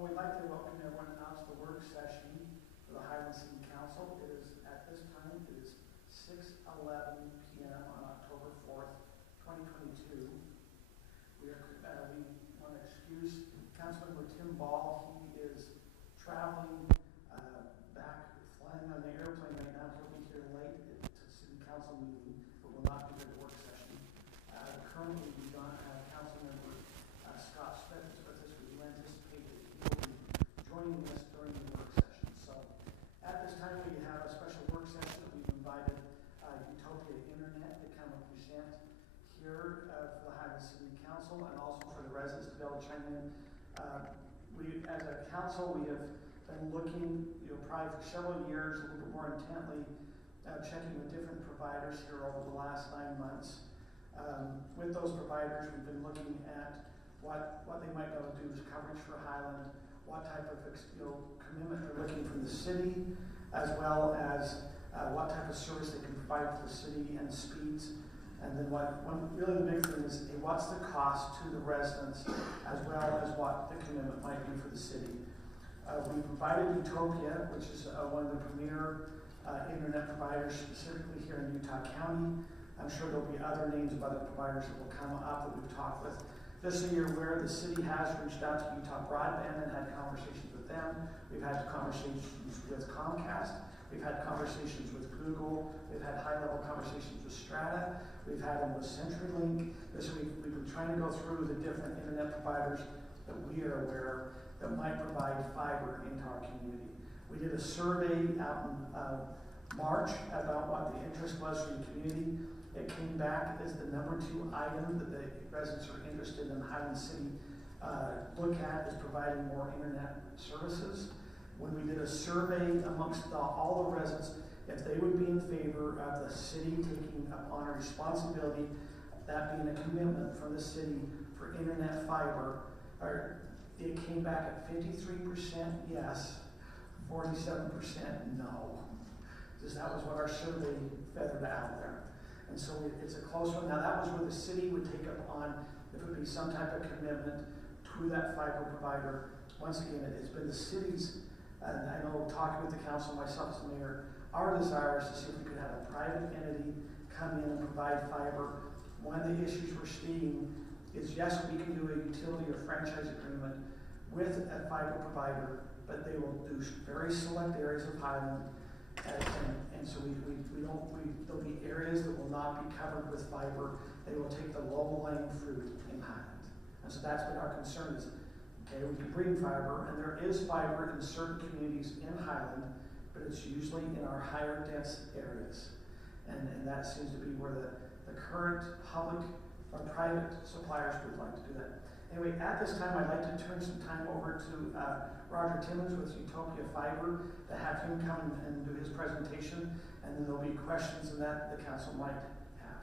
Well, we'd like to welcome everyone out to the work session for the Highland City Council. It is, at this time, it is 6:11 p.m. on October 4th, 2022. We want to excuse Councilmember Tim Ball. He is traveling back, flying on the airplane right now. He'll be here late to City Council meeting, but will not be at the work session. Currently, we don't have Councilmember Scott Stephens with us. We anticipate that he will be joining us during the work session. So at this time, we have a special work session. We've invited Utopia Internet to come and present here for the Highland City Council and also for the residents to be able to chime in. As a council, we have been looking, probably for several years, a little bit more intently, checking with different providers here over the last 9 months. With those providers, we've been looking at what they might be able to do as coverage for Highland, what type of commitment they're looking from the city, as well as what type of service they can provide for the city and speeds. And then really the big thing is what's the cost to the residents, as well as what the commitment might be for the city. We provided Utopia, which is one of the premier internet providers specifically here in Utah County. I'm sure there'll be other names of other providers that will come up that we've talked with. Just so you're aware, the city has reached out to Utah Broadband and had conversations with them. We've had conversations with Comcast. We've had conversations with Google. We've had high-level conversations with Strata. We've had them with CenturyLink. We've been trying to go through the different internet providers that we are aware that might provide fiber into our community. We did a survey out in March about what the interest was from the community. It came back as the #2 item that the residents are interested in Highland City look at is providing more internet services. When we did a survey amongst all the residents, if they would be in favor of the city taking upon a responsibility, that being a commitment from the city for internet fiber, it came back at 53% yes, 47% no. Because that was what our survey feathered out there. And so it's a close one. Now that was where the city would take up on, if it would be some type of commitment to that fiber provider. Once again, it's been the city's, and I know talking with the council, myself as the mayor, our desire is to see if we could have a private entity come in and provide fiber. One of the issues we're seeing is, yes, we can do a utility or franchise agreement with a fiber provider, but they will do very select areas of Highland. And so there'll be areas that will not be covered with fiber. They will take the low-lying fruit in Highland. And so that's been our concern is, okay, we can bring fiber, and there is fiber in certain communities in Highland, but it's usually in our higher dense areas. And that seems to be where the current public or private suppliers would like to do that. Anyway, at this time, I'd like to turn some time over to Roger Timmons with Utopia Fiber to have him come and do his presentation, and then there'll be questions in that the council might have.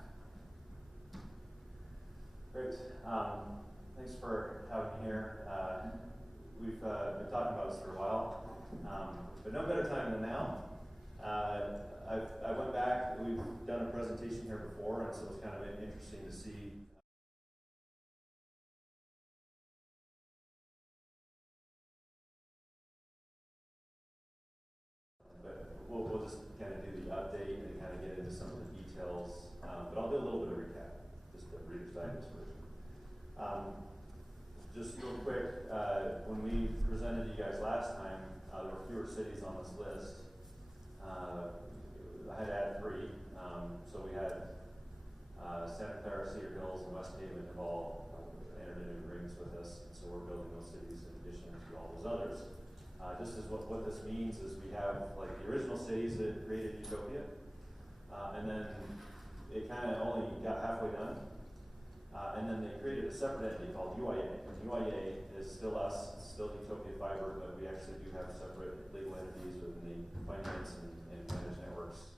Great. Thanks for having me here. We've been talking about this for a while, but no better time than now. I went back, we've done a presentation here before, and so it's kind of interesting to see we'll just kind of do the update and kind of get into some of the details, but I'll do a little bit of recap, just the Reader's Digest version. Just real quick, when we presented to you guys last time, there were fewer cities on this list. I had to add 3, so we had Santa Clara, Cedar Hills, and West Haven have all entered into agreements with us, and so we're building those cities in addition to all those others. Just as what this means is we have like the original cities that created Utopia, and then it kind of only got halfway done, and then they created a separate entity called UIA, and UIA is still us, it's still Utopia Fiber, but we actually do have separate legal entities within the finance and managed networks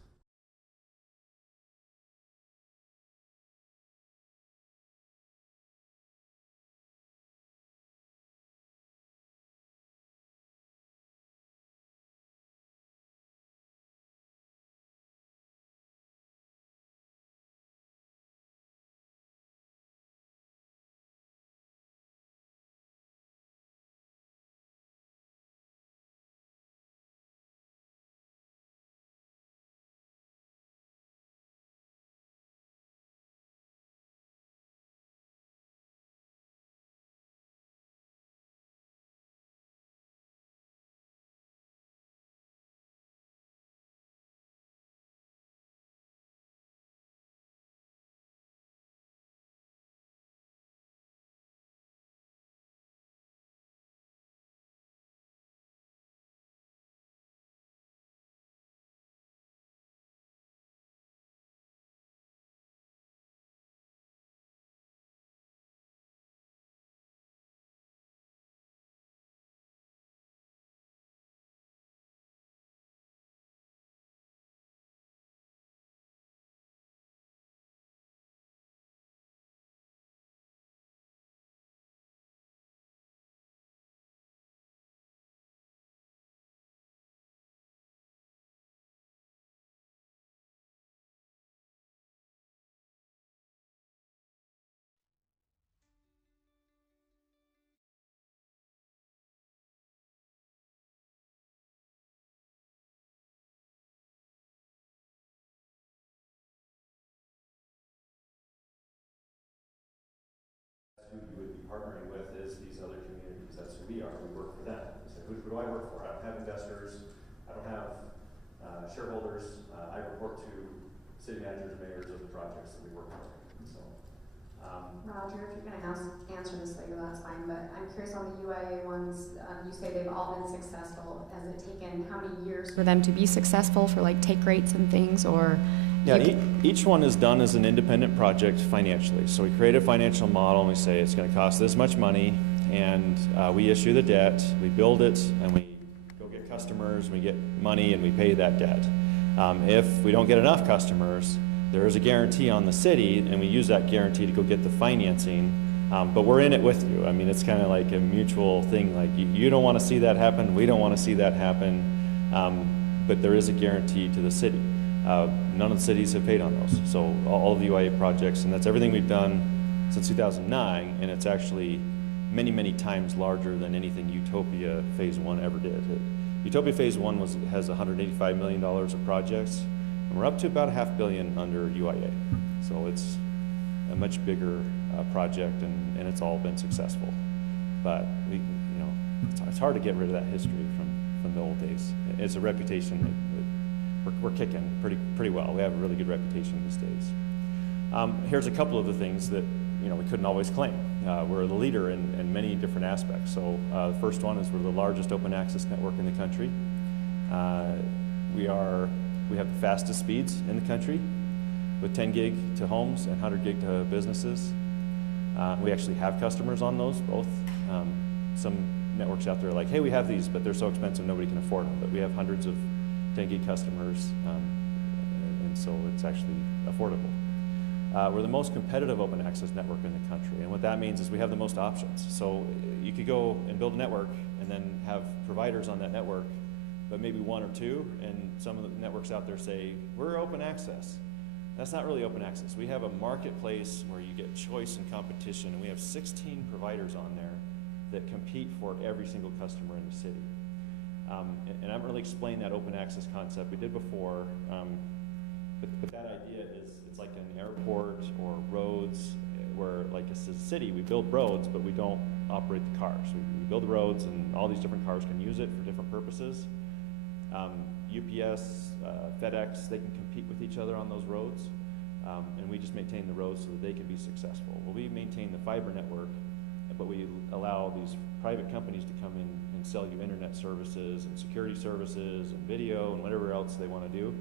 partnering with is these other communities. That's who we are. We work for them. We say, who do I work for? I don't have investors. I don't have shareholders. I report to city managers and mayors of the projects that we work for. So, Roger, if you're going to answer this later, that's fine, but I'm curious on the UIA ones, you say they've all been successful. Has it taken how many years for them to be successful for like take rates and things, or? Yeah, each one is done as an independent project financially. So we create a financial model and we say it's going to cost this much money, and we issue the debt, we build it, and we go get customers, we get money, and we pay that debt. If we don't get enough customers, there is a guarantee on the city, and we use that guarantee to go get the financing, but we're in it with you. I mean, it's kind of like a mutual thing, like you don't want to see that happen, we don't want to see that happen, but there is a guarantee to the city. None of the cities have paid on those, so all of the UIA projects, and that's everything we've done since 2009, and it's actually many, many times larger than anything Utopia Phase 1 ever did. Utopia Phase 1 has $185 million of projects, and we're up to about $500 million under UIA. So it's a much bigger project, and it's all been successful. But it's hard to get rid of that history from the old days. It's a reputation that we're kicking pretty well. We have a really good reputation these days. Here's a couple of the things that we couldn't always claim. We're the leader in many different aspects. So the first one is we're the largest open access network in the country. We have the fastest speeds in the country, with 10 gig to homes and 100 gig to businesses. We actually have customers on those, both. Some networks out there are like, hey, we have these, but they're so expensive nobody can afford them. But we have hundreds of 10 gig customers, and so it's actually affordable. We're the most competitive open access network in the country, and what that means is we have the most options. So you could go and build a network and then have providers on that network, but maybe one or two, and some of the networks out there say, we're open access. That's not really open access. We have a marketplace where you get choice and competition, and we have 16 providers on there that compete for every single customer in the city. And I haven't really explained that open access concept. We did before, but that idea is, it's like an airport or roads, where like a city, we build roads, but we don't operate the cars. We build the roads, and all these different cars can use it for different purposes. UPS, FedEx, they can compete with each other on those roads, and we just maintain the roads so that they can be successful. Well, we maintain the fiber network, but we allow these private companies to come in and sell you internet services and security services and video and whatever else they want to do.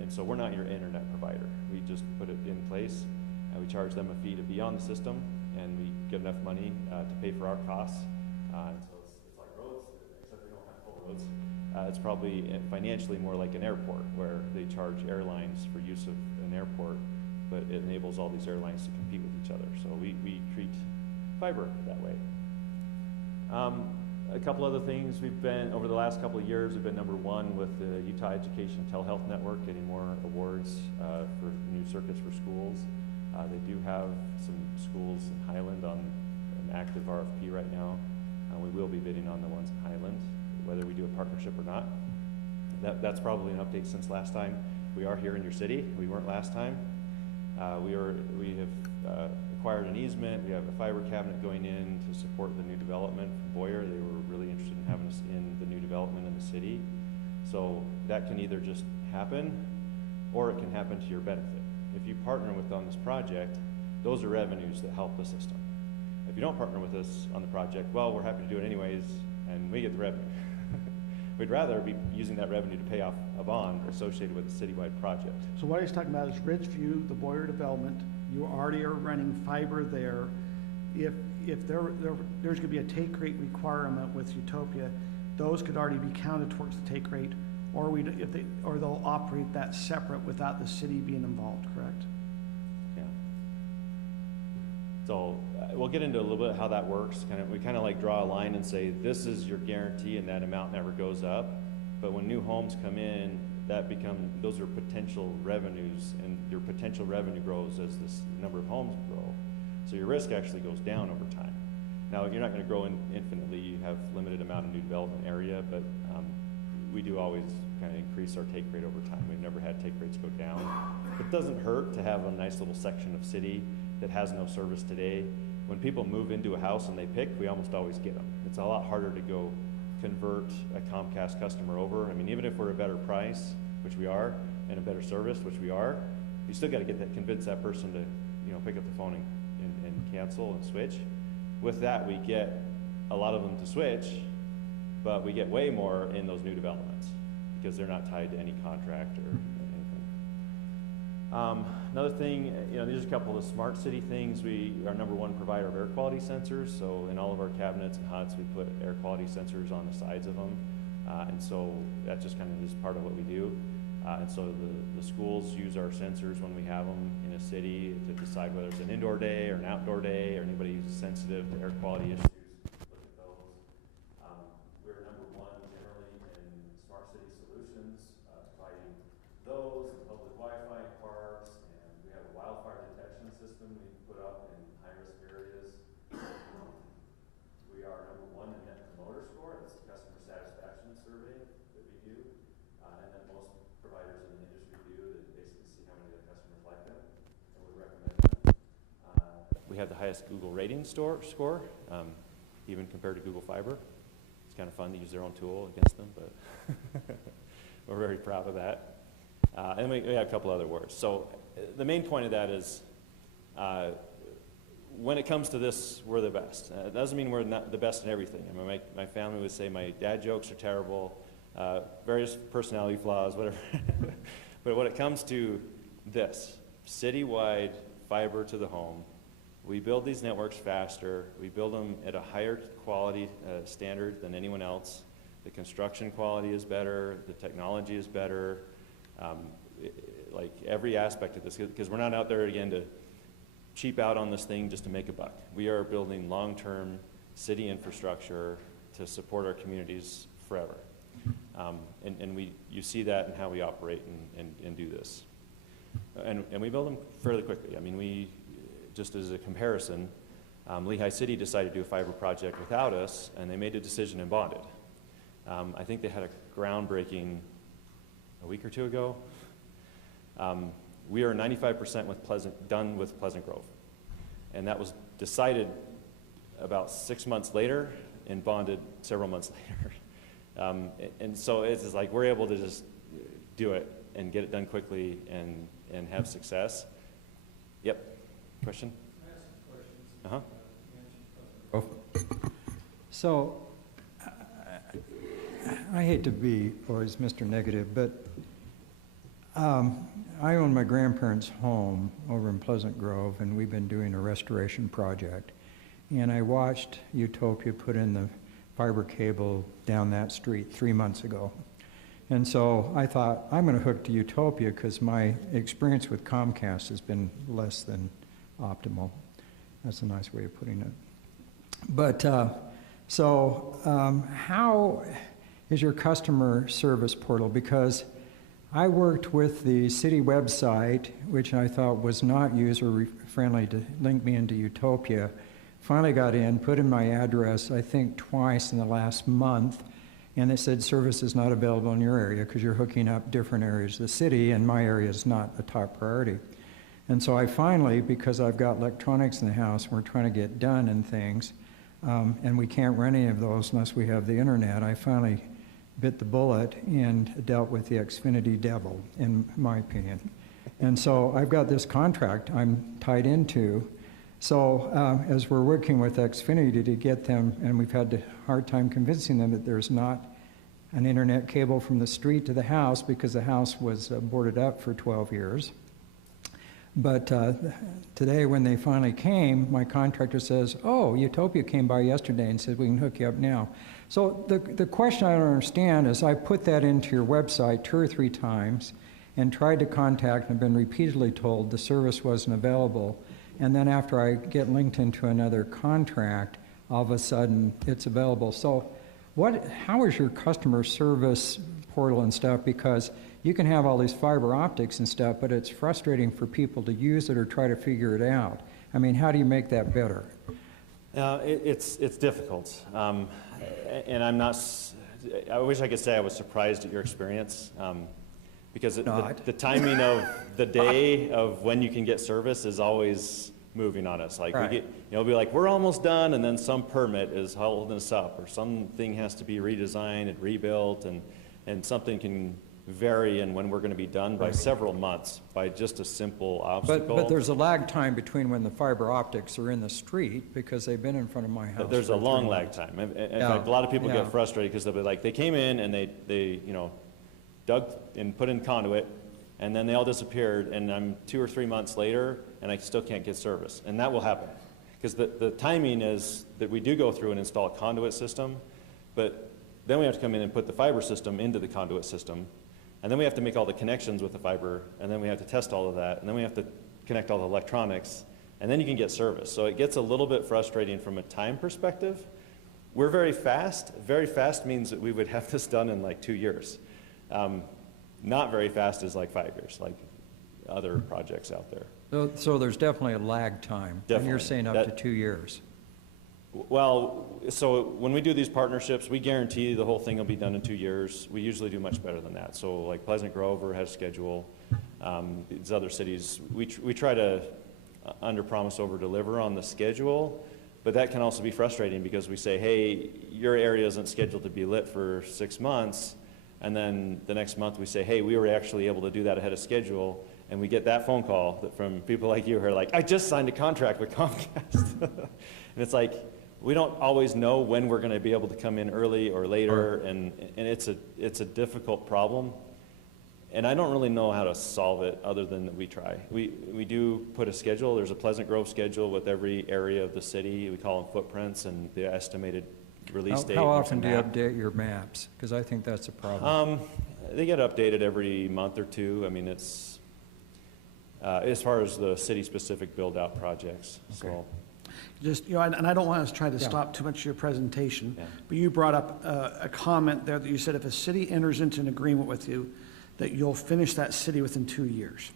And so we're not your internet provider. We just put it in place, and we charge them a fee to be on the system, and we get enough money to pay for our costs. And so it's like roads, except we don't have full roads. It's probably financially more like an airport, where they charge airlines for use of an airport, but it enables all these airlines to compete with each other. So we treat fiber that way. A couple other things, over the last couple of years, we've been #1 with the Utah Education Telehealth Network, getting more awards for new circuits for schools. They do have some schools in Highland on an active RFP right now. We will be bidding on the ones in Highland, whether we do a partnership or not. That's probably an update since last time. We are here in your city. We weren't last time. We have acquired an easement. We have a fiber cabinet going in to support the new development from Boyer. They were really interested in having us in the new development in the city. So that can either just happen, or it can happen to your benefit. If you partner with on this project, those are revenues that help the system. If you don't partner with us on the project, well, we're happy to do it anyways, and we get the revenue. We'd rather be using that revenue to pay off a bond associated with a citywide project. So what he's talking about is Ridgeview, the Boyer development. You already are running fiber there. If there's going to be a take rate requirement with Utopia, those could already be counted towards the take rate, or they'll operate that separate without the city being involved, correct? Yeah. So we'll get into a little bit how that works. We kind of like draw a line and say, this is your guarantee, and that amount never goes up. But when new homes come in, those are potential revenues, and your potential revenue grows as this number of homes grow. So your risk actually goes down over time. Now, you're not going to grow infinitely. You have limited amount of new development area, but we do always kind of increase our take rate over time. We've never had take rates go down. It doesn't hurt to have a nice little section of city that has no service today, when people move into a house and they pick, we almost always get them. It's a lot harder to go convert a Comcast customer over. I mean, even if we're a better price, which we are, and a better service, which we are, you still got to convince that person to, pick up the phone and cancel and switch. With that, we get a lot of them to switch, but we get way more in those new developments because they're not tied to any contract or anything. Another thing, these are a couple of smart city things. We are #1 provider of air quality sensors. So in all of our cabinets and huts, we put air quality sensors on the sides of them. And so that's just kind of just part of what we do. And so the schools use our sensors when we have them in a city to decide whether it's an indoor day or an outdoor day, or anybody who's sensitive to air quality issues. Look at those. We're #1 generally in smart city solutions, providing those and public Wi-Fi in parks, and we have a wildfire detection system we put up in high-risk areas. We are #1 in Net Promoter Score. That's the customer satisfaction survey that we do, and then most providers in the industry do to basically see how many of the customers like them, and we recommend that. We have the highest Google rating score, even compared to Google Fiber. It's kind of fun to use their own tool against them, but we're very proud of that. And we have a couple other words. So the main point of that is when it comes to this, we're the best. It doesn't mean we're not the best in everything. I mean, my family would say my dad jokes are terrible, various personality flaws, whatever. But when it comes to this, citywide fiber to the home, we build these networks faster. We build them at a higher quality standard than anyone else. The construction quality is better. The technology is better. Like every aspect of this, because we're not out there again to cheap out on this thing just to make a buck. We are building long-term city infrastructure to support our communities forever. And you see that in how we operate and do this. And we build them fairly quickly. I mean, just as a comparison, Lehigh City decided to do a fiber project without us, and they made a decision and bonded. I think they had a groundbreaking a week or two ago. We are 95% done with Pleasant Grove. And that was decided about 6 months later and bonded several months later. And so it's like we're able to just do it and get it done quickly and have success. Yep. Question? I have some questions. So, I hate to be always Mr. Negative, but I own my grandparents' home over in Pleasant Grove, and we've been doing a restoration project. And I watched Utopia put in the fiber cable down that street 3 months ago. And so I thought, I'm going to hook to Utopia because my experience with Comcast has been less than optimal. That's a nice way of putting it. But how is your customer service portal? Because I worked with the city website, which I thought was not user-friendly to link me into Utopia. Finally got in, put in my address, I think twice in the last month, and it said service is not available in your area because you're hooking up different areas of the city, and my area is not a top priority. And so I finally, because I've got electronics in the house, we're trying to get done and things, and we can't run any of those unless we have the internet, I finally bit the bullet and dealt with the Xfinity devil, in my opinion. And so I've got this contract I'm tied into. So as we're working with Xfinity to get them, and we've had a hard time convincing them that there's not an internet cable from the street to the house because the house was boarded up for 12 years. But today when they finally came, my contractor says, oh, Utopia came by yesterday and said we can hook you up now. So the question I don't understand is I put that into your website 2 or 3 times and tried to contact and been repeatedly told the service wasn't available. And then after I get linked into another contract, all of a sudden it's available. So how is your customer service portal and stuff? Because you can have all these fiber optics and stuff, but it's frustrating for people to use it or try to figure it out. I mean, how do you make that better? It's difficult. And I wish I could say I was surprised at your experience. Because the timing of the day of when you can get service is always moving on us. Like Right. we get, it'll be like, we're almost done, and then some permit is holding us up, or something has to be redesigned and rebuilt, and something can vary in when we're gonna be done by several months by just a simple obstacle. But there's a lag time between when the fiber optics are in the street, because they've been in front of my house. There's a for 3 long lag months. time. In Yeah, fact, a lot of people yeah. get frustrated because they'll be like, they came in and they dug and put in conduit, and then they all disappeared, and I'm 2 or 3 months later, and I still can't get service. And that will happen. Because the timing is that we do go through and install a conduit system, but then we have to come in and put the fiber system into the conduit system, and then we have to make all the connections with the fiber, and then we have to test all of that, and then we have to connect all the electronics, and then you can get service. So it gets a little bit frustrating from a time perspective. We're very fast. Very fast means that we would have this done in like 2 years. Not very fast is like 5 years, like other projects out there. So there's definitely a lag time. And you're Definitely. saying up to 2 years. Well, so when we do these partnerships, we guarantee the whole thing will be done in 2 years. We usually do much better than that. So like Pleasant Grove has schedule. These other cities, we try to under-promise, over-deliver on the schedule, but that can also be frustrating because we say, hey, your area isn't scheduled to be lit for 6 months, and then the next month we say, hey, we were actually able to do that ahead of schedule, and we get that phone call from people like you who are like, I just signed a contract with Comcast. And it's like, we don't always know when we're going to be able to come in early or later, and it's a difficult problem. And I don't really know how to solve it other than that we try. We do put a schedule. There's a Pleasant Grove schedule with every area of the city. We call them footprints and the estimated release date. How and often do you map. update your maps? Because I think that's a problem. They get updated every month or two. I mean, it's as far as the city-specific build-out projects. So. Just, and I don't want to try to Yeah. stop too much of your presentation, Yeah. but you brought up a comment there that you said if a city enters into an agreement with you, that you'll finish that city within 2 years.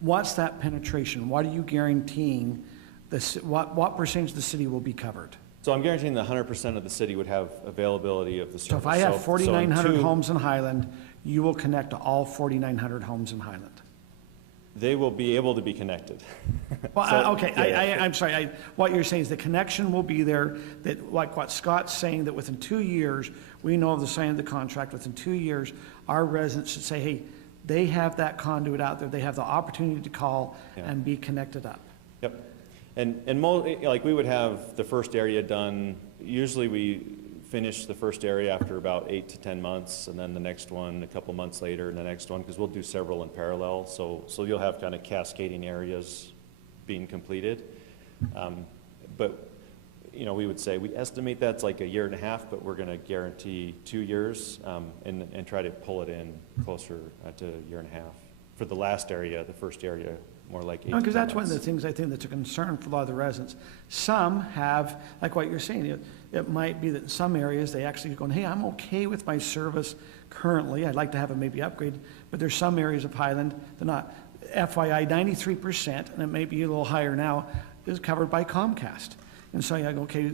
What's that penetration? What are you guaranteeing, what percentage of the city will be covered? So I'm guaranteeing that 100% of the city would have availability of the service. So if I have in 4,900 2 homes in Highland, you will connect to all 4,900 homes in Highland? They will be able to be connected. Well, So, okay, yeah. I'm sorry, what you're saying is the connection will be there, that, like what Scott's saying, that within 2 years, we know of the signing of the contract, within 2 years, our residents should say, hey, they have that conduit out there, they have the opportunity to call Yeah. and be connected up. Yep. And like we would have the first area done, usually we finish the first area after about 8 to 10 months, and then the next one a couple months later, and the next one, because we'll do several in parallel. So you'll have kind of cascading areas being completed. But, we would say, we estimate that's like 1.5 years, but we're going to guarantee 2 years and try to pull it in closer to 1.5 years. For the last area, the first area, more like 8 to 10 Because that's one of the months. things I think that's a concern for a lot of the residents. Some have, like what you're saying, it might be that in some areas, they actually going, hey, I'm okay with my service currently, I'd like to have it maybe upgraded, but there's some areas of Highland, they're not. FYI, 93%, and it may be a little higher now, is covered by Comcast. And so I go, okay,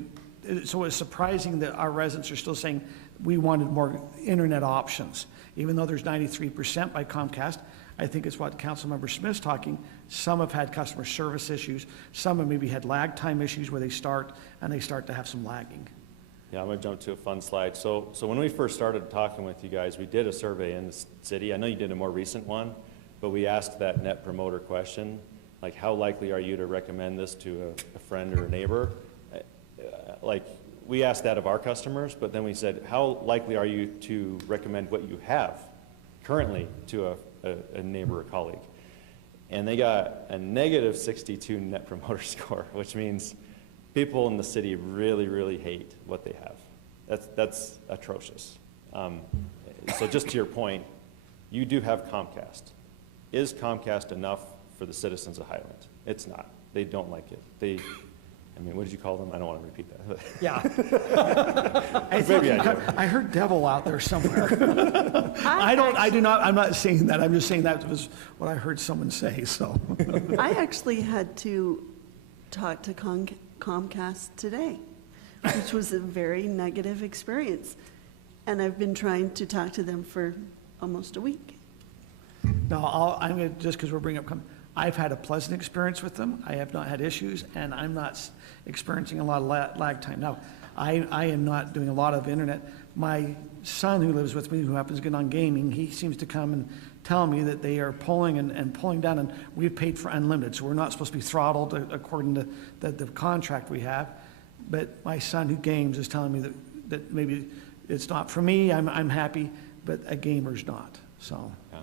so it's surprising that our residents are still saying we wanted more internet options. Even though there's 93% by Comcast, I think it's what Councilmember Smith's talking. Some have had customer service issues. Some have maybe had lag time issues where they start to have some lagging. Yeah, I'm going to jump to a fun slide. So when we first started talking with you guys, we did a survey in the city. I know you did a more recent one, but we asked that net promoter question, like how likely are you to recommend this to a friend or a neighbor? Like we asked that of our customers, but then we said, how likely are you to recommend what you have currently to a neighbor or colleague? And they got a negative 62 net promoter score, which means people in the city really, really hate what they have. That's atrocious. So just to your point, you do have Comcast. Is Comcast enough for the citizens of Highland? It's not. They don't like it. What did you call them? I don't want to repeat that. Yeah. I heard devil out there somewhere. I'm not saying that. I'm just saying that was what I heard someone say, so. I actually had to talk to Comcast today, which was a very negative experience. And I've been trying to talk to them for almost a week. No, I'm going to, just because we're bringing up, I've had a pleasant experience with them. I have not had issues, and I'm not experiencing a lot of lag time. Now, I am not doing a lot of internet. My son who lives with me, who happens to get on gaming, he seems to come and tell me that they are pulling and pulling down, and we've paid for unlimited, so we're not supposed to be throttled according to the contract we have. But my son who games is telling me that maybe it's not for me. I'm happy, but a gamer's not. So. Yeah.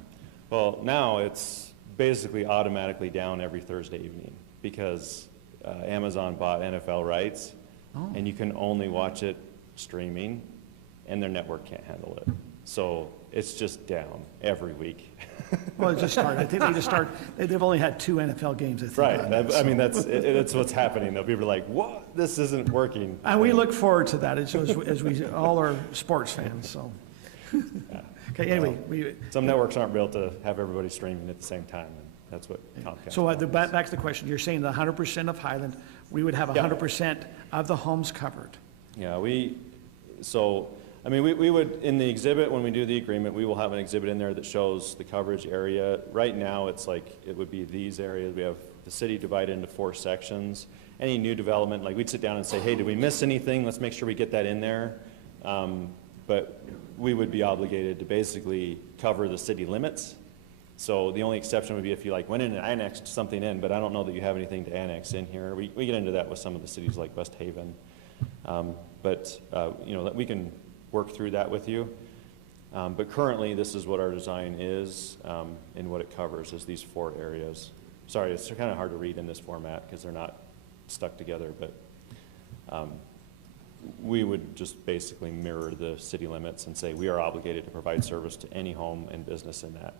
Well, now it's basically automatically down every Thursday evening because Amazon bought NFL rights, and you can only watch it streaming, and their network can't handle it. So it's just down every week. Well, it just started. I think they just started. They've only had 2 NFL games, I think. Right. I mean, that's what's happening, though. People are like, what? This isn't working. And we look forward to that as we all are sports fans, so. Yeah. Okay, anyway. Some networks aren't able to have everybody streaming at the same time, and that's what Comcast So does. back to the question. You're saying the 100% of Highland, we would have 100% of the homes covered. Yeah, we would, in the exhibit, when we do the agreement, we will have an exhibit in there that shows the coverage area. Right now, it's like, it would be these areas. We have the city divided into 4 sections. Any new development, like we'd sit down and say, hey, did we miss anything? Let's make sure we get that in there. But we would be obligated to basically cover the city limits. So the only exception would be if you like went in and annexed something in, but I don't know that you have anything to annex in here. We get into that with some of the cities like West Haven. We can work through that with you. But currently, this is what our design is, and what it covers is these 4 areas. Sorry, it's kind of hard to read in this format because they're not stuck together, but we would just basically mirror the city limits and say we are obligated to provide service to any home and business in that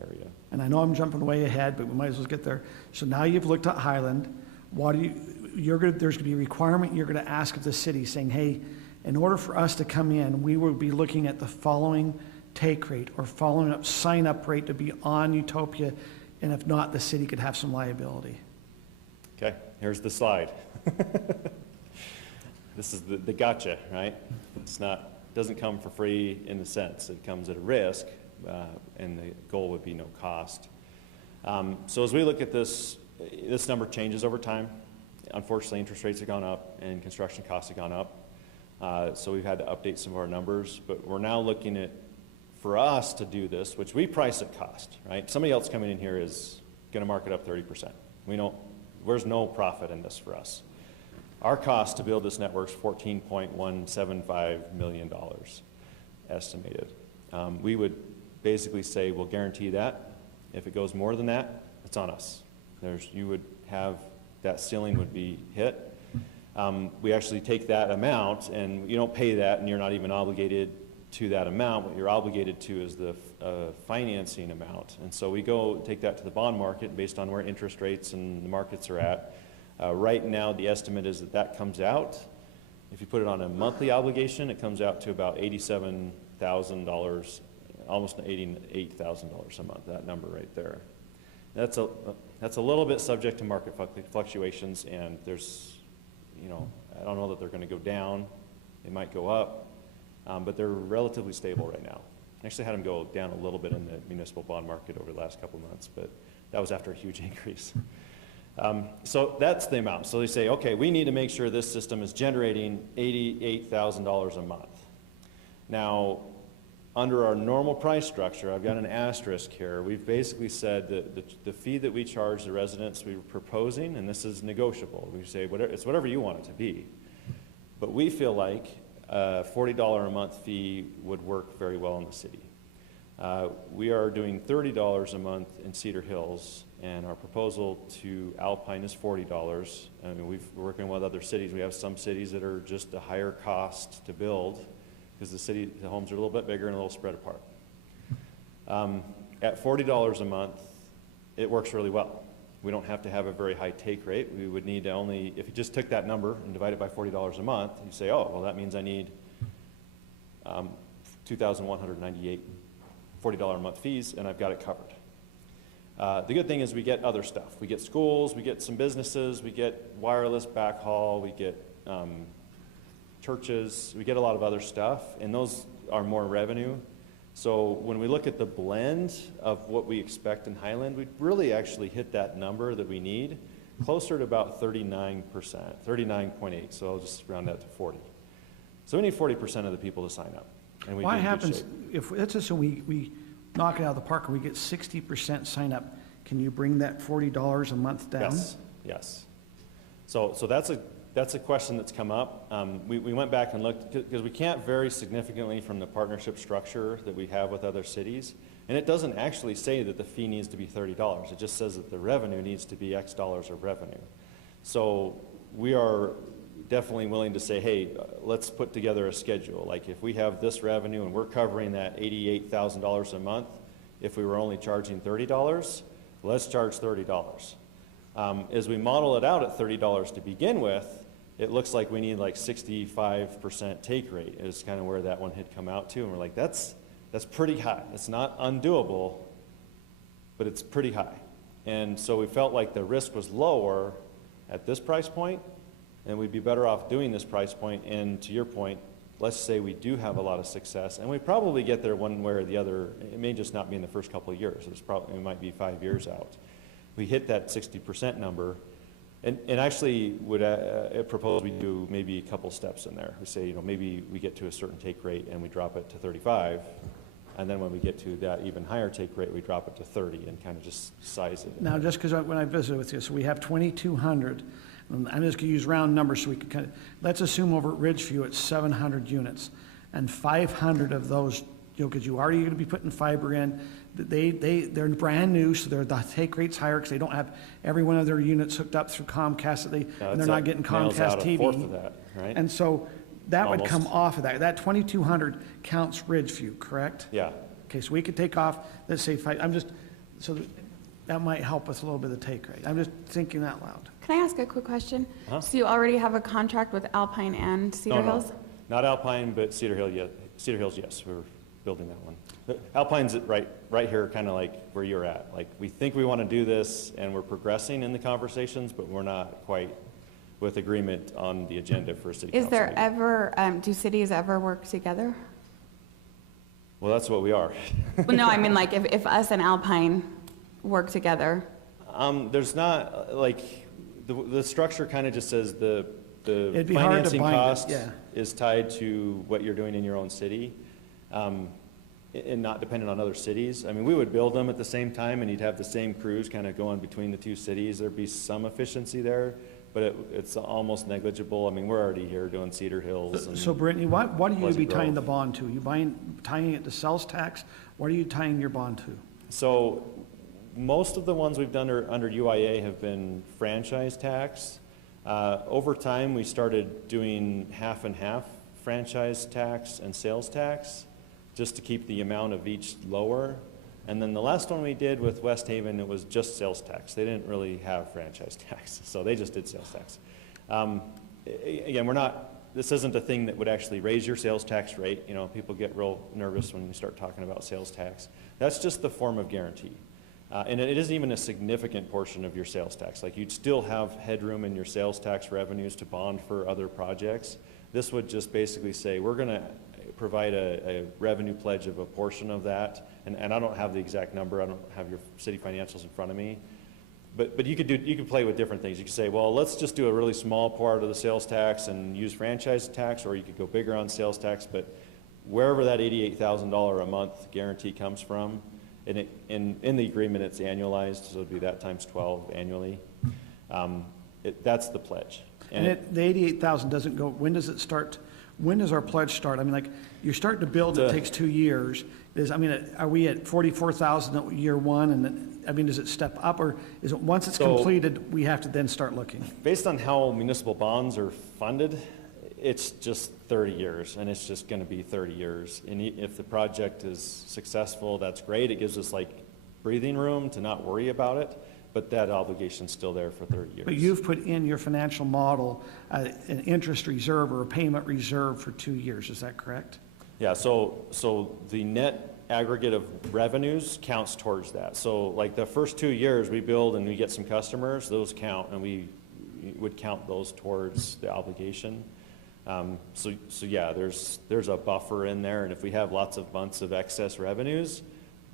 area. And I know I'm jumping way ahead, but we might as well get there. So now you've looked at Highland. There's going to be a requirement you're going to ask of the city saying, hey, in order for us to come in, we will be looking at the following take rate or following up sign-up rate to be on Utopia, and if not, the city could have some liability. Okay, here's the slide. This is the gotcha, right? Doesn't come for free in the sense. It comes at a risk, and the goal would be no cost. So as we look at this number changes over time. Unfortunately, interest rates have gone up and construction costs have gone up. So we've had to update some of our numbers, but we're now looking at, for us to do this, which we price at cost, right? Somebody else coming in here is going to mark it up 30%. There's no profit in this for us. Our cost to build this network is $14.175 million estimated. We would basically say we'll guarantee that. If it goes more than that, it's on us. You would have, that ceiling would be hit. We actually take that amount, and you don't pay that, and you're not even obligated to that amount. What you're obligated to is the financing amount. And so we go take that to the bond market based on where interest rates and the markets are at. Right now, the estimate is that comes out. If you put it on a monthly obligation, it comes out to about $87,000, almost $88,000 a month, that number right there. That's a little bit subject to market fluctuations, and there's, I don't know that they're going to go down. They might go up, but they're relatively stable right now. I actually had them go down a little bit in the municipal bond market over the last couple of months, but that was after a huge increase. So that's the amount. So they say, okay, we need to make sure this system is generating $88,000 a month. Now, under our normal price structure, I've got an asterisk here. We've basically said that the fee that we charge the residents we're proposing, and this is negotiable. We say it's whatever you want it to be. But we feel like a $40 a month fee would work very well in the city. We are doing $30 a month in Cedar Hills, and our proposal to Alpine is $40. I mean, we're working with other cities. We have some cities that are just a higher cost to build because the homes are a little bit bigger and a little spread apart. At $40 a month, it works really well. We don't have to have a very high take rate. We would need to only, if you just took that number and divide it by $40 a month, you say, oh, well, that means I need 2,198 $40 a month fees, and I've got it covered. The good thing is we get other stuff. We get schools, we get some businesses, we get wireless backhaul, we get churches, we get a lot of other stuff, and those are more revenue. So when we look at the blend of what we expect in Highland, we really actually hit that number that we need, closer to about 39%, 39.8, so I'll just round that to 40. So we need 40% of the people to sign up. And What happens if, let's assume we knock it out of the park and we get 60% sign up, can you bring that $40 a month down? Yes, yes. So that's a question that's come up. We went back and looked, because we can't vary significantly from the partnership structure that we have with other cities. And it doesn't actually say that the fee needs to be $30. It just says that the revenue needs to be X dollars of revenue. So we are definitely willing to say, hey, let's put together a schedule. Like if we have this revenue and we're covering that $88,000 a month, if we were only charging $30, let's charge $30. As we model it out at $30 to begin with, it looks like we need like 65% take rate is kind of where that one had come out to. And we're like, that's pretty high. It's not undoable, but it's pretty high. And so we felt like the risk was lower at this price point, and we'd be better off doing this price point. And to your point, let's say we do have a lot of success, and we probably get there one way or the other. It may just not be in the first couple of years. It might be 5 years out. We hit that 60% number, and actually would propose we do maybe a couple steps in there. We say, maybe we get to a certain take rate and we drop it to 35, and then when we get to that even higher take rate, we drop it to 30 and kind of just size it. Now, just because when I visited with you, so we have 2,200. I'm just going to use round numbers so we can kind of, let's assume over at Ridgeview it's 700 units, and 500 of those, because you already going to be putting fiber in, they're brand new, so the take rate's higher because they don't have every one of their units hooked up through Comcast, and they're not getting Comcast TV. Fourth of that, right? And so that would Almost. come off of that. That 2,200 counts Ridgeview, correct? Yeah. Okay, so we could take off, let's say, so that might help us a little bit of the take rate. I'm just thinking out loud. Can I ask a quick question? Huh? So you already have a contract with Alpine and Cedar Hills? Not Alpine, but Cedar Hill. Yeah, Cedar Hills. Yes, we're building that one. But Alpine's right here, kind of like where you're at. Like we think we want to do this, and we're progressing in the conversations, but we're not quite with agreement on the agenda for a city council Is there meeting. ever, do cities ever work together? Well, that's what we are. Well, no, I mean like if us and Alpine work together. There's not like the structure kind of just says the It'd be hard to financing bind it, cost yeah. is tied to what you're doing in your own city, and not dependent on other cities. I mean, we would build them at the same time, and you'd have the same crews kind of going between the two cities. There'd be some efficiency there, but it's almost negligible. I mean, we're already here doing Cedar Hills. And So Brittany, what are you Pleasant be tying Grove. the bond to? You tying it to sales tax? What are you tying your bond to? So most of the ones we've done under UIA have been franchise tax. Over time, we started doing half and half franchise tax and sales tax, just to keep the amount of each lower. And then the last one we did with West Haven, it was just sales tax. They didn't really have franchise tax, so they just did sales tax. Again, this isn't a thing that would actually raise your sales tax rate. People get real nervous when we start talking about sales tax. That's just the form of guarantee. And it isn't even a significant portion of your sales tax. Like you'd still have headroom in your sales tax revenues to bond for other projects. This would just basically say, we're gonna provide a revenue pledge of a portion of that. And I don't have the exact number. I don't have your city financials in front of me. But you could play with different things. You could say, well, let's just do a really small part of the sales tax and use franchise tax, or you could go bigger on sales tax. But wherever that $88,000 a month guarantee comes from, and in the agreement it's annualized, so it'd be that times 12 annually. That's the pledge. And the 88,000 doesn't go, when does it start? When does our pledge start? I mean, like, you're starting to build, it takes 2 years. Are we at 44,000 at year one? And then, does it step up, or is it once it's completed, we have to then start looking? Based on how municipal bonds are funded, it's just 30 years, and it's just going to be 30 years. And if the project is successful, that's great. It gives us like breathing room to not worry about it, but that obligation's still there for 30 years. But you've put in your financial model an interest reserve or a payment reserve for 2 years, is that correct? Yeah, so the net aggregate of revenues counts towards that. So like the first 2 years we build and we get some customers, those count, and we would count those towards the obligation. So yeah, there's a buffer in there, and if we have lots of months of excess revenues,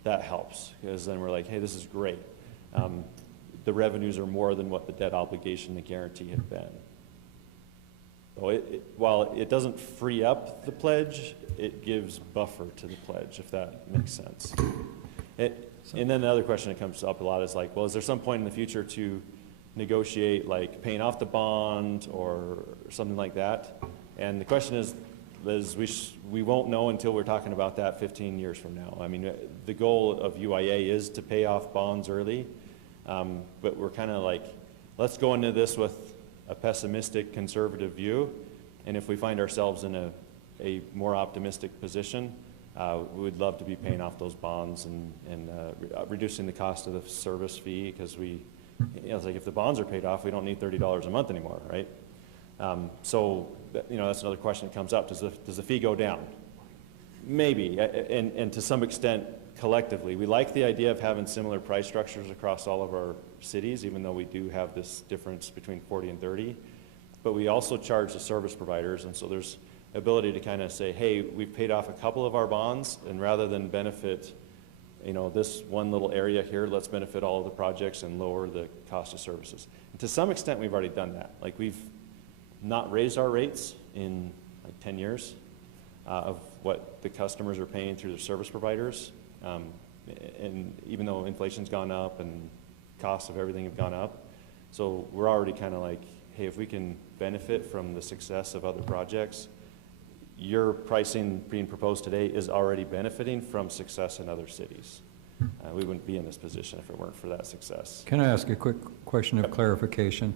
that helps, because then we're like, hey, this is great. The revenues are more than what the debt obligation, the guarantee had been. So while it doesn't free up the pledge, it gives buffer to the pledge, if that makes sense. And then the other question that comes up a lot is like, well, is there some point in the future to negotiate like paying off the bond or something like that? And the question is we won't know until we're talking about that 15 years from now. I mean, the goal of UIA is to pay off bonds early, but we're kind of like, let's go into this with a pessimistic, conservative view, and if we find ourselves in a more optimistic position, we would love to be paying off those bonds and reducing the cost of the service fee, because it's like if the bonds are paid off, we don't need $30 a month anymore, right? So, that's another question that comes up. Does the fee go down? Maybe, and to some extent, collectively. We like the idea of having similar price structures across all of our cities, even though we do have this difference between 40 and 30. But we also charge the service providers, and so there's ability to kind of say, hey, we've paid off a couple of our bonds, and rather than benefit, this one little area here, let's benefit all of the projects and lower the cost of services. And to some extent, we've already done that. Like, we've not raised our rates in like 10 years of what the customers are paying through their service providers. And even though inflation's gone up and costs of everything have gone up, so we're already kind of like, hey, if we can benefit from the success of other projects, your pricing being proposed today is already benefiting from success in other cities. We wouldn't be in this position if it weren't for that success. Can I ask a quick question of clarification?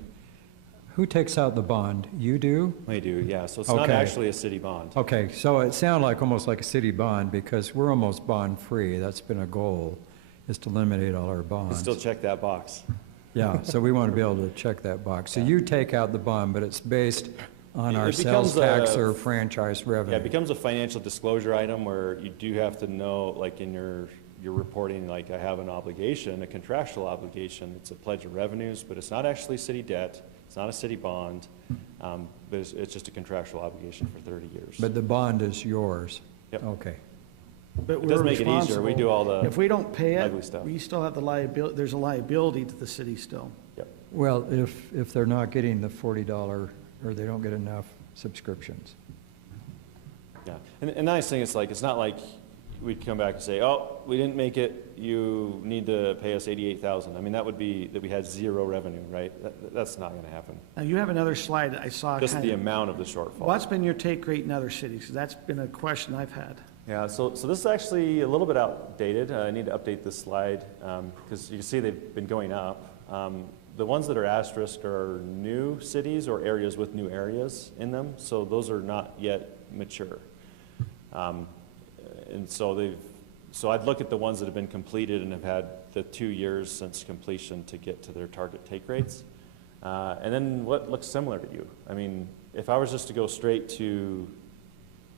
Who takes out the bond? You do? We do, yeah. So it's not actually a city bond. Okay, so it sounds like almost like a city bond, because we're almost bond-free. That's been a goal, is to eliminate all our bonds. You still check that box. Yeah, so we want to be able to check that box. So you take out the bond, but it's based on our sales tax or franchise revenue. Yeah, it becomes a financial disclosure item where you do have to know, like in your reporting, like I have an obligation, a contractual obligation. It's a pledge of revenues, but it's not actually city debt. It's not a city bond, but it's just a contractual obligation for 30 years. But the bond is yours? Yep. Okay. But It does make it easier. We do all the If we don't pay ugly it, stuff. we still have the liability, there's a liability to the city still. Yep. Well, if they're not getting the $40 or they don't get enough subscriptions. Yeah, and the nice thing is, like, it's not like we'd come back and say, oh, we didn't make it, you need to pay us $88,000. I mean, that would be that we had zero revenue, right? That's not going to happen. Now, you have another slide that I saw. Just the amount of the shortfall. What's been your take rate in other cities? 'Cause that's been a question I've had. Yeah, so this is actually a little bit outdated. I need to update this slide because you can see they've been going up. The ones that are asterisked are new cities or areas with new areas in them, so those are not yet mature. And so I'd look at the ones that have been completed and have had the 2 years since completion to get to their target take rates. And then what looks similar to you? I mean, if I was just to go straight to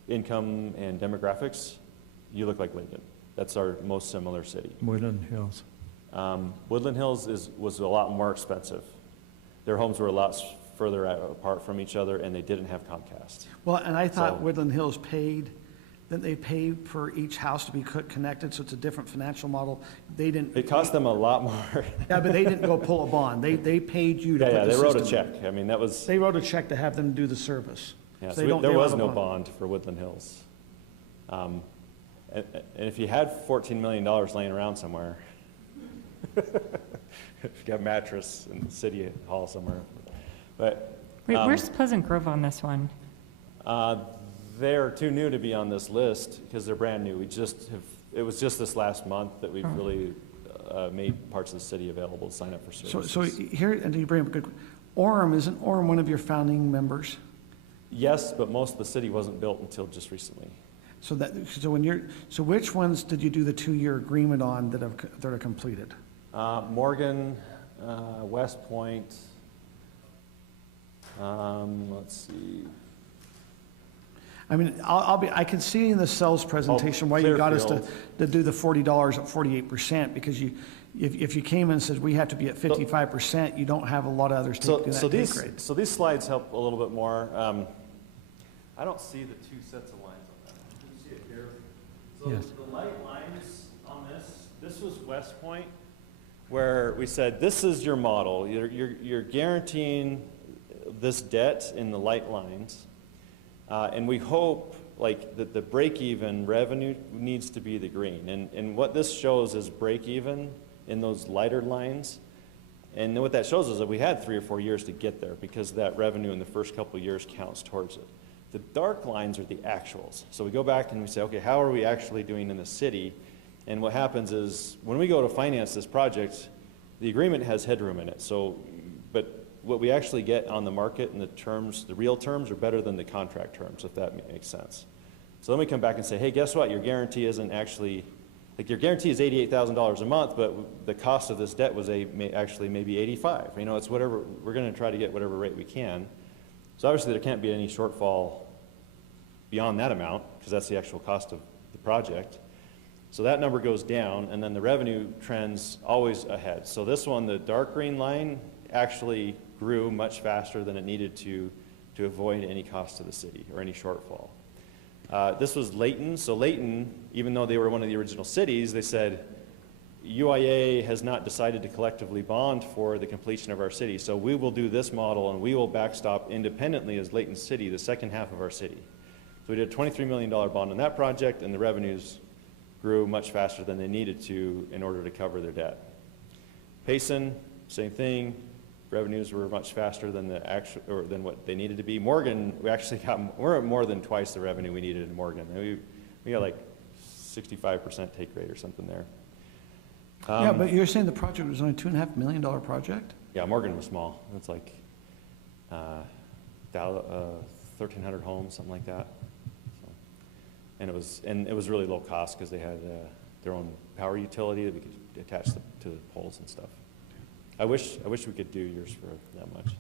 income and demographics, you look like Lincoln. That's our most similar city. Woodland Hills. Woodland Hills was a lot more expensive. Their homes were a lot further apart from each other, and they didn't have Comcast. Well, and I thought So- Woodland Hills paid, that they pay for each house to be connected, so it's a different financial model. They didn't. It cost them a lot more. Yeah, but they didn't go pull a bond. They paid you to put Yeah, the they wrote a system in. check. I mean, that was, They wrote a check to have them do the service. yeah, So so they don't- there they don't was have a no bond for Woodland Hills. And if you had $14 million laying around somewhere, if you got a mattress in the city hall somewhere, but. Wait, where's Pleasant Grove on this one? They're too new to be on this list because they're brand new. It was just this last month that we've really made parts of the city available to sign up for services. So here, and you bring up a good, isn't Orem one of your founding members? Yes, but most of the city wasn't built until just recently. So which ones did you do the 2-year agreement on that are completed? Morgan, West Point, let's see. I mean, I can see in the sales presentation why you got us to do the $40 at 48%, because if you came in and said we have to be at 55%, you don't have a lot of others taking that take rate. So these slides help a little bit more. I don't see the two sets of lines on that. Can you see it here? So Yes. the light lines on this was West Point, where we said, this is your model. You're guaranteeing this debt in the light lines. And we hope like that the break-even revenue needs to be the green. And what this shows is break-even in those lighter lines. And what that shows is that we had 3 or 4 years to get there because that revenue in the first couple of years counts towards it. The dark lines are the actuals. So we go back and we say, okay, how are we actually doing in the city? And what happens is when we go to finance this project, the agreement has headroom in it. So, but what we actually get on the market and the terms, the real terms are better than the contract terms, if that makes sense. So then we come back and say, hey, guess what? Your guarantee isn't actually, like your guarantee is $88,000 a month, but the cost of this debt was actually maybe $85,000. You know, it's whatever, we're going to try to get whatever rate we can. So obviously there can't be any shortfall beyond that amount because that's the actual cost of the project. So that number goes down, and then the revenue trends always ahead. So this one, the dark green line, actually grew much faster than it needed to avoid any cost to the city or any shortfall. This was Layton. So Layton, even though they were one of the original cities, they said, UIA has not decided to collectively bond for the completion of our city, so we will do this model and we will backstop independently as Layton City, the second half of our city. So we did a $23 million bond on that project, and the revenues grew much faster than they needed to in order to cover their debt. Payson, same thing. Revenues were much faster than the actual, or than what they needed to be. Morgan, we're at more than twice the revenue we needed in Morgan. We got like 65% take rate or something there. Yeah, but you're saying the project was only $2.5 million project? Yeah, Morgan was small. It's like 1,300 homes, something like that. So, and it was really low cost because they had their own power utility that we could attach to the poles and stuff. I wish we could do yours for that much.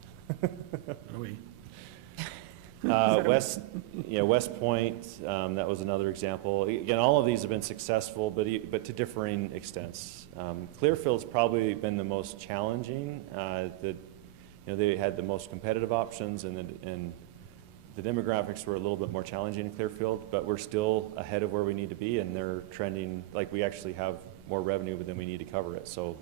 West Point, that was another example. Again, all of these have been successful, but to differing extents. Clearfield's probably been the most challenging. They had the most competitive options, and the demographics were a little bit more challenging in Clearfield, but we're still ahead of where we need to be, and they're trending like we actually have more revenue than we need to cover it. So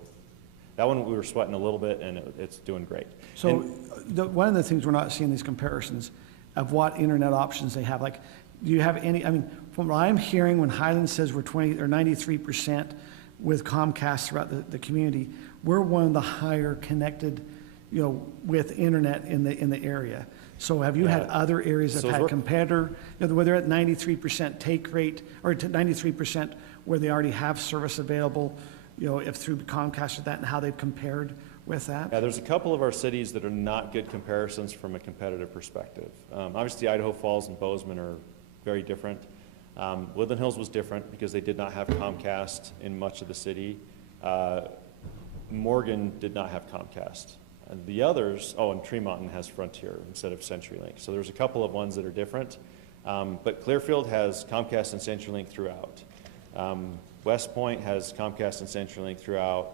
that one we were sweating a little bit, and it's doing great. So one of the things we're not seeing these comparisons of what internet options they have. Like, do you have any, I mean, from what I'm hearing when Highland says we're 20 or 93% with Comcast throughout the community, we're one of the higher connected, with internet in the area. So have you had other areas that have had competitor, where they're at 93% take rate, or to 93% where they already have service available, if through Comcast or that, and how they've compared with that? Yeah, there's a couple of our cities that are not good comparisons from a competitive perspective. Obviously, Idaho Falls and Bozeman are very different. Woodland Hills was different because they did not have Comcast in much of the city. Morgan did not have Comcast. And the others, and Tremonton has Frontier instead of CenturyLink. So there's a couple of ones that are different. But Clearfield has Comcast and CenturyLink throughout. West Point has Comcast and CenturyLink throughout.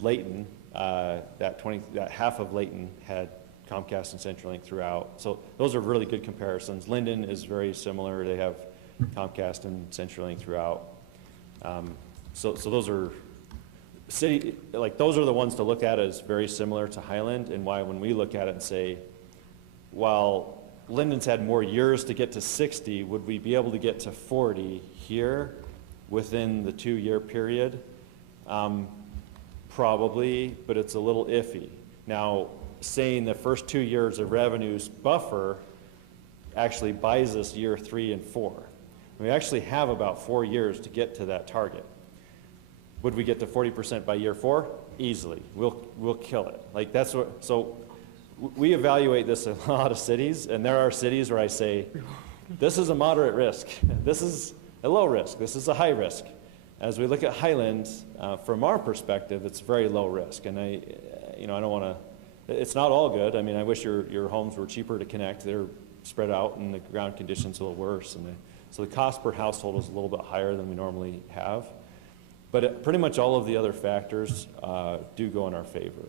Layton, that half of Layton had Comcast and CenturyLink throughout. So those are really good comparisons. Linden is very similar. They have Comcast and CenturyLink throughout. So those are those are the ones to look at as very similar to Highland, and why when we look at it and say, while Linden's had more years to get to 60, would we be able to get to 40 here within the 2-year period? Probably, but it's a little iffy. Now, saying the first 2 years of revenues buffer actually buys us year 3 and 4. We actually have about 4 years to get to that target. Would we get to 40% by year 4? Easily. We'll kill it. Like that's what. So we evaluate this in a lot of cities, and there are cities where I say, this is a moderate risk. This is a low risk. This is a high risk. As we look at Highland, from our perspective, it's very low risk. And I don't want to. It's not all good. I mean, I wish your homes were cheaper to connect. They're spread out, and the ground conditions are a little worse, so the cost per household is a little bit higher than we normally have. But pretty much all of the other factors do go in our favor.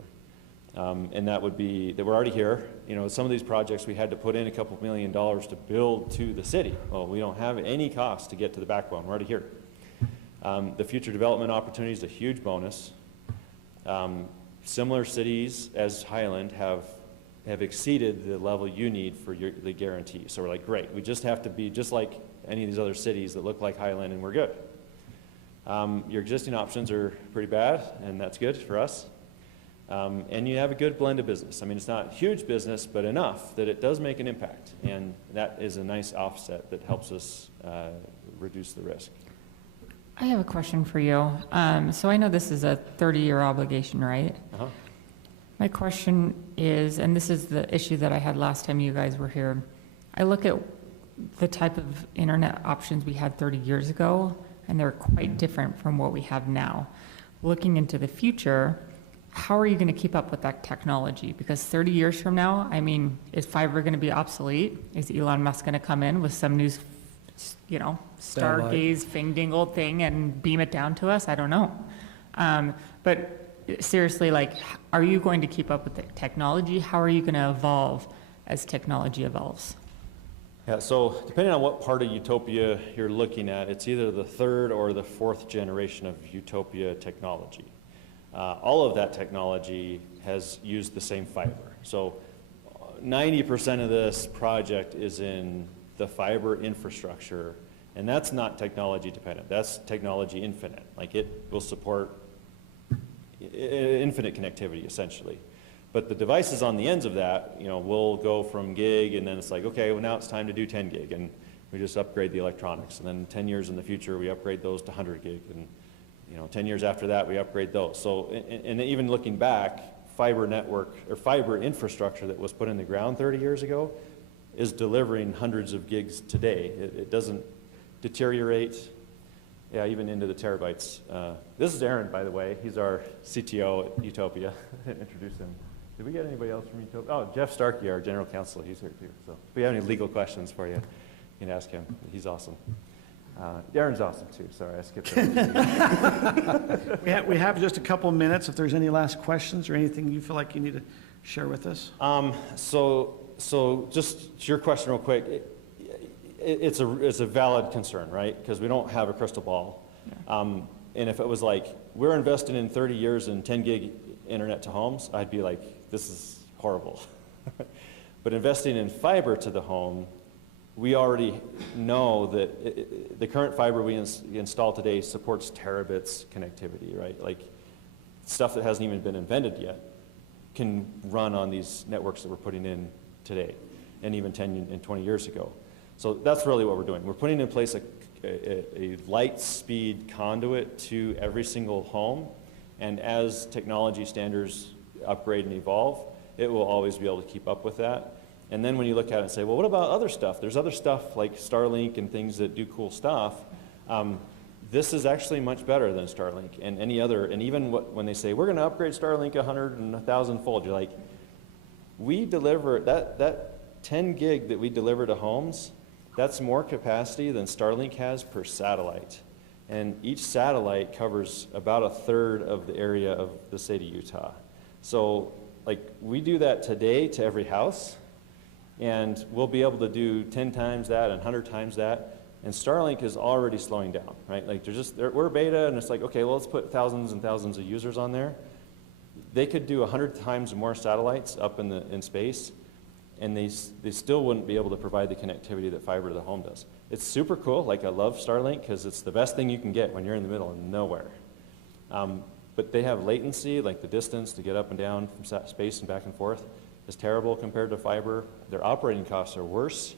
And that would be, that we're already here. You know, some of these projects, we had to put in a couple $1 million to build to the city. Well, we don't have any cost to get to the backbone. We're already here. The future development opportunity is a huge bonus. Similar cities as Highland have exceeded the level you need for the guarantee. So we're like, great. We just have to be just like any of these other cities that look like Highland, and we're good. Your existing options are pretty bad, and that's good for us. And you have a good blend of business. I mean, it's not huge business, but enough that it does make an impact. And that is a nice offset that helps us reduce the risk. I have a question for you. So I know this is a 30-year obligation, right? Uh-huh. My question is, and this is the issue that I had last time you guys were here, I look at the type of internet options we had 30 years ago, and they're quite different from what we have now. Looking into the future, how are you going to keep up with that technology? Because 30 years from now, I mean, is fiber going to be obsolete? Is Elon Musk going to come in with some new, you know, stargaze fing-dingle thing and beam it down to us? I don't know. But seriously, like, are you going to keep up with the technology? How are you going to evolve as technology evolves? Yeah, so depending on what part of utopia you're looking at, it's either the third or the fourth generation of utopia technology. All of that technology has used the same fiber. So 90% of this project is in the fiber infrastructure, and that's not technology dependent. That's technology infinite. Like, it will support infinite connectivity, essentially. But the devices on the ends of that, you know, will go from gig, and then it's like, okay, well, now it's time to do 10 gig, and we just upgrade the electronics. And then 10 years in the future, we upgrade those to 100 gig, and 10 years after that, we upgrade those. So, and even looking back, fiber network or fiber infrastructure that was put in the ground 30 years ago is delivering hundreds of gigs today. It doesn't deteriorate, even into the terabytes. This is Aaron, by the way. He's our CTO at Utopia. I didn't introduce him. Did we get anybody else from Utopia? Oh, Jeff Starkey, our general counsel. He's here too. So if we have any legal questions for you, you can ask him. He's awesome. Aaron's awesome too. Sorry, I skipped over. We have just a couple minutes. If there's any last questions or anything you feel like you need to share with us. So just to your question real quick, it's a valid concern, right? Because we don't have a crystal ball. Yeah. And if it was like, we're investing in 30 years in 10 gig internet to homes, I'd be like, this is horrible. But investing in fiber to the home, we already know that the current fiber we install today supports terabits connectivity, right? Like, stuff that hasn't even been invented yet can run on these networks that we're putting in today, and even 10 and 20 years ago. So that's really what we're doing. We're putting in place a light speed conduit to every single home, and as technology standards upgrade and evolve, it will always be able to keep up with that. And then when you look at it and say, well, what about other stuff? There's other stuff like Starlink and things that do cool stuff. This is actually much better than Starlink and any other. And even when they say, we're going to upgrade Starlink 100 and 1,000 fold, you're like, we deliver, that 10 gig that we deliver to homes, that's more capacity than Starlink has per satellite. And each satellite covers about a third of the area of the state of Utah. So, like, we do that today to every house, and we'll be able to do 10 times that and 100 times that. And Starlink is already slowing down, right? Like, we're beta, and it's like, okay, well, let's put thousands and thousands of users on there. They could do 100 times more satellites up in space, and they still wouldn't be able to provide the connectivity that fiber to the home does. It's super cool. Like, I love Starlink because it's the best thing you can get when you're in the middle of nowhere. But they have latency, like the distance to get up and down from space and back and forth is terrible compared to fiber. Their operating costs are worse,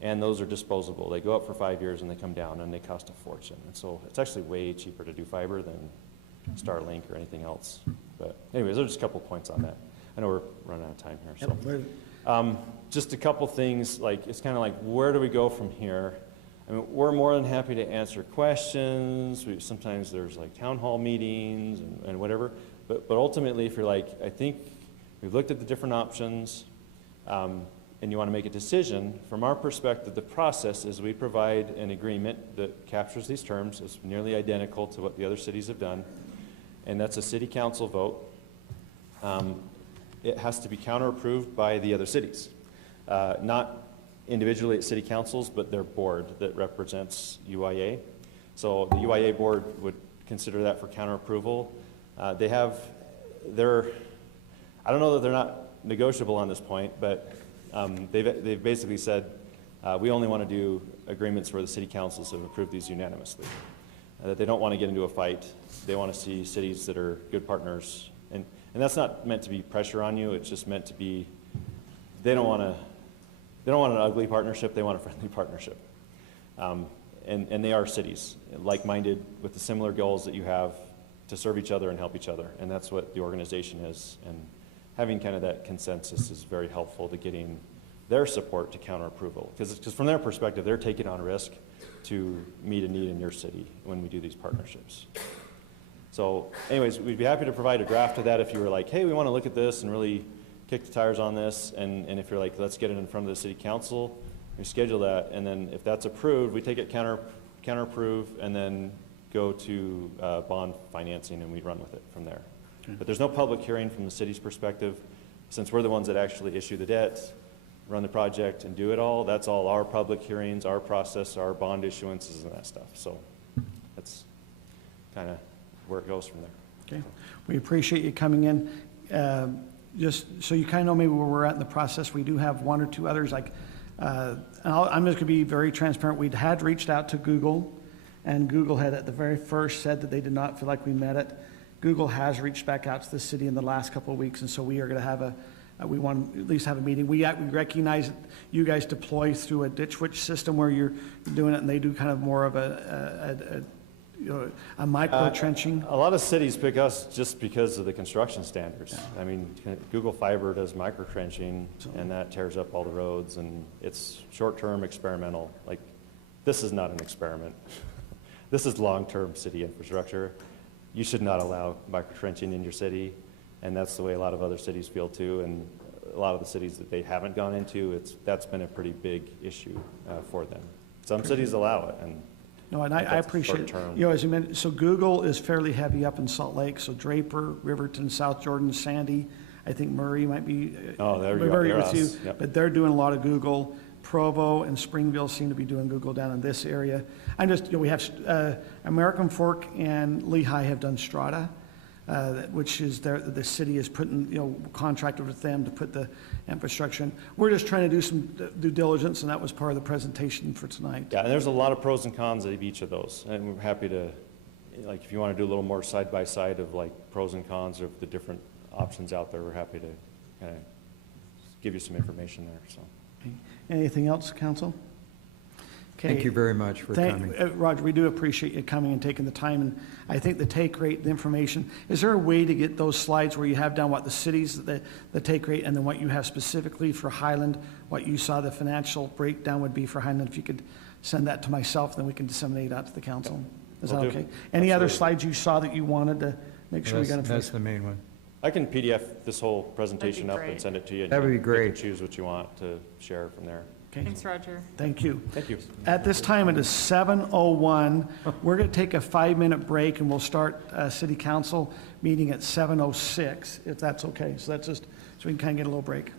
and those are disposable. They go up for 5 years and they come down, and they cost a fortune. And so it's actually way cheaper to do fiber than Starlink or anything else. But anyways, there's just a couple points on that. I know we're running out of time here. So just a couple things, like, it's kind of like, where do we go from here? I mean, we're more than happy to answer questions. Sometimes there's like town hall meetings and whatever. But ultimately, if you're like, I think we've looked at the different options, and you want to make a decision, from our perspective, the process is we provide an agreement that captures these terms. It's nearly identical to what the other cities have done, and that's a city council vote. it has to be counter-approved by the other cities. Not individually at city councils, but their board that represents UIA. So the UIA board would consider that for counter-approval. I don't know that they're not negotiable on this point, but they've basically said, we only want to do agreements where the city councils have approved these unanimously. That they don't want to get into a fight. They want to see cities that are good partners. And that's not meant to be pressure on you. It's just meant to be, they don't want an ugly partnership. They want a friendly partnership. And they are cities, like-minded with the similar goals that you have to serve each other and help each other. And that's what the organization is. And having kind of that consensus is very helpful to getting their support to counter-approval. Because from their perspective, they're taking on risk to meet a need in your city when we do these partnerships. So anyways, we'd be happy to provide a draft of that if you were like, hey, we want to look at this and really kick the tires on this. And if you're like, let's get it in front of the city council, we schedule that. And then if that's approved, we take it counter-approve and then go to bond financing and we run with it from there. Okay. But there's no public hearing from the city's perspective. Since we're the ones that actually issue the debt, run the project and do it all, that's all our public hearings, our process, our bond issuances and that stuff. So that's kind of where it goes from there. Okay, we appreciate you coming in. Just so you kind of know maybe where we're at in the process, we do have one or two others. Like, and I'm just going to be very transparent. We had reached out to Google, and Google had at the very first said that they did not feel like we met it. Google has reached back out to the city in the last couple of weeks, and so we are going to have we want to at least have a meeting. We recognize that you guys deploy through a ditch witch system where you're doing it, and they do kind of more of a micro trenching. A lot of cities pick us just because of the construction standards. Yeah. I mean, Google Fiber does micro trenching, and that tears up all the roads, and it's short-term experimental. Like, this is not an experiment. This is long-term city infrastructure. You should not allow micro trenching in your city. And that's the way a lot of other cities feel too, and a lot of the cities that they haven't gone into, that's been a pretty big issue for them. Some cities allow it, and no, and I appreciate, as you mentioned, so Google is fairly heavy up in Salt Lake, so Draper, Riverton, South Jordan, Sandy, I think Murray might be. Oh, there you go. With you, yep. But they're doing a lot of Google. Provo and Springville seem to be doing Google down in this area. I'm just, we have American Fork and Lehigh have done Strata. Which is the city is putting, contracted with them to put the infrastructure in. We're just trying to do some due diligence, and that was part of the presentation for tonight. Yeah, and there's a lot of pros and cons of each of those, and we're happy to, like, if you want to do a little more side by side of like pros and cons of the different options out there, we're happy to kind of give you some information there. So, okay. Anything else, council? Okay. Thank you very much for coming. Roger, we do appreciate you coming and taking the time, and I think the take rate, the information, is there a way to get those slides where you have down what the cities, the take rate, and then what you have specifically for Highland, what you saw the financial breakdown would be for Highland? If you could send that to myself, then we can disseminate it out to the council. Is that okay? Any other slides you saw that you wanted to make sure we got it? That's the main one. I can PDF this whole presentation up and send it to you. That would be great. You can choose what you want to share from there. Okay. Thanks, Roger. Thank you. Thank you. At this time, it is 7:01. We're going to take a 5-minute break, and we'll start City Council meeting at 7:06, if that's okay. So that's just so we can kind of get a little break.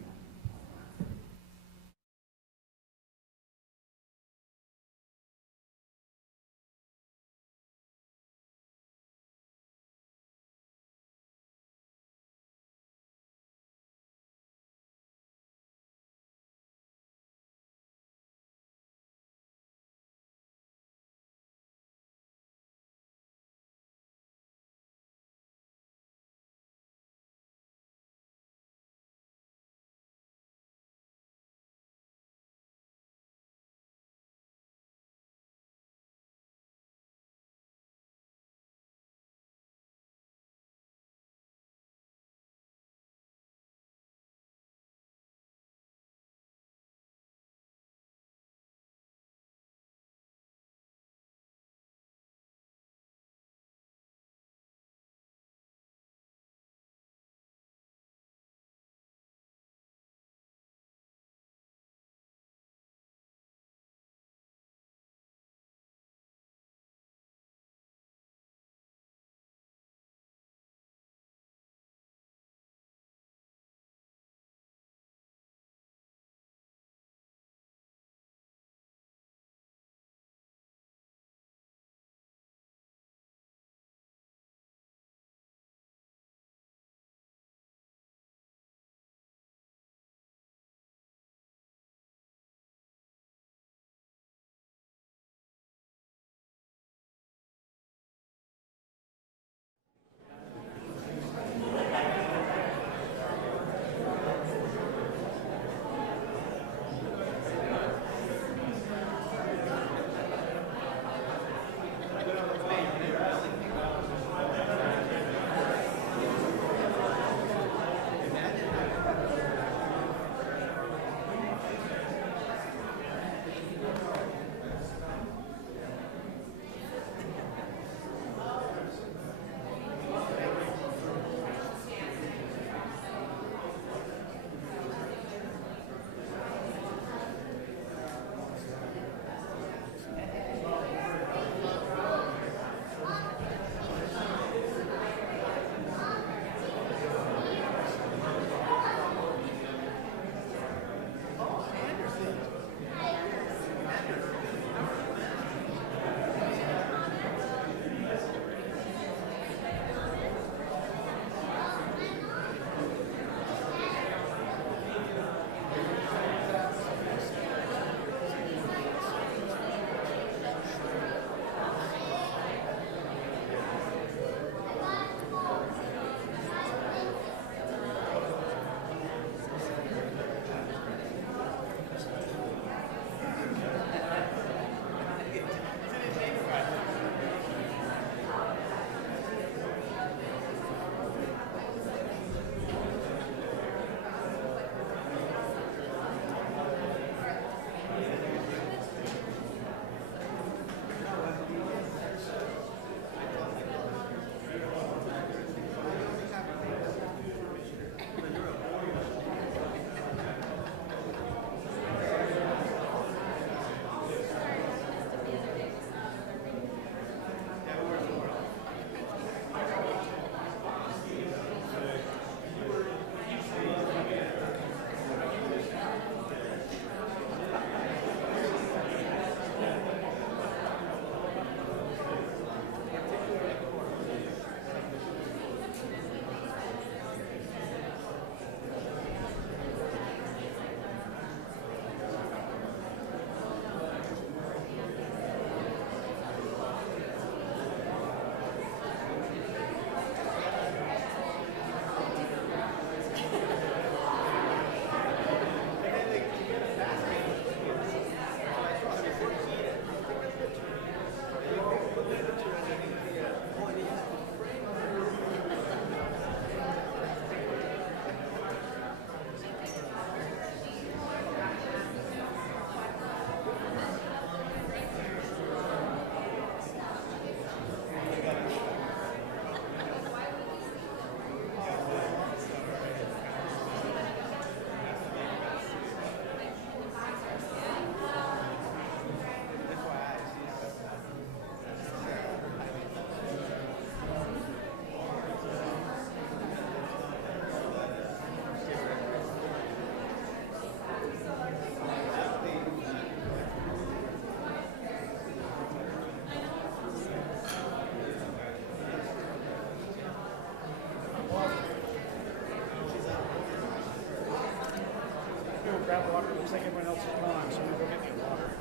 looks like everyone else is gone, so I'm gonna go get me water.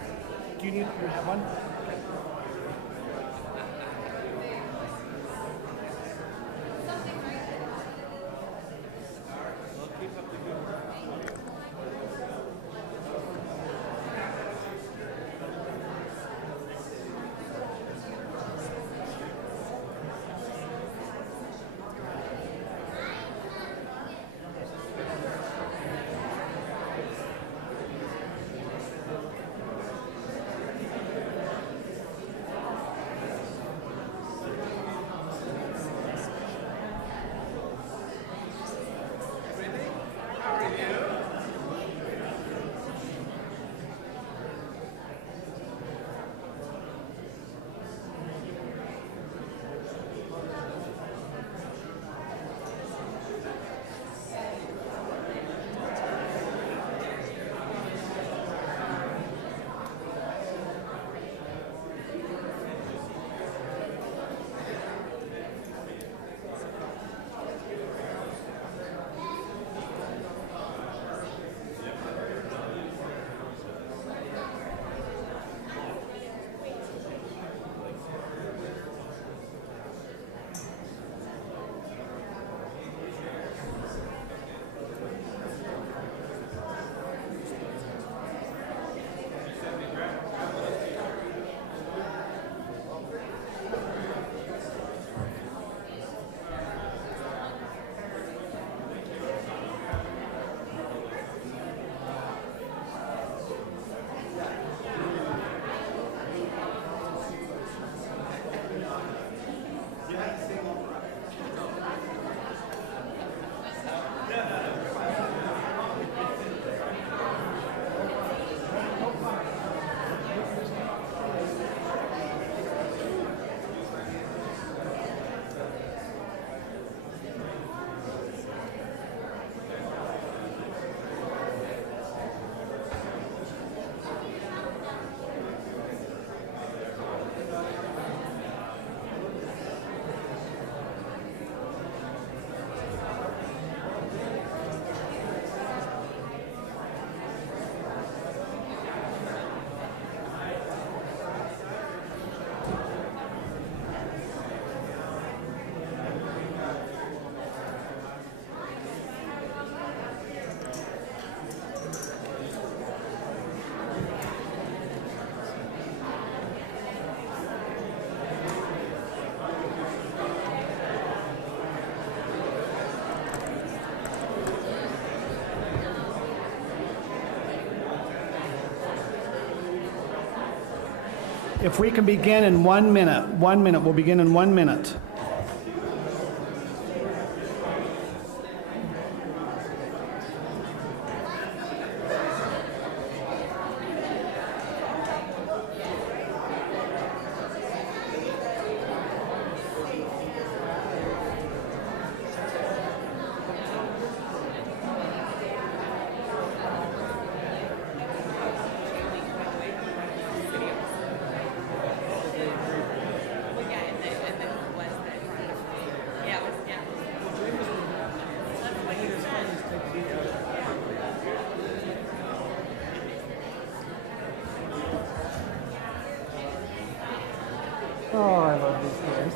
Do you have one? If we can begin in 1 minute, we'll begin in 1 minute. Oh, I love these guys.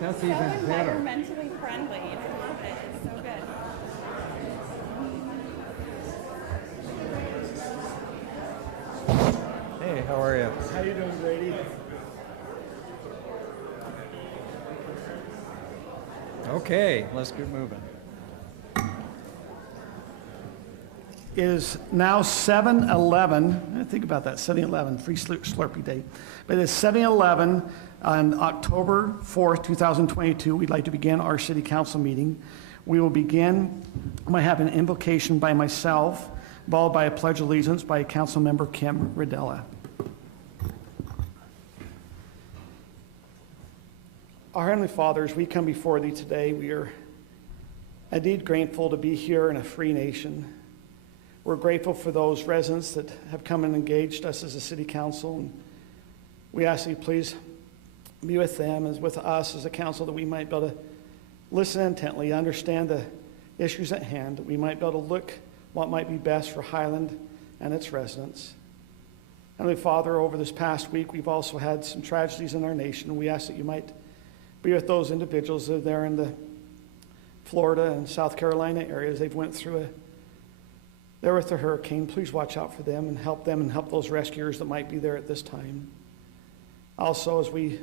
That's even better. Environmentally friendly. I love it. It's so good. Hey, how are you? How you doing, Grady? Okay, let's get moving. It is now 7:11. Think about that, 7:11, free Slurpee day. But it's 7:11 on October 4th, 2022. We'd like to begin our city council meeting. We will begin by having an invocation by myself, followed by a pledge of allegiance by Council Member Kim Radella. Our Heavenly Father, as we come before Thee today, we are indeed grateful to be here in a free nation. We're grateful for those residents that have come and engaged us as a city council. And we ask that You please be with them as with us as a council, that we might be able to listen intently, understand the issues at hand, that we might be able to look what might be best for Highland and its residents. Heavenly Father, over this past week, we've also had some tragedies in our nation. We ask that You might be with those individuals that are there in the Florida and South Carolina areas. They've went through they're with the hurricane. Please watch out for them and help those rescuers that might be there at this time. Also, as we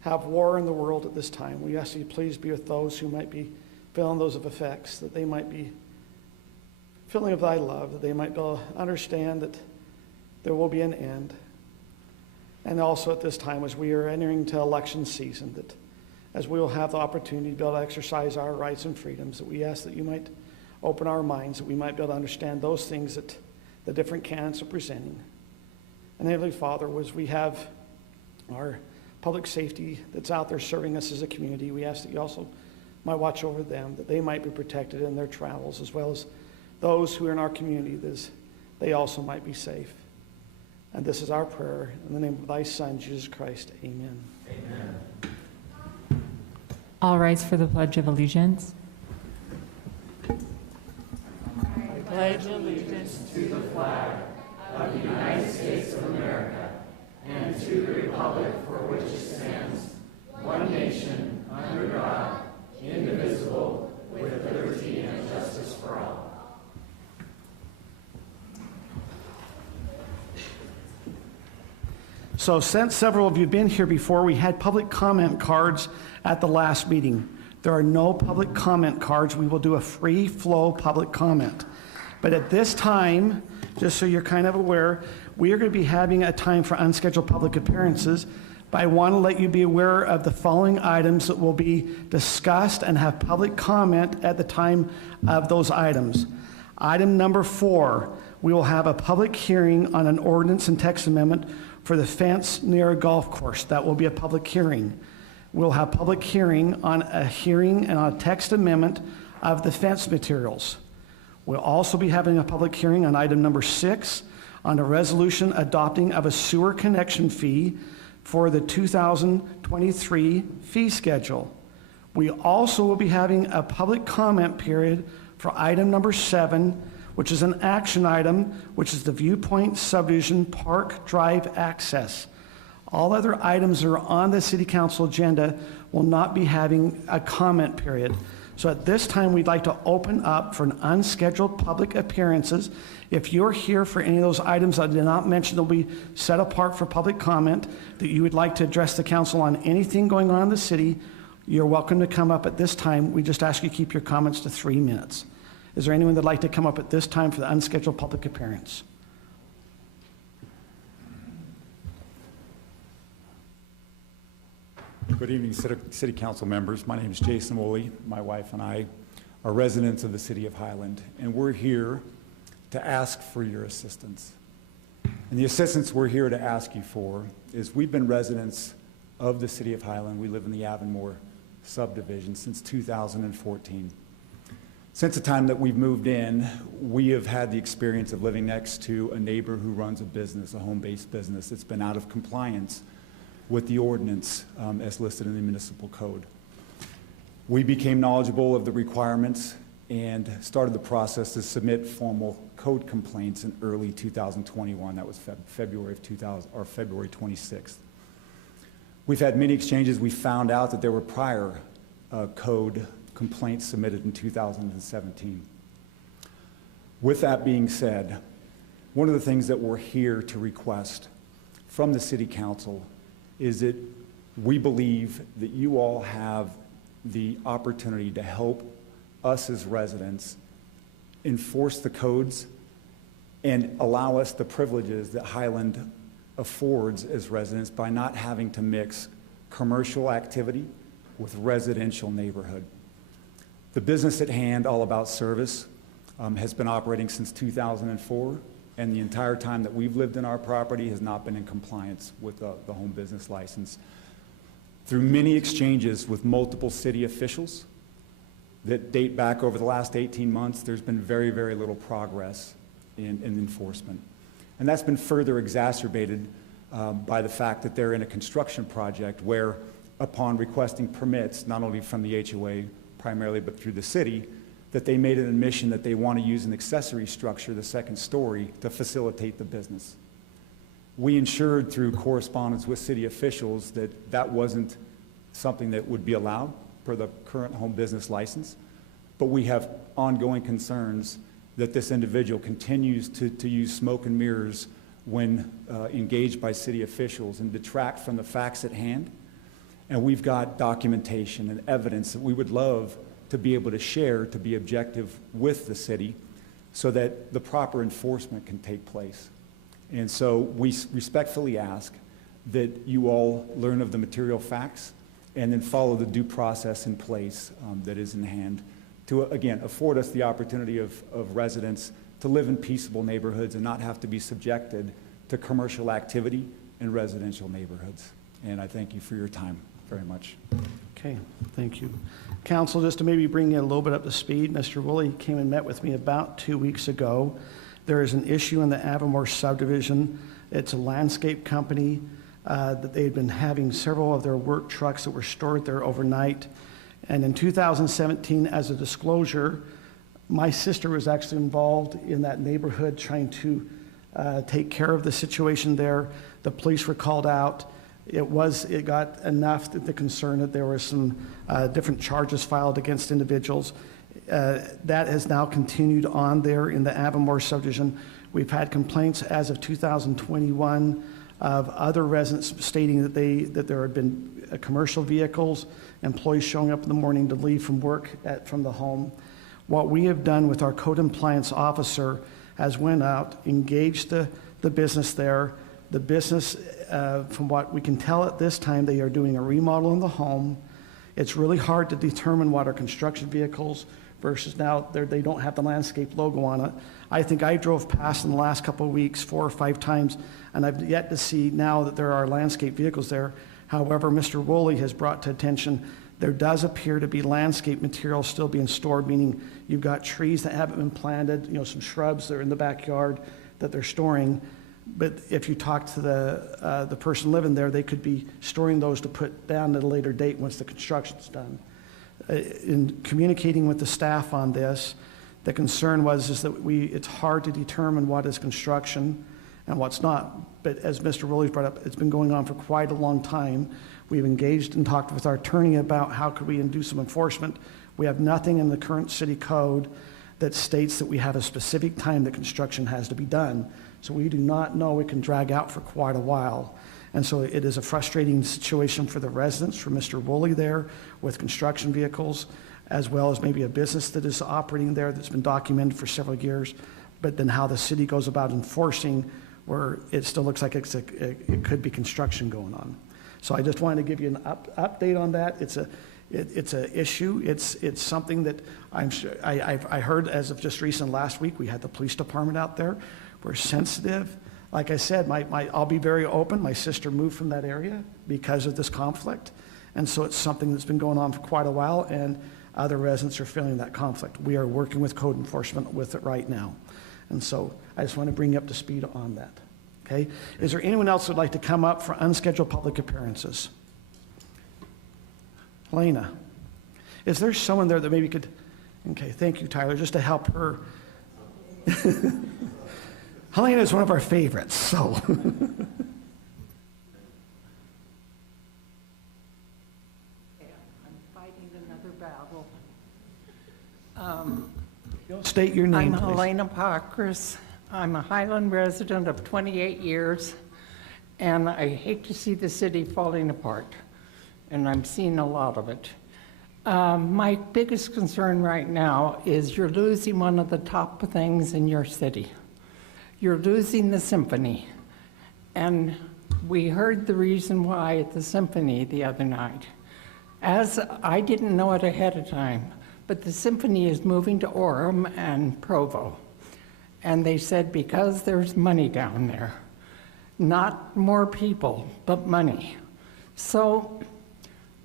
have war in the world at this time, we ask that You please be with those who might be feeling those effects, that they might be feeling of Thy love, that they might be able to understand that there will be an end. And also at this time, as we are entering into election season, that as we will have the opportunity to be able to exercise our rights and freedoms, that we ask that You might open our minds, that we might be able to understand those things that the different candidates are presenting. And Heavenly Father, as we have our public safety that's out there serving us as a community, we ask that You also might watch over them, that they might be protected in their travels, as well as those who are in our community, that they also might be safe. And this is our prayer in the name of Thy Son, Jesus Christ. Amen. Amen. All rise for the Pledge of Allegiance. I pledge allegiance to the flag of the United States of America and to the republic for which it stands, one nation, under God, indivisible, with liberty and justice for all. So since several of you have been here before, we had public comment cards at the last meeting. There are no public comment cards. We will do a free flow public comment. But at this time, just so you're kind of aware, we are going to be having a time for unscheduled public appearances. But I want to let you be aware of the following items that will be discussed and have public comment at the time of those items. Item number 4, we will have a public hearing on an ordinance and text amendment for the fence near a golf course. That will be a public hearing. We'll have public hearing on a text amendment of the fence materials. We'll also be having a public hearing on item number 6 on a resolution adopting of a sewer connection fee for the 2023 fee schedule. We also will be having a public comment period for item number 7, which is an action item, which is the Viewpoint Subdivision Park Drive access. All other items that are on the City Council agenda will not be having a comment period. So at this time, we'd like to open up for an unscheduled public appearances. If you're here for any of those items I did not mention, they'll be set apart for public comment, that you would like to address the council on anything going on in the city, you're welcome to come up at this time. We just ask you to keep your comments to 3 minutes. Is there anyone that'd like to come up at this time for the unscheduled public appearance? Good evening, City Council members. My name is Jason Woolley. My wife and I are residents of the City of Highland, and we're here to ask for your assistance. And the assistance we're here to ask you for is we've been residents of the City of Highland. We live in the Avonmore subdivision since 2014. Since the time that we've moved in, we have had the experience of living next to a neighbor who runs a business, a home-based business that's been out of compliance with the ordinance as listed in the municipal code. We became knowledgeable of the requirements and started the process to submit formal code complaints in early 2021. That was February 26th. We've had many exchanges. We found out that there were prior code complaints submitted in 2017. With that being said, one of the things that we're here to request from the City Council is that we believe that you all have the opportunity to help us as residents enforce the codes and allow us the privileges that Highland affords as residents by not having to mix commercial activity with residential neighborhood. The business at hand, All About Service, has been operating since 2004, and the entire time that we've lived in our property has not been in compliance with the home business license. Through many exchanges with multiple city officials that date back over the last 18 months, there's been very, very little progress in enforcement. And that's been further exacerbated by the fact that they're in a construction project where, upon requesting permits, not only from the HOA primarily, but through the city, that they made an admission that they want to use an accessory structure, the second story, to facilitate the business. We ensured through correspondence with city officials that that wasn't something that would be allowed per the current home business license, but we have ongoing concerns that this individual continues to use smoke and mirrors when engaged by city officials and detract from the facts at hand. And we've got documentation and evidence that we would love to be able to share, to be objective with the city so that the proper enforcement can take place. And so we respectfully ask that you all learn of the material facts and then follow the due process in place that is in hand to, again, afford us the opportunity of residents to live in peaceable neighborhoods and not have to be subjected to commercial activity in residential neighborhoods. And I thank you for your time very much. Okay, thank you. Council, just to maybe bring you a little bit up to speed, Mr. Woolley came and met with me about 2 weeks ago. There is an issue in the Avamore subdivision. It's a landscape company that they had been having several of their work trucks that were stored there overnight. And in 2017, as a disclosure, my sister was actually involved in that neighborhood trying to take care of the situation there. The police were called out. It got enough that the concern that there were some different charges filed against individuals. That has now continued on there in the Avamore subdivision. We've had complaints as of 2021 of other residents stating that there had been commercial vehicles, employees showing up in the morning to leave from work from the home. What we have done with our code compliance officer has went out, engaged the business there. The business, from what we can tell at this time, they are doing a remodel in the home. It's really hard to determine what are construction vehicles versus now they don't have the landscape logo on it. I think I drove past in the last couple of weeks 4 or 5 times, and I've yet to see now that there are landscape vehicles there. However, Mr. Woolley has brought to attention there does appear to be landscape material still being stored, meaning you've got trees that haven't been planted, some shrubs that are in the backyard that they're storing. But if you talk to the person living there, they could be storing those to put down at a later date once the construction's done. In communicating with the staff on this, the concern is that it's hard to determine what is construction and what's not. But as Mr. Woolley brought up, it's been going on for quite a long time. We've engaged and talked with our attorney about how could we do some enforcement. We have nothing in the current city code that states that we have a specific time that construction has to be done. So we do not know. It can drag out for quite a while. And so it is a frustrating situation for the residents, for Mr. Woolley there with construction vehicles, as well as maybe a business that is operating there that's been documented for several years, but then how the city goes about enforcing where it still looks like it could be construction going on. So I just wanted to give you an update on that. It's an issue. It's something that I'm sure I heard as of just recent last week. We had the police department out there. We're sensitive. Like I said, I'll be very open. My sister moved from that area because of this conflict, and so it's something that's been going on for quite a while. And other residents are feeling that conflict. We are working with code enforcement with it right now, and so I just want to bring you up to speed on that. Okay. Is there anyone else who would like to come up for unscheduled public appearances? Helena, is there someone there that maybe could? Okay, thank you, Tyler, just to help her. Helena is one of our favorites, so. I'm fighting another battle. You'll state your name, I'm please. Helena Pockris. I'm a Highland resident of 28 years, and I hate to see the city falling apart, and I'm seeing a lot of it. My biggest concern right now is you're losing one of the top things in your city. you're losing the symphony. And we heard the reason why at the symphony the other night. As I didn't know it ahead of time, but the symphony is moving to Orem and Provo. And they said because there's money down there, not more people, but money. So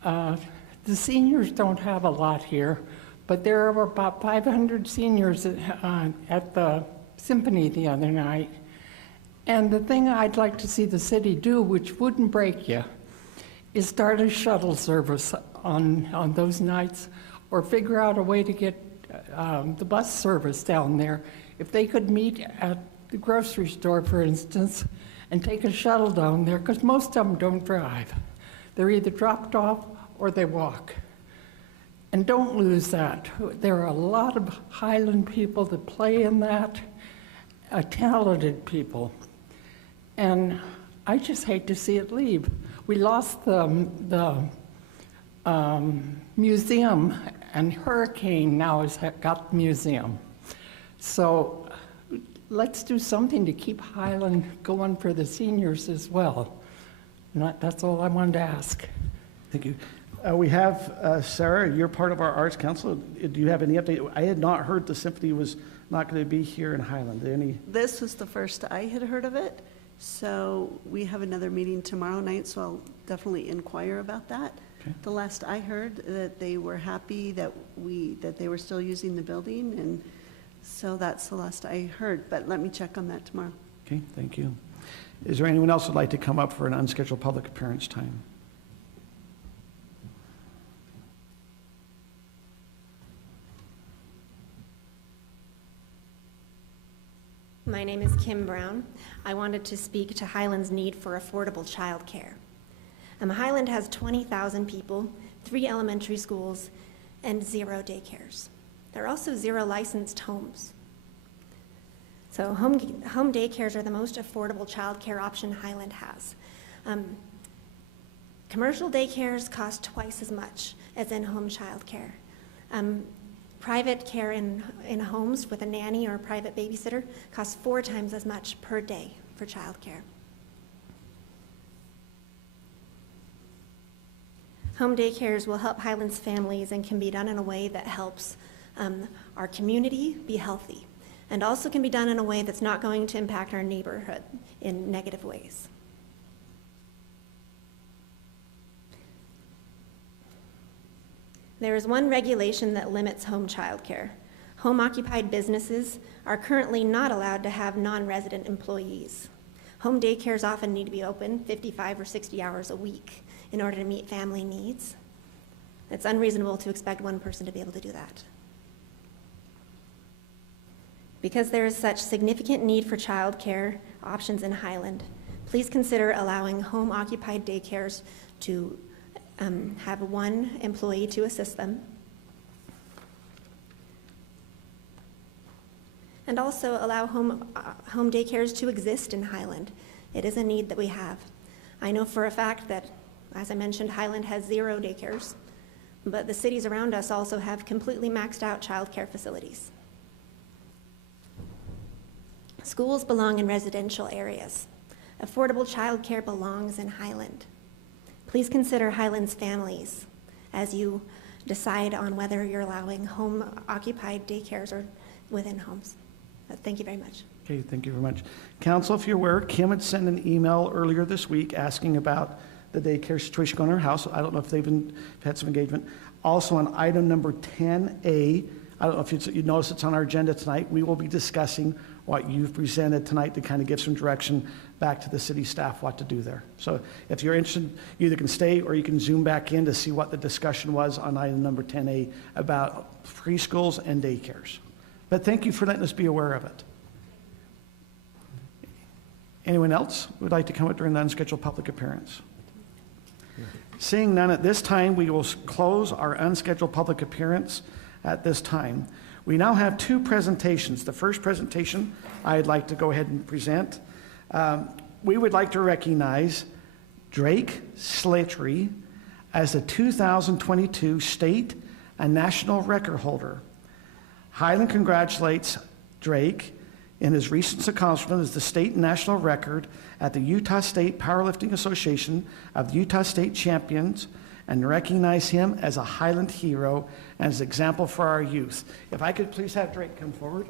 the seniors don't have a lot here, but there were about 500 seniors at the symphony the other night. And the thing I'd like to see the city do, which wouldn't break you, is start a shuttle service on those nights, or figure out a way to get the bus service down there. If they could meet at the grocery store, for instance, and take a shuttle down there, because most of them don't drive. They're either dropped off or they walk. And don't lose that. There are a lot of Highland people that play in that, talented people. And I just hate to see it leave. We lost the museum, and Hurricane now has got the museum. So let's do something to keep Highland going for the seniors as well. That's all I wanted to ask. Thank you. We have, Sarah, you're part of our Arts Council. Do you have any update? I had not heard the symphony was not going to be here in Highland. This was the first I had heard of it. So we have another meeting tomorrow night, so I'll definitely inquire about that. Okay. The last I heard that they were happy that they were still using the building, and so that's the last I heard, but let me check on that tomorrow. Okay, thank you. Is there anyone else who'd like to come up for an unscheduled public appearance time? My name is Kim Brown. I wanted to speak to Highland's need for affordable childcare. Highland has 20,000 people, 3 elementary schools, and 0 daycares. There are also 0 licensed homes. So home daycares are the most affordable childcare option Highland has. Commercial daycares cost twice as much as in-home childcare. Private care in homes with a nanny or a private babysitter costs 4 times as much per day for childcare. Home daycares will help Highlands families and can be done in a way that helps our community be healthy, and also can be done in a way that's not going to impact our neighborhood in negative ways. There is one regulation that limits home childcare. Home-occupied businesses are currently not allowed to have non-resident employees. Home daycares often need to be open 55 or 60 hours a week in order to meet family needs. It's unreasonable to expect one person to be able to do that. Because there is such significant need for childcare options in Highland, please consider allowing home-occupied daycares to have 1 employee to assist them, and also allow home daycares to exist in Highland. It is a need that we have. I know for a fact that, as I mentioned, Highland has 0 daycares, but the cities around us also have completely maxed out childcare facilities. Schools belong in residential areas. Affordable childcare belongs in Highland. Please consider Highlands families as you decide on whether you're allowing home-occupied daycares or within homes. Thank you very much. Okay, thank you very much. Council, if you're aware, Kim had sent an email earlier this week asking about the daycare situation going on in her house. I don't know if they've had some engagement. Also on item number 10A, I don't know if you notice it's on our agenda tonight, we will be discussing what you've presented tonight to kind of give some direction back to the city staff what to do there. So if you're interested, you either can stay or you can zoom back in to see what the discussion was on item number 10A about preschools and daycares. But thank you for letting us be aware of it. Anyone else who would like to come up during the unscheduled public appearance? Seeing none at this time, we will close our unscheduled public appearance at this time. We now have 2 presentations. The first presentation I'd like to go ahead and present. We would like to recognize Drake Slattery as the 2022 state and national record holder. Highland congratulates Drake. in his recent accomplishment as the state and national record at the Utah State Powerlifting Association of the Utah State Champions, and recognize him as a Highland hero and as an example for our youth. If I could please have Drake come forward.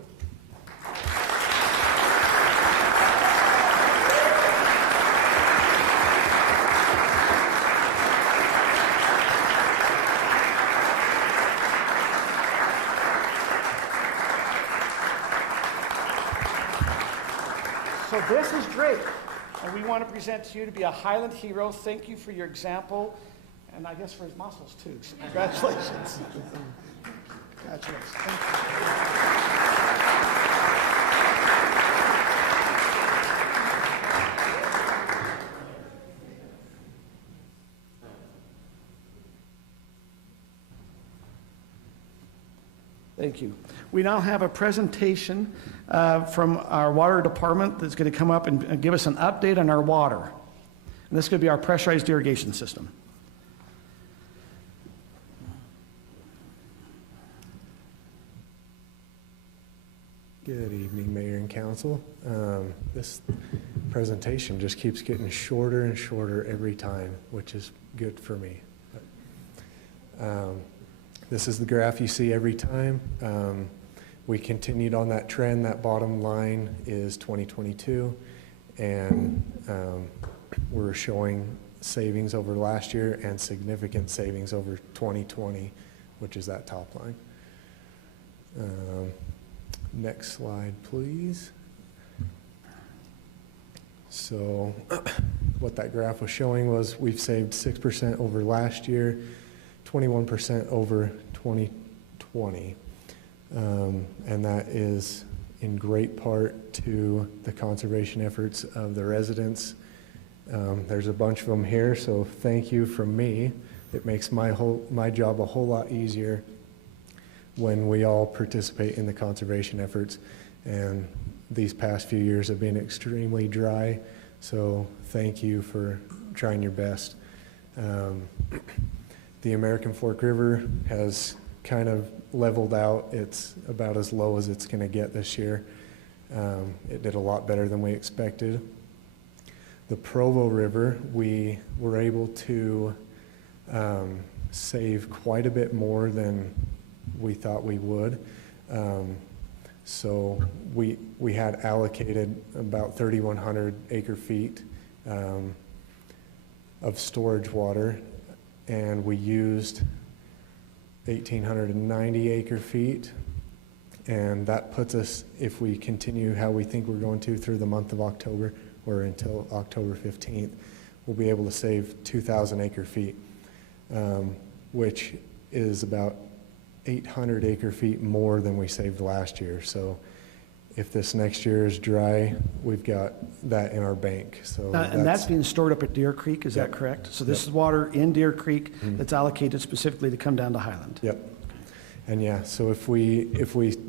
So this is Drake, and we want to present to you to be a Highland hero. Thank you for your example, and I guess for his muscles too. So congratulations. Congratulations. Thank you. Thank you. We now have a presentation from our water department that's going to come up and give us an update on our water. And this is going to be our pressurized irrigation system. Good evening, Mayor and Council. This presentation just keeps getting shorter and shorter every time, which is good for me. This is the graph you see every time. We continued on that trend. That bottom line is 2022, and we're showing savings over last year and significant savings over 2020, which is that top line. Next slide, please. So what that graph was showing was we've saved 6% over last year, 21% over 2020. And that is in great part to the conservation efforts of the residents. There's a bunch of them here, so thank you from me. It makes my job a whole lot easier when we all participate in the conservation efforts. And these past few years have been extremely dry, so thank you for trying your best. The American Fork River has kind of leveled out. It's about as low as it's going to get this year. It did a lot better than we expected. The Provo River, we were able to save quite a bit more than we thought we would. So we had allocated about 3,100 acre feet of storage water, and we used 1,890 acre feet, and that puts us, if we continue how we think we're going to through the month of October or until October 15th, we'll be able to save 2,000 acre feet, which is about 800 acre feet more than we saved last year. So if this next year is dry, we've got that in our bank. So and that's being stored up at Deer Creek, is that correct? So this is water in Deer Creek that's allocated specifically to come down to Highland. Yep. And yeah, so if we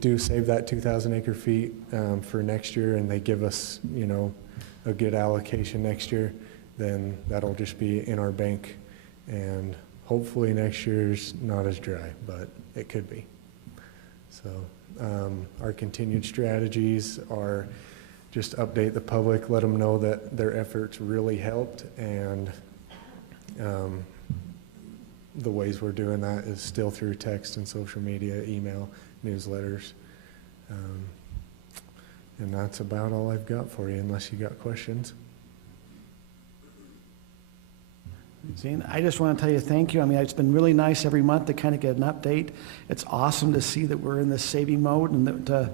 do save that 2,000 acre feet for next year, and they give us, you know, a good allocation next year, then that'll just be in our bank, and hopefully next year's not as dry, but it could be. So our continued strategies are just update the public, let them know that their efforts really helped, and the ways we're doing that is still through text and social media, email, newsletters. And that's about all I've got for you, unless you got questions. Zane, I just want to tell you thank you. I mean, it's been really nice every month to kind of get an update. It's awesome to see that we're in this saving mode, and that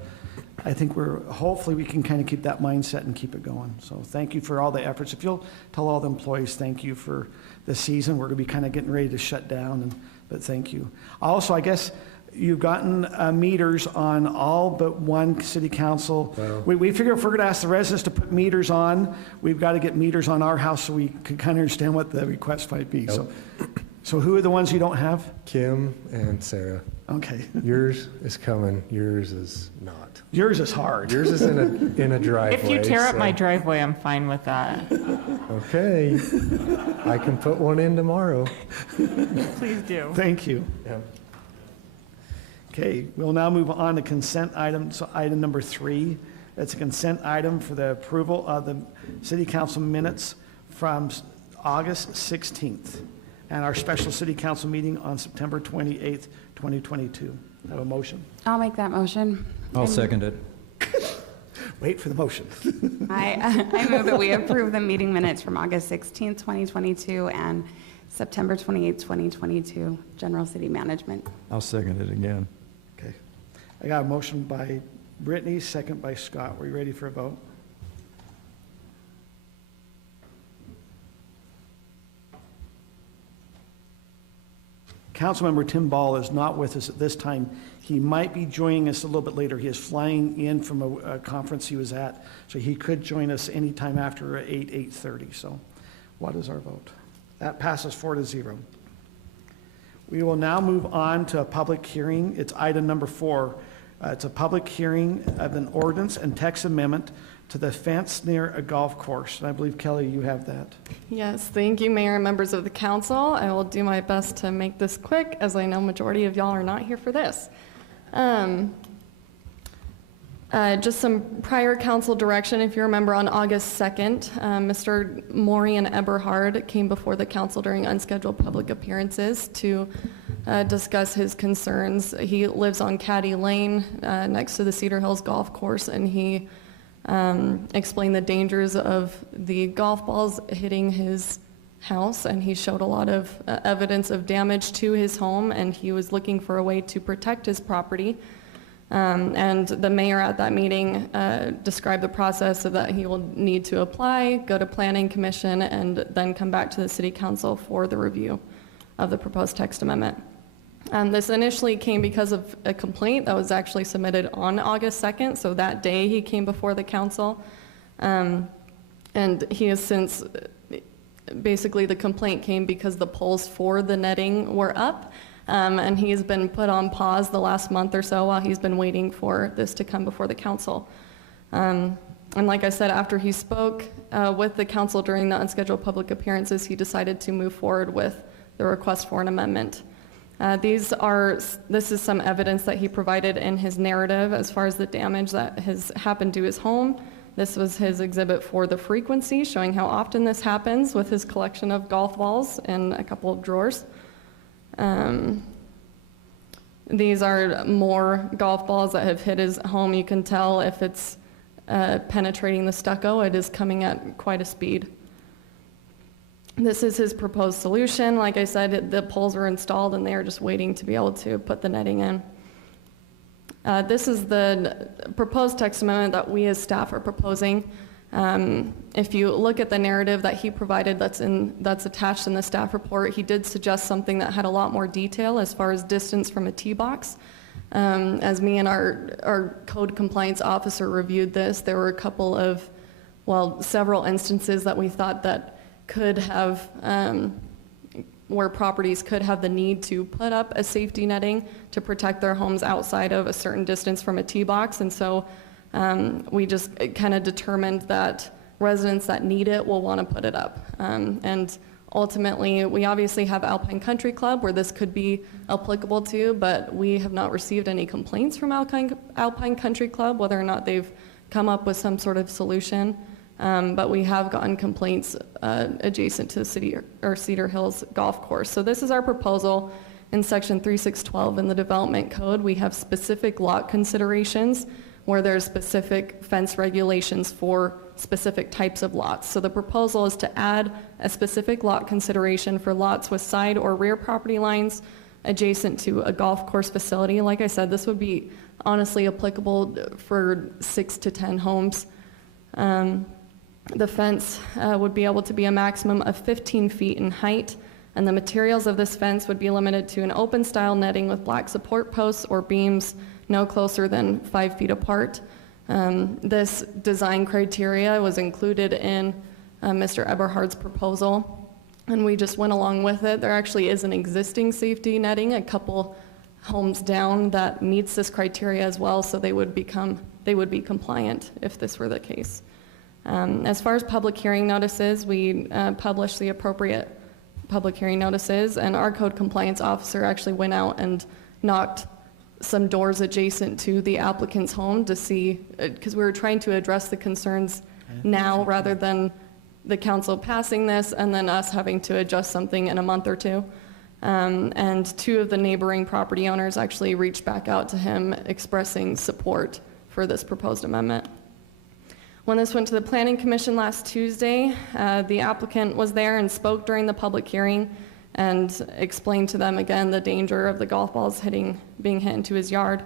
I think hopefully we can kind of keep that mindset and keep it going. So thank you for all the efforts. If you'll tell all the employees thank you for the season. We're going to be kind of getting ready to shut down, but thank you. Also, I guess you've gotten meters on all but one city council. Wow. We figure if we're going to ask the residents to put meters on, we've got to get meters on our house so we can kind of understand what the request might be. Yep. So who are the ones you don't have? Kim and Sarah. Okay. Yours is coming. Yours is not. Yours is hard. Yours is in a driveway. If you tear up my driveway, I'm fine with that. Okay. I can put one in tomorrow. Please do. Thank you. Yeah. Okay, we'll now move on to consent item. So item number 3 It's a consent item for the approval of the city council minutes from August 16th and our special city council meeting on September 28th, 2022. Have a motion? I'll make that motion. I'll second it. Wait for the motion. I move that we approve the meeting minutes from August 16th, 2022 and September 28th, 2022, general city management. I'll second it again. Okay. I got a motion by Brittany, second by Scott. Were you ready for a vote? Councilmember Tim Ball is not with us at this time. He might be joining us a little bit later. He is flying in from a conference he was at, so he could join us anytime after 8:30. So what is our vote? That passes 4-0. We will now move on to a public hearing. It's item number 4. It's a public hearing of an ordinance and text amendment to the fence near a golf course. And I believe, Kelly, you have that. Yes, thank you, Mayor and members of the council. I will do my best to make this quick, as I know majority of y'all are not here for this. Just some prior council direction. If you remember, on August 2nd, Mr. Maureen Eberhard came before the council during unscheduled public appearances to discuss his concerns. He lives on Caddy Lane next to the Cedar Hills Golf Course, and he explained the dangers of the golf balls hitting his house, and he showed a lot of evidence of damage to his home, and he was looking for a way to protect his property. And the mayor at that meeting described the process so that he will need to apply, go to planning commission, and then come back to the city council for the review of the proposed text amendment. This initially came because of a complaint that was actually submitted on August 2nd, so that day he came before the council. And he has since, basically the complaint came because the poles for the netting were up, and he's been put on pause the last month or so while he's been waiting for this to come before the council. And like I said, after he spoke with the council during the unscheduled public appearances, he decided to move forward with the request for an amendment. This is some evidence that he provided in his narrative as far as the damage that has happened to his home. This was his exhibit for the frequency, showing how often this happens with his collection of golf balls in a couple of drawers. These are more golf balls that have hit his home. You can tell if it's penetrating the stucco, it is coming at quite a speed. This is his proposed solution. Like I said, the poles were installed and they are just waiting to be able to put the netting in. This is the proposed text amendment that we as staff are proposing. If you look at the narrative that he provided that's attached in the staff report, he did suggest something that had a lot more detail as far as distance from a tee box. As me and our code compliance officer reviewed this, there were a couple of, several instances that we thought that could have, where properties could have the need to put up a safety netting to protect their homes outside of a certain distance from a tee box. And so we just kind of determined that residents that need it will want to put it up. And ultimately, we obviously have Alpine Country Club where this could be applicable to, but we have not received any complaints from Alpine Country Club, whether or not they've come up with some sort of solution. But we have gotten complaints adjacent to the Cedar Hills Golf Course. So this is our proposal. In section 3612 in the development code, we have specific lot considerations where there's specific fence regulations for specific types of lots. So the proposal is to add a specific lot consideration for lots with side or rear property lines adjacent to a golf course facility. Like I said, this would be honestly applicable for 6 to 10 homes. The fence would be able to be a maximum of 15 feet in height, and the materials of this fence would be limited to an open style netting with black support posts or beams no closer than 5 feet apart. This design criteria was included in Mr. Eberhard's proposal, and we just went along with it. There actually is an existing safety netting a couple homes down that meets this criteria as well, so they would be compliant if this were the case. As far as public hearing notices, we publish the appropriate public hearing notices, and our code compliance officer actually went out and knocked some doors adjacent to the applicant's home to see, because we were trying to address the concerns now rather than the council passing this and then us having to adjust something in a month or two. And two of the neighboring property owners actually reached back out to him expressing support for this proposed amendment. When this went to the Planning Commission last Tuesday, the applicant was there and spoke during the public hearing and explained to them again the danger of the golf balls being hit into his yard.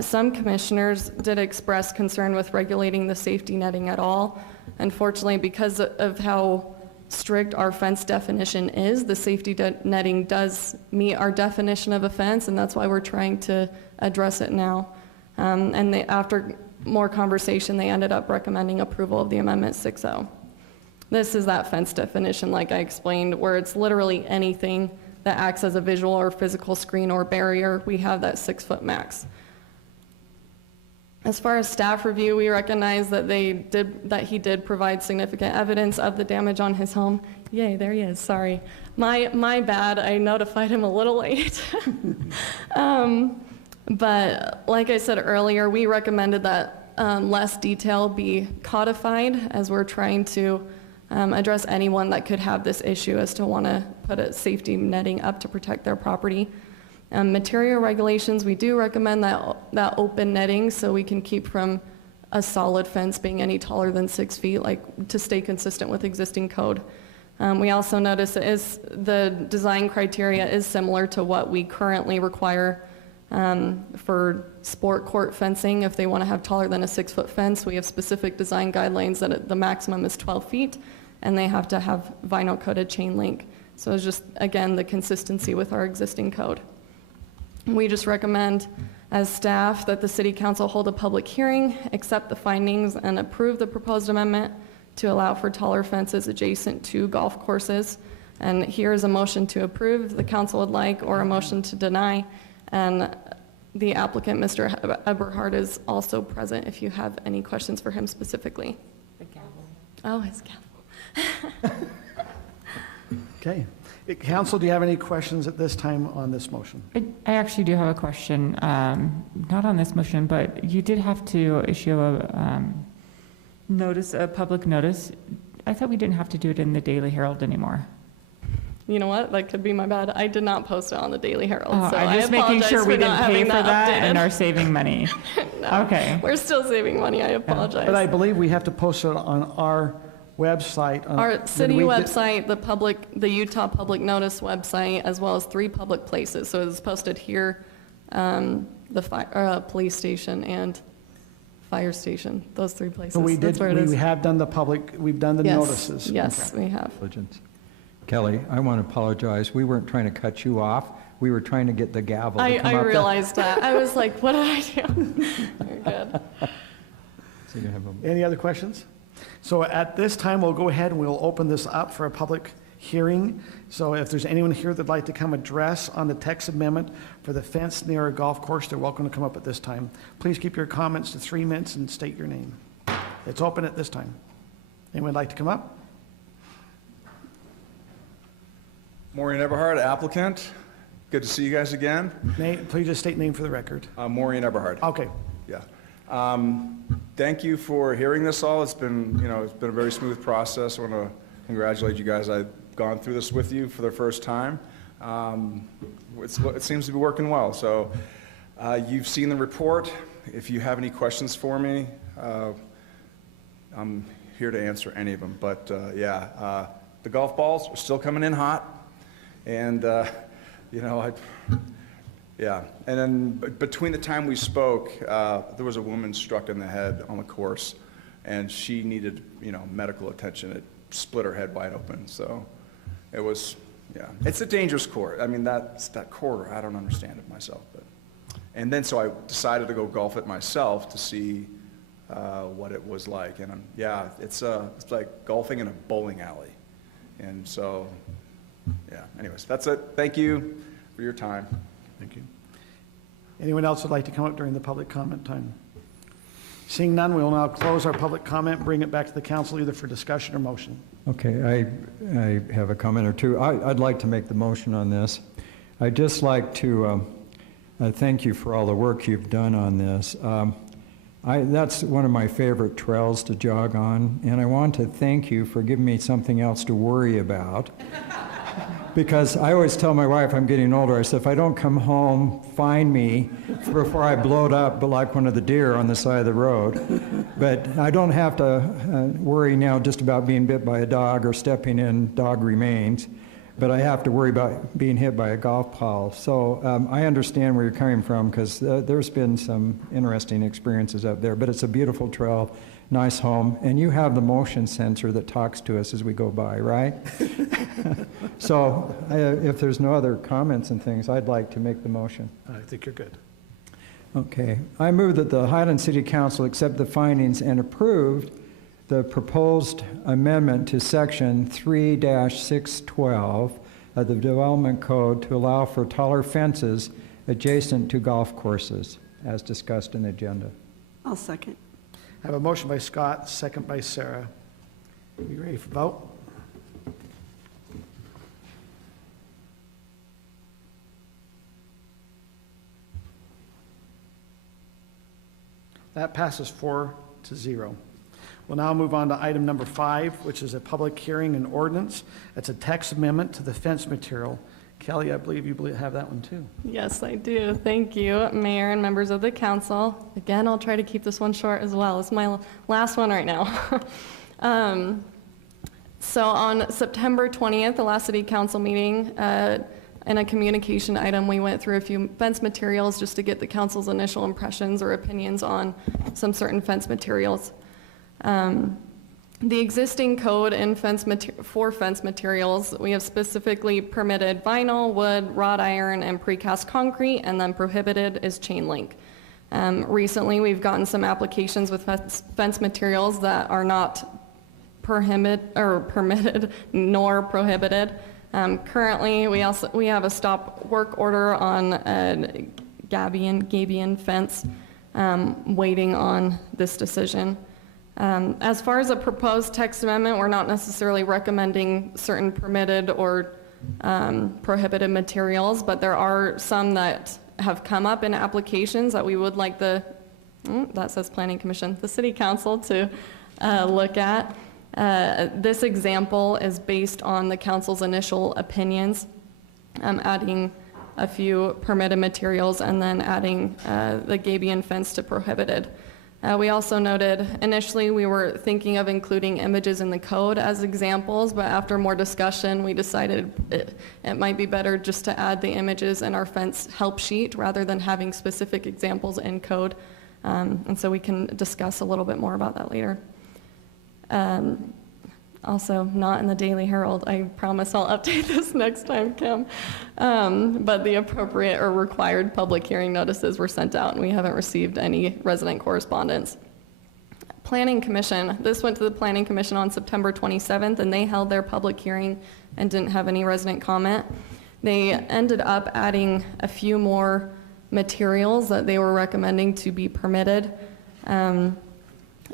Some commissioners did express concern with regulating the safety netting at all. Unfortunately, because of how strict our fence definition is, the safety netting does meet our definition of a fence, and that's why we're trying to address it now. And after more conversation, they ended up recommending approval of the Amendment 6.0. This is that fence definition, like I explained, where it's literally anything that acts as a visual or physical screen or barrier. We have that 6-foot max. As far as staff review, we recognize that he did provide significant evidence of the damage on his home. Yay, there he is, sorry. My bad, I notified him a little late. But like I said earlier, we recommended that less detail be codified as we're trying to address anyone that could have this issue as to want to put a safety netting up to protect their property. Material regulations, we do recommend that open netting so we can keep from a solid fence being any taller than 6 feet, like to stay consistent with existing code. We also notice the design criteria is similar to what we currently require for sport court fencing. If they want to have taller than a 6-foot fence, we have specific design guidelines that the maximum is 12 feet, and they have to have vinyl coated chain link. So it's just, again, the consistency with our existing code. We just recommend as staff that the City Council hold a public hearing, accept the findings, and approve the proposed amendment to allow for taller fences adjacent to golf courses. And here is a motion to approve if the council would like, or a motion to deny. And the applicant, Mr. Eberhard, is also present if you have any questions for him specifically. The gavel. Oh, his gavel. Okay. Council, do you have any questions at this time on this motion? I actually do have a question, not on this motion, but you did have to issue a public notice. I thought we didn't have to do it in the Daily Herald anymore. You know what? That could be my bad. I did not post it on the Daily Herald, so I'm just making sure we didn't pay for that and are saving money. No, okay. We're still saving money. I apologize. But I believe we have to post it on our website. Our city website, the Utah Public Notice website, as well as 3 public places. So it's posted here, the police station and fire station, those 3 places. So we have done we've done the yes, notices. Yes, we have. Kelly, I want to apologize. We weren't trying to cut you off. We were trying to get the gavel to come I up. realized that. I was like, what did I do? You're good. So you have Any other questions? So at this time, we'll go ahead and we'll open this up for a public hearing. So if there's anyone here that'd like to come address on the text amendment for the fence near a golf course, they're welcome to come up at this time. Please keep your comments to 3 minutes and state your name. It's open at this time. Anyone like to come up? Maureen Eberhard, applicant. Good to see you guys again. Please just state name for the record. Maureen Eberhard. Okay. Yeah. Thank you for hearing this all. It's been a very smooth process. I want to congratulate you guys. I've gone through this with you for the first time. It seems to be working well. So you've seen the report. If you have any questions for me, I'm here to answer any of them. But the golf balls are still coming in hot. And, and then between the time we spoke, there was a woman struck in the head on the course, and she needed, medical attention. It split her head wide open. So it was, it's a dangerous course. I mean, that corridor, I don't understand it myself. And then so I decided to go golf it myself to see what it was like. And it's like golfing in a bowling alley. And so, anyways, that's it. Thank you for your time. Thank you. Anyone else would like to come up during the public comment time? Seeing none, we will now close our public comment and bring it back to the council either for discussion or motion. Okay, I have a comment or two. I'd like to make the motion on this. I'd just like to thank you for all the work you've done on this. That's one of my favorite trails to jog on, and I want to thank you for giving me something else to worry about. Because I always tell my wife I'm getting older, I said, if I don't come home, find me before I blow it up like one of the deer on the side of the road. But I don't have to worry now just about being bit by a dog or stepping in dog remains, but I have to worry about being hit by a golf ball. So I understand where you're coming from, because there's been some interesting experiences up there, but it's a beautiful trail, nice home, and you have the motion sensor that talks to us as we go by, right? So if there's no other comments and things, I'd like to make the motion. I think you're good. Okay. I move that the Highland City Council accept the findings and approve the proposed amendment to Section 3-612 of the Development Code to allow for taller fences adjacent to golf courses, as discussed in the agenda. I'll second. I have a motion by Scott, second by Sarah. You ready for vote? That passes 4-0. We'll now move on to item number 5, which is a public hearing and ordinance. It's a text amendment to the fence material. Kelly, I believe you have that one too. Yes, I do. Thank you, Mayor and members of the council. Again, I'll try to keep this one short as well. It's my last one right now. So on September 20th, the last city council meeting, in a communication item, we went through a few fence materials just to get the council's initial impressions or opinions on some certain fence materials. The existing code in for fence materials, we have specifically permitted vinyl, wood, wrought iron, and precast concrete, and then prohibited is chain link. Recently, we've gotten some applications with fence materials that are not permitted nor prohibited. Currently, we have a stop work order on a gabion fence, waiting on this decision. As far as a proposed text amendment, we're not necessarily recommending certain permitted or prohibited materials, but there are some that have come up in applications that we would like that says Planning Commission, the City Council to look at. This example is based on the council's initial opinions, adding a few permitted materials and then adding the gabion fence to prohibited. We also noted initially we were thinking of including images in the code as examples, but after more discussion we decided it might be better just to add the images in our fence help sheet rather than having specific examples in code. And so we can discuss a little bit more about that later. Also not in the Daily Herald. I promise I'll update this next time, Kim. But the appropriate or required public hearing notices were sent out and we haven't received any resident correspondence. Planning Commission, this went to the Planning Commission on September 27th and they held their public hearing and didn't have any resident comment. They ended up adding a few more materials that they were recommending to be permitted.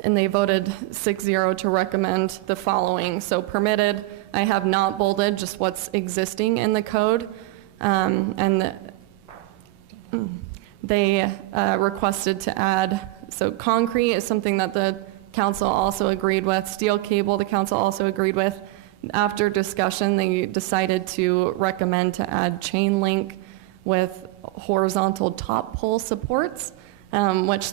And they voted 6-0 to recommend the following. So permitted, I have not bolded just what's existing in the code. And they requested to add, so concrete is something that the council also agreed with. Steel cable, the council also agreed with. After discussion, they decided to recommend to add chain link with horizontal top pole supports. Which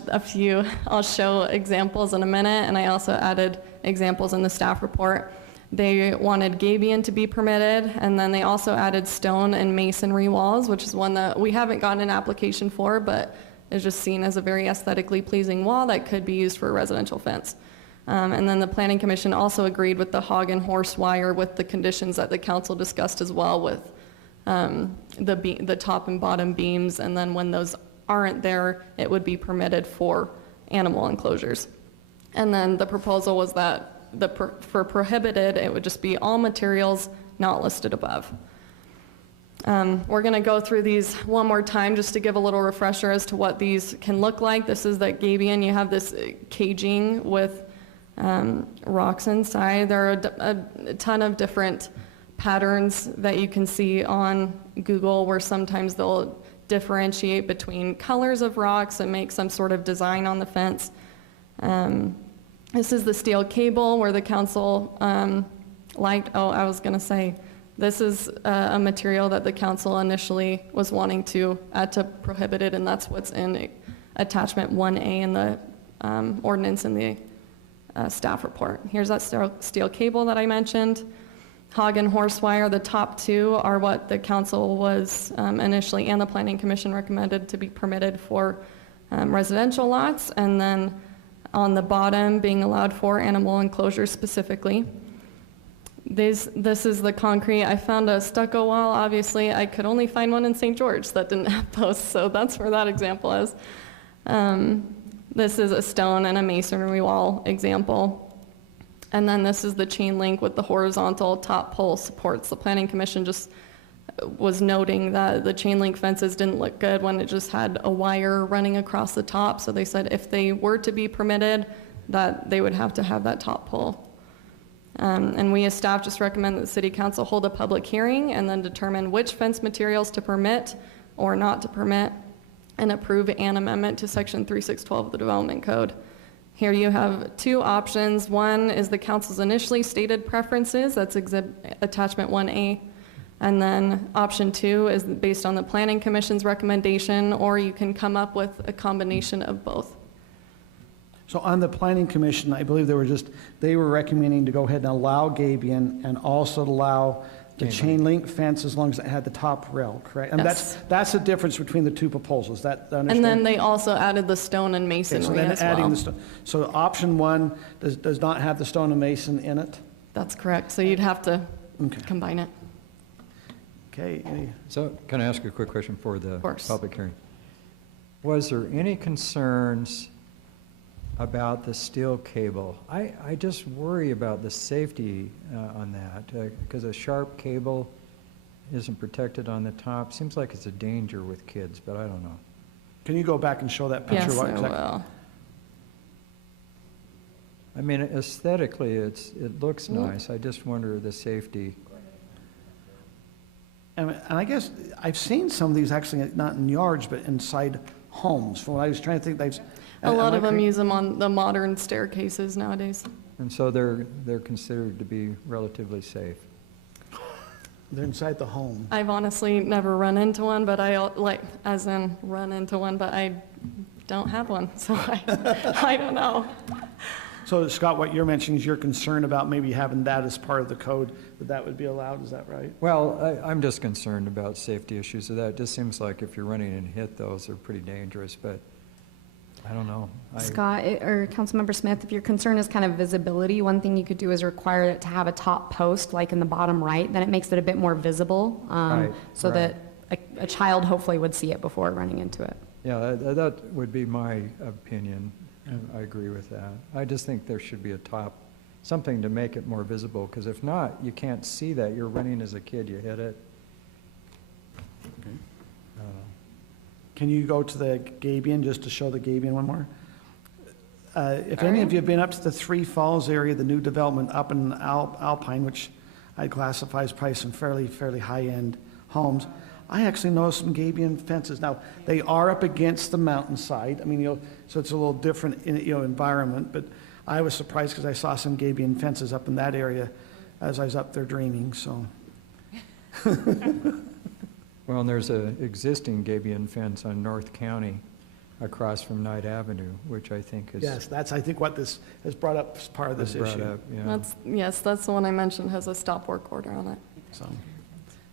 I'll show examples in a minute, and I also added examples in the staff report. They wanted gabion to be permitted, and then they also added stone and masonry walls, which is one that we haven't gotten an application for, but is just seen as a very aesthetically pleasing wall that could be used for a residential fence. And then the Planning Commission also agreed with the hog and horse wire with the conditions that the council discussed as well with the top and bottom beams, and then when those aren't there, it would be permitted for animal enclosures. And then the proposal was that for prohibited, it would just be all materials not listed above. We're going to go through these one more time just to give a little refresher as to what these can look like. This is that gabion. You have this caging with rocks inside. There are a ton of different patterns that you can see on Google where sometimes they'll differentiate between colors of rocks and make some sort of design on the fence. This is the steel cable where the council this is a material that the council initially was wanting to add to prohibited, and that's what's in attachment 1A in the ordinance in the staff report. Here's that steel cable that I mentioned. Hog and horse wire, the top two are what the council was initially and the planning commission recommended to be permitted for residential lots, and then on the bottom being allowed for animal enclosures specifically. This is the concrete. I found a stucco wall. Obviously, I could only find one in St. George that didn't have posts, so that's where that example is. This is a stone and a masonry wall example. And then this is the chain link with the horizontal top pole supports. The Planning Commission just was noting that the chain link fences didn't look good when it just had a wire running across the top. So they said if they were to be permitted, that they would have to have that top pole. And we as staff just recommend that the City Council hold a public hearing and then determine which fence materials to permit or not to permit, and approve an amendment to Section 3612 of the Development Code. Here you have two options. One is the council's initially stated preferences, that's attachment 1A. And then option 2 is based on the Planning Commission's recommendation, or you can come up with a combination of both. So on the Planning Commission, I believe they were recommending to go ahead and allow gabion and also allow the chain link fence as long as it had the top rail, correct? And Yes. that's the difference between the two proposals, that understand? And then they also added the stone and Okay, masonry so then as adding well. the stone. So option 1 does not have the stone and mason in it? That's correct. So you'd have to Okay. combine it. Okay, So can I ask a quick question for the Of course. public hearing? Was there any concerns about the steel cable? I just worry about the safety on that, because a sharp cable isn't protected on the top. Seems like it's a danger with kids, but I don't know. can you go back and show that picture? Yes, What I exactly- will. I mean, aesthetically, it looks nice. I just wonder the safety. And I guess I've seen some of these actually not in yards, but inside homes. From what I was trying to think, A lot of them correct? use them on the modern staircases nowadays. And so they're considered to be relatively safe. They're inside the home. I've honestly never run into one, but run into one, but I don't have one, so I don't know. So Scott, what you're mentioning is you're concerned about maybe having that as part of the code, that would be allowed, is that right? Well, I'm just concerned about safety issues of that. It just seems like if you're running and hit those, they're pretty dangerous, but I don't know. Scott, or Councilmember Smith, if your concern is kind of visibility, one thing you could do is require it to have a top post, like in the bottom right, then it makes it a bit more visible, Right, so right. that a child hopefully would see it before running into it. Yeah, that would be my opinion. I agree with that. I just think there should be a top, something to make it more visible, because if not, you can't see that. You're running as a kid, you hit it. Can you go to the gabion, just to show the gabion one more? If any of you have been up to the Three Falls area, the new development up in Alpine, which I'd classify as probably some fairly high-end homes, I actually noticed some gabion fences. Now, they are up against the mountainside. I mean, so it's a little different environment, but I was surprised because I saw some gabion fences up in that area as I was up there dreaming, so. Well, and there's an existing gabion fence on North County across from Knight Avenue, which I think is. Yes, that's, I think, what this has brought up as part of this brought issue. up, yeah. That's the one I mentioned, has a stop work order on it.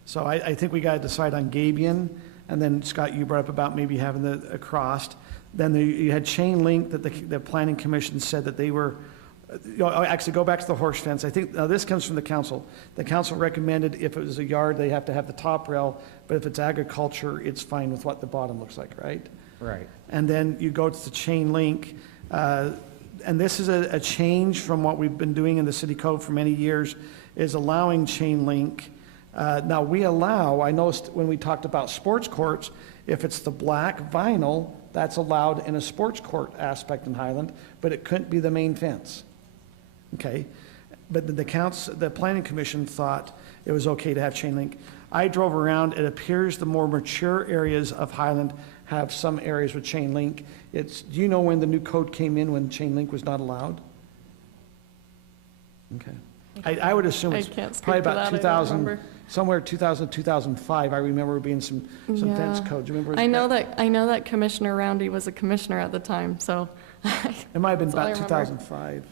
So I think we got to decide on gabion, and then Scott, you brought up about maybe having a crossed. Then you had chain link that the Planning Commission said that they were, actually go back to the horse fence. I think, now this comes from the council. The council recommended if it was a yard, they have to have the top rail, but if it's agriculture, it's fine with what the bottom looks like, right? Right. And then you go to the chain link, and this is a change from what we've been doing in the city code for many years, is allowing chain link. Now, we allow, I noticed when we talked about sports courts, if it's the black vinyl, that's allowed in a sports court aspect in Highland, but it couldn't be the main fence. Okay? but the planning commission thought it was okay to have chain link. I drove around, it appears the more mature areas of Highland have some areas with chain link. Do you know when the new code came in, when chain link was not allowed? Okay. I would assume it's probably about 2000, somewhere 2000, 2005. I remember being some fence codes. Remember? I know that Commissioner Roundy was a commissioner at the time, so. It might have been That's all I about remember. 2005.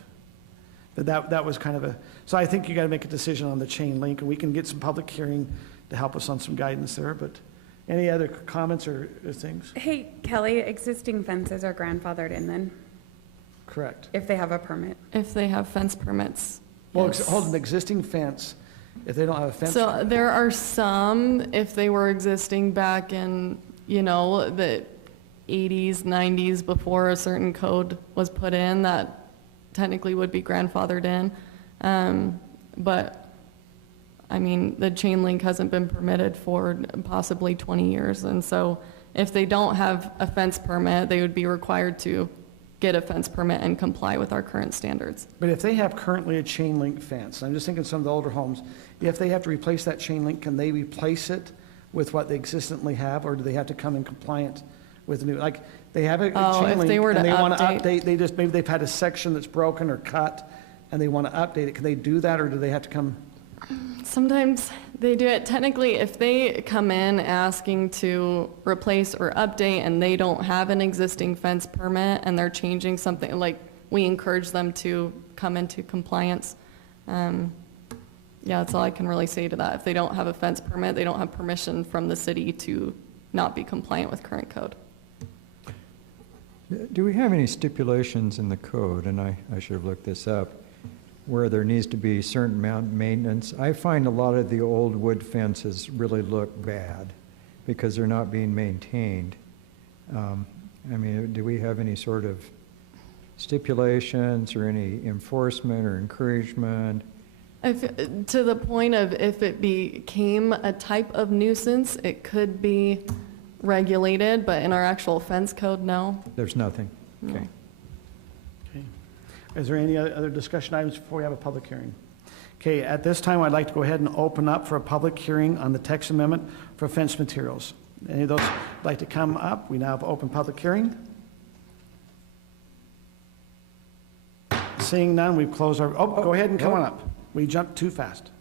But that was kind of a, so I think you got to make a decision on the chain link, and we can get some public hearing to help us on some guidance there. But any other comments or things? Hey, Kelly, existing fences are grandfathered in then, Correct. if they have a permit? If they have fence permits. Well, yes. hold an existing fence, if they don't have a fence. So there are some, if they were existing back in, the 80s, 90s, before a certain code was put in, that technically would be grandfathered in. But, I mean, the chain link hasn't been permitted for possibly 20 years. And so if they don't have a fence permit, they would be required to get a fence permit and comply with our current standards. But if they have currently a chain link fence, I'm just thinking some of the older homes, if they have to replace that chain link, can they replace it with what they existently have, or do they have to come in compliant with the new, like, they have a chain if link they were to and they want to update- update, maybe they've had a section that's broken or cut, and they want to update it, can they do that, or do they have to come? Sometimes they do it. Technically, if they come in asking to replace or update and they don't have an existing fence permit and they're changing something, like, we encourage them to come into compliance. Yeah, that's all I can really say to that. If they don't have a fence permit, they don't have permission from the city to not be compliant with current code. Do we have any stipulations in the code, and I should have looked this up, where there needs to be certain amount of maintenance? I find a lot of the old wood fences really look bad because they're not being maintained. I mean, do we have any sort of stipulations or any enforcement or encouragement? To the point of if it became a type of nuisance, it could be regulated, but in our actual fence code, no. There's nothing. No. Okay. Okay. Is there any other discussion items before we have a public hearing? Okay, at this time, I'd like to go ahead and open up for a public hearing on the text amendment for fence materials. Any of those like to come up? We now have open public hearing. Seeing none, we've closed our, go ahead and come on up. We jumped too fast.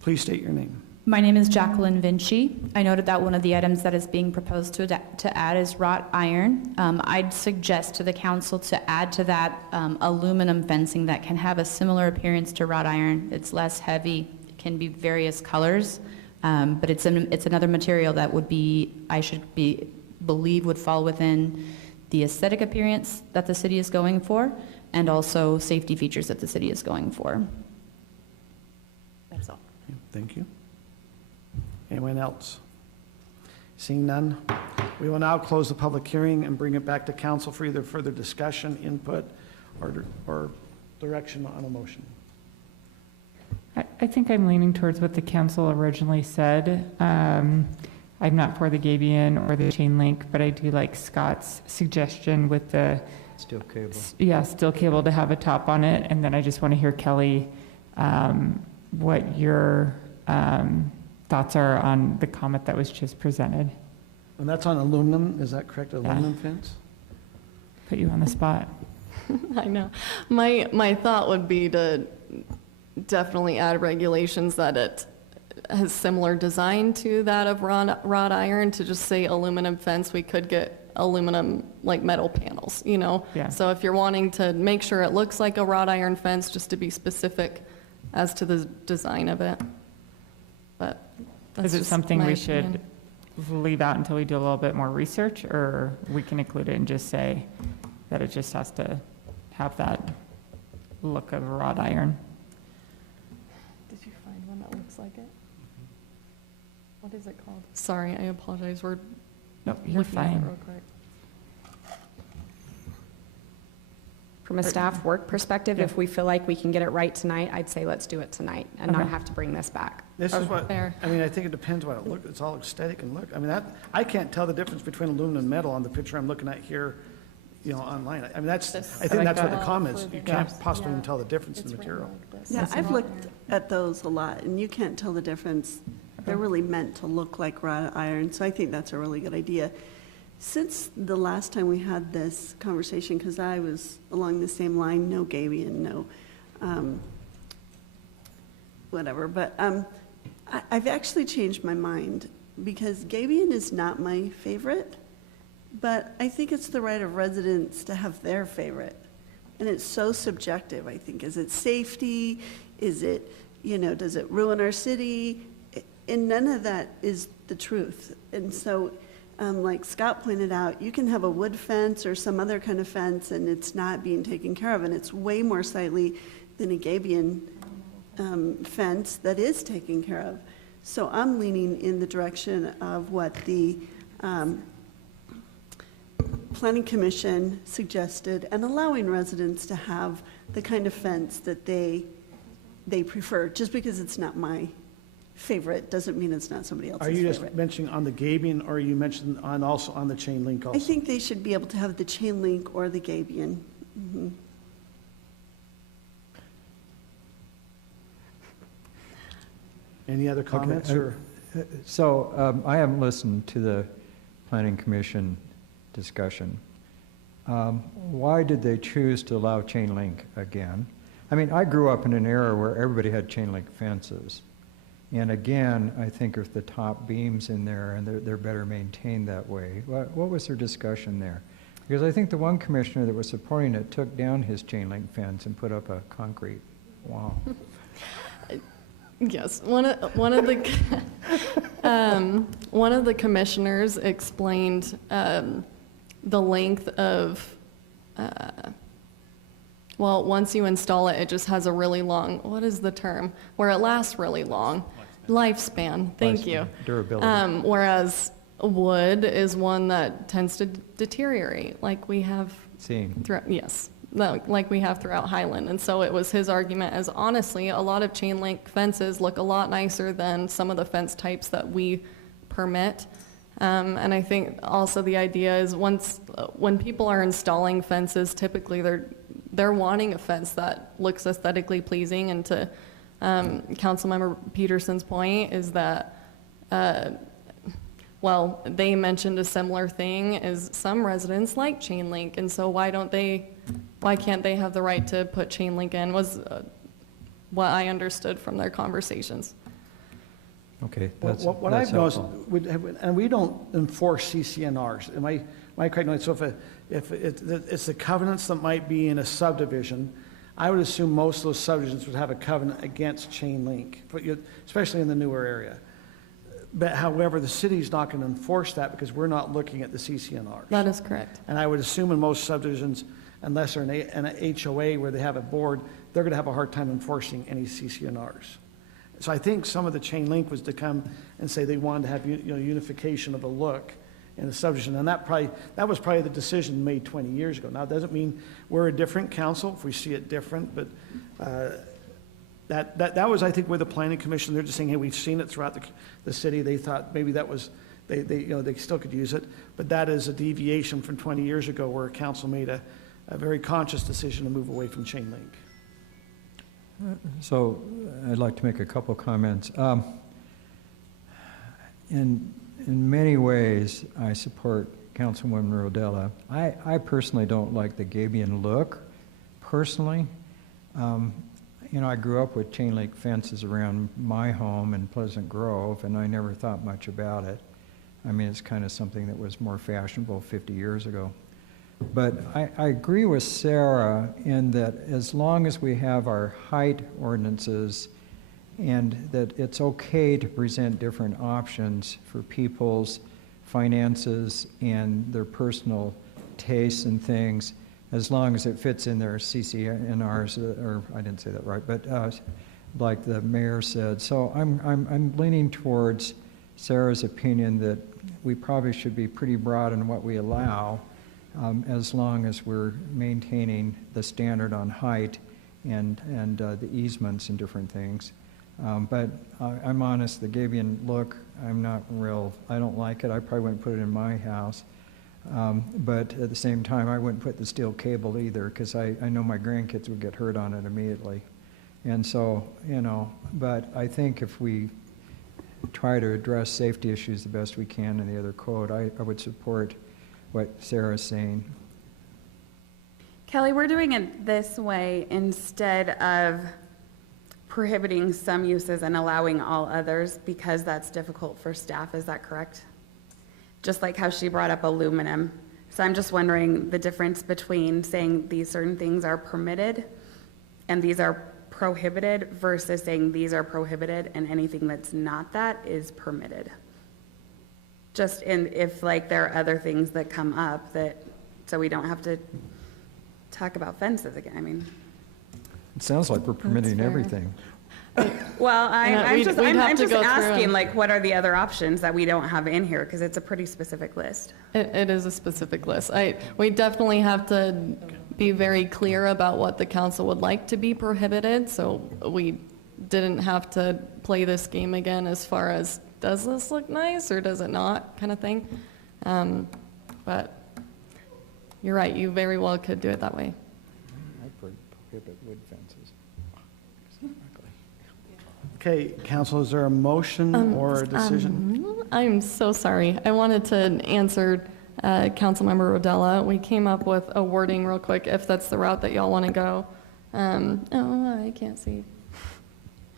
Please state your name. My name is Jacqueline Vinci. I noted that one of the items that is being proposed to add is wrought iron. I'd suggest to the council to add to that aluminum fencing that can have a similar appearance to wrought iron. It's less heavy, it can be various colors, but it's another material that would be, believe would fall within the aesthetic appearance that the city is going for, and also safety features that the city is going for. That's all. Thank you. Anyone else? Seeing none, we will now close the public hearing and bring it back to council for either further discussion, input, or direction on a motion. I think I'm leaning towards what the council originally said. I'm not for the gabion or the chain link, but I do like Scott's suggestion with the Steel cable. steel cable to have a top on it. And then I just want to hear, Kelly, what your thoughts are on the comment that was just presented. And that's on aluminum, is that correct? Aluminum fence? Put you on the spot. I know. My thought would be to definitely add regulations that it has similar design to that of wrought iron. To just say aluminum fence, we could get aluminum, like metal panels, Yeah. So if you're wanting to make sure it looks like a wrought iron fence, just to be specific as to the design of it. But that's Is it just something my we opinion. should leave out until we do a little bit more research, or we can include it and just say that it just has to have that look of wrought iron? Did you find one that looks like it? What is it called? Sorry, I apologize. We're Nope, you're looking at it fine. real quick. From a staff work perspective, if we feel like we can get it right tonight, I'd say let's do it tonight and not Okay. have to bring this back. This is what, Fair. I mean, I think it depends what it looks, it's all aesthetic and look. I mean, I can't tell the difference between aluminum and metal on the picture I'm looking at here. online. I mean, I think like that's what the that. comment is. You can't possibly even tell the difference in the material. Yeah, I've looked at those a lot, and you can't tell the difference. They're really meant to look like wrought iron, so I think that's a really good idea. Since the last time we had this conversation, because I was along the same line, no Gabion, no whatever, but I've actually changed my mind, because Gabion is not my favorite, but I think it's the right of residents to have their favorite. And it's so subjective, I think. Is it safety? Is it, does it ruin our city? And none of that is the truth. And so, like Scott pointed out, you can have a wood fence or some other kind of fence and it's not being taken care of. And it's way more sightly than a Gabion fence that is taken care of. So I'm leaning in the direction of what the Planning Commission suggested, and allowing residents to have the kind of fence that they prefer. Just because it's not my favorite doesn't mean it's not somebody else's Are you favorite. just mentioning on the Gabion, or are you mentioning also on the chain link also? I think they should be able to have the chain link or the Gabion. Mhm. Any other comments? Okay, Or So I haven't listened to the Planning Commission discussion. Why did they choose to allow chain link again? I mean, I grew up in an era where everybody had chain link fences. And again, I think if the top beams in there and they're better maintained that way. What was their discussion there? Because I think the one commissioner that was supporting it took down his chain link fence and put up a concrete wall. Yes, one of the one of the commissioners explained the length of well, once you install it, it just has a really long, what is the term? Where it lasts really long. Lifespan. Thank you. Durability. Whereas wood is one that tends to deteriorate, like we have Seen. yes, like we have throughout Highland. And so it was his argument as, honestly, a lot of chain link fences look a lot nicer than some of the fence types that we permit. And I think also the idea is when people are installing fences, typically they're wanting a fence that looks aesthetically pleasing. And to Councilmember Peterson's point is that, well, they mentioned a similar thing, is some residents like chain link, and so why can't they have the right to put chain link in, was what I understood from their conversations. Okay, what that's I've noticed, helpful. and we don't enforce CCNRs. Am I correct? So if it's the covenants that might be in a subdivision, I would assume most of those subdivisions would have a covenant against chain link, especially in the newer area. But however, the city's not going to enforce that because we're not looking at the CCNRs. That is correct. And I would assume in most subdivisions, unless they're in an HOA where they have a board, they're going to have a hard time enforcing any CCNRs. So I think some of the chain link was to come and say they wanted to have unification of the look in the subdivision. And that was probably the decision made 20 years ago. Now, it doesn't mean we're a different council if we see it different, but that was, I think, where the Planning Commission, they're just saying, hey, we've seen it throughout the city. They thought maybe that was, they still could use it. But that is a deviation from 20 years ago where a council made a very conscious decision to move away from chain link. So I'd like to make a couple comments. In many ways, I support Councilwoman Rodella. I personally don't like the Gabion look, personally. I grew up with chain link fences around my home in Pleasant Grove, and I never thought much about it. I mean, it's kind of something that was more fashionable 50 years ago. But I agree with Sarah in that as long as we have our height ordinances and that it's okay to present different options for people's finances and their personal tastes and things, as long as it fits in their CCNRs, or I didn't say that right, but like the mayor said. So I'm leaning towards Sarah's opinion that we probably should be pretty broad in what we allow, as long as we're maintaining the standard on height and the easements and different things. But I'm honest, the Gabion look, I don't like it. I probably wouldn't put it in my house. But at the same time, I wouldn't put the steel cable either, because I know my grandkids would get hurt on it immediately. And so, you know, but I think if we try to address safety issues the best we can in the other code, I would support what Sarah's saying. Kelly, we're doing it this way instead of prohibiting some uses and allowing all others because that's difficult for staff. Is that correct? Just like how she brought up aluminum. So I'm just wondering the difference between saying these certain things are permitted and these are prohibited versus saying these are prohibited and anything that's not that is permitted. Just in if like there are other things that come up that, so we don't have to talk about fences again. I mean, It sounds like we're permitting fair. everything. well, I'm just go asking through like what are the other options that we don't have in here because it's a pretty specific list. It is a specific list. We definitely have to be very clear about what the council would like to be prohibited, so we didn't have to play this game again as far as, does this look nice or does it not, kind of thing. But you're right, you very well could do it that way. I prohibit wood fences. Okay, council, is there a motion or a decision? I'm so sorry. I wanted to answer Councilmember Rodella. We came up with a wording real quick, if that's the route that y'all want to go. Oh, I can't see.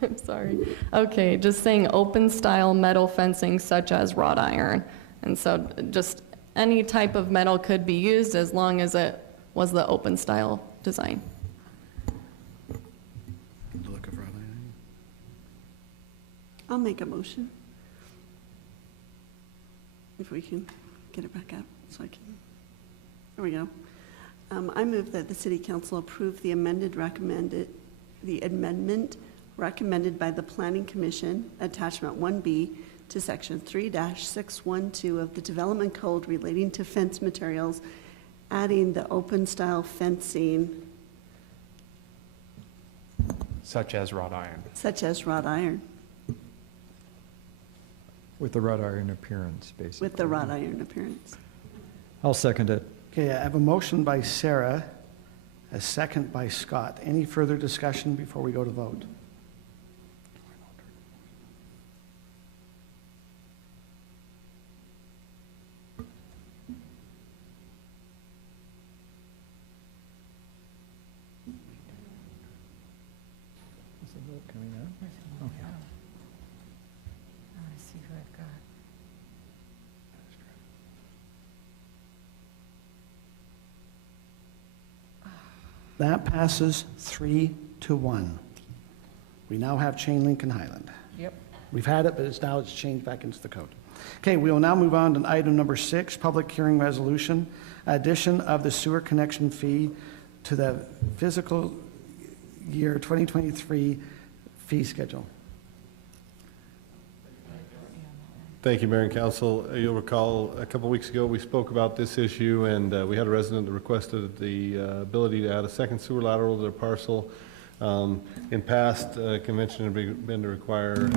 I'm sorry. Okay, just saying open style metal fencing such as wrought iron. And so just any type of metal could be used as long as it was the open style design. I'll make a motion. If we can get it back up so I can, there we go. I move that the city council approve the amendment recommended by the Planning Commission, attachment 1B to section 3-612 of the Development Code relating to fence materials, adding the open style fencing. Such as wrought iron. Such as wrought iron. With the wrought iron appearance, basically. With the wrought iron appearance. I'll second it. Okay, I have a motion by Sarah, a second by Scott. Any further discussion before we go to vote? Is the vote coming up? Okay. I want to see who I've got. That passes 3-1. We now have chain link in Highland. Yep. We've had it, but it's changed back into the code. Okay, we will now move on to item number 6, public hearing resolution, addition of the sewer connection fee to the fiscal year 2023 fee schedule. Thank you, Mayor and Council. You'll recall a couple weeks ago we spoke about this issue, and we had a resident that requested the ability to add a second sewer lateral to their parcel. In past, convention had been to require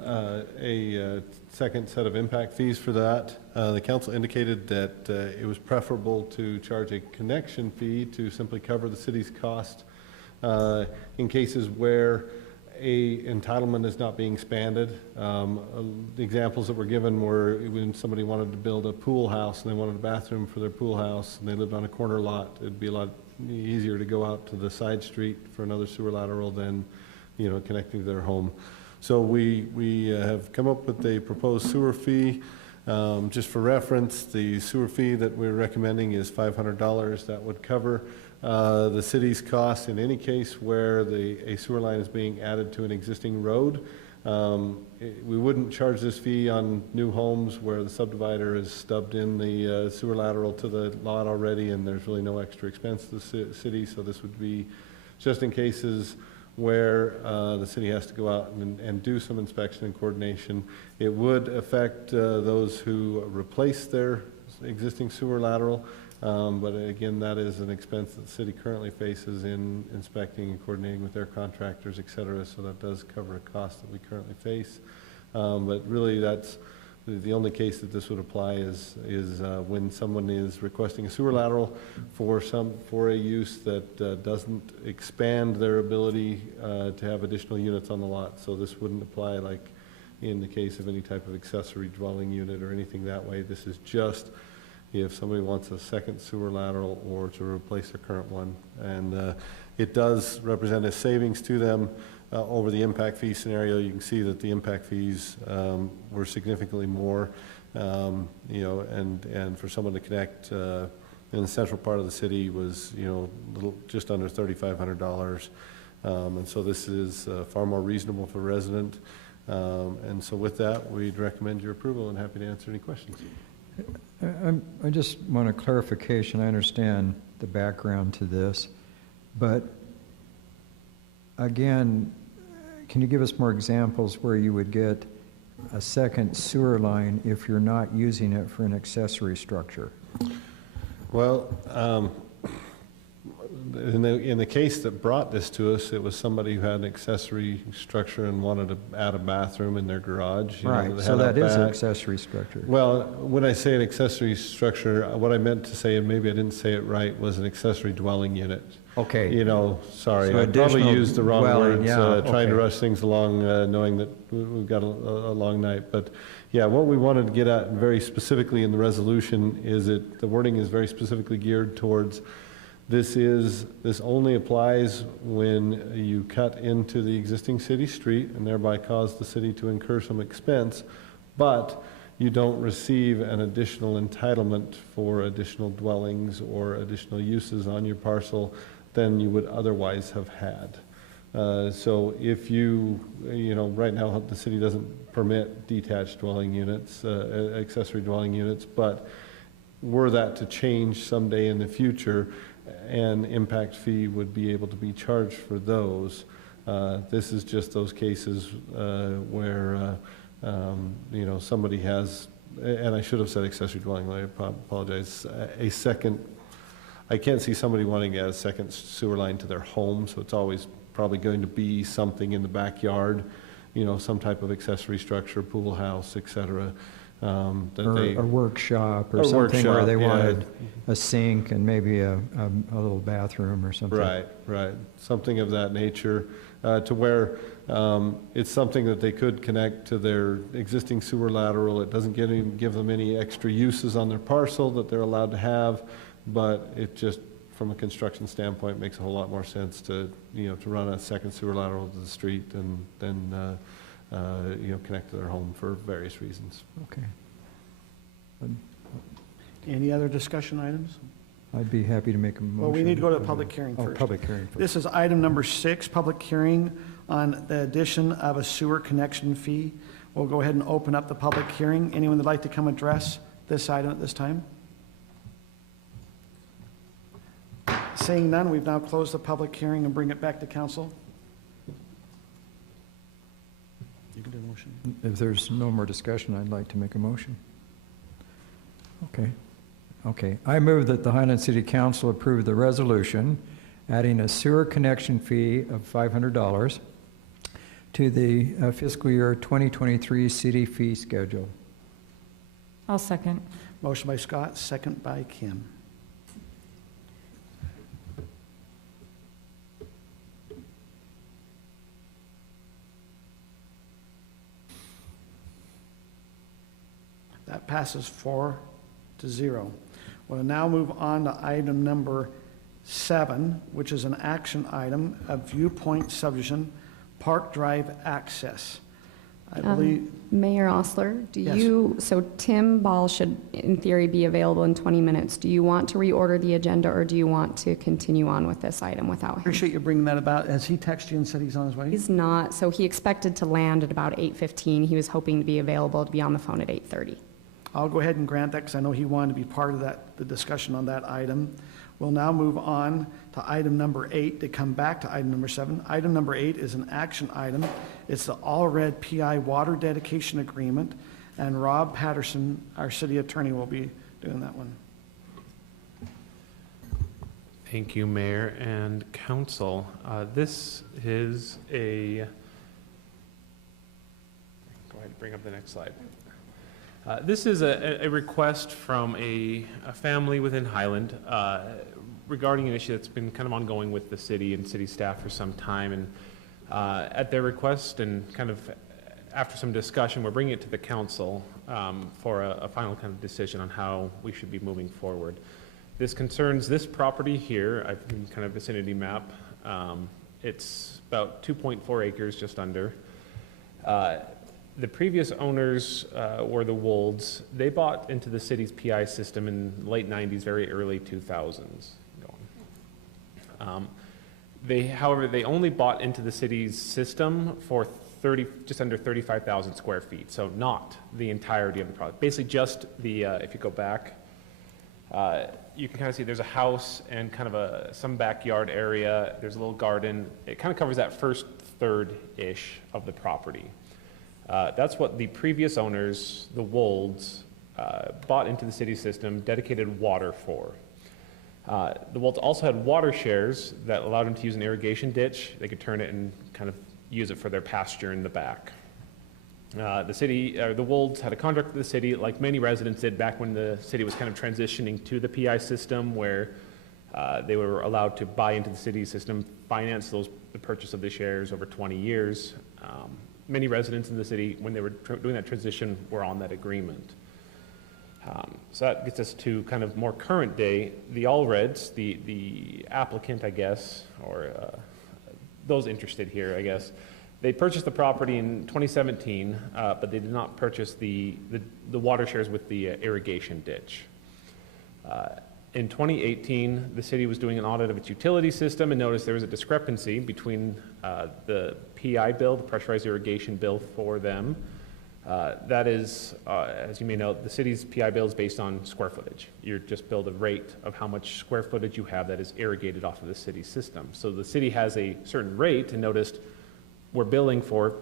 a second set of impact fees for that. The council indicated that it was preferable to charge a connection fee to simply cover the city's cost in cases where a entitlement is not being expanded. The examples that were given were when somebody wanted to build a pool house and they wanted a bathroom for their pool house and they lived on a corner lot. It'd be a lot easier to go out to the side street for another sewer lateral than, you know, connecting to their home. So we have come up with a proposed sewer fee. Just for reference, the sewer fee that we're recommending is $500. That would cover the city's costs in any case where a sewer line is being added to an existing road. We wouldn't charge this fee on new homes where the subdivider is stubbed in the sewer lateral to the lot already and there's really no extra expense to the city. So this would be just in cases where the city has to go out and do some inspection and coordination. It would affect those who replace their existing sewer lateral. But again, that is an expense that the city currently faces in inspecting and coordinating with their contractors, et cetera. So that does cover a cost that we currently face. But really, that's The only case that this would apply is when someone is requesting a sewer lateral for a use that doesn't expand their ability to have additional units on the lot. So this wouldn't apply like in the case of any type of accessory dwelling unit or anything that way. This is just if somebody wants a second sewer lateral or to replace their current one. And it does represent a savings to them over the impact fee scenario. You can see that the impact fees were significantly more, and for someone to connect in the central part of the city was, just under $3,500. And so this is far more reasonable for a resident. And so with that, we'd recommend your approval and happy to answer any questions. I just want a clarification. I understand the background to this, but again, can you give us more examples where you would get a second sewer line if you're not using it for an accessory structure? Well, in the case that brought this to us, it was somebody who had an accessory structure and wanted to add a bathroom in their garage. Right, so that is an accessory structure. Well, when I say an accessory structure, what I meant to say, and maybe I didn't say it right, was an accessory dwelling unit. Okay. Sorry, So I probably used the wrong dwelling, words, yeah, trying to okay. rush things along, knowing that we've got a long night. But yeah, what we wanted to get at very specifically in the resolution is that the wording is very specifically geared towards this only applies when you cut into the existing city street and thereby cause the city to incur some expense, but you don't receive an additional entitlement for additional dwellings or additional uses on your parcel than you would otherwise have had. So if right now the city doesn't permit detached dwelling units, accessory dwelling units, but were that to change someday in the future, an impact fee would be able to be charged for those. This is just those cases where somebody has, and I should have said accessory dwelling, I apologize, a second. I can't see somebody wanting to add a second sewer line to their home, so it's always probably going to be something in the backyard, some type of accessory structure, pool house, et cetera. Or a workshop or something where they wanted a sink and maybe a little bathroom or something. Right. Something of that nature, to where it's something that they could connect to their existing sewer lateral. It doesn't give them any extra uses on their parcel that they're allowed to have, but it just, from a construction standpoint, makes a whole lot more sense to run a second sewer lateral to the street and then connect to their home for various reasons. Okay. Any other discussion items? I'd be happy to make a motion. Well, we need to go to the public hearing first. Public hearing first. This is item number 6, public hearing on the addition of a sewer connection fee. We'll go ahead and open up the public hearing. Anyone that'd like to come address this item at this time? Seeing none, we've now closed the public hearing and bring it back to council. You can do the motion. If there's no more discussion, I'd like to make a motion. Okay. I move that the Highland City Council approve the resolution adding a sewer connection fee of $500 to the fiscal year 2023 city fee schedule. I'll second. Motion by Scott, second by Kim. That passes 4-0. We'll now move on to item number 7, which is an action item of Viewpoint Subdivision, Park Drive access. I believe, Mayor Osler, Yes. so Tim Ball should in theory be available in 20 minutes. Do you want to reorder the agenda or do you want to continue on with this item without him? appreciate you bringing that about. Has he texted you and said he's on his way? He's not, so he expected to land at about 8:15. He was hoping to be available to be on the phone at 8:30. I'll go ahead and grant that because I know he wanted to be part of the discussion on that item. We'll now move on to item number 8 to come back to item number 7. Item number 8 is an action item. It's the All Red PI Water Dedication Agreement, and Rob Patterson, our city attorney, will be doing that one. Thank you, Mayor and Council. This is a, go ahead and bring up the next slide. This is a request from a family within Highland regarding an issue that's been kind of ongoing with the city and city staff for some time. And at their request and kind of after some discussion, we're bringing it to the council for a final kind of decision on how we should be moving forward. This concerns this property here. I've been kind of vicinity map. It's about 2.4 acres, just under. The previous owners were the Wolds. They bought into the city's PI system in the late 90s, very early 2000s. However, they only bought into the city's system for just under 35,000 square feet, so not the entirety of the project. Basically just the, if you go back, you can kind of see there's a house and kind of some backyard area. There's a little garden. It kind of covers that first third-ish of the property. That's what the previous owners, the Wolds, bought into the city system, dedicated water for. The Wolds also had water shares that allowed them to use an irrigation ditch. They could turn it and kind of use it for their pasture in the back. The Wolds had a contract with the city, like many residents did back when the city was kind of transitioning to the PI system, where they were allowed to buy into the city system, finance the purchase of the shares over 20 years. Many residents in the city, when they were doing that transition, were on that agreement. So that gets us to kind of more current day. The Allreds, the applicant, I guess, or those interested here, I guess, they purchased the property in 2017, but they did not purchase the water shares with the irrigation ditch. In 2018, the city was doing an audit of its utility system and noticed there was a discrepancy between the PI bill, the pressurized irrigation bill for them. That is, as you may know, the city's PI bill is based on square footage. You're just billed a rate of how much square footage you have that is irrigated off of the city system. So the city has a certain rate and noticed we're billing for,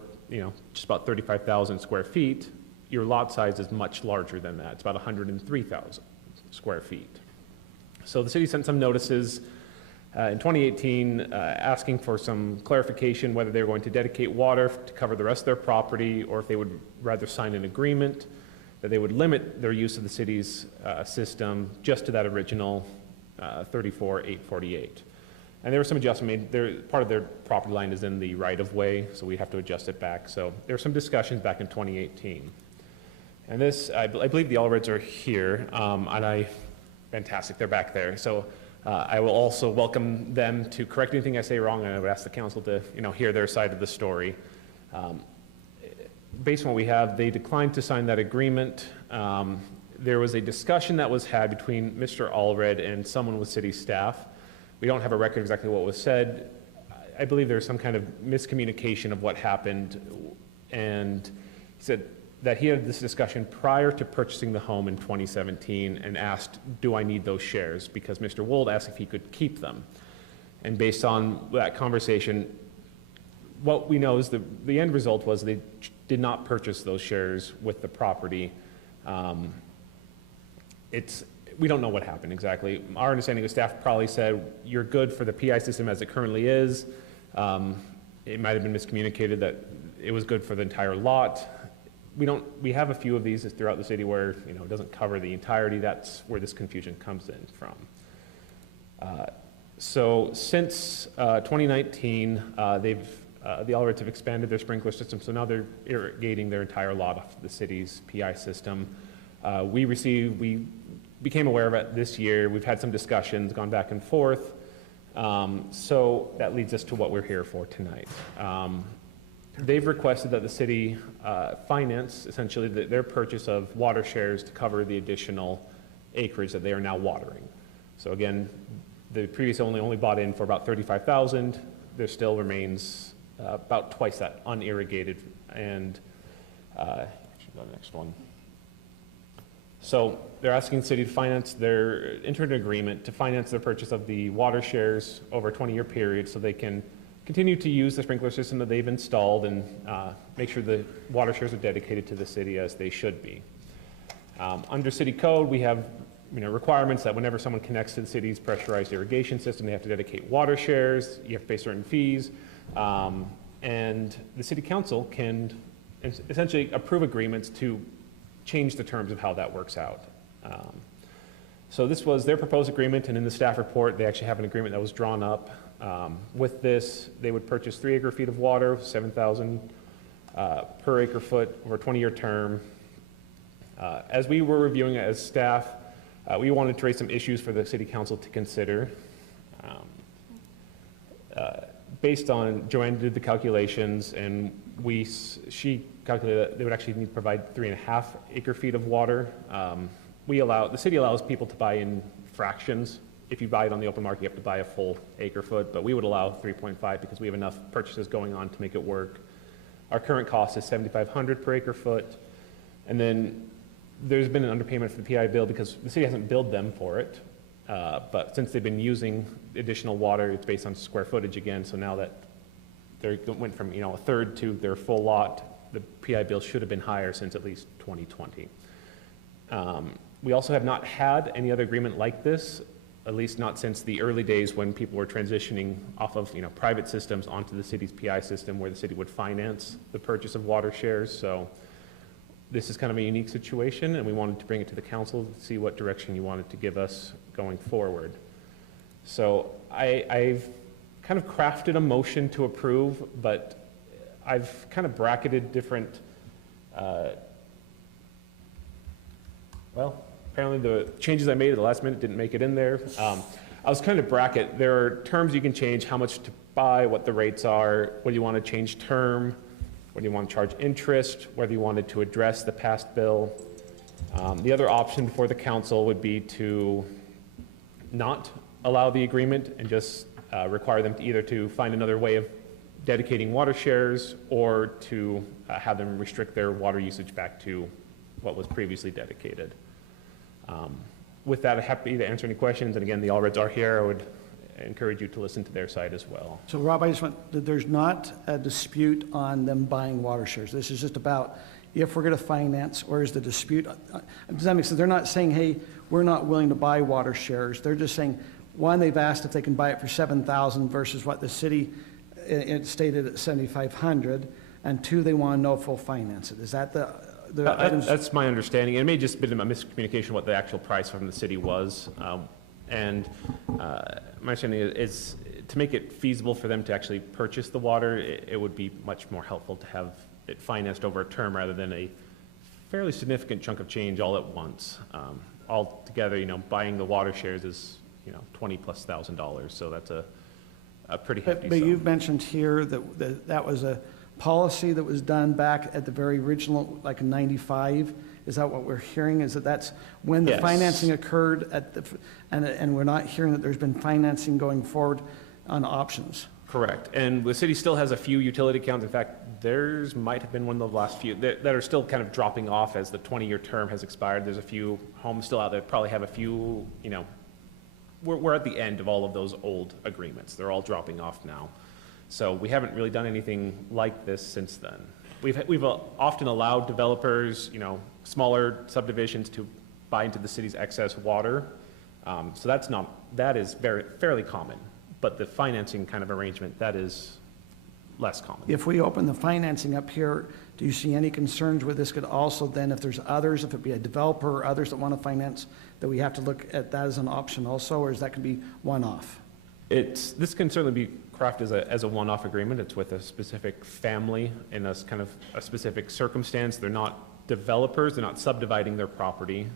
just about 35,000 square feet. Your lot size is much larger than that. It's about 103,000 square feet. So the city sent some notices in 2018 asking for some clarification whether they were going to dedicate water to cover the rest of their property, or if they would rather sign an agreement that they would limit their use of the city's system just to that original 34,848. And there was some adjustment made. Part of their property line is in the right-of-way, so we have to adjust it back. So there were some discussions back in 2018. And this, I believe the Allreds are here, fantastic, they're back there. So I will also welcome them to correct anything I say wrong, and I would ask the council to, hear their side of the story. Based on what we have, they declined to sign that agreement. There was a discussion that was had between Mr. Allred and someone with city staff. We don't have a record exactly what was said. I believe there's some kind of miscommunication of what happened, and he said that he had this discussion prior to purchasing the home in 2017 and asked, do I need those shares? Because Mr. Wold asked if he could keep them. And based on that conversation, what we know is the end result was they did not purchase those shares with the property. We don't know what happened exactly. Our understanding is staff probably said, you're good for the PI system as it currently is. It might have been miscommunicated that it was good for the entire lot. We have a few of these throughout the city where, it doesn't cover the entirety. That's where this confusion comes in from. So since 2019, the Allreds have expanded their sprinkler system, so now they're irrigating their entire lot off the city's PI system. We became aware of it this year. We've had some discussions, gone back and forth. So that leads us to what we're here for tonight. They've requested that the city finance, essentially, their purchase of water shares to cover the additional acreage that they are now watering. So again, the previous owner only bought in for about 35,000. There still remains about twice that unirrigated, and actually go to the next one. So they're asking the city to finance enter an agreement to finance their purchase of the water shares over a 20-year period so they can continue to use the sprinkler system that they've installed and make sure the water shares are dedicated to the city as they should be. Under city code, we have requirements that whenever someone connects to the city's pressurized irrigation system, they have to dedicate water shares, you have to pay certain fees, and the city council can essentially approve agreements to change the terms of how that works out. So this was their proposed agreement, and in the staff report, they actually have an agreement that was drawn up. With this, they would purchase 3 acre-feet of water, 7,000 per acre-foot over a 20-year term. As we were reviewing it as staff, we wanted to raise some issues for the city council to consider. Based on, Joanne did the calculations, and she calculated that they would actually need to provide 3.5 acre-feet of water. The city allows people to buy in fractions. If you buy it on the open market, you have to buy a full acre-foot, but we would allow 3.5 because we have enough purchases going on to make it work. Our current cost is $7,500 per acre-foot, and then there's been an underpayment for the PI bill because the city hasn't billed them for it. But since they've been using additional water, it's based on square footage again. So now that they went from a third to their full lot, the PI bill should have been higher since at least 2020. We also have not had any other agreement like this, at least not since the early days when people were transitioning off of private systems onto the city's PI system, where the city would finance the purchase of water shares. So this is kind of a unique situation, and we wanted to bring it to the council to see what direction you wanted to give us going forward. So I've kind of crafted a motion to approve, but I've kind of bracketed different, apparently the changes I made at the last minute didn't make it in there. I was kind of bracket, there are terms you can change, how much to buy, what the rates are, whether you want to change term, whether you want to charge interest, whether you wanted to address the past bill. The other option for the council would be to not allow the agreement and just require them to either to find another way of dedicating water shares or to have them restrict their water usage back to what was previously dedicated. With that, I'm happy to answer any questions, and again, the Allreds are here. I would encourage you to listen to their side as well. So Rob, I just want, there's not a dispute on them buying water shares. This is just about if we're going to finance, or is the dispute, does that make sense? They're not saying, hey, we're not willing to buy water shares. They're just saying, one, they've asked if they can buy it for $7,000 versus what the city it stated at $7,500, and two, they want to know if we'll finance it. Is that the items? That's my understanding. It may just been a miscommunication what the actual price from the city was. My understanding is to make it feasible for them to actually purchase the water, it would be much more helpful to have it financed over a term rather than a fairly significant chunk of change all at once. Altogether, buying the water shares is, $20,000+, so that's a pretty hefty But sum. you've mentioned here that was a policy that was done back at the very original, like in '95. Is that what we're hearing? Is that's when the Yes. financing occurred and we're not hearing that there's been financing going forward on options? Correct. And the city still has a few utility accounts. In fact, theirs might have been one of the last few that are still kind of dropping off as the 20-year term has expired. There's a few homes still out there that probably have a few, we're at the end of all of those old agreements. They're all dropping off now. So we haven't really done anything like this since then. We've often allowed developers, smaller subdivisions to buy into the city's excess water. So that is fairly common. But the financing kind of arrangement, that is less common. If we open the financing up here, do you see any concerns with this could also then, if there's others, if it be a developer or others that want to finance, that we have to look at that as an option also, or is that could be one-off? This can certainly be crafted as a one-off agreement. It's with a specific family in a kind of a specific circumstance. They're not developers. They're not subdividing their property.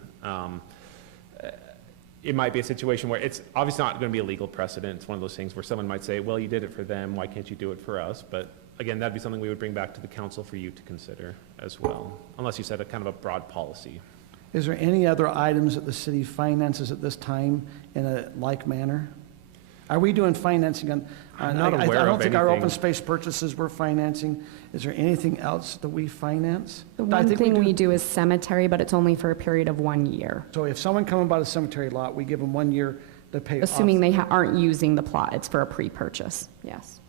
It might be a situation where it's obviously not going to be a legal precedent. It's one of those things where someone might say, well, you did it for them. Why can't you do it for us? But again, that'd be something we would bring back to the council for you to consider as well, unless you set a kind of a broad policy. Is there any other items that the city finances at this time in a like manner? Are we doing financing on? I'm not aware I don't of think our anything. open space purchases we're financing. Is there anything else that we finance? The I one think thing do. we do is cemetery, but it's only for a period of 1 year, So if someone come and bought a cemetery lot, we give them 1 year to pay off. assuming they aren't using the plot. It's for a pre-purchase, yes.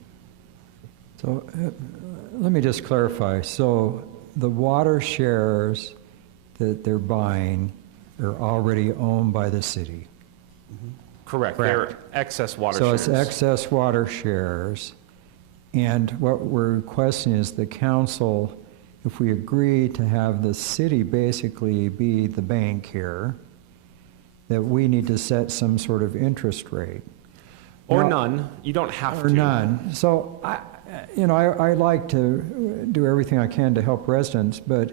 So let me just clarify. So the water shares that they're buying are already owned by the city. Correct. They're excess water So shares. it's excess water shares. And what we're requesting is the council, if we agree to have the city basically be the bank here, that we need to set some sort of interest rate. Or Now- none, you don't have to. Or none. So, I like to do everything I can to help residents, but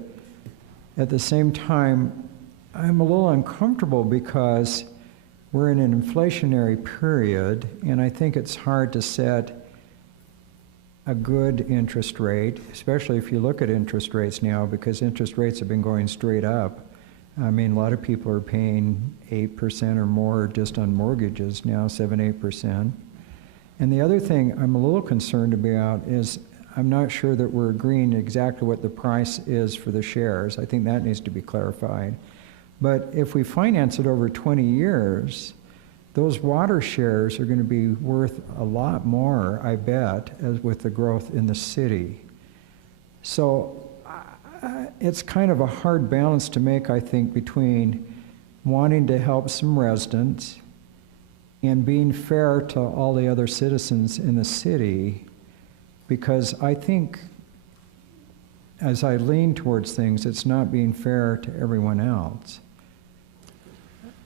at the same time, I'm a little uncomfortable because we're in an inflationary period, and I think it's hard to set a good interest rate, especially if you look at interest rates now, because interest rates have been going straight up. I mean, a lot of people are paying 8% or more just on mortgages now, 7, 8%. And the other thing I'm a little concerned about is I'm not sure that we're agreeing exactly what the price is for the shares. I think that needs to be clarified. But if we finance it over 20 years, those water shares are going to be worth a lot more, I bet, as with the growth in the city. So it's kind of a hard balance to make, I think, between wanting to help some residents and being fair to all the other citizens in the city, because I think as I lean towards things, it's not being fair to everyone else.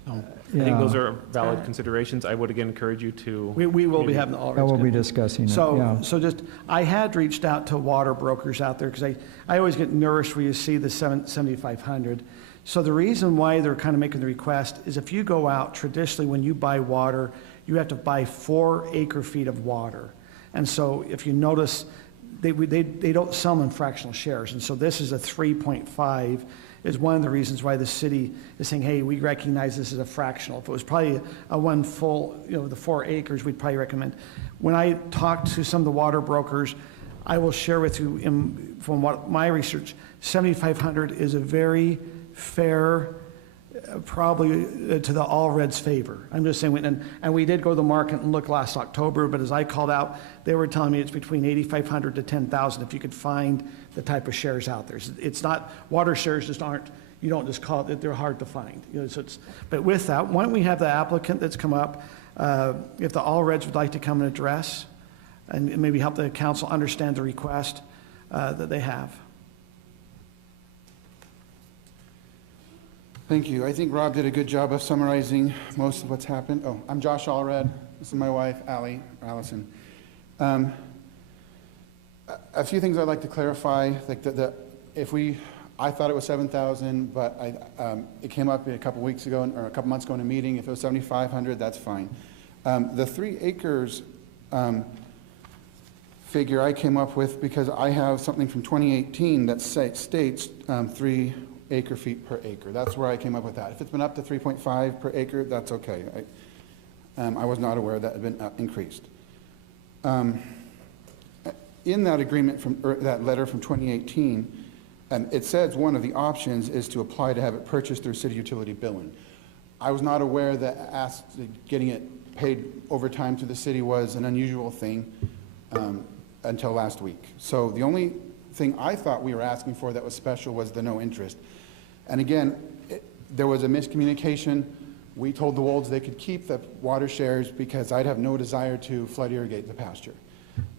I think those are valid considerations. I would again encourage you to. We will be having all. I will be discussing it, yeah. So just, I had reached out to water brokers out there, because I always get nervous when you see the 7,500. So the reason why they're kind of making the request is if you go out, traditionally when you buy water, you have to buy 4 acre-feet of water. And so if you notice, they don't sell them in fractional shares. And so this is a 3.5, is one of the reasons why the city is saying, hey, we recognize this as a fractional. If it was probably a one full, the 4 acres, we'd probably recommend. When I talked to some of the water brokers, I will share with you from what my research, 7,500 is a very fair, probably to the all reds favor. I'm just saying, and we did go to the market and look last October, but as I called out, they were telling me it's between 8,500 to 10,000 if you could find the type of shares out there. It's not, water shares just aren't, you don't just call it, they're hard to find. So but with that, why don't we have the applicant that's come up, if the all reds would like to come and address, and maybe help the council understand the request that they have. Thank you. I think Rob did a good job of summarizing most of what's happened. Oh, I'm Josh Allred. This is my wife, Allison. A few things I'd like to clarify. Like I thought it was 7,000, but it came up a couple weeks ago or a couple months ago in a meeting. If it was 7,500, that's fine. The 3 acres figure I came up with because I have something from 2018 that states 3 acre-feet per acre. That's where I came up with that. If it's been up to 3.5 per acre, that's okay. I was not aware that had been increased. In that agreement that letter from 2018, it says one of the options is to apply to have it purchased through city utility billing. I was not aware that getting it paid over time to the city was an unusual thing until last week. So the only thing I thought we were asking for that was special was the no interest. And again, there was a miscommunication. We told the Wolds they could keep the water shares because I'd have no desire to flood irrigate the pasture.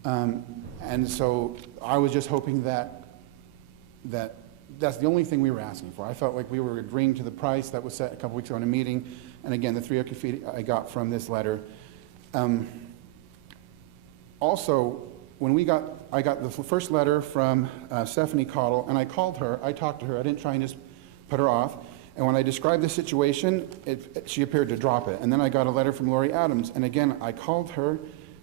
And so I was just hoping that's the only thing we were asking for. I felt like we were agreeing to the price that was set a couple weeks ago in a meeting. And again, the 3 acre feet I got from this letter. Also, when I got the first letter from Stephanie Cottle, and I called her, I talked to her, I didn't try and just put her off. And when I described the situation, she appeared to drop it. And then I got a letter from Lori Adams, and again, I called her,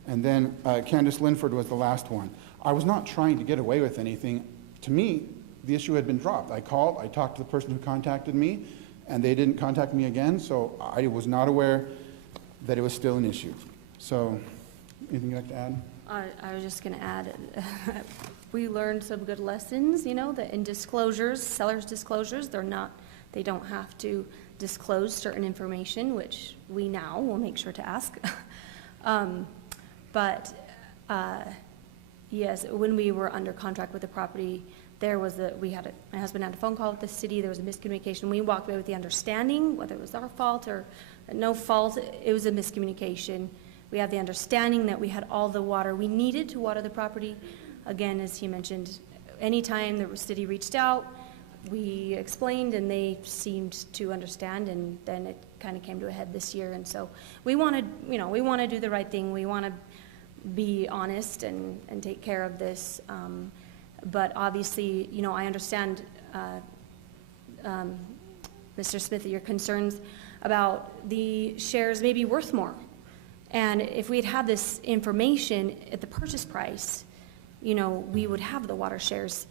and then Candace Linford was the last one. I was not trying to get away with anything. To me, the issue had been dropped. I called, I talked to the person who contacted me, and they didn't contact me again, so I was not aware that it was still an issue. So, anything you'd like to add? I was just going to add, we learned some good lessons, that in disclosures, sellers' disclosures, they don't have to disclose certain information, which we now will make sure to ask. Yes, when we were under contract with the property, my husband had a phone call with the city, there was a miscommunication. We walked away with the understanding, whether it was our fault or no fault, it was a miscommunication. We had the understanding that we had all the water we needed to water the property. Again, as he mentioned, anytime the city reached out, we explained and they seemed to understand, and then it kind of came to a head this year. And so we want to do the right thing. We want to be honest and take care of this. But obviously, I understand, Mr. Smith, your concerns about the shares may be worth more. And if we'd had this information at the purchase price, we would have the water shares.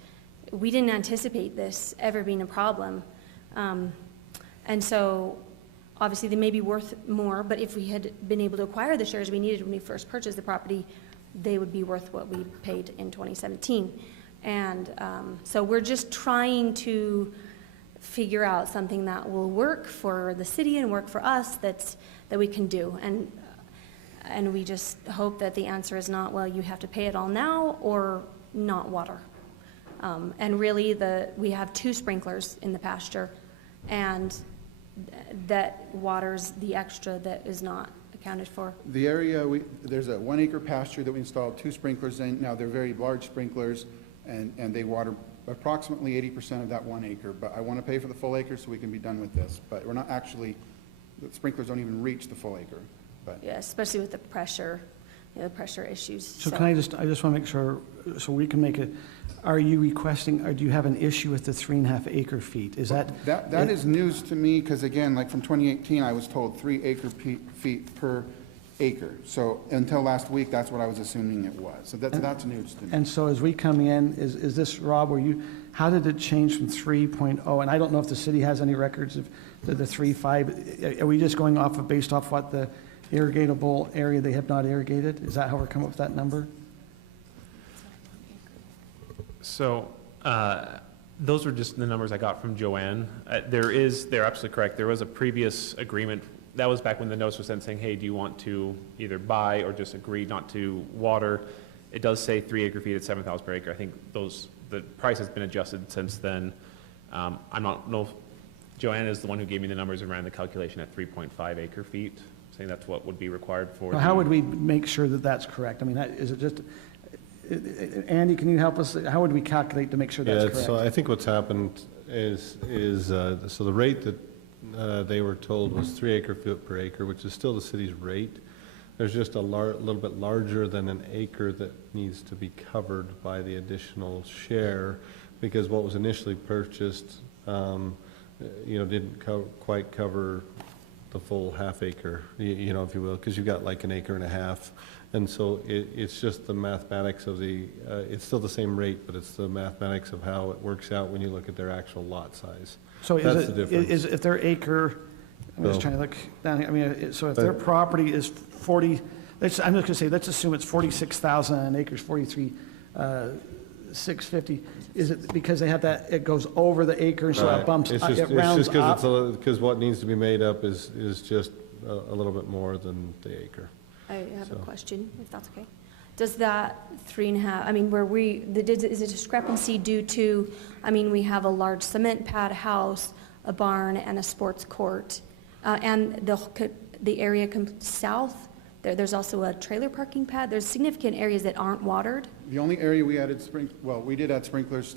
We didn't anticipate this ever being a problem. And so obviously they may be worth more, but if we had been able to acquire the shares we needed when we first purchased the property, they would be worth what we paid in 2017. And so we're just trying to figure out something that will work for the city and work for us that we can do. And we just hope that the answer is not, well, you have to pay it all now or not water. And really, we have 2 sprinklers in the pasture, and that waters the extra that is not accounted for. The area, there's a 1 acre pasture that we installed 2 sprinklers in. Now, they're very large sprinklers, and they water approximately 80% of that 1 acre. But I want to pay for the full acre so we can be done with this. But we're not actually, the sprinklers don't even reach the full acre. But Yeah, especially with the pressure issues. So I just want to make sure, so we can make it, are you requesting, or do you have an issue with the 3.5 acre feet? Is that? That is news to me, because again, like from 2018, I was told 3 acre feet per acre. So until last week, that's what I was assuming it was. So that's news to me. And so as we come in, is this, Rob, how did it change from 3.0? And I don't know if the city has any records of the 3.5. Are we just going based off what the irrigatable area they have not irrigated? Is that how we're coming up with that number? So those were just the numbers I got from Joanne. They're absolutely correct. There was a previous agreement. That was back when the notice was sent saying, hey, do you want to either buy or just agree not to water? It does say 3 acre feet at 7,000 per acre. I think the price has been adjusted since then. I'm not know if Joanne is the one who gave me the numbers around the calculation at 3.5 acre feet, saying that's what would be required for. Well, how would we make sure that that's correct? I mean, is it just, Andy, can you help us? How would we calculate to make sure that's correct? So I think what's happened is so the rate that they were told was 3 acre foot per acre, which is still the city's rate. There's just a little bit larger than an acre that needs to be covered by the additional share, because what was initially purchased, didn't quite cover the full half acre, if you will, because you've got like an acre and a half. And so it's just the mathematics of it's still the same rate, but it's the mathematics of how it works out when you look at their actual lot size. So that's the difference. If their acre, I'm just trying to look down here, I mean, so if their property is 40, I'm just going to say, let's assume it's 46,000 and an acre's 43,650. Is it because they have that, it goes over the acre, so it bumps, it rounds up? Because what needs to be made up is just a little bit more than the acre. I have a question, if that's okay. Does that 3.5, is a discrepancy due to, we have a large cement pad house, a barn, and a sports court, and the area south, there's also a trailer parking pad. There's significant areas that aren't watered. The only area we added we did add sprinklers.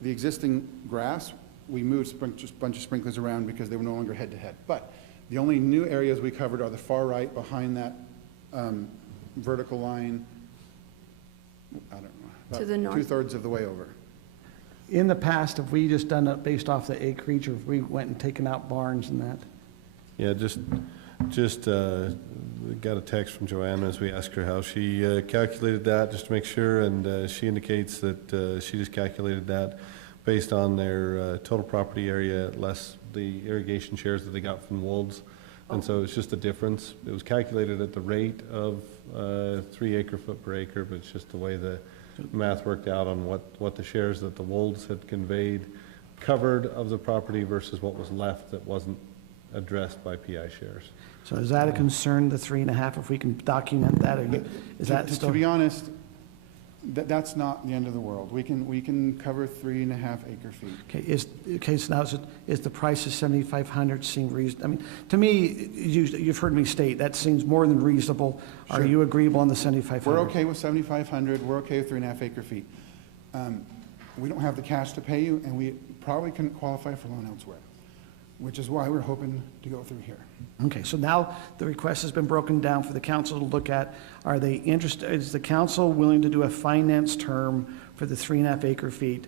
The existing grass, we moved just a bunch of sprinklers around because they were no longer head-to-head. But the only new areas we covered are the far right behind that vertical line, I don't know, to the north, 2/3 of the way over. In the past, have we just done it based off the acreage, or have we went and taken out barns and that? Yeah, just got a text from Joanne as we asked her how she calculated that, just to make sure, and she indicates that she just calculated that based on their total property area less the irrigation shares that they got from Wolds. And so it's just a difference. It was calculated at the rate of 3 acre foot per acre, but it's just the way the math worked out on what the shares that the Wolds had conveyed covered of the property versus what was left that wasn't addressed by PI shares. So is that a concern, the 3.5, if we can document that? Is that still? To be honest, that's not the end of the world. We can cover 3.5 acre feet. Okay, so now is the price of $7,500 seem reasonable? To me, you've heard me state, that seems more than reasonable. Sure. Are you agreeable on the $7,500? We're okay with $7,500. We're okay with 3.5 acre feet. we don't have the cash to pay you, and we probably couldn't qualify for loan elsewhere, which is why we're hoping to go through here. Okay, so now the request has been broken down for the council to look at. Are they interested, is the council willing to do a finance term for the 3.5 acre feet?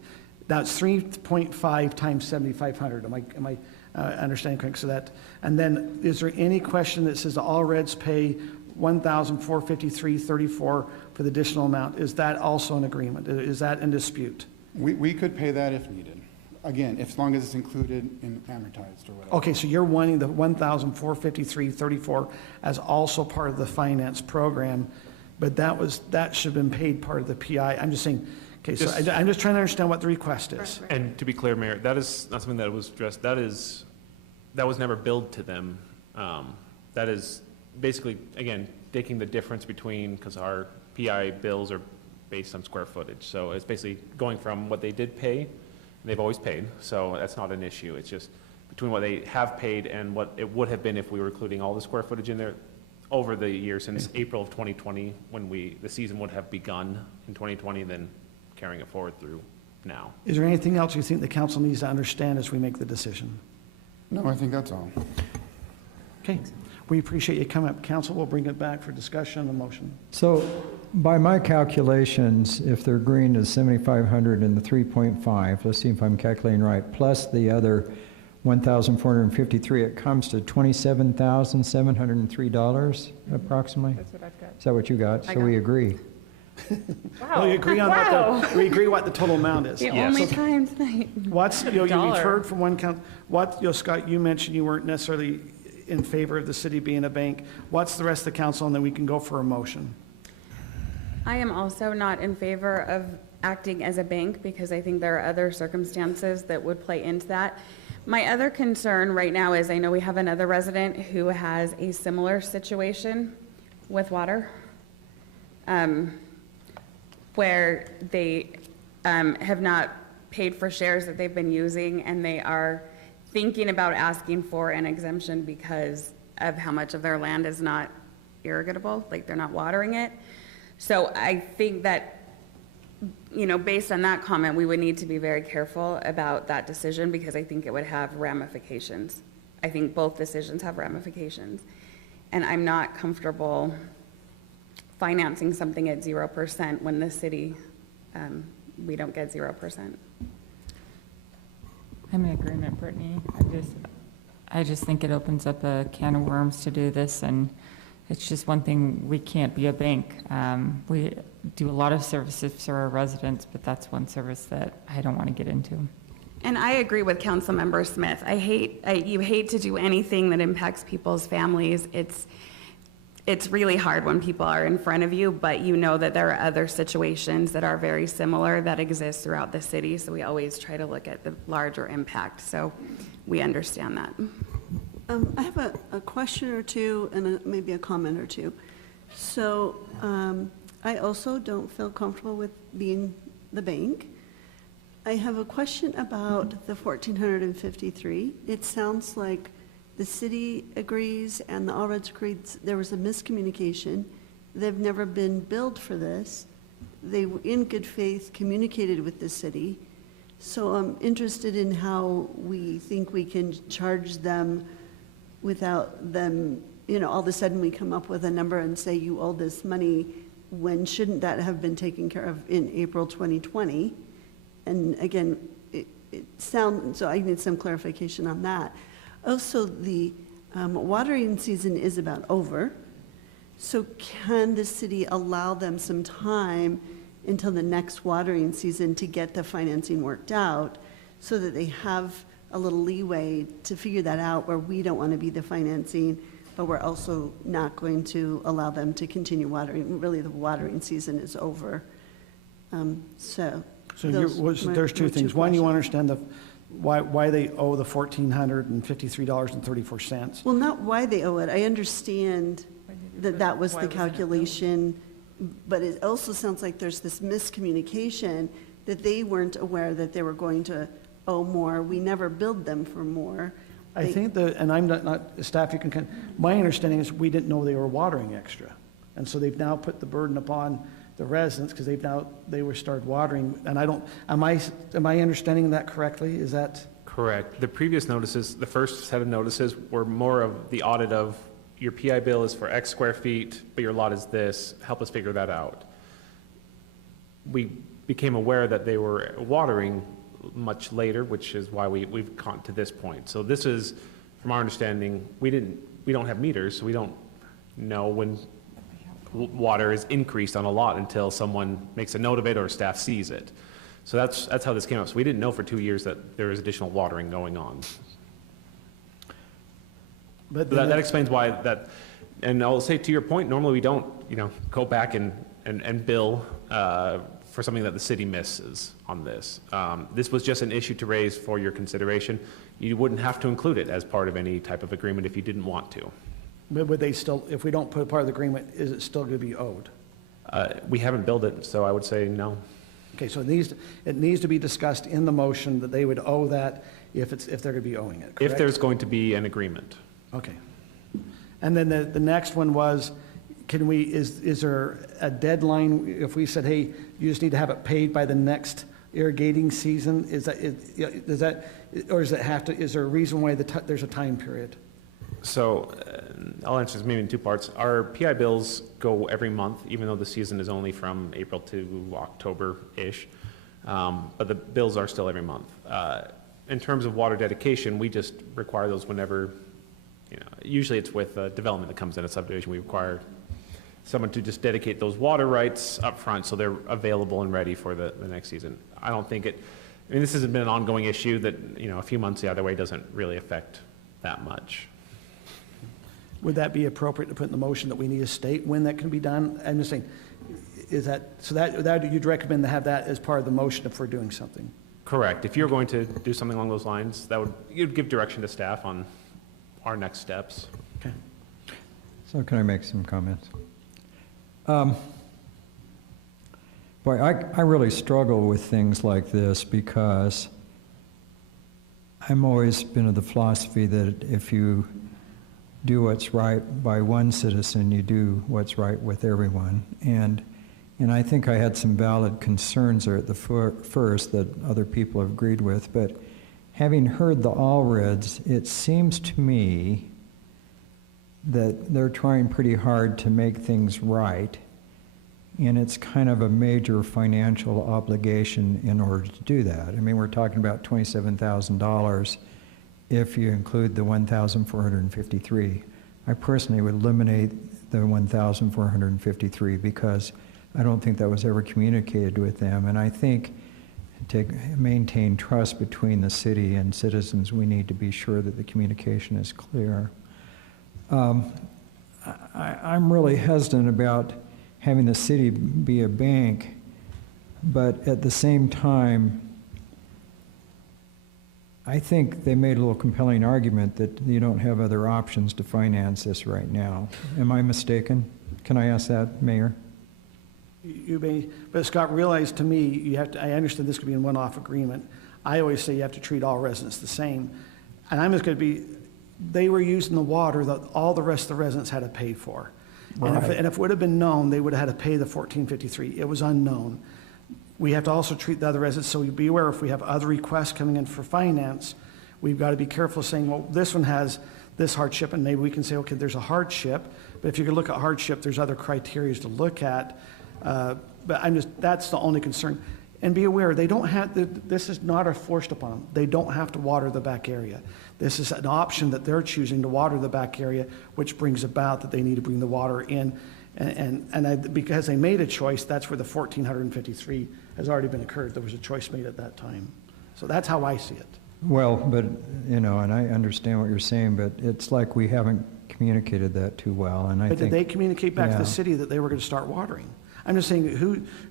That's 3.5 times 7,500. Am I understanding correct? So that, and then is there any question that says all Reds pay $1,453.34 for the additional amount? Is that also an agreement? Is that in dispute? We could pay that if needed. Again, as long as it's included in amortized or whatever. Okay, so you're wanting the $1,453.34 as also part of the finance program, but that should have been paid part of the PI. I'm just saying, okay, so I'm just trying to understand what the request is. And to be clear, Mayor, that is not something that was addressed, that was never billed to them. That is basically, again, taking the difference between, because our PI bills are based on square footage. So it's basically going from what they did pay, they've always paid, so that's not an issue. It's just between what they have paid and what it would have been if we were including all the square footage in there over the year since April of 2020, when the season would have begun in 2020, then carrying it forward through now. Is there anything else you think the council needs to understand as we make the decision? No, I think that's all. Okay, we appreciate you coming up. Council will bring it back for discussion and motion. So by my calculations, if they're agreeing to 7,500 and the 3.5, let's see if I'm calculating right, plus the other 1,453, it comes to $27,703 approximately? That's what I've got. Is that what you got? So we agree. Well, we agree on we agree what the total amount is. The only time tonight. What's, you've Dollar. heard from one count, Scott, you mentioned you weren't necessarily in favor of the city being a bank. What's the rest of the council, and then we can go for a motion? I am also not in favor of acting as a bank because I think there are other circumstances that would play into that. My other concern right now is I know we have another resident who has a similar situation with water, where they have not paid for shares that they've been using, and they are thinking about asking for an exemption because of how much of their land is not irrigable, like they're not watering it. So I think that, based on that comment, we would need to be very careful about that decision because I think it would have ramifications. I think both decisions have ramifications. And I'm not comfortable financing something at 0% when the city, we don't get 0%. I'm in agreement, Brittany. I just think it opens up a can of worms to do this, and it's just one thing, we can't be a bank. We do a lot of services for our residents, but that's one service that I don't want to get into. And I agree with Councilmember Smith. You hate to do anything that impacts people's families. It's really hard when people are in front of you, but you know that there are other situations that are very similar that exist throughout the city, so we always try to look at the larger impact, so we understand that. I have a question or two and maybe a comment or two. So I also don't feel comfortable with being the bank. I have a question about the 1,453. It sounds like the city agrees and the Allreds agreed there was a miscommunication. They've never been billed for this. They, in good faith, communicated with the city. So I'm interested in how we think we can charge them without them, all of a sudden we come up with a number and say you owe this money, when shouldn't that have been taken care of in April 2020? And again, so I need some clarification on that. Also, the watering season is about over. So can the city allow them some time until the next watering season to get the financing worked out so that they have a little leeway to figure that out, where we don't want to be the financing, but we're also not going to allow them to continue watering. Really, the watering season is over. So there's two things. One, you understand why they owe the $1,453.34. Well, not why they owe it. I understand that was the calculation, but it also sounds like there's this miscommunication that they weren't aware that they were going to owe more. We never billed them for more. I think and I'm not staff, you my understanding is we didn't know they were watering extra. And so they've now put the burden upon the residents, because they were started watering, and am I understanding that correctly? Is that? Correct. The previous notices, the first set of notices were more of the audit of your PI bill is for X square feet, but your lot is this, help us figure that out. We became aware that they were watering much later, which is why we've gotten to this point. So this is, from our understanding, we don't have meters, so we don't know when water is increased on a lot until someone makes a note of it or staff sees it. So that's how this came up. So we didn't know for 2 years that there was additional watering going on. But that explains why that, and I'll say to your point, normally we don't, go back and bill for something that the city misses on this. This was just an issue to raise for your consideration. You wouldn't have to include it as part of any type of agreement if you didn't want to. But would they still, if we don't put part of the agreement, is it still going to be owed? We haven't billed it, so I would say no. Okay, so it needs to be discussed in the motion that they would owe that if they're going to be owing it, correct? If there's going to be an agreement. Okay. And then the next one was, is there a deadline if we said, hey, you just need to have it paid by the next irrigating season? Is there a reason why there's a time period? So I'll answer this maybe in two parts. Our PI bills go every month, even though the season is only from April to October-ish. But the bills are still every month. In terms of water dedication, we just require those whenever, usually it's with development that comes in a subdivision. We require someone to just dedicate those water rights up front so they're available and ready for the next season. I don't think this has been an ongoing issue that, a few months the other way doesn't really affect that much. Would that be appropriate to put in the motion that we need to state when that can be done? I'm just saying, you'd recommend to have that as part of the motion if we're doing something? Correct. If you're going to do something along those lines, you'd give direction to staff on our next steps. Okay. So can I make some comments? Boy, I really struggle with things like this because I'm always been of the philosophy that if you do what's right by one citizen, you do what's right with everyone. And I think I had some valid concerns there at the first that other people have agreed with, but having heard the Allreds, it seems to me that they're trying pretty hard to make things right, and it's kind of a major financial obligation in order to do that. I mean, we're talking about $27,000 if you include the 1,453. I personally would eliminate the 1,453 because I don't think that was ever communicated with them. And I think to maintain trust between the city and citizens, we need to be sure that the communication is clear. I'm really hesitant about having the city be a bank, but at the same time, I think they made a little compelling argument that you don't have other options to finance this right now. Am I mistaken? Can I ask that, Mayor? You may, but Scott, realize to me, I understand this could be a one-off agreement. I always say you have to treat all residents the same. And I'm just going to be, they were using the water that all the rest of the residents had to pay for. Right. And if it would have been known, they would have had to pay the $1,453. It was unknown. We have to also treat the other residents, so be aware if we have other requests coming in for finance, we've got to be careful saying, well, this one has this hardship, and maybe we can say, okay, there's a hardship, but if you could look at hardship, there's other criteria to look at. But that's the only concern. And be aware, they don't have, this is not a forced upon them. They don't have to water the back area. This is an option that they're choosing to water the back area, which brings about that they need to bring the water in. Because they made a choice, that's where the 1,453 has already been occurred. There was a choice made at that time. So that's how I see it. Well, but, and I understand what you're saying, but it's like we haven't communicated that too well. And but did they communicate back to the city that they were going to start watering? I'm just saying,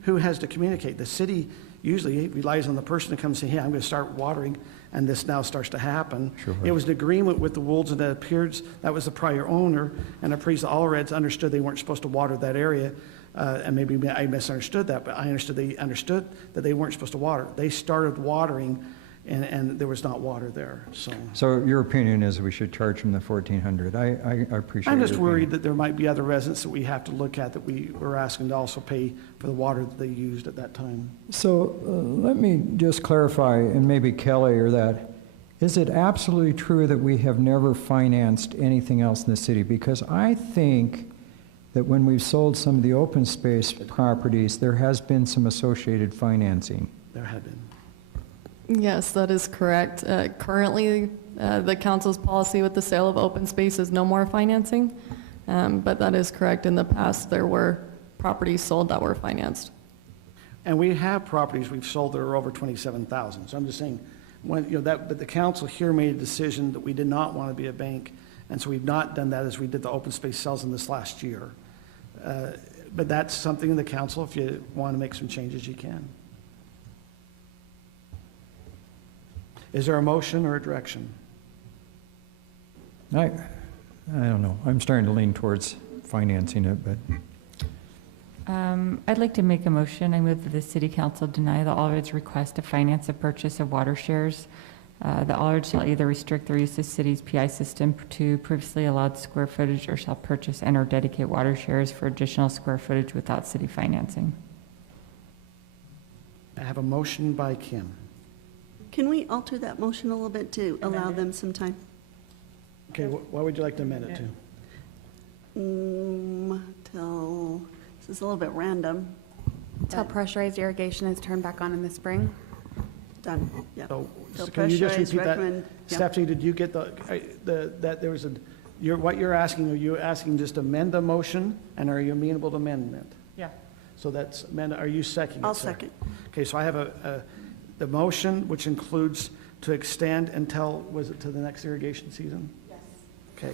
who has to communicate? The city usually relies on the person to come and say, hey, I'm going to start watering, and this now starts to happen. Sure. It was an agreement with the Wolds, and it appears that was the prior owner, and it appears the Allreds understood they weren't supposed to water that area, and maybe I misunderstood that, but I understood they understood that they weren't supposed to water. They started watering, and there was not water there, so. So your opinion is we should charge them the 1,400. I appreciate I'm your just opinion. worried that there might be other residents that we have to look at that we're asking to also pay for the water that they used at that time. So let me just clarify, and maybe Kelly or that, is it absolutely true that we have never financed anything else in the city? Because I think that when we've sold some of the open space properties, there has been some associated financing. There had been. Yes, that is correct. Currently, the council's policy with the sale of open space is no more financing, but that is correct. In the past, there were properties sold that were financed. And we have properties we've sold that are over 27,000. So I'm just saying, but the council here made a decision that we did not want to be a bank, and so we've not done that as we did the open space sales in this last year. But that's something in the council, if you want to make some changes, you can. Is there a motion or a direction? I don't know. I'm starting to lean towards financing it, but I'd like to make a motion. I move that the city council deny the Allred's request to finance the purchase of water shares. The Allred shall either restrict the use of the city's PI system to previously allowed square footage, or shall purchase and or dedicate water shares for additional square footage without city financing. I have a motion by Kim. Can we alter that motion a little bit to allow them some time? Okay, what would you like to amend it to? This is a little bit random. Till pressurized irrigation is turned back on in the spring. Done, yeah. So Till can you just pressurized, repeat that? recommend- yeah. Stephanie, did you get that there was what you're asking, are you asking just amend the motion, and are you amenable to amendment? Yeah. So that's, amend. Are you seconding it, I'll sir? second. Okay, so I have the motion, which includes to extend until, was it to the next irrigation season? Yes. Okay.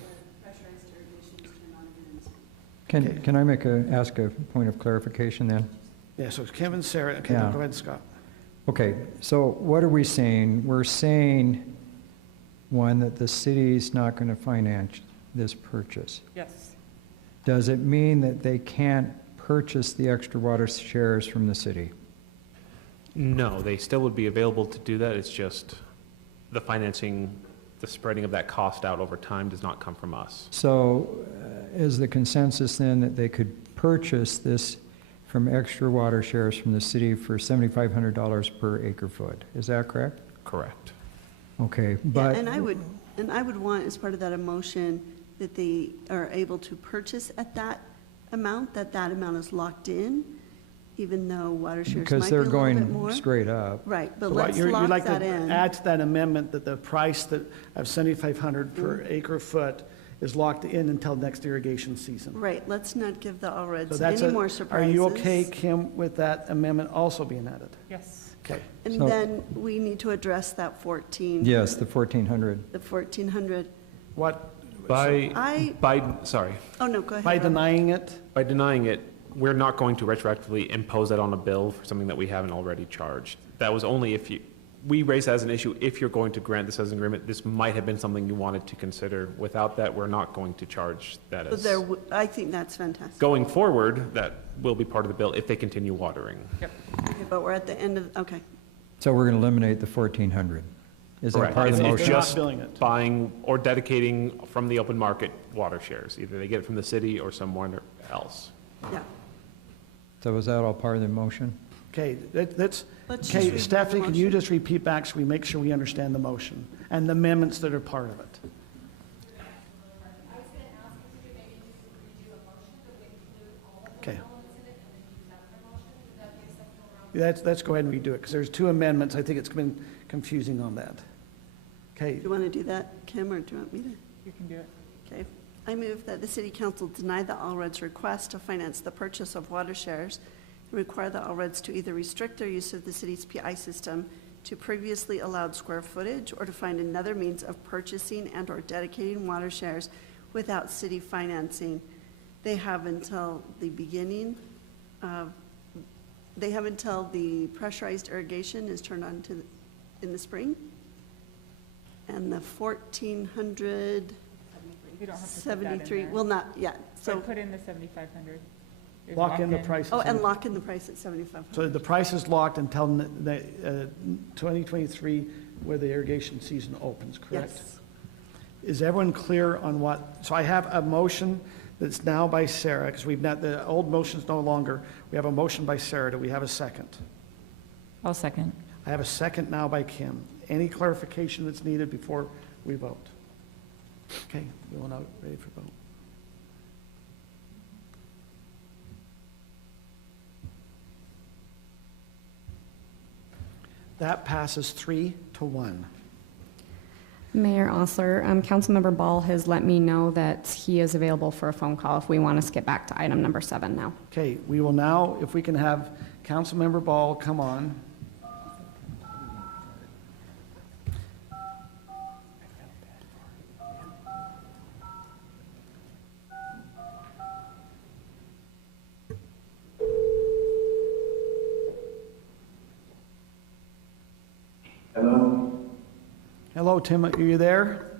can I ask a point of clarification then? Yeah, so it's Kevin, Sarah, okay, Yeah. go ahead, Scott. Okay, so what are we saying? We're saying, one, that the city's not going to finance this purchase. Yes. Does it mean that they can't purchase the extra water shares from the city? No, they still would be available to do that. It's just the financing, the spreading of that cost out over time does not come from us. So is the consensus then that they could purchase this from extra water shares from the city for $7,500 per acre foot? Is that correct? Correct. Okay, Yeah, but, and I would want, as part of that, a motion that they are able to purchase at that amount is locked in, even though water shares because might be a they're little bit going more. straight up. Right, but So what, let's you'd lock like that to in. add to that amendment that the price of $7,500 per acre foot is locked in until next irrigation season? Right, let's not give the So Allreds that's any a- more Are surprises. you okay, Kim, with that amendment also being added? Yes. Okay. And So- then we need to address that 14. Yes, the 1,400. The 1,400. What, I- Sorry. Oh, no, go ahead. by Rob. denying it? By denying it, we're not going to retroactively impose that on a bill for something that we haven't already charged. That was only if we raised that as an issue, if you're going to grant this as an agreement, this might have been something you wanted to consider. Without that, we're not going to charge that So as. I think that's fantastic. Going forward, that will be part of the bill if they continue watering. Okay, but we're at the end of, okay. So we're going to eliminate the 1,400. Is that Correct. part of the It's motion? They're not just billing it. buying or dedicating from the open market water shares. Either they get it from the city or somewhere else. Yeah. So is that all part of the motion? Okay, Let's just okay, review the Stephanie, can you motion. just repeat back so we make sure we understand the motion and the amendments that are part of it? Okay. Let's go ahead and redo it, because there's two amendments. I think it's been confusing on that. Okay, Do you want to do that, Kim, or do you want me to? You can do it. Okay. I move that the city council deny the Allreds' request to finance the purchase of water shares and require the Allreds to either restrict their use of the city's PI system to previously allowed square footage, or to find another means of purchasing and or dedicating water shares without city financing. They have until the pressurized irrigation is turned on in the spring. And the 1,473 You don't have to put that in there. will not, yeah, So so, put in the 7,500. Is lock in the locked prices. oh, and lock in the price at 7,500. So the price is locked until the 2023 where the irrigation season opens, correct? Yes. Is everyone clear on what, so I have a motion that's now by Sarah, because we've not, the old motion's no longer. We have a motion by Sarah. Do we have a second? I'll second. I have a second now by Kim. Any clarification that's needed before we vote? Okay, we will now ready for vote. That passes 3-1. Mayor Osler, Councilmember Ball has let me know that he is available for a phone call if we want to skip back to item number 7 now. Okay, we will now, if we can have Councilmember Ball come on. Hello, Tim, are you there?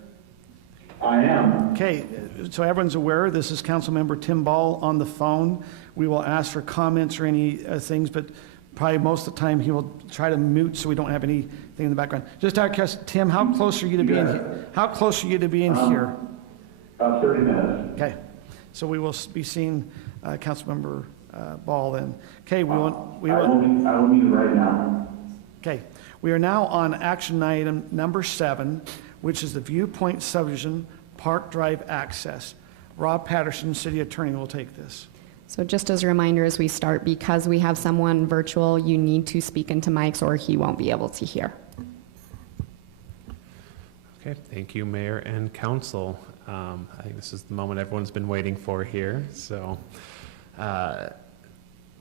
I am. Okay, so everyone's aware, this is Councilmember Tim Ball on the phone. We will ask for comments or any things, but probably most of the time he will try to mute so we don't have anything in the background. Just out of curiosity, Tim, how close are you to being here? How close are you to being here? About 30 minutes. Okay, so we will be seeing Councilmember Ball then. Okay, I will meet right now. Okay, we are now on action item number 7, which is the Viewpoint Subdivision Park Drive access. Rob Patterson, City Attorney, will take this. So just as a reminder as we start, because we have someone virtual, you need to speak into mics or he won't be able to hear. Okay, thank you, Mayor and Council. I think this is the moment everyone's been waiting for here. So,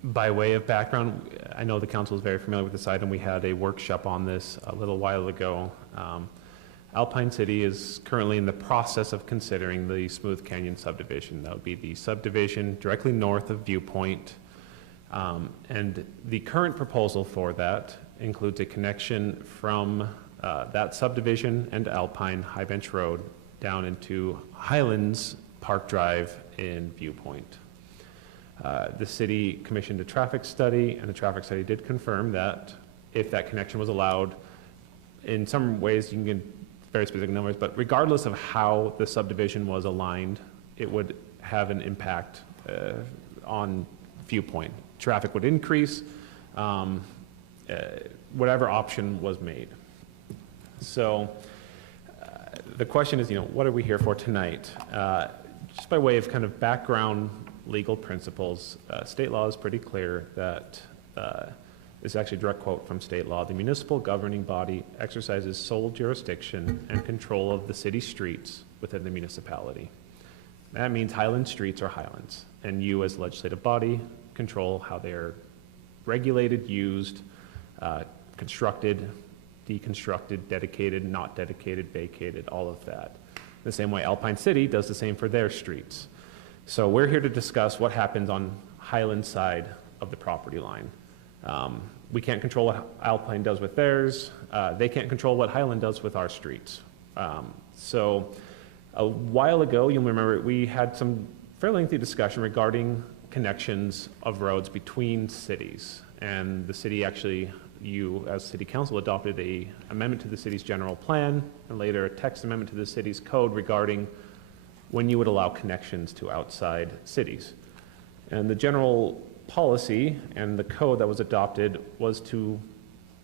by way of background, I know the Council is very familiar with this item. We had a workshop on this a little while ago. Alpine City is currently in the process of considering the Smooth Canyon subdivision. That would be the subdivision directly north of Viewpoint. And the current proposal for that includes a connection from that subdivision and Alpine High Bench Road down into Highlands Park Drive in Viewpoint. The city commissioned a traffic study, and the traffic study did confirm that if that connection was allowed, in some ways you can get very specific numbers, but regardless of how the subdivision was aligned, it would have an impact on Viewpoint. Traffic would increase, whatever option was made. So the question is, what are we here for tonight? Just by way of kind of background legal principles, state law is pretty clear that this is actually a direct quote from state law. The municipal governing body exercises sole jurisdiction and control of the city streets within the municipality. That means Highland streets are Highlands, and you as legislative body control how they are regulated, used, constructed, deconstructed, dedicated, not dedicated, vacated, all of that. The same way Alpine City does the same for their streets. So we're here to discuss what happens on Highland side of the property line. We can't control what Alpine does with theirs. They can't control what Highland does with our streets. So a while ago, you'll remember, we had some fairly lengthy discussion regarding connections of roads between cities. And the city actually, you as city council adopted an amendment to the city's general plan and later a text amendment to the city's code regarding when you would allow connections to outside cities. And the general policy and the code that was adopted was to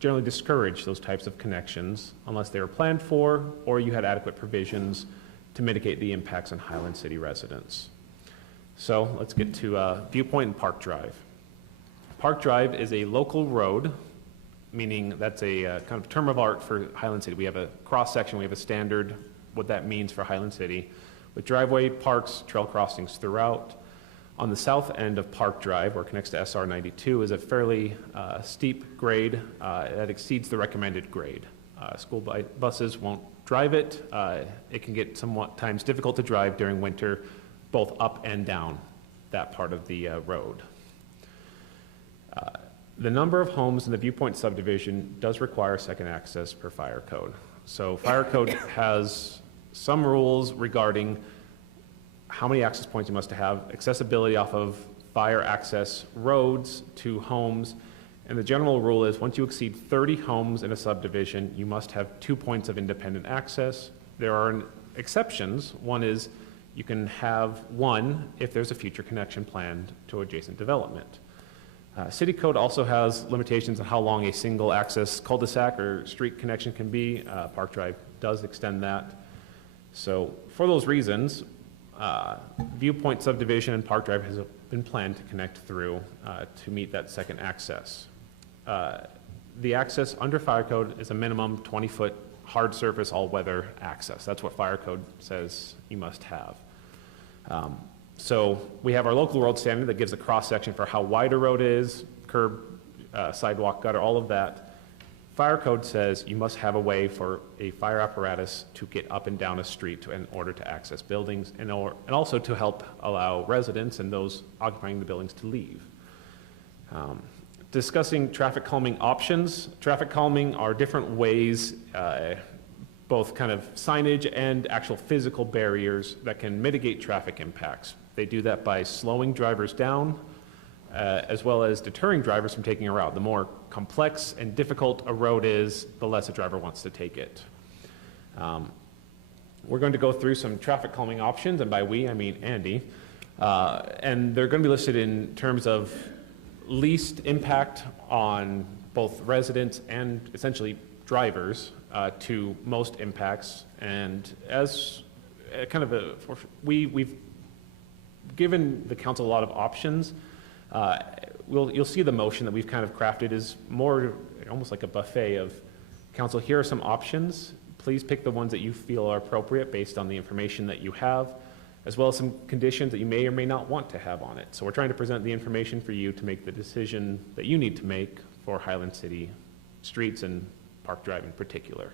generally discourage those types of connections unless they were planned for or you had adequate provisions to mitigate the impacts on Highland City residents. So let's get to Viewpoint and Park Drive. Park Drive is a local road, meaning that's a kind of term of art for Highland City. We have a cross section, we have a standard, what that means for Highland City, with driveway, parks, trail crossings throughout. On the south end of Park Drive, where it connects to SR 92, is a fairly steep grade that exceeds the recommended grade. School buses won't drive it. It can get somewhat times difficult to drive during winter, both up and down that part of the road. The number of homes in the Viewpoint subdivision does require second access per fire code. So fire code has some rules regarding how many access points you must have, accessibility off of fire access roads to homes, And the general rule is once you exceed 30 homes in a subdivision, you must have 2 points of independent access. There are exceptions. One is you can have one if there's a future connection planned to adjacent development. City code also has limitations on how long a single access cul-de-sac or street connection can be. Park Drive does extend that. So for those reasons, Viewpoint subdivision and Park Drive has been planned to connect through to meet that second access. The access under fire code is a minimum 20-foot hard surface all-weather access. That's what fire code says you must have. So we have our local road standard that gives a cross-section for how wide a road is, curb, sidewalk, gutter, all of that. Fire code says you must have a way for a fire apparatus to get up and down a street in order to access buildings and also to help allow residents and those occupying the buildings to leave. Discussing traffic calming options. Traffic calming are different ways, both kind of signage and actual physical barriers that can mitigate traffic impacts. They do that by slowing drivers down, as well as deterring drivers from taking a route. The more complex and difficult a road is, the less a driver wants to take it. We're going to go through some traffic calming options, and by we, I mean Andy. And they're going to be listed in terms of least impact on both residents and essentially drivers to most impacts. And as kind of we've given the council a lot of options. You'll see the motion that we've kind of crafted is more almost like a buffet of, council, here are some options. Please pick the ones that you feel are appropriate based on the information that you have, as well as some conditions that you may or may not want to have on it. So we're trying to present the information for you to make the decision that you need to make for Highland City streets and Park Drive in particular.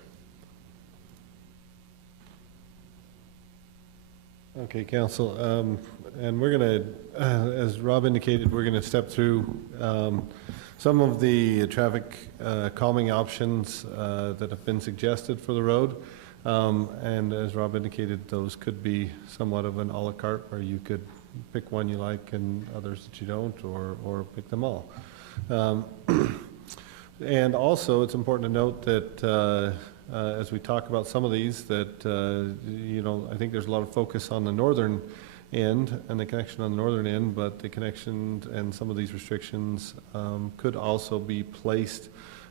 Okay, council, and we're going to, as Rob indicated, we're going to step through some of the traffic calming options that have been suggested for the road. And as Rob indicated, those could be somewhat of an a la carte, where you could pick one you like and others that you don't, or pick them all. And also, it's important to note that as we talk about some of these, that, I think there's a lot of focus on the northern end and the connection on the northern end, but the connection and some of these restrictions could also be placed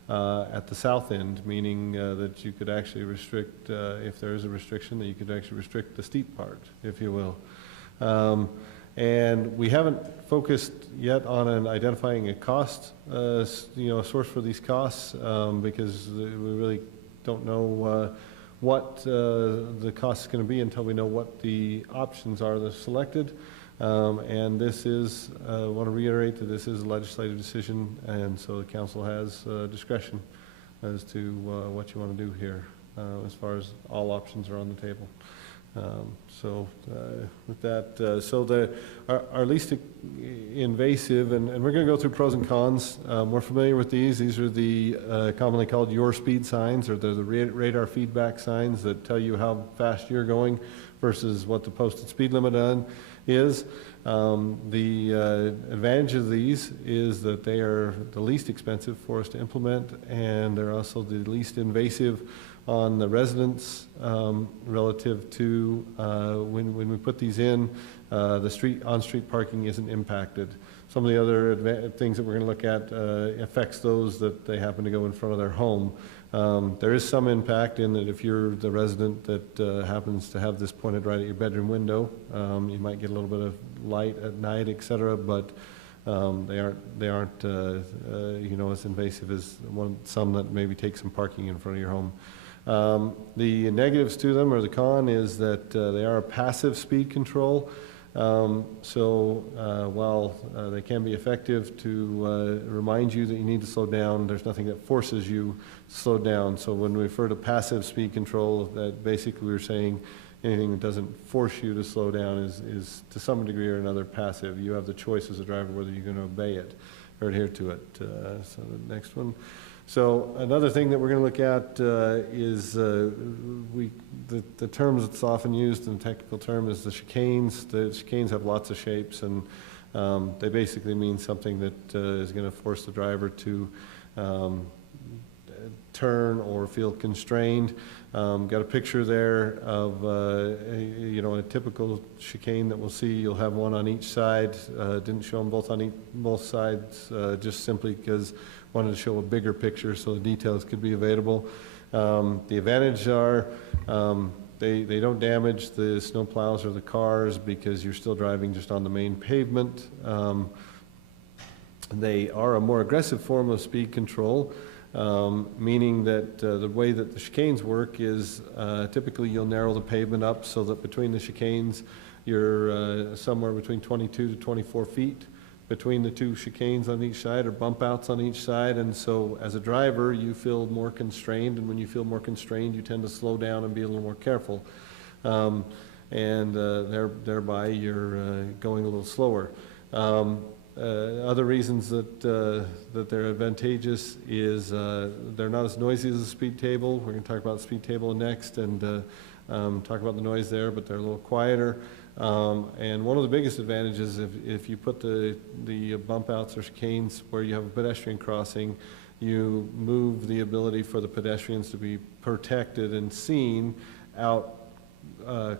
at the south end, meaning that you could actually restrict, if there is a restriction, that you could actually restrict the steep part, if you will. And we haven't focused yet on identifying a cost, source for these costs, because we really don't know what the cost is going to be until we know what the options are that are selected. And this is, I want to reiterate that this is a legislative decision, and so the council has discretion as to what you want to do here, as far as all options are on the table. With that, our least invasive, and we're going to go through pros and cons. We're familiar with these. These are the commonly called your speed signs, or they're the radar feedback signs that tell you how fast you're going versus what the posted speed limit on is. The advantage of these is that they are the least expensive for us to implement, and they're also the least invasive on the residents relative to when we put these in, the on-street parking isn't impacted. Some of the other things that we're going to look at affects those that they happen to go in front of their home. There is some impact in that if you're the resident that happens to have this pointed right at your bedroom window, you might get a little bit of light at night, etc. But they aren't as invasive as some that maybe take some parking in front of your home. The negatives to them, or the con, is that they are a passive speed control. While they can be effective to remind you that you need to slow down, there's nothing that forces you to slow down. So when we refer to passive speed control, that basically we're saying anything that doesn't force you to slow down is to some degree or another passive. You have the choice as a driver whether you're going to obey it or adhere to it. So the next one. So another thing that we're going to look at is the terms that's often used in the technical term is the chicanes. The chicanes have lots of shapes, and They basically mean something that is going to force the driver to turn or feel constrained. Got a picture there of, a typical chicane that we'll see. You'll have one on each side. Didn't show them both on both sides, just simply because wanted to show a bigger picture so the details could be available. The advantages are they don't damage the snow plows or the cars because you're still driving just on the main pavement. They are a more aggressive form of speed control, meaning that the way that the chicanes work is typically you'll narrow the pavement up so that between the chicanes you're somewhere between 22 to 24 feet between the two chicanes on each side, or bump outs on each side, and so as a driver you feel more constrained, and when you feel more constrained you tend to slow down and be a little more careful, and thereby you're going a little slower. Other reasons that they're advantageous is they're not as noisy as a speed table. We're going to talk about the speed table next and talk about the noise there, but they're a little quieter. And one of the biggest advantages, if you put the bump outs or chicanes where you have a pedestrian crossing, you move the ability for the pedestrians to be protected and seen out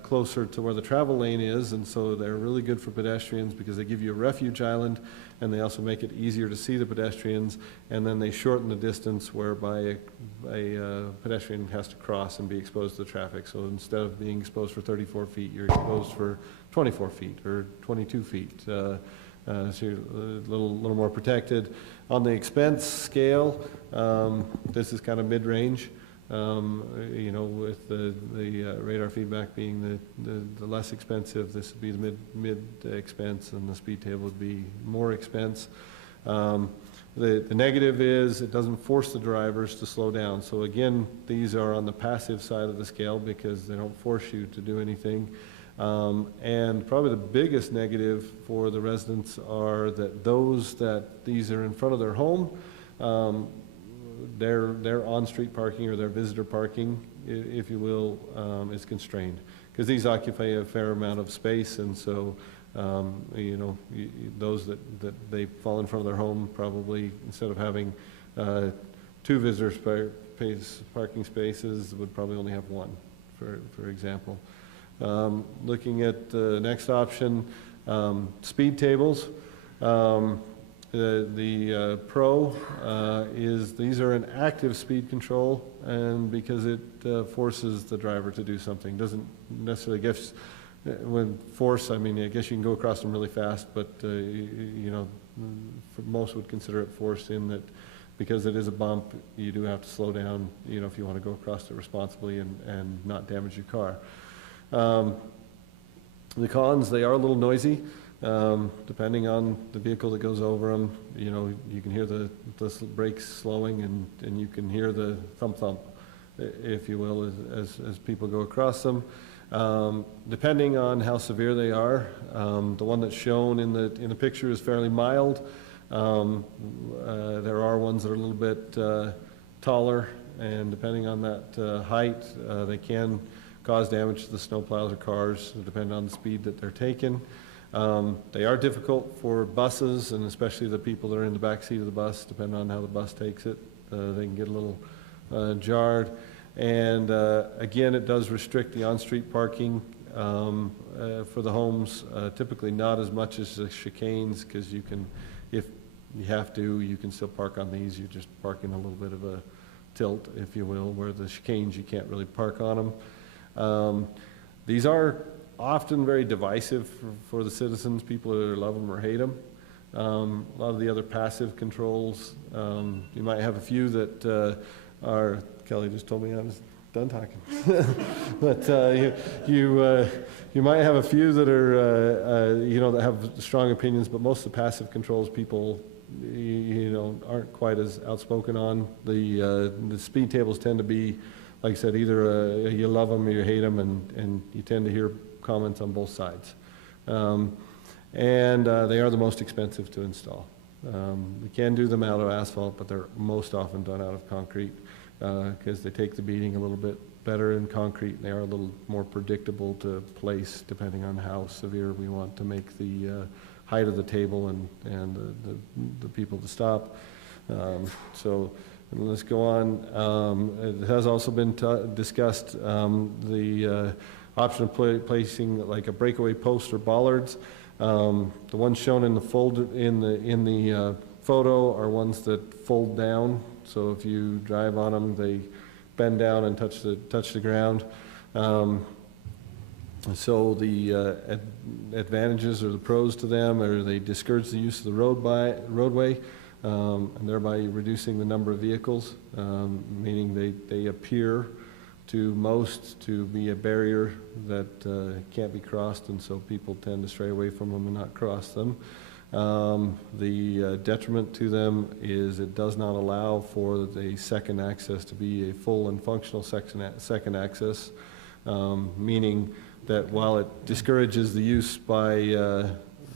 closer to where the travel lane is, and so they're really good for pedestrians because they give you a refuge island, and they also make it easier to see the pedestrians, and then they shorten the distance whereby a pedestrian has to cross and be exposed to the traffic. So instead of being exposed for 34 feet, you're exposed for 24 feet or 22 feet. So you're a little more protected. On the expense scale, this is kind of mid-range. With the radar feedback being the less expensive, this would be the mid expense, and the speed table would be more expense. The negative is it doesn't force the drivers to slow down. So again, these are on the passive side of the scale because they don't force you to do anything. And probably the biggest negative for the residents are that these are in front of their home, their on-street parking or their visitor parking, if you will, is constrained because these occupy a fair amount of space, and so those that they fall in front of their home probably, instead of having 2 visitor parking spaces, would probably only have 1, for example. Looking at the next option, speed tables. The Pro these are an active speed control, and because it forces the driver to do something. Doesn't necessarily guess when force, I mean, I guess you can go across them really fast, but most would consider it forced in that because it is a bump, you do have to slow down, if you want to go across it responsibly and not damage your car. The cons, they are a little noisy. Depending on the vehicle that goes over them, you can hear the brakes slowing, and you can hear the thump, if you will, as people go across them. Depending on how severe they are, the one that's shown in the picture is fairly mild. There are ones that are a little bit taller, and depending on that height, they can cause damage to the snowplows or cars, depending on the speed that they're taking. They are difficult for buses, and especially the people that are in the back seat of the bus, depending on how the bus takes it. They can get a little jarred. And again, it does restrict the on-street parking for the homes, typically not as much as the chicanes, because you can, if you have to, you can still park on these. You're just parking a little bit of a tilt, if you will, where the chicanes you can't really park on them. These are often very divisive for the citizens. People either love them or hate them. A lot of the other passive controls, you might have a few that are, Kelly just told me I was done talking. But you might have a few that are, that have strong opinions, but most of the passive controls people, aren't quite as outspoken on. The speed tables tend to be, like I said, either you love them or you hate them, and you tend to hear comments on both sides. And they are the most expensive to install. We can do them out of asphalt, but they're most often done out of concrete because they take the beating a little bit better in concrete, and they are a little more predictable to place depending on how severe we want to make the height of the table and the people to stop. So let's go on. It has also been discussed, the option of placing like a breakaway post or bollards. The ones shown in the photo are ones that fold down. So if you drive on them, they bend down and touch the ground. So the advantages or the pros to them are they discourage the use of the roadway, and thereby reducing the number of vehicles, meaning they appear to most to be a barrier that can't be crossed, and so people tend to stray away from them and not cross them. The detriment to them is it does not allow for the second access to be a full and functional second access, meaning that while it discourages the use by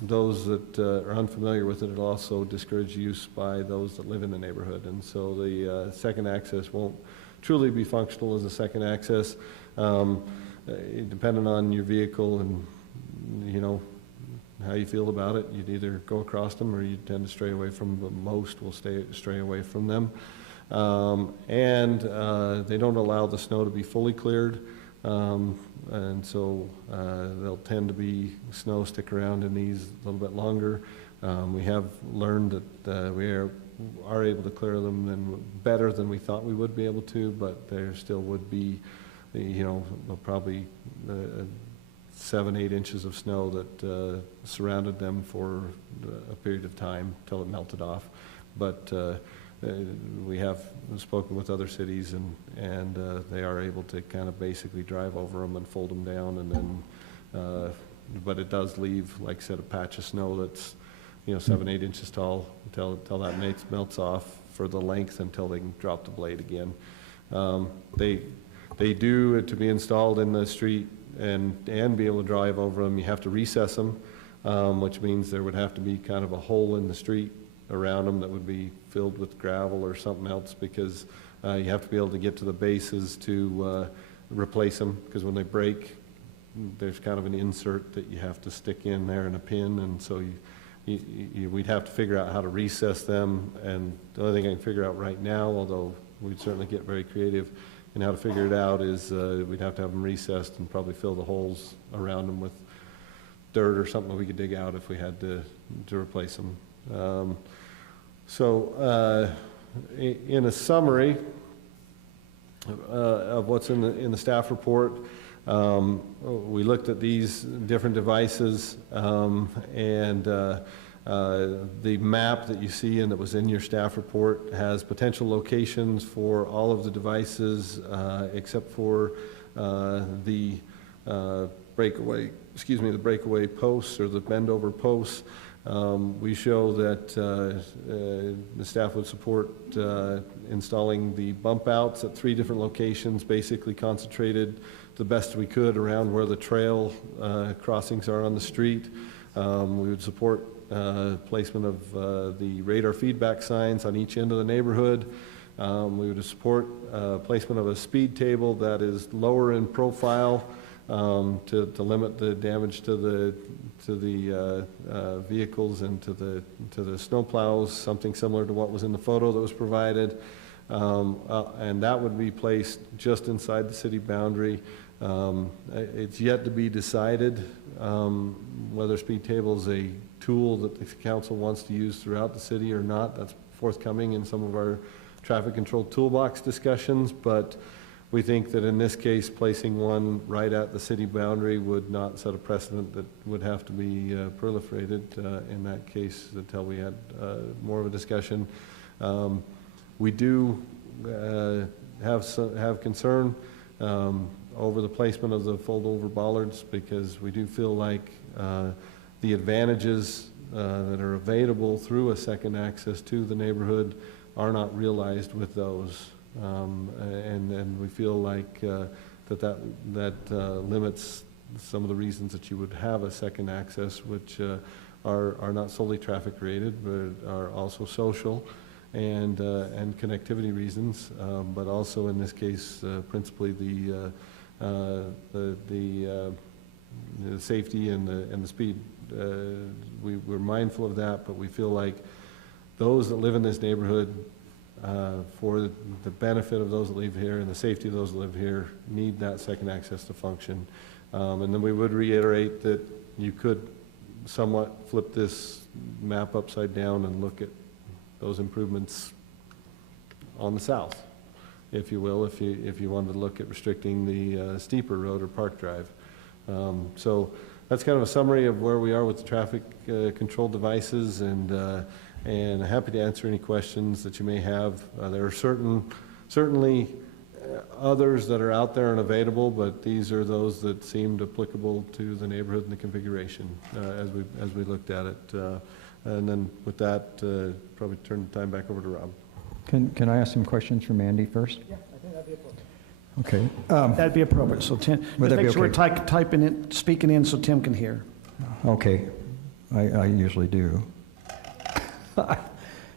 those that are unfamiliar with it, it'll also discourage use by those that live in the neighborhood. And so the second access won't truly be functional as a second access. Depending on your vehicle and, you know, how you feel about it, you'd either go across them or you tend to stray away from them, but most will stray away from them. And they don't allow the snow to be fully cleared. And so they'll tend to be snow stick around in these a little bit longer. We have learned that we are able to clear them better than we thought we would be able to, but there still would be, you know, probably 7-8 inches of snow that surrounded them for a period of time till it melted off. But we have spoken with other cities, and they are able to kind of basically drive over them and fold them down, and then, but it does leave, like I said, a patch of snow that's, you know, 7-8 inches tall until that melts off for the length until they can drop the blade again. They do, to be installed in the street and be able to drive over them, you have to recess them, which means there would have to be kind of a hole in the street around them that would be filled with gravel or something else, because you have to be able to get to the bases to replace them, because when they break, there's kind of an insert that you have to stick in there and a pin, and so we'd have to figure out how to recess them. And the only thing I can figure out right now, although we'd certainly get very creative in how to figure it out, is we'd have to have them recessed and probably fill the holes around them with dirt or something that we could dig out if we had to replace them. So in a summary of what's in the staff report, we looked at these different devices, and the map that you see and that was in your staff report has potential locations for all of the devices except for the breakaway posts or the bend over posts. We show that the staff would support installing the bump outs at 3 different locations, basically concentrated the best we could around where the trail crossings are on the street. We would support placement of the radar feedback signs on each end of the neighborhood. We would support placement of a speed table that is lower in profile to limit the damage to the vehicles and to the snow plows, something similar to what was in the photo that was provided. And that would be placed just inside the city boundary. It's yet to be decided whether speed table is a tool that the council wants to use throughout the city or not. That's forthcoming in some of our traffic control toolbox discussions, but we think that in this case, placing one right at the city boundary would not set a precedent that would have to be proliferated in that case until we had more of a discussion. We do have concern over the placement of the fold-over bollards, because we do feel like the advantages that are available through a second access to the neighborhood are not realized with those. And we feel like that limits some of the reasons that you would have a second access, which are not solely traffic related, but are also social and connectivity reasons, but also in this case, principally the the safety and the speed. We're mindful of that, but we feel like those that live in this neighborhood, for the benefit of those that live here and the safety of those that live here, need that second access to function. And then we would reiterate that you could somewhat flip this map upside down and look at those improvements on the south, if you will, if you wanted to look at restricting the steeper road or Park Drive. So that's kind of a summary of where we are with the traffic control devices, and happy to answer any questions that you may have. There are certainly others that are out there and available, but these are those that seemed applicable to the neighborhood and the configuration as we looked at it. And then with that, probably turn the time back over to Rob. Can I ask some questions from Andy first? Yeah, I think that'd be appropriate. Okay. That'd be appropriate, so Tim, Would just that be make sure we're okay? typing in, speaking in so Tim can hear. Okay, I usually do.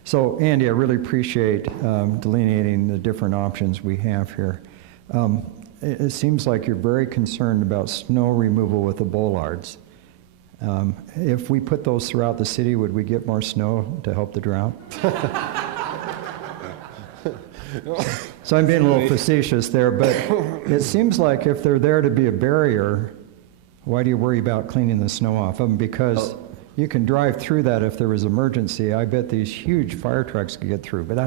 So Andy, I really appreciate delineating the different options we have here. It seems like you're very concerned about snow removal with the bollards. If we put those throughout the city, would we get more snow to help the drought? So I'm being a little facetious there, but it seems like if they're there to be a barrier, why do you worry about cleaning the snow off of them? Because you can drive through that if there was emergency. I bet these huge fire trucks could get through, but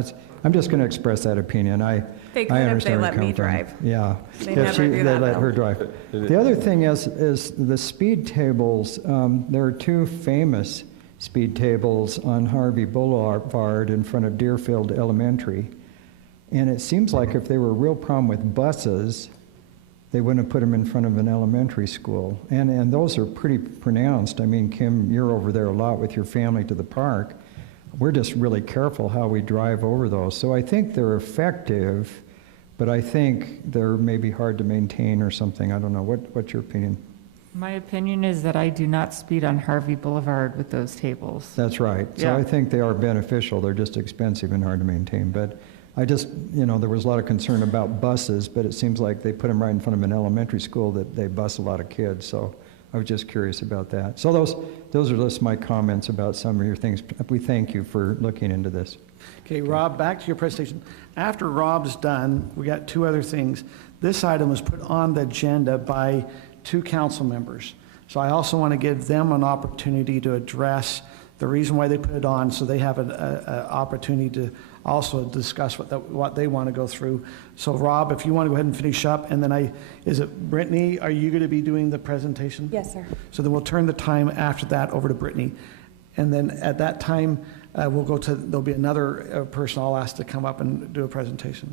I'm just going to express that opinion. They could I if understand they where let you me come from. drive. Yeah. They If never do they that, let though. her drive. The other thing is the speed tables. There are two famous speed tables on Harvey Boulevard in front of Deerfield Elementary. And it seems like if they were a real problem with buses, they wouldn't have put them in front of an elementary school. And those are pretty pronounced. I mean, Kim, you're over there a lot with your family to the park. We're just really careful how we drive over those. So I think they're effective, but I think they're maybe hard to maintain or something. I don't know. What's your opinion? My opinion is that I do not speed on Harvey Boulevard with those tables. That's right. So Yeah. I think they are beneficial. They're just expensive and hard to maintain. But I just, there was a lot of concern about buses, but it seems like they put them right in front of an elementary school that they bus a lot of kids. So I was just curious about that. So those are just my comments about some of your things. We thank you for looking into this. Okay, Rob, back to your presentation. After Rob's done, we got two other things. This item was put on the agenda by two council members. So I also want to give them an opportunity to address the reason why they put it on, so they have an opportunity to also discuss what they want to go through. So Rob, if you want to go ahead and finish up, and then is it Brittany, are you going to be doing the presentation? Yes, sir. So then we'll turn the time after that over to Brittany. And then at that time, there'll be another person I'll ask to come up and do a presentation,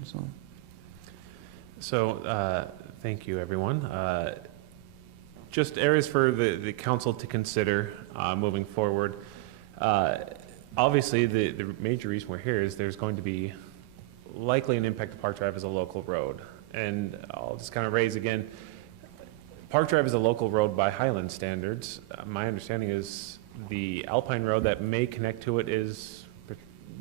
So, thank you, everyone. Just areas for the council to consider moving forward. Obviously, the major reason we're here is there's going to be likely an impact to Park Drive as a local road. And I'll just kind of raise again, Park Drive is a local road by Highland standards. My understanding is the Alpine road that may connect to it is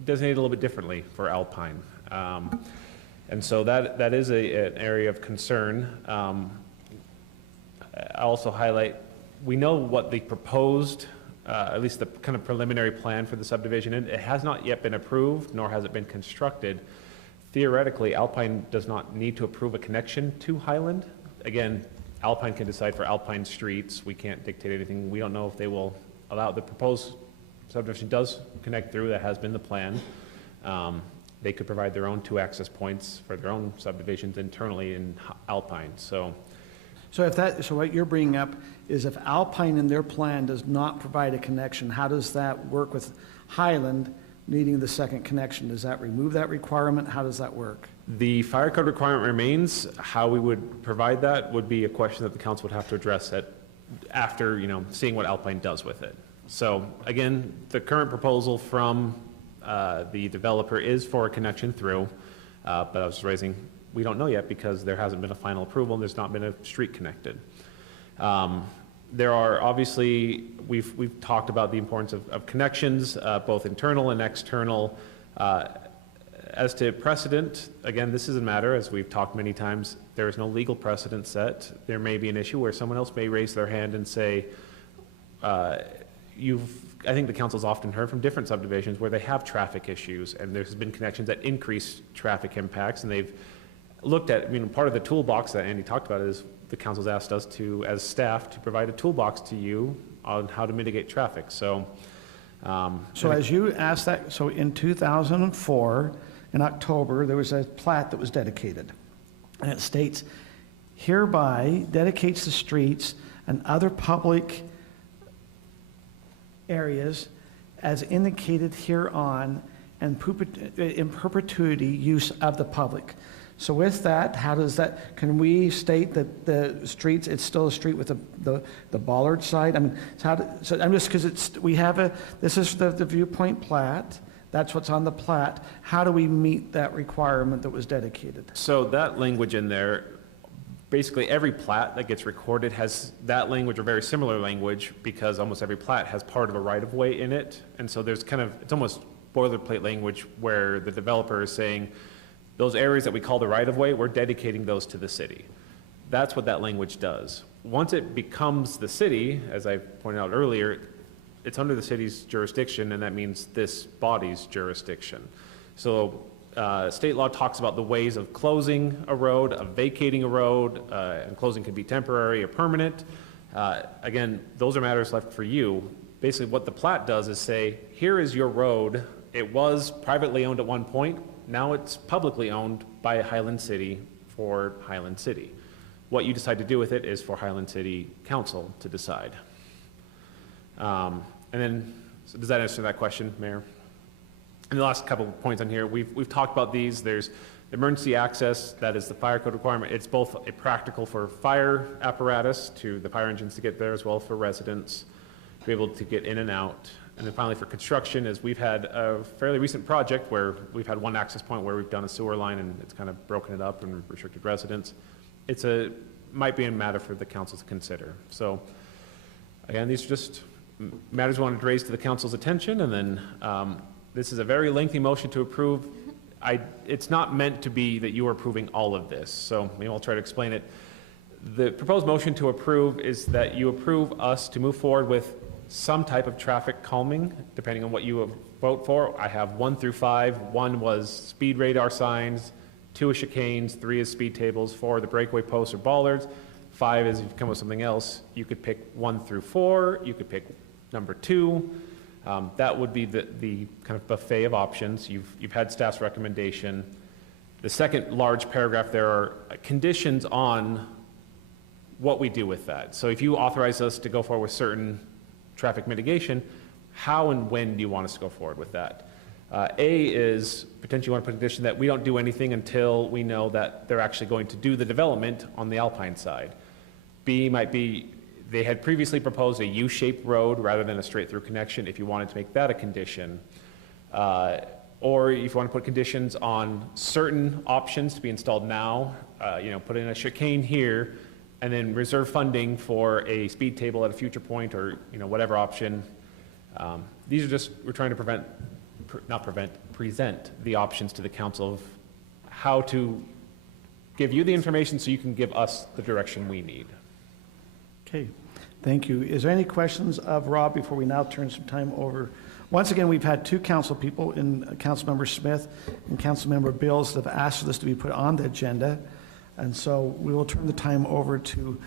designated a little bit differently for Alpine. And so that is an area of concern. I also highlight, we know what the proposed, at least the kind of preliminary plan for the subdivision, it has not yet been approved, nor has it been constructed. Theoretically, Alpine does not need to approve a connection to Highland. Again, Alpine can decide for Alpine streets. We can't dictate anything. We don't know if they will allow, the proposed subdivision does connect through, that has been the plan. They could provide their own 2 access points for their own subdivisions internally in Alpine, so what you're bringing up is if Alpine in their plan does not provide a connection, how does that work with Highland needing the second connection? Does that remove that requirement? How does that work? the fire code requirement remains. How we would provide that would be a question that the council would have to address after, seeing what Alpine does with it. So again, the current proposal from the developer is for a connection through, but I was raising, we don't know yet because there hasn't been a final approval and there's not been a street connected. There are obviously, we've talked about the importance of connections, both internal and external. As to precedent, again, this is a matter, as we've talked many times, there is no legal precedent set. There may be an issue where someone else may raise their hand and say, I think the council's often heard from different subdivisions where they have traffic issues, and there's been connections that increase traffic impacts, and they've looked at, part of the toolbox that Andy talked about is the council's asked us to, as staff, to provide a toolbox to you on how to mitigate traffic. So, So as you asked that, so in 2004, in October, there was a plat that was dedicated. And it states, hereby dedicates the streets and other public areas as indicated hereon and in perpetuity use of the public. So with that, how does that, can we state that the streets, it's still a street with the bollard side? I mean, so I'm just, because this is the viewpoint plat, that's what's on the plat. How do we meet that requirement that was dedicated? So that language in there, basically every plat that gets recorded has that language or very similar language, because almost every plat has part of a right-of-way in it. And so there's it's almost boilerplate language where the developer is saying, those areas that we call the right-of-way, we're dedicating those to the city. That's what that language does. Once it becomes the city, as I pointed out earlier, it's under the city's jurisdiction, and that means this body's jurisdiction. So state law talks about the ways of closing a road, of vacating a road, and closing can be temporary or permanent. Again, those are matters left for you. Basically what the plat does is say, here is your road. It was privately owned at one point. Now it's publicly owned by Highland City for Highland City. What you decide to do with it is for Highland City Council to decide. And then, so does that answer that question, Mayor? And the last couple of points on here, we've talked about these. There's emergency access, that is the fire code requirement. It's both a practical for fire apparatus, to the fire engines to get there, as well for residents to be able to get in and out. And then finally for construction, is we've had a fairly recent project where we've had one access point where we've done a sewer line and it's kind of broken it up and restricted residents. Might be a matter for the council to consider. So again, these are just matters we wanted to raise to the council's attention. And then this is a very lengthy motion to approve. It's not meant to be that you are approving all of this. So maybe I'll try to explain it. The proposed motion to approve is that you approve us to move forward with some type of traffic calming, depending on what you vote for. I have 1 through 5. 1 was speed radar signs, 2 is chicanes, 3 is speed tables, 4 are the breakaway posts or bollards, 5 is if you come with something else. You could pick 1 through 4, you could pick number 2. That would be the kind of buffet of options. You've had staff's recommendation. The second large paragraph, there are conditions on what we do with that. So if you authorize us to go forward with certain traffic mitigation, how and when do you want us to go forward with that? A is potentially want to put a condition that we don't do anything until we know that they're actually going to do the development on the Alpine side. B might be they had previously proposed a U-shaped road rather than a straight-through connection, if you wanted to make that a condition. Or if you want to put conditions on certain options to be installed now, put in a chicane here, and then reserve funding for a speed table at a future point, or whatever option. These are just, we're trying to present the options to the council of how to give you the information so you can give us the direction we need. Okay, thank you. Is there any questions of Rob before we now turn some time over? Once again, we've had 2 council people, Councilmember Smith and Councilmember Bills, that have asked for this to be put on the agenda. And so we will turn the time over to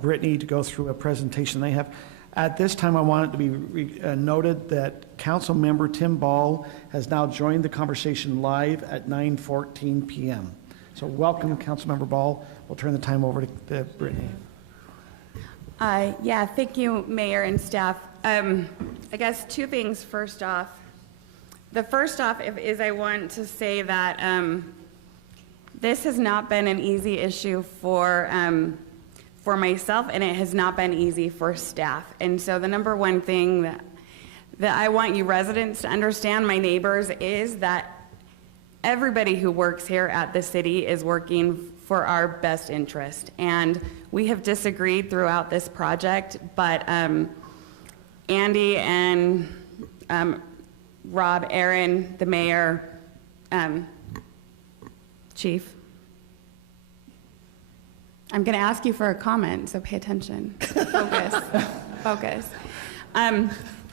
Brittany to go through a presentation they have. At this time, I want it to be noted that Councilmember Tim Ball has now joined the conversation live at 9:14 p.m. So welcome, Councilmember Ball. We'll turn the time over to Brittany. Yeah, thank you, Mayor and staff. I guess 2 things first off. The first off is I want to say that this has not been an easy issue for myself, and it has not been easy for staff. And so the number one thing that I want you residents to understand, my neighbors, is that everybody who works here at the city is working for our best interest. And we have disagreed throughout this project, but Andy and Rob, Aaron, the mayor, Chief. I'm going to ask you for a comment, so pay attention. Focus. Focus.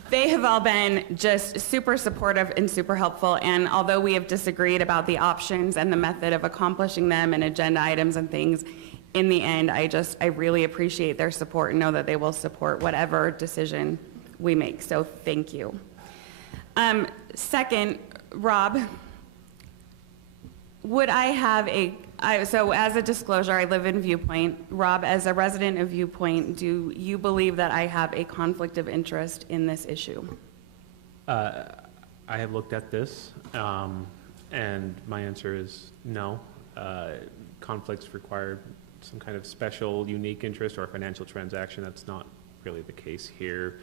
They have all been just super supportive and super helpful, and although we have disagreed about the options and the method of accomplishing them and agenda items and things, in the end, I really appreciate their support and know that they will support whatever decision we make, so thank you. Second, Rob, would I have so as a disclosure, I live in Viewpoint. Rob, as a resident of Viewpoint, do you believe that I have a conflict of interest in this issue? I have looked at this, and my answer is no. Conflicts require some kind of special, unique interest or a financial transaction. That's not really the case here.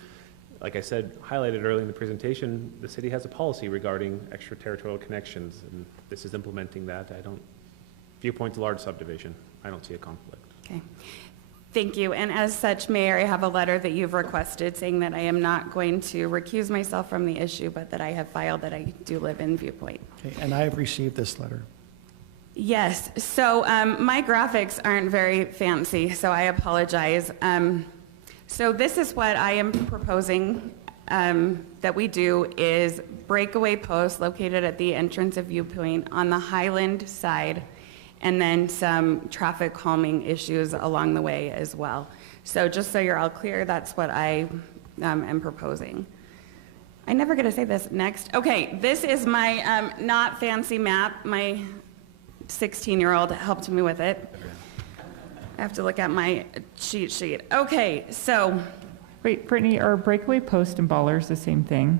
Like I said, highlighted early in the presentation, the city has a policy regarding extraterritorial connections, and this is implementing that. Viewpoint's a large subdivision. I don't see a conflict. Okay. Thank you. And as such, Mayor, I have a letter that you've requested saying that I am not going to recuse myself from the issue, but that I have filed that I do live in Viewpoint. Okay, and I have received this letter. Yes. So my graphics aren't very fancy, so I apologize. So this is what I am proposing that we do is breakaway posts located at the entrance of Viewpoint on the Highland side, and then some traffic calming issues along the way as well. So just so you're all clear, that's what I am proposing. I never get to say this next. Okay, this is my not fancy map. My 16-year-old helped me with it. I have to look at my cheat sheet. Okay, so. Wait, Brittany, are breakaway post and ballers the same thing?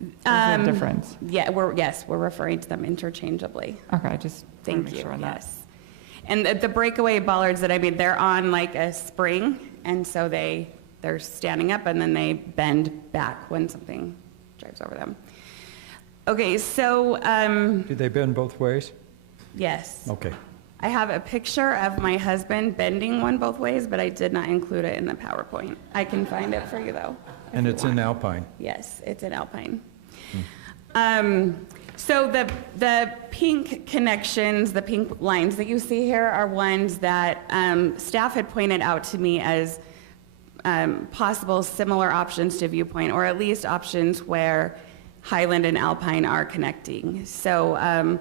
Or is there a difference? Yeah, we're referring to them interchangeably. Okay, just Thank make you. sure on that. Yes. And the breakaway bollards that I mean, they're on like a spring, and so they're standing up and then they bend back when something drives over them. Okay, so Do they bend both ways? yes. Okay. I have a picture of my husband bending one both ways, but I did not include it in the PowerPoint. I can find it for you though. And it's in Alpine. Yes, it's in Alpine. So the pink connections, the pink lines that you see here are ones that staff had pointed out to me as possible similar options to Viewpoint, or at least options where Highland and Alpine are connecting. So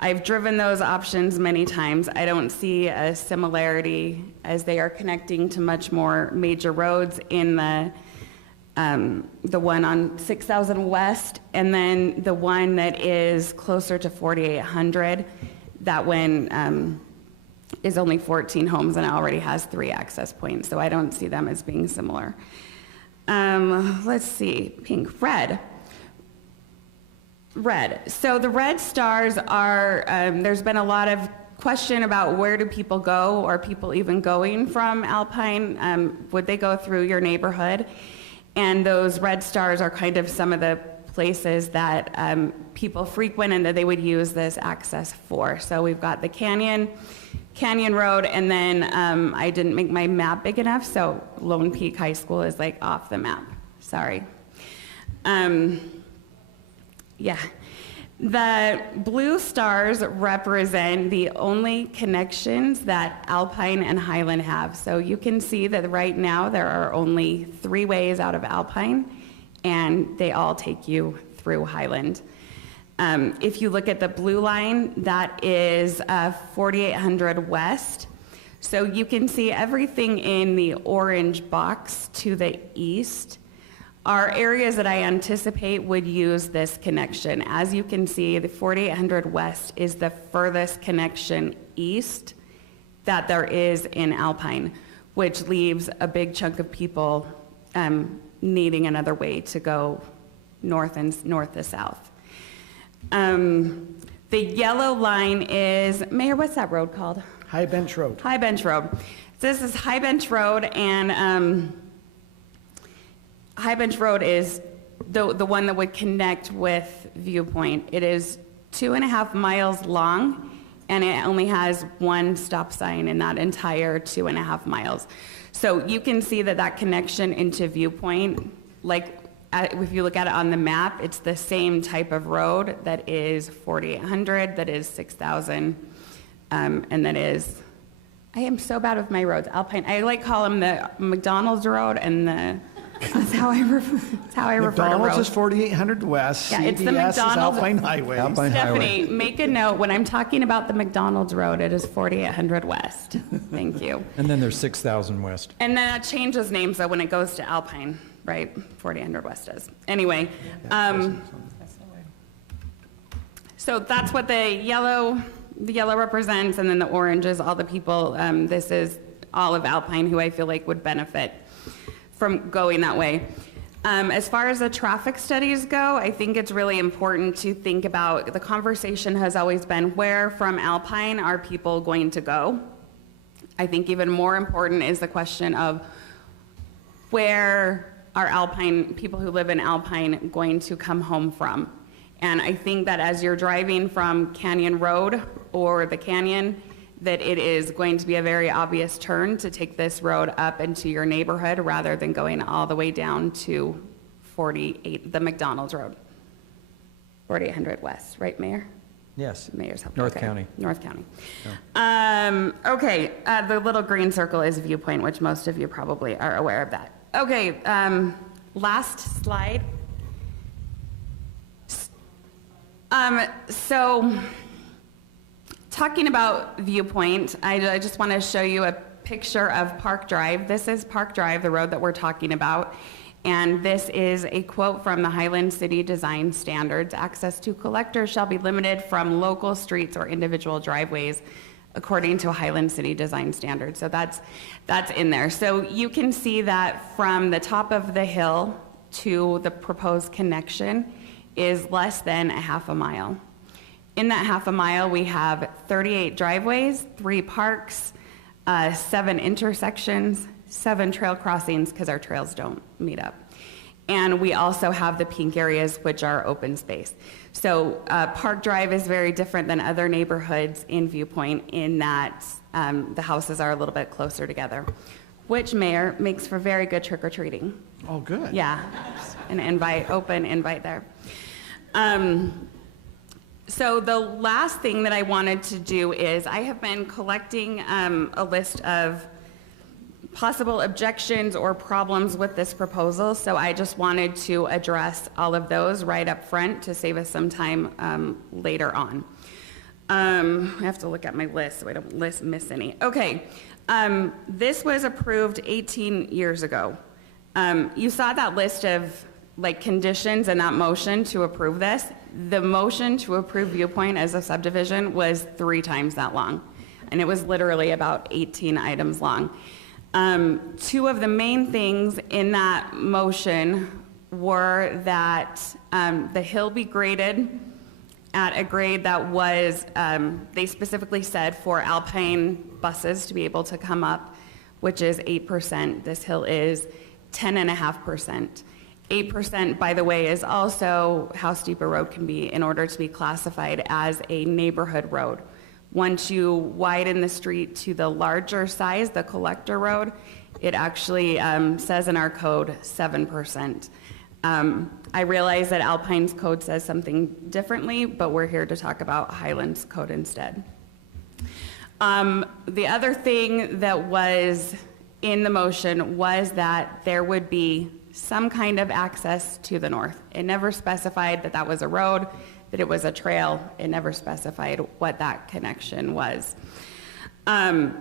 I've driven those options many times. I don't see a similarity as they are connecting to much more major roads in the one on 6000 West, and then the one that is closer to 4800. That one is only 14 homes and already has 3 access points, so I don't see them as being similar. Let's see, pink, red. So the red stars are, there's been a lot of question about where do people go, or people even going from Alpine, would they go through your neighborhood? And those red stars are kind of some of the places that people frequent and that they would use this access for. So we've got the Canyon Road, and then I didn't make my map big enough, so Lone Peak High School is like off the map, sorry. Yeah. The blue stars represent the only connections that Alpine and Highland have. So you can see that right now there are only 3 ways out of Alpine, and they all take you through Highland. If you look at the blue line, that is 4800 West. So you can see everything in the orange box to the east are areas that I anticipate would use this connection. As you can see, the 4800 West is the furthest connection east that there is in Alpine, which leaves a big chunk of people needing another way to go north to south. The yellow line is, Mayor, what's that road called? High Bench Road. High Bench Road. So this is High Bench Road, and High Bench Road is the one that would connect with Viewpoint. It is 2.5 miles long, and it only has 1 stop sign in that entire 2.5 miles. So you can see that connection into Viewpoint, like if you look at it on the map, it's the same type of road that is 4800, that is 6000, And that is, I am so bad with my roads, Alpine, I like call them the McDonald's Road and that's how I refer to McDonald's roads. is 4800 West, Yeah, it's the CVS is McDonald's- Alpine Highway. Alpine Stephanie, Highway. make a note, when I'm talking about the McDonald's Road, it is 4800 West. Thank you. And then there's 6,000 west. And then it changes names though when it goes to Alpine, right? 4800 West does. Anyway, so that's what the yellow represents, and then the orange is all the people. This is all of Alpine who I feel like would benefit from going that way. As far as the traffic studies go, I think it's really important to think about, the conversation has always been, where from Alpine are people going to go? I think even more important is the question of where are Alpine, people who live in Alpine, going to come home from? And I think that as you're driving from Canyon Road or the Canyon, that it is going to be a very obvious turn to take this road up into your neighborhood rather than going all the way down to 48, the McDonald's Road. 4800 West, right, Mayor? Yes. Mayor's help. North okay. County. North County. Okay, the little green circle is Viewpoint, which most of you probably are aware of that. Okay, last slide. So, talking about Viewpoint, I just want to show you a picture of Park Drive. This is Park Drive, the road that we're talking about. And this is a quote from the Highland City Design Standards. Access to collectors shall be limited from local streets or individual driveways according to Highland City Design Standards. So that's in there. So you can see that from the top of the hill to the proposed connection is less than a half a mile. In that half a mile, we have 38 driveways, 3 parks, 7 intersections, 7 trail crossings, because our trails don't meet up. And we also have the pink areas, which are open space. So Park Drive is very different than other neighborhoods in Viewpoint in that the houses are a little bit closer together, which, Mayor, makes for very good trick-or-treating. Oh, good. Yeah, an invite, open invite there. So the last thing that I wanted to do is I have been collecting a list of possible objections or problems with this proposal, so I just wanted to address all of those right up front to save us some time later on. I have to look at my list so I don't miss any. Okay, this was approved 18 years ago. You saw that list of conditions and that motion to approve this. The motion to approve Viewpoint as a subdivision was 3 times that long, and it was literally about 18 items long. 2 of the main things in that motion were that the hill be graded at a grade that was, they specifically said for Alpine buses to be able to come up, which is 8%. This hill is 10.5%. 8%, by the way, is also how steep a road can be in order to be classified as a neighborhood road. Once you widen the street to the larger size, the collector road, it actually says in our code 7%. I realize that Alpine's code says something differently, but we're here to talk about Highland's code instead. The other thing that was in the motion was that there would be some kind of access to the north. It never specified that that was a road, that it was a trail. It never specified what that connection was. Yeah,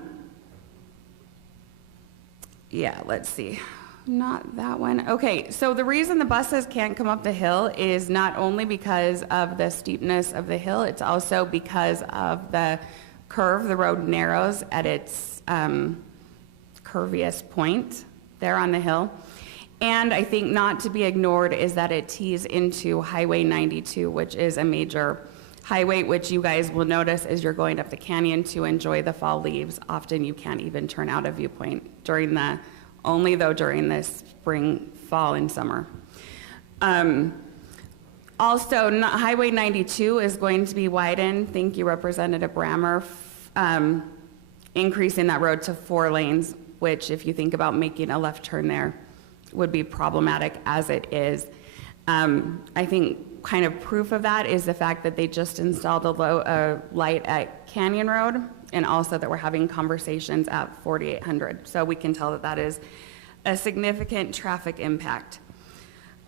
let's see. Not that one. Okay, so the reason the buses can't come up the hill is not only because of the steepness of the hill, it's also because of the curve. The road narrows at its curviest point there on the hill. And I think not to be ignored is that it tees into Highway 92, which is a major highway, which you guys will notice as you're going up the canyon to enjoy the fall leaves. Often you can't even turn out a Viewpoint during the spring, fall, and summer. Also, Highway 92 is going to be widened. Thank you, Representative Brammer, increasing that road to 4 lanes, which if you think about making a left turn there, would be problematic as it is. I think kind of proof of that is the fact that they just installed a light at Canyon Road, and also that we're having conversations at 4800. So we can tell that that is a significant traffic impact.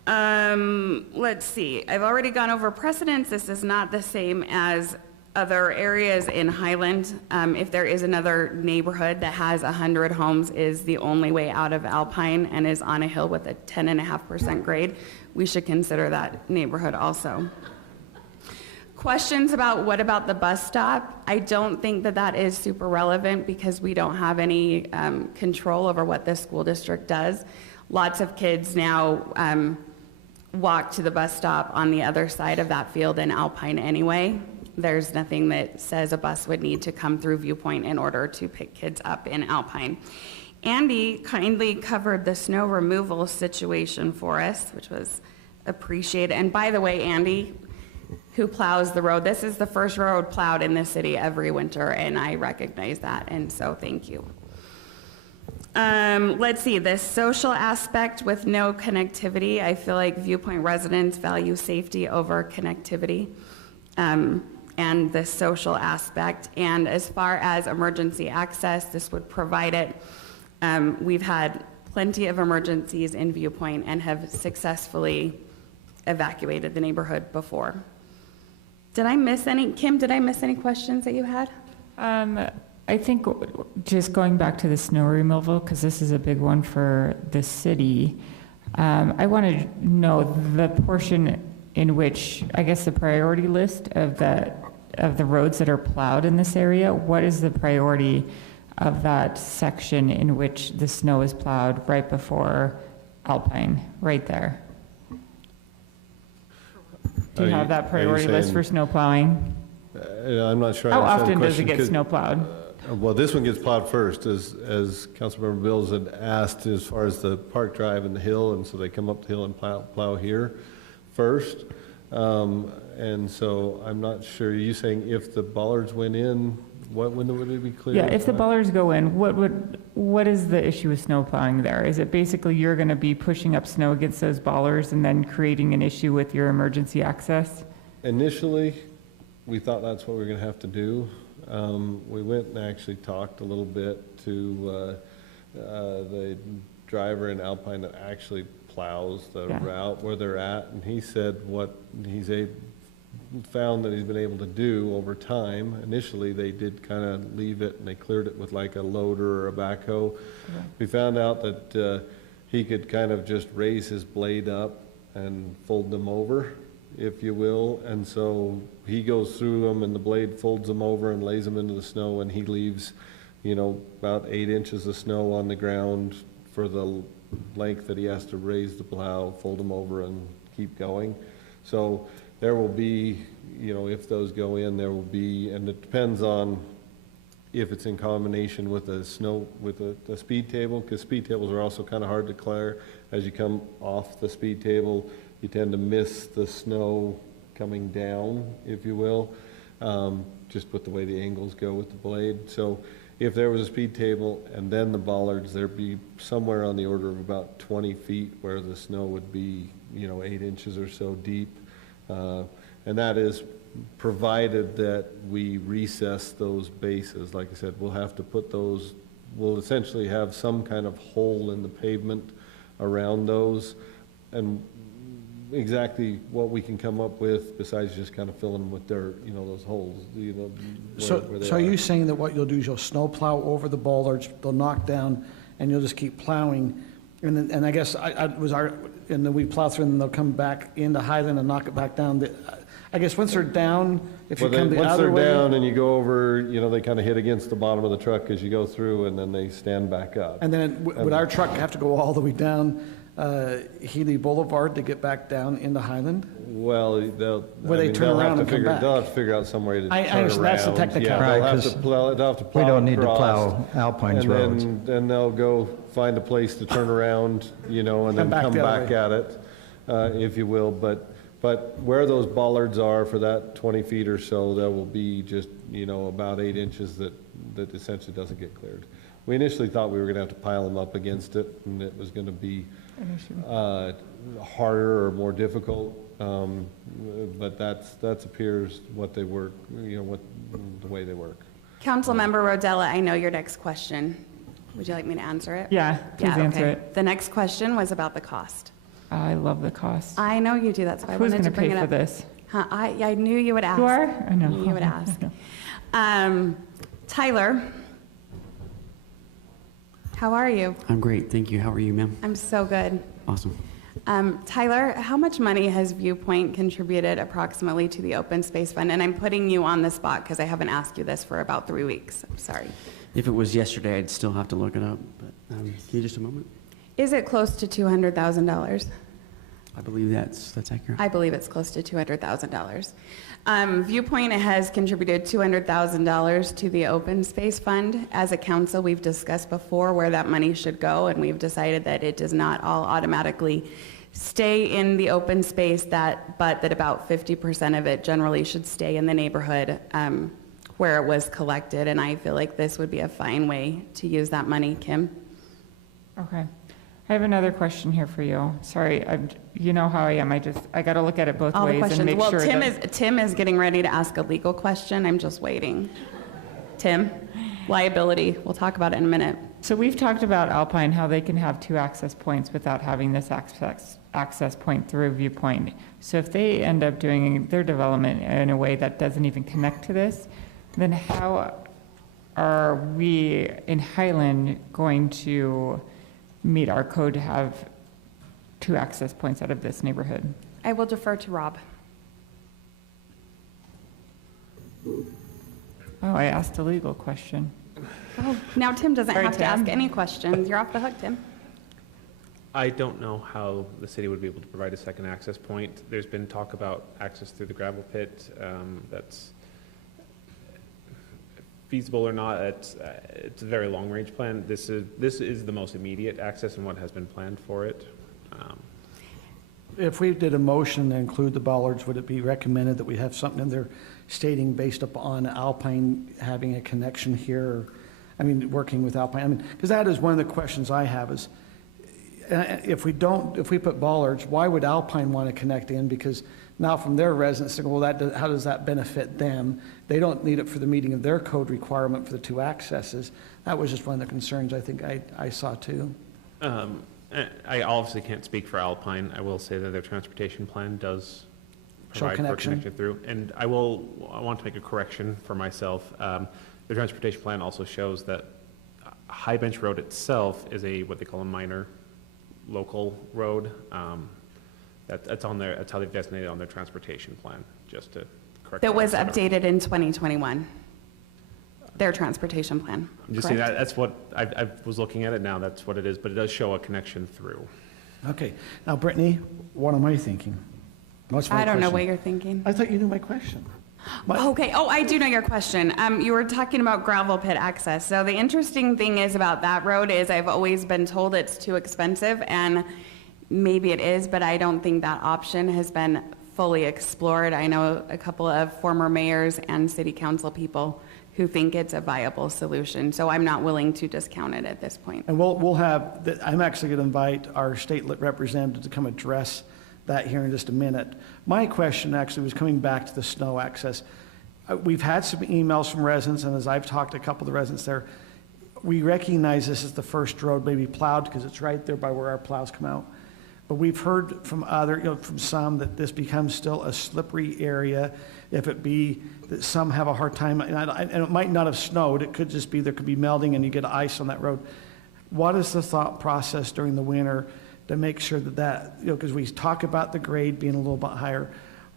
Let's see, I've already gone over precedents. This is not the same as other areas in Highland. If there is another neighborhood that has 100 homes, is the only way out of Alpine, and is on a hill with a 10.5% grade, we should consider that neighborhood also. Questions about what about the bus stop? I don't think that that is super relevant because we don't have any control over what this school district does. Lots of kids now walk to the bus stop on the other side of that field in Alpine anyway. There's nothing that says a bus would need to come through Viewpoint in order to pick kids up in Alpine. Andy kindly covered the snow removal situation for us, which was appreciated. And by the way, Andy, who plows the road, this is the first road plowed in this city every winter, and I recognize that, and so thank you. Let's see, the social aspect with no connectivity. I feel like Viewpoint residents value safety over connectivity. And the social aspect. And as far as emergency access, this would provide it. We've had plenty of emergencies in Viewpoint and have successfully evacuated the neighborhood before. Did I miss any, Kim, did I miss any questions that you had? I think just going back to the snow removal, because this is a big one for the city, I want to know the portion in which, I guess, the priority list of the roads that are plowed in this area. What is the priority of that section in which the snow is plowed right before Alpine, right there? Do you have that priority list for snow plowing? I'm not sure. How often does it get snow plowed? Well, this one gets plowed first, as Councilmember Bills had asked, as far as the Park Drive and the hill, and so they come up the hill and plow here first. And so I'm not sure, are you saying if the bollards went in, when would it be clear? Yeah, if the bollards go in, what is the issue with snow plowing there? Is it basically you're going to be pushing up snow against those bollards and then creating an issue with your emergency access? Initially, we thought that's what we were going to have to do. We went and actually talked a little bit to the driver in Alpine that actually plows the route where they're at, and he said what he's found that he's been able to do over time. Initially, they did kind of leave it and they cleared it with like a loader or a backhoe. We found out that he could kind of just raise his blade up and fold them over, if you will, and so he goes through them and the blade folds them over and lays them into the snow, and he leaves, you know, about 8 inches of snow on the ground for the length that he has to raise the plow, fold them over, and keep going. So there will be, you know, if those go in, there will be, and it depends on if it's in combination with a snow, with a speed table, because speed tables are also kind of hard to clear. As you come off the speed table, you tend to miss the snow coming down, if you will, just with the way the angles go with the blade. So if there was a speed table and then the bollards, there'd be somewhere on the order of about 20 feet where the snow would be, you know, 8 inches or so deep. And that is provided that we recess those bases. Like I said, we'll have to put those, we'll essentially have some kind of hole in the pavement around those. And exactly what we can come up with besides just kind of filling them with dirt, you know, those holes, you know. So are you saying that what you'll do is you'll snow plow over the bollards, they'll knock down, and you'll just keep plowing? And then, and I guess and then we plow through and they'll come back into Highland and knock it back down. I guess once they're down, if you come the other way. Once they're down and you go over, you know, they kind of hit against the bottom of the truck as you go through, and then they stand back up. And then would our truck have to go all the way down Healy Boulevard to get back down into Highland? Well, they'll turn around and come back. They'll have to figure out somewhere to turn around. That's the technicality. Yeah, Right, they'll have to plow we don't need to across, plow Alpine's roads. And then they'll go find a place to turn around, you know, and then come back at it, if you will. But where those bollards are for that 20 feet or so, there will be just, you know, about 8 inches that essentially doesn't get cleared. We initially thought we were going to have to pile them up against it, and it was going to be harder or more difficult. But that appears what they work, you know, what the way they work. Councilmember Rodella, I know your next question. Would you like me to answer it? Yeah, please answer okay. it. The next question was about the cost. I love the cost. I know you do, that's why I Who's wanted to going to bring pay it for up. this? Huh, I knew you would ask. You are? I know. I knew you would ask. Tyler, how are you? I'm great, thank you. How are you, ma'am? I'm so good. Awesome. Tyler, how much money has Viewpoint contributed approximately to the Open Space Fund? And I'm putting you on the spot because I haven't asked you this for about 3 weeks. I'm sorry. If it was yesterday, I'd still have to look it up, but give me just a moment. Is it close to $200,000? I believe that's accurate. I believe it's close to $200,000. Viewpoint has contributed $200,000 to the Open Space Fund. As a council, we've discussed before where that money should go, and we've decided that it does not all automatically stay in the open space, but that about 50% of it generally should stay in the neighborhood where it was collected. And I feel like this would be a fine way to use that money. Kim? Okay. I have another question here for you. Sorry, you know how I am. I got to look at it both All the ways questions. and make Well, sure Tim is getting ready to ask a legal question. I'm just waiting. Tim, liability. We'll talk about it in a minute. So we've talked about Alpine, how they can have 2 access points without having this access point through Viewpoint. So if they end up doing their development in a way that doesn't even connect to this, then how are we in Highland going to meet our code to have 2 access points out of this neighborhood? I will defer to Rob. Oh, I asked a legal question. Oh, now Tim doesn't Sorry, have to Tim. ask any questions. You're off the hook, Tim. I don't know how the city would be able to provide a second access point. There's been talk about access through the gravel pit. That's feasible or not. It's a very long-range plan. This is the most immediate access and what has been planned for it. If we did a motion to include the bollards, would it be recommended that we have something in there stating based upon Alpine having a connection here? Or, I mean, working with Alpine, I mean, because that is one of the questions I have is, if we put bollards, why would Alpine want to connect in? Because now from their residents, they go, well, how does that benefit them? They don't need it for the meeting of their code requirement for the 2 accesses. That was just one of the concerns I think I saw too. I obviously can't speak for Alpine. I will say that their transportation plan does provide for connection through. And I want to make a correction for myself. The transportation plan also shows that High Bench Road itself is what they call a minor local road. That's on there. That's how they've designated it on their transportation plan, just to correct. That was updated in 2021. Their transportation plan. I'm just saying that's what I was looking at it now. That's what it is, but it does show a connection through. Okay. Now, Brittany, what am I thinking? I don't know what you're thinking. I thought you knew my question. Okay. Oh, I do know your question. You were talking about gravel pit access. So the interesting thing is about that road is I've always been told it's too expensive, and maybe it is, but I don't think that option has been fully explored. I know a couple of former mayors and city council people who think it's a viable solution. So I'm not willing to discount it at this point. And we'll have, I'm actually going to invite our state representative to come address that here in just a minute. My question actually was coming back to the snow access. We've had some emails from residents, and as I've talked to a couple of the residents there, we recognize this is the first road maybe plowed because it's right there by where our plows come out. But we've heard from from some that this becomes still a slippery area. If it be that some have a hard time, and it might not have snowed, it could just be there could be melting and you get ice on that road. What is the thought process during the winter to make sure that, because we talk about the grade being a little bit higher,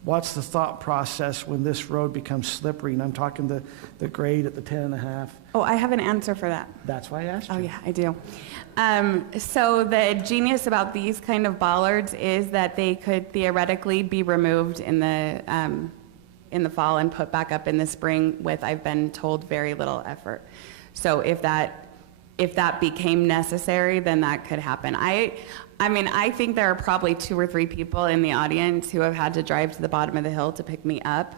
what's the thought process when this road becomes slippery? And I'm talking the grade at the 10.5. Oh, I have an answer for that. That's why I asked you. Oh, yeah, I do. So the genius about these kind of bollards is that they could theoretically be removed in the fall and put back up in the spring with, I've been told, very little effort. So if that became necessary, then that could happen. I mean, I think there are probably 2 or 3 people in the audience who have had to drive to the bottom of the hill to pick me up,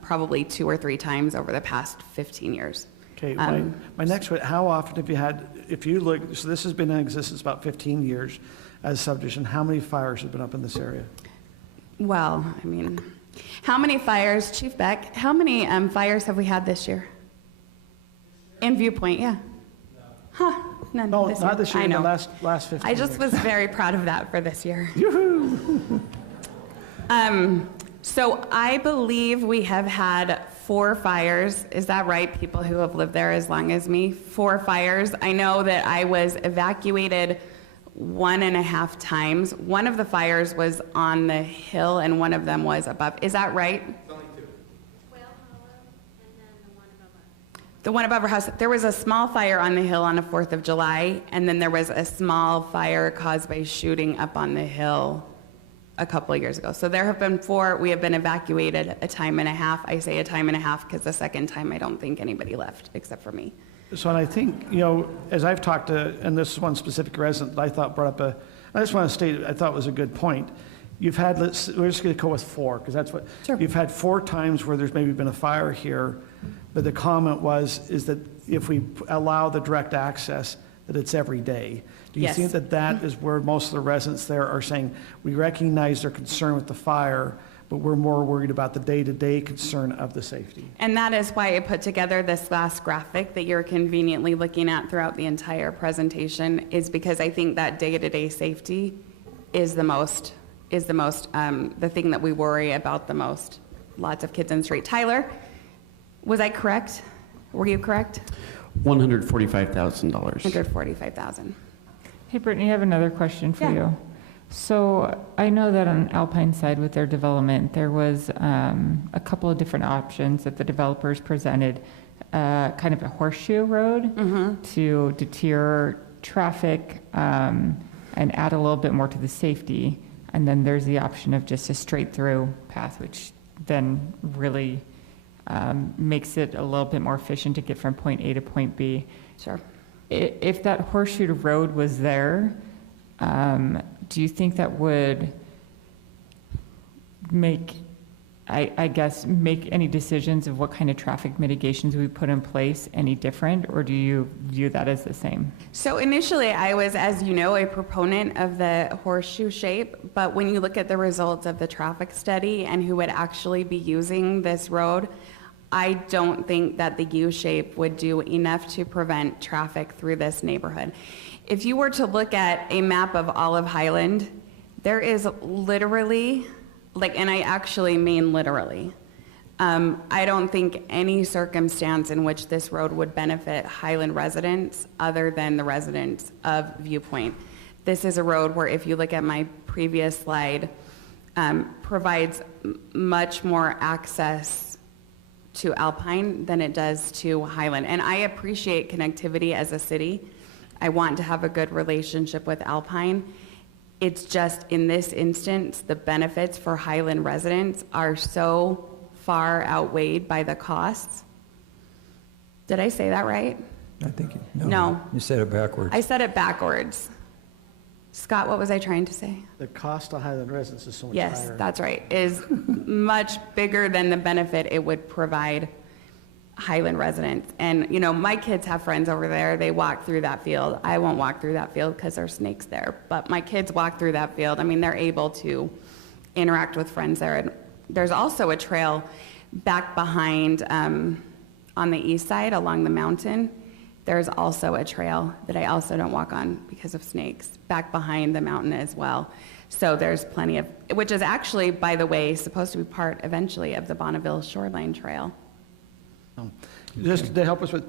probably 2 or 3 times over the past 15 years. Okay, my next one, how often have you had, if you look, so this has been in existence about 15 years as a subdivision, how many fires have been up in this area? Well, I mean, how many fires, Chief Beck, how many fires have we had this year? In Viewpoint, yeah. Huh, none No, this year. not this year, I in the know. last 15 I just years. was very proud of that for this year. So I believe we have had 4 fires. Is that right? People who have lived there as long as me? 4 fires. I know that I was evacuated 1.5 times. One of the fires was on the hill and one of them was above. Is that right? The one above our house, there was a small fire on the hill on the 4th of July, and then there was a small fire caused by shooting up on the hill a couple of years ago. So there have been 4, we have been evacuated 1.5 times. I say 1.5 times because the second time I don't think anybody left except for me. So, and I think, as I've talked to, and this one specific resident that I thought brought up I just want to state, I thought was a good point. You've had, we're just going to go with 4, because that's what, Sure. You've had 4 times where there's maybe been a fire here, but the comment is that if we allow the direct access, that it's every day. Do you Yes. think that that is where most of the residents there are saying, we recognize their concern with the fire, but we're more worried about the day-to-day concern of the safety? And that is why I put together this last graphic that you're conveniently looking at throughout the entire presentation, is because I think that day-to-day safety is the thing that we worry about the most. Lots of kids in the street. Tyler, was I correct? Were you correct? $145,000. 145,000. Hey, Brittany, I have another question for Yeah. you. So I know that on Alpine side with their development, there was a couple of different options that the developers presented, kind of a horseshoe road to deter traffic and add a little bit more to the safety. And then there's the option of just a straight through path, which then really makes it a little bit more efficient to get from point A to point B. Sure. If that horseshoe road was there, do you think that would make, I guess, make any decisions of what kind of traffic mitigations we put in place any different, or do you view that as the same? So initially, I was, as you know, a proponent of the horseshoe shape, but when you look at the results of the traffic study and who would actually be using this road, I don't think that the U shape would do enough to prevent traffic through this neighborhood. If you were to look at a map of all of Highland, there is literally, and I actually mean literally, I don't think any circumstance in which this road would benefit Highland residents other than the residents of Viewpoint. This is a road where, if you look at my previous slide, provides much more access to Alpine than it does to Highland. And I appreciate connectivity as a city. I want to have a good relationship with Alpine. It's just, in this instance, the benefits for Highland residents are so far outweighed by the costs. Did I say that right? I think, No. you said it backwards. I said it backwards. Scott, what was I trying to say? The cost to Highland residents is so much Yes, higher. that's right, is much bigger than the benefit it would provide Highland residents. And, my kids have friends over there. They walk through that field. I won't walk through that field because there's snakes there. But my kids walk through that field. I mean, they're able to interact with friends there. And there's also a trail back behind, on the east side along the mountain. There's also a trail that I also don't walk on because of snakes, back behind the mountain as well. So there's plenty of, which is actually, by the way, supposed to be part eventually of the Bonneville Shoreline Trail. Just to help us with,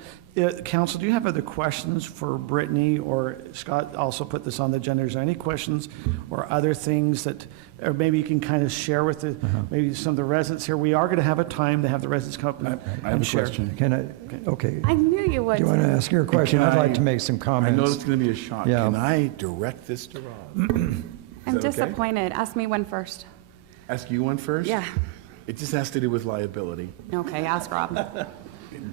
Council, do you have other questions for Brittany, or Scott also put this on the agenda? Is there any questions or other things that, or maybe you can kind of share with maybe some of the residents here? We are going to have a time to have the residents come up and I have a share. question. Can I, okay. I knew you would. Do you want to ask your question? Can I'd like I- to make some I comments. know it's going to be a shock. Yeah. Can I direct this to Rob? I'm Is that okay? disappointed. Ask me one first. Ask you one first? Yeah. It just has to do with liability. Okay, ask Rob.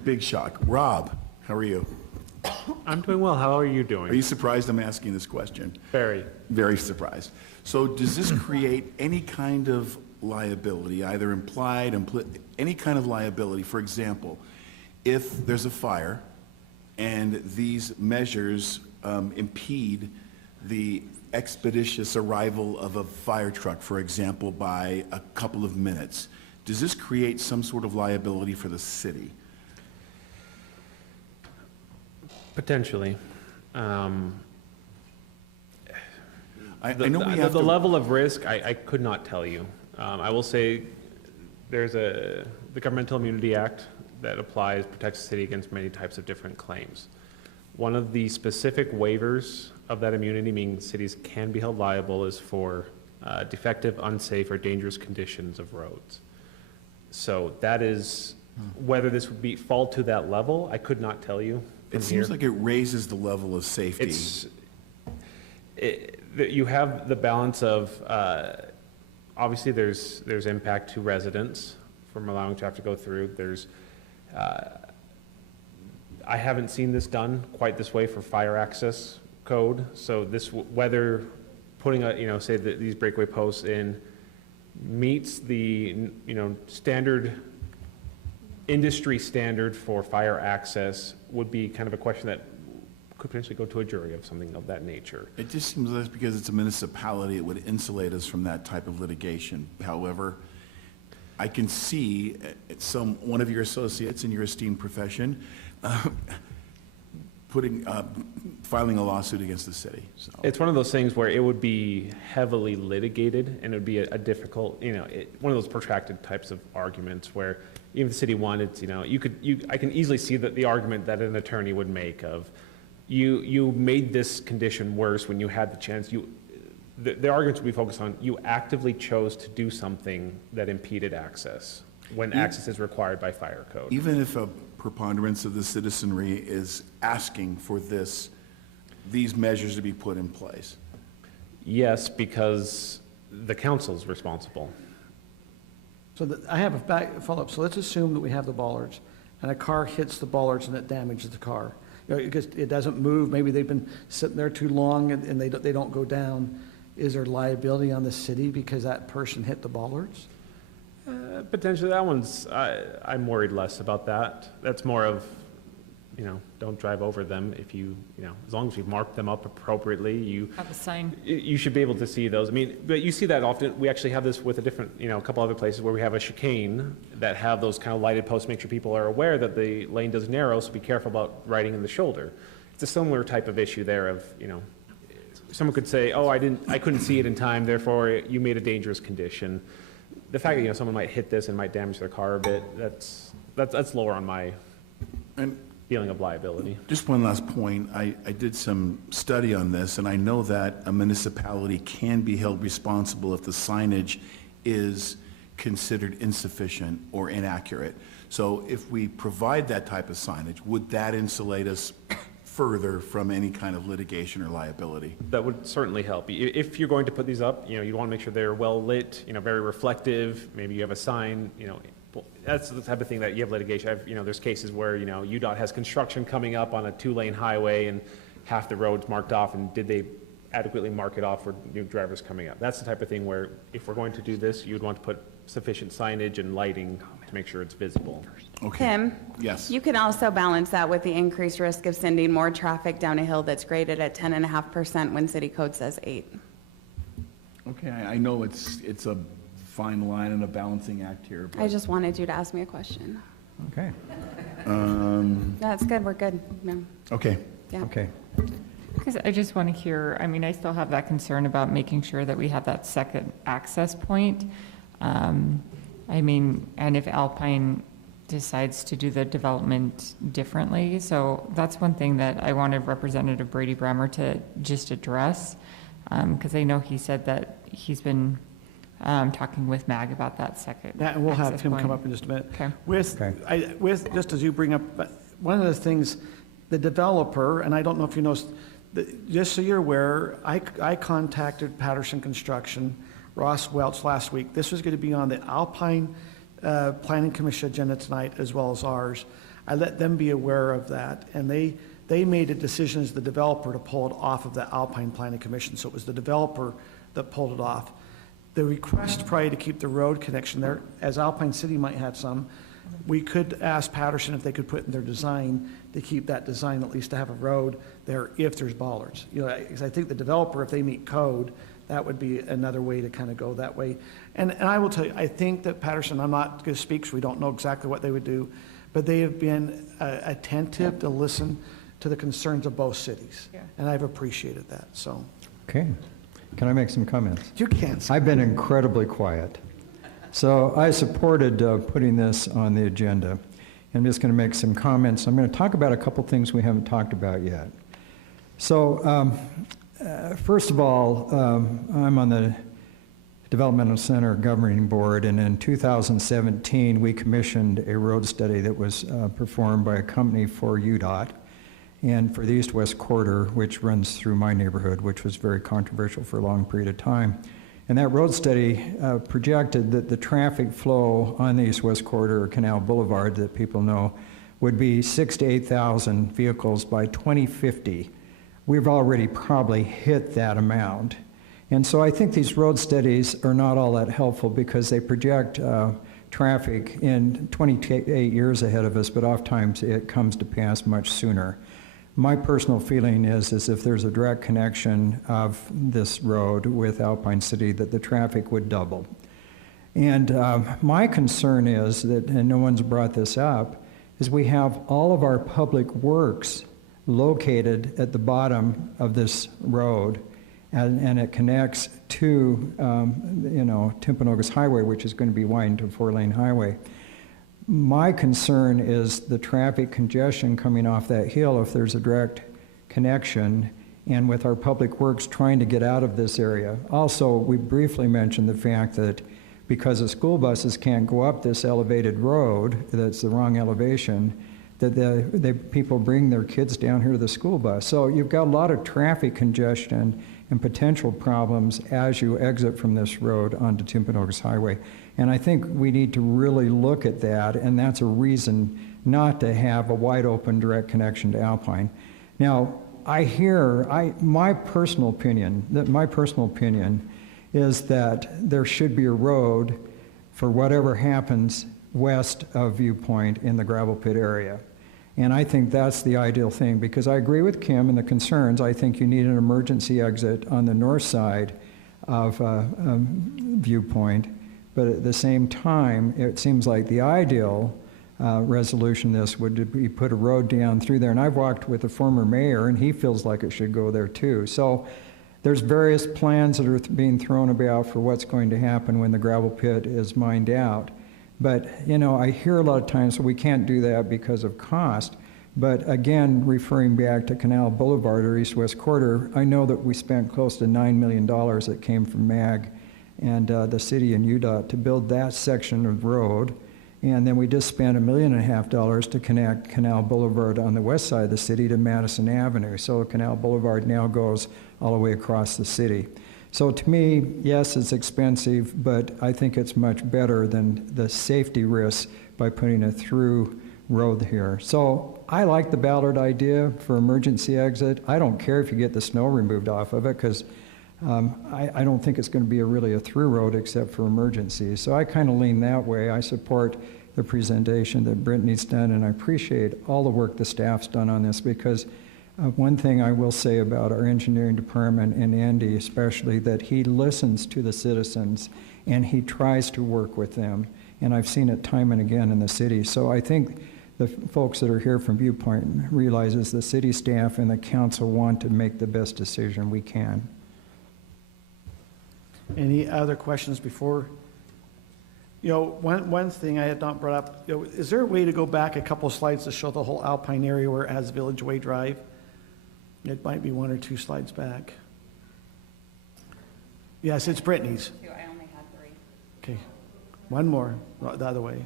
Big shock. Rob, how are you? I'm doing well. How are you Are doing? you surprised I'm asking this question? Very. Very surprised. So does this create any kind of liability, either implied, any kind of liability? For example, if there's a fire and these measures impede the expeditious arrival of a fire truck, for example, by a couple of minutes, does this create some sort of liability for the city? Potentially. I know we have The to, level of risk, I could not tell you. I will say, there's the Governmental Immunity Act that applies, protects the city against many types of different claims. One of the specific waivers of that immunity, meaning cities can be held liable, is for defective, unsafe, or dangerous conditions of roads. So that is, whether this would fall to that level, I could not tell you. it seems like it raises the level of safety. You have the balance of, obviously there's impact to residents from allowing traffic to go through. I haven't seen this done quite this way for fire access code. So whether putting say that these breakaway posts in meets the, standard, industry standard for fire access would be kind of a question that could potentially go to a jury of something of that nature. It just seems like because it's a municipality, it would insulate us from that type of litigation. However, I can see one of your associates in your esteemed profession filing a lawsuit against the city. So. It's one of those things where it would be heavily litigated, and it would be a difficult, one of those protracted types of arguments where even if the city wanted, I can easily see that the argument that an attorney would make of, you made this condition worse when you had the chance. The arguments would be focused on, you actively chose to do something that impeded access when access is required by fire code. Even if a preponderance of the citizenry is asking for these measures to be put in place? Yes, because the council's responsible. So I have a follow-up. So let's assume that we have the bollards, and a car hits the bollards and it damages the car. Because it doesn't move, maybe they've been sitting there too long and they don't go down. Is there liability on the city because that person hit the bollards? Potentially, that one's, I'm worried less about that. That's more of, don't drive over them if as long as you've marked them up appropriately, you Have a sign. You should be able to see those. I mean, but you see that often. We actually have this with a different, a couple other places where we have a chicane that have those kind of lighted posts, make sure people are aware that the lane does narrow, so be careful about riding in the shoulder. It's a similar type of issue there of, someone could say, oh, I couldn't see it in time, therefore you made a dangerous condition. The fact that, someone might hit this and might damage their car a bit, that's lower on my feeling of liability. Just one last point. I did some study on this, and I know that a municipality can be held responsible if the signage is considered insufficient or inaccurate. So if we provide that type of signage, would that insulate us further from any kind of litigation or liability? That would certainly help. If you're going to put these up, you want to make sure they're well lit, very reflective. Maybe you have a sign, that's the type of thing that you have litigation. There's cases where, UDOT has construction coming up on a 2-lane highway and half the road's marked off, and did they adequately mark it off for new drivers coming up? That's the type of thing where if we're going to do this, you'd want to put sufficient signage and lighting to make sure it's visible. Okay. Tim? Yes. You can also balance that with the increased risk of sending more traffic down a hill that's graded at 10.5% when city code says 8. Okay, I know it's a fine line and a balancing act here. I just wanted you to ask me a question. Okay, That's good, we're good. No. Okay. Yeah. okay. Because I just want to hear, I still have that concern about making sure that we have that second access point. And if Alpine decides to do the development differently, so that's one thing that I wanted Representative Brady Bremer to just address, because I know he said that he's been talking with MAG about that second. And we'll have access him point. come up in just a minute. Okay. With, just as you bring up, one of the things, the developer, and I don't know if you know, just so you're aware, I contacted Patterson Construction, Ross Welch last week. This was going to be on the Alpine Planning Commission agenda tonight as well as ours. I let them be aware of that, and they made a decision as the developer to pull it off of the Alpine Planning Commission, so it was the developer that pulled it off. The request probably to keep the road connection there, as Alpine City might have some, we could ask Patterson if they could put in their design to keep that design, at least to have a road there if there's bollards. Because I think the developer, if they meet code, that would be another way to kind of go that way. And I will tell you, I think that Patterson, I'm not going to speak because we don't know exactly what they would do, but they have been attentive to listen to the concerns of both cities. Yeah. And I've appreciated that, so. Okay. Can I make some comments? You can't. I've been incredibly quiet. So I supported putting this on the agenda. I'm just going to make some comments. I'm going to talk about a couple things we haven't talked about yet. So first of all, I'm on the Developmental Center Governing Board, and in 2017 we commissioned a road study that was performed by a company for UDOT and for the east-west corridor, which runs through my neighborhood, which was very controversial for a long period of time. And that road study projected that the traffic flow on the east-west corridor, or Canal Boulevard, that people know, would be 6,000 to 8,000 vehicles by 2050. We've already probably hit that amount. And so I think these road studies are not all that helpful because they project traffic in 28 years ahead of us, but oftentimes it comes to pass much sooner. My personal feeling is if there's a direct connection of this road with Alpine City, that the traffic would double. And my concern is that, and no one's brought this up, is we have all of our public works located at the bottom of this road, and it connects to, Timpanogos Highway, which is going to be widened to a 4-lane highway. My concern is the traffic congestion coming off that hill if there's a direct connection, and with our public works trying to get out of this area. Also, we briefly mentioned the fact that because the school buses can't go up this elevated road, that's the wrong elevation, that the people bring their kids down here to the school bus. So you've got a lot of traffic congestion and potential problems as you exit from this road onto Timpanogos Highway. And I think we need to really look at that, and that's a reason not to have a wide open direct connection to Alpine. Now, my personal opinion is that there should be a road for whatever happens west of Viewpoint in the gravel pit area. And I think that's the ideal thing, because I agree with Kim and the concerns. I think you need an emergency exit on the north side of Viewpoint, but at the same time, it seems like the ideal resolution this would be put a road down through there. And I've walked with the former mayor, and he feels like it should go there too. So there's various plans that are being thrown about for what's going to happen when the gravel pit is mined out. But, I hear a lot of times, we can't do that because of cost. But again, referring back to Canal Boulevard or East-West Corridor, I know that we spent close to $9 million that came from MAG and the city and UDOT to build that section of road. And then we just spent $1.5 million to connect Canal Boulevard on the west side of the city to Madison Avenue. So Canal Boulevard now goes all the way across the city. So to me, yes, it's expensive, but I think it's much better than the safety risks by putting a through road here. So I like the Ballard idea for emergency exit. I don't care if you get the snow removed off of it, because I don't think it's going to be really a through road except for emergencies. So I kind of lean that way. I support the presentation that Brittany's done, and I appreciate all the work the staff's done on this, because one thing I will say about our engineering department and Andy especially, that he listens to the citizens and he tries to work with them. And I've seen it time and again in the city. So I think the folks that are here from Viewpoint realizes the city staff and the council want to make the best decision we can. Any other questions before? One thing I had not brought up, is there a way to go back a couple slides to show the whole Alpine area where it has Village Way Drive? It might be 1 or 2 slides back. Yes, it's Brittany's. I only had 3. Okay, one more, the other way.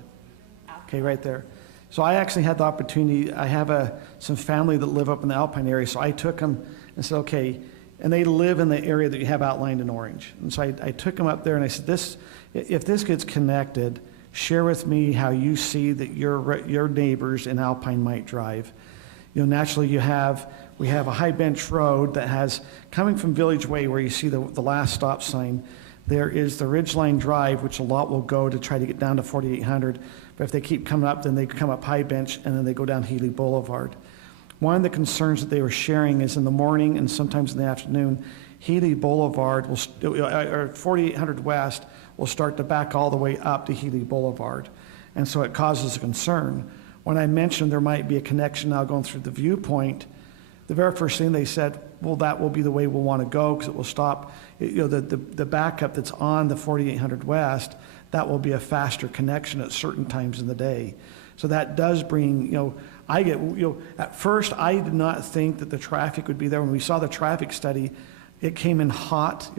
Okay, right there. So I actually had the opportunity, I have some family that live up in the Alpine area, so I took them and said, okay, and they live in the area that you have outlined in orange. And so I took them up there and I said, if this gets connected, share with me how you see that your neighbors in Alpine might drive. Naturally we have a high bench road that has, coming from Village Way where you see the last stop sign, there is the Ridgeline Drive, which a lot will go to try to get down to 4800. But if they keep coming up, then they come up High Bench and then they go down Healy Boulevard. One of the concerns that they were sharing is in the morning and sometimes in the afternoon, Healy Boulevard, or 4800 West, will start to back all the way up to Healy Boulevard. And so it causes a concern. When I mentioned there might be a connection now going through the Viewpoint the very first thing they said, well, that will be the way we'll want to go because it will stop, the backup that's on the 4800 West, that will be a faster connection at certain times in the day. So that does bring, at first I did not think that the traffic would be there. When we saw the traffic study, it came in hot,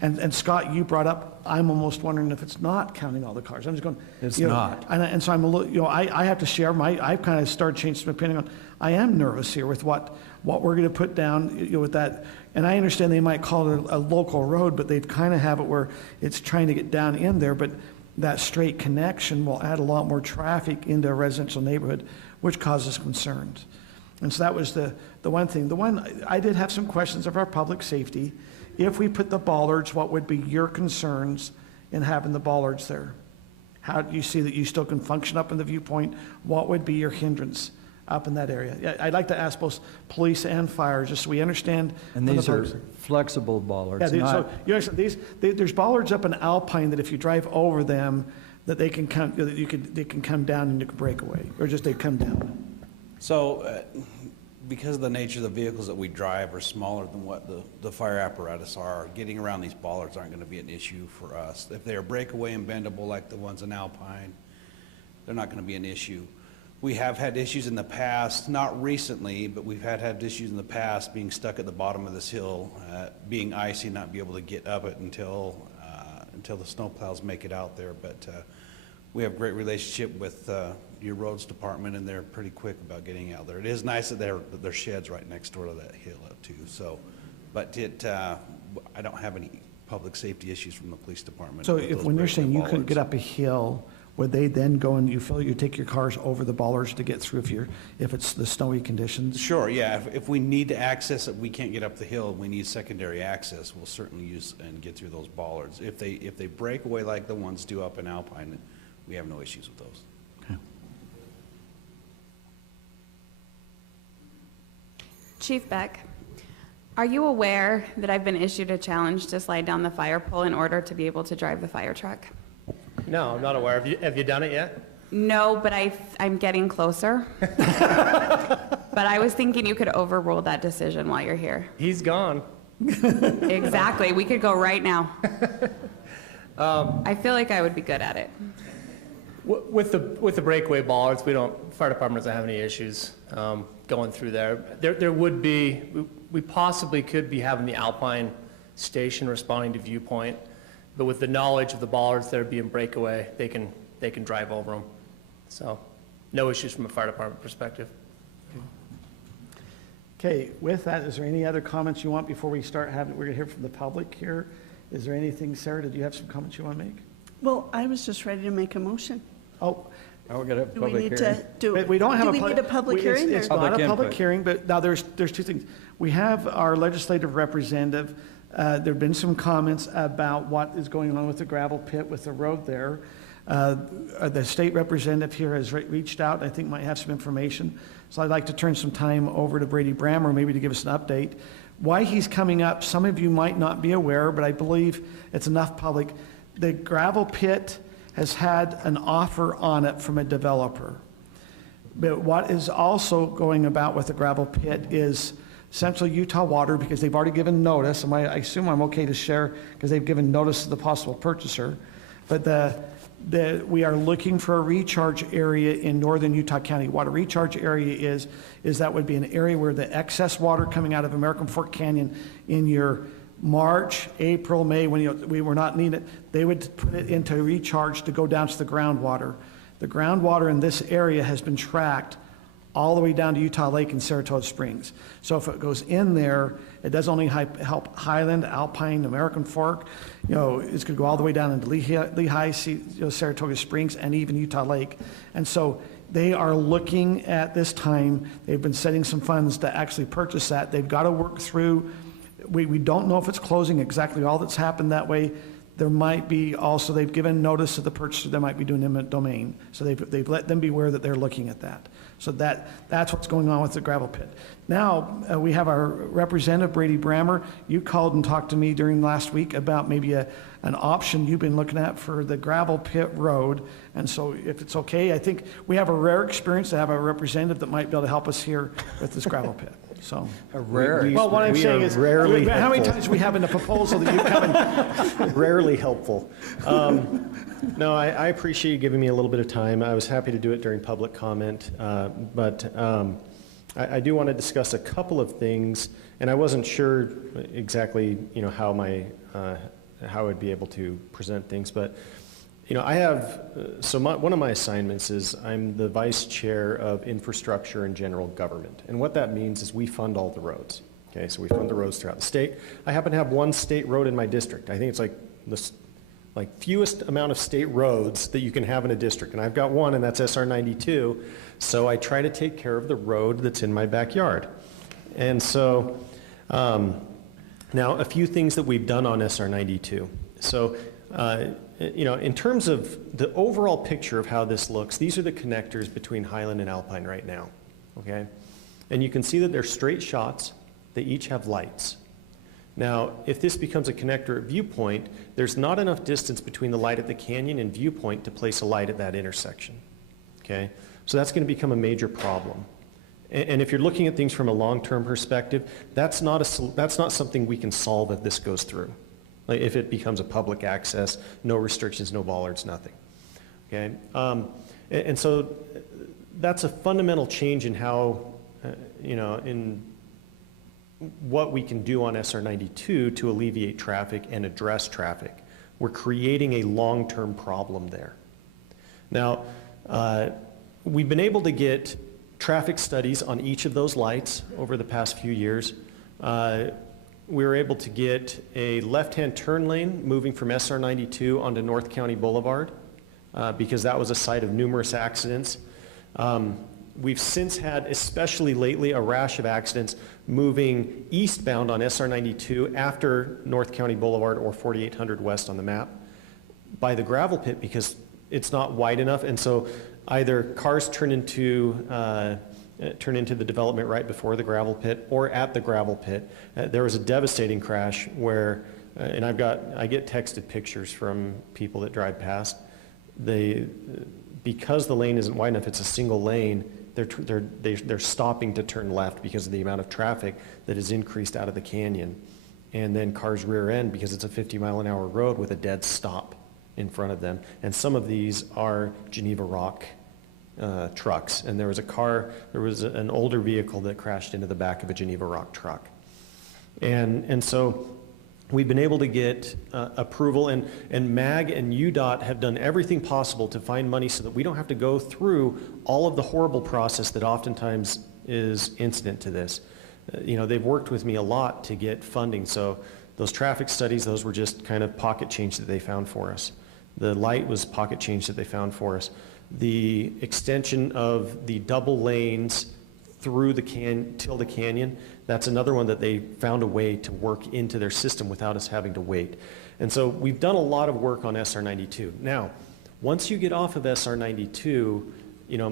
and Scott, you brought up, I'm almost wondering if it's not counting all the cars. I'm just going, It's not. And so I'm a little, I have to share I've kind of started changing my opinion on, I am nervous here with what we're going to put down, with that. And I understand they might call it a local road, but they've kind of have it where it's trying to get down in there, but that straight connection will add a lot more traffic into a residential neighborhood, which causes concerns. And so that was the one thing. The one, I did have some questions of our public safety. If we put the bollards, what would be your concerns in having the bollards there? How do you see that you still can function up in the viewpoint? What would be your hindrance up in that area? Yeah, I'd like to ask both police and fire, just so we understand. And these are flexible bollards, Yeah, so not, you understand, there's bollards up in Alpine that if you drive over them, that they can come, they can come down and you can break away, or just they come down. So, because of the nature of the vehicles that we drive are smaller than what the fire apparatus are, getting around these bollards aren't going to be an issue for us. If they are breakaway and bendable like the ones in Alpine, they're not going to be an issue. We have had issues in the past, not recently, but we've had issues in the past being stuck at the bottom of this hill, being icy, not be able to get up it until the snowplows make it out there. But we have a great relationship with your roads department, and they're pretty quick about getting out there. It is nice that their shed's right next door to that hill too. So, but I don't have any public safety issues from the police department. So with if, those when you're breakaway saying you couldn't bollards. get up a hill, would they then go and you take your cars over the bollards to get through if it's the snowy conditions? Sure, yeah. If we need to access it, we can't get up the hill, we need secondary access, we'll certainly use and get through those bollards. If they break away like the ones do up in Alpine, we have no issues with those. Okay. Chief Beck, are you aware that I've been issued a challenge to slide down the fire pole in order to be able to drive the fire truck? No, I'm not aware. Have you done it yet? No, but I'm getting closer. But I was thinking you could overrule that decision while you're here. He's gone. Exactly. We could go right now. I feel like I would be good at it. With the breakaway bollards, fire department doesn't have any issues going through there. There would be, we possibly could be having the Alpine station responding to viewpoint, but with the knowledge of the bollards that are being breakaway, they can drive over them. So, no issues from a fire department perspective. Okay, with that, is there any other comments you want before we start having, we're gonna hear from the public here? Is there anything, Sarah, did you have some comments you want to make? Well, I was just ready to make a motion. Oh, we're going to Do we need to do? we don't have Do a. we need a public hearing? It's or- not a Public public input. hearing, but now there's two things. We have our legislative representative, there've been some comments about what is going on with the gravel pit with the road there. The state representative here has reached out, I think might have some information. So I'd like to turn some time over to Brady Brammer, maybe to give us an update. Why he's coming up, some of you might not be aware, but I believe it's enough public. The gravel pit has had an offer on it from a developer. But what is also going about with the gravel pit is Central Utah Water, because they've already given notice, and I assume I'm okay to share because they've given notice to the possible purchaser, but we are looking for a recharge area in northern Utah County. What a recharge area is that would be an area where the excess water coming out of American Fork Canyon in your March, April, May, when we were not needing it, they would put it into recharge to go down to the groundwater. The groundwater in this area has been tracked all the way down to Utah Lake and Saratoga Springs. So if it goes in there, it does only help Highland, Alpine, American Fork. It's going to go all the way down into Lehigh, Saratoga Springs, and even Utah Lake. And so they are looking at this time, they've been setting some funds to actually purchase that. They've got to work through, we don't know if it's closing exactly all that's happened that way. There might be also, they've given notice to the purchaser they might be doing eminent domain. So they've let them be aware that they're looking at that. So that's what's going on with the gravel pit. Now, we have our representative, Brady Brammer. You called and talked to me during last week about maybe an option you've been looking at for the gravel pit road. And so if it's okay, I think we have a rare experience to have a representative that might be able to help us here with this gravel pit. so. Rare. Well, what I'm We saying are is, rarely how many helpful. times we have in the proposal that you come and Rarely helpful. No, I appreciate you giving me a little bit of time. I was happy to do it during public comment, but I do want to discuss a couple of things, and I wasn't sure exactly, how how I'd be able to present things, but I have, one of my assignments is I'm the vice chair of infrastructure and general government. And what that means is we fund all the roads. Okay, so we fund the roads throughout the state. I happen to have one state road in my district. I think it's like the fewest amount of state roads that you can have in a district. And I've got one, and that's SR 92. So I try to take care of the road that's in my backyard. And so now a few things that we've done on SR 92. So in terms of the overall picture of how this looks, these are the connectors between Highland and Alpine right now, okay? And you can see that they're straight shots. They each have lights. Now, if this becomes a connector at Viewpoint, there's not enough distance between the light at the canyon and Viewpoint to place a light at that intersection, okay? So that's going to become a major problem. And if you're looking at things from a long-term perspective, that's not something we can solve if this goes through. Like if it becomes a public access, no restrictions, no bollards, nothing. Okay, and so that's a fundamental change in how, in what we can do on SR 92 to alleviate traffic and address traffic. We're creating a long-term problem there. Now, we've been able to get traffic studies on each of those lights over the past few years. We were able to get a left-hand turn lane moving from SR 92 onto North County Boulevard because that was a site of numerous accidents. We've since had, especially lately, a rash of accidents moving eastbound on SR 92 after North County Boulevard or 4800 West on the map by the gravel pit because it's not wide enough, and so either cars turn into the development right before the gravel pit or at the gravel pit. There was a devastating crash where, and I get texted pictures from people that drive past. Because the lane isn't wide enough, it's a single lane. They're stopping to turn left because of the amount of traffic that is increased out of the canyon, and then cars rear end because it's a 50-mile-an-hour road with a dead stop in front of them. And some of these are Geneva Rock trucks, and there was an older vehicle that crashed into the back of a Geneva Rock truck. And so we've been able to get approval, and MAG and UDOT have done everything possible to find money so that we don't have to go through all of the horrible process that oftentimes is incident to this. They've worked with me a lot to get funding, so those traffic studies, those were just kind of pocket change that they found for us. The light was pocket change that they found for us. The extension of the double lanes through till the canyon, that's another one that they found a way to work into their system without us having to wait. And so we've done a lot of work on SR 92. Now, once you get off of SR 92,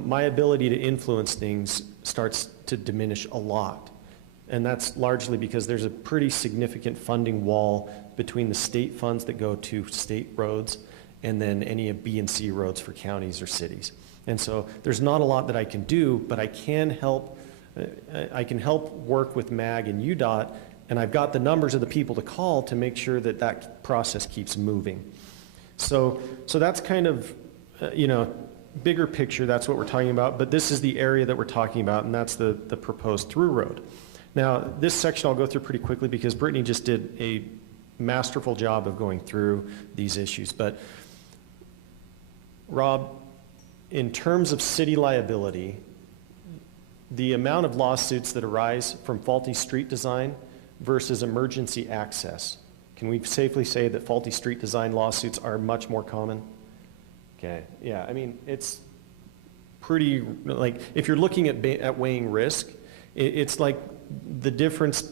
my ability to influence things starts to diminish a lot. And that's largely because there's a pretty significant funding wall between the state funds that go to state roads and then any B and C roads for counties or cities. And so there's not a lot that I can do, but I can help work with MAG and UDOT, and I've got the numbers of the people to call to make sure that that process keeps moving. So that's kind of, bigger picture, that's what we're talking about, but this is the area that we're talking about, and that's the proposed through road. Now, this section I'll go through pretty quickly because Brittany just did a masterful job of going through these issues. But Rob, in terms of city liability, the amount of lawsuits that arise from faulty street design versus emergency access, can we safely say that faulty street design lawsuits are much more common? Okay, yeah, I mean, it's pretty, like, if you're looking at weighing risk, it's like the difference,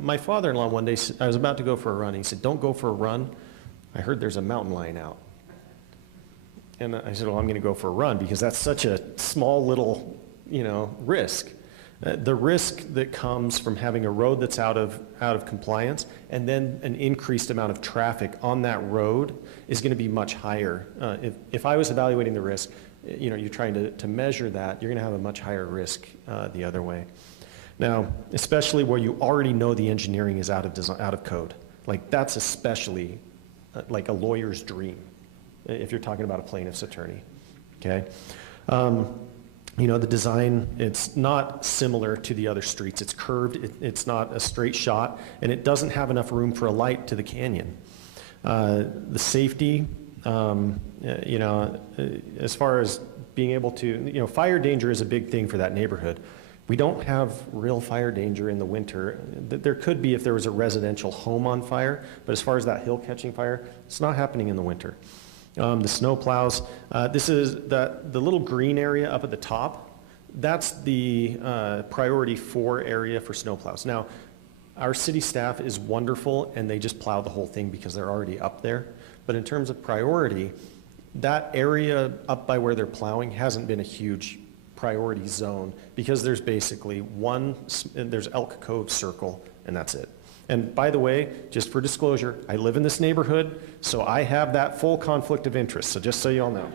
my father-in-law one day, I was about to go for a run, he said, don't go for a run, I heard there's a mountain lion out. And I said, well, I'm going to go for a run because that's such a small little, risk. The risk that comes from having a road that's out of compliance and then an increased amount of traffic on that road is going to be much higher. If I was evaluating the risk, you're trying to measure that, you're going to have a much higher risk the other way. Now, especially where you already know the engineering is out of code. Like, that's especially like a lawyer's dream, if you're talking about a plaintiff's attorney, okay? You know, the design, it's not similar to the other streets. It's curved, it's not a straight shot, and it doesn't have enough room for a light to the canyon. The safety, you know, as far as being able to, you know, fire danger is a big thing for that neighborhood. We don't have real fire danger in the winter. There could be if there was a residential home on fire, but as far as that hill catching fire, it's not happening in the winter. The snow plows, this is the little green area up at the top. That's the priority 4 area for snow plows. Now, our city staff is wonderful and they just plow the whole thing because they're already up there. But in terms of priority, that area up by where they're plowing hasn't been a huge priority zone because there's basically there's Elk Cove Circle and that's it. And by the way, just for disclosure, I live in this neighborhood, so I have that full conflict of interest, so just so you all know.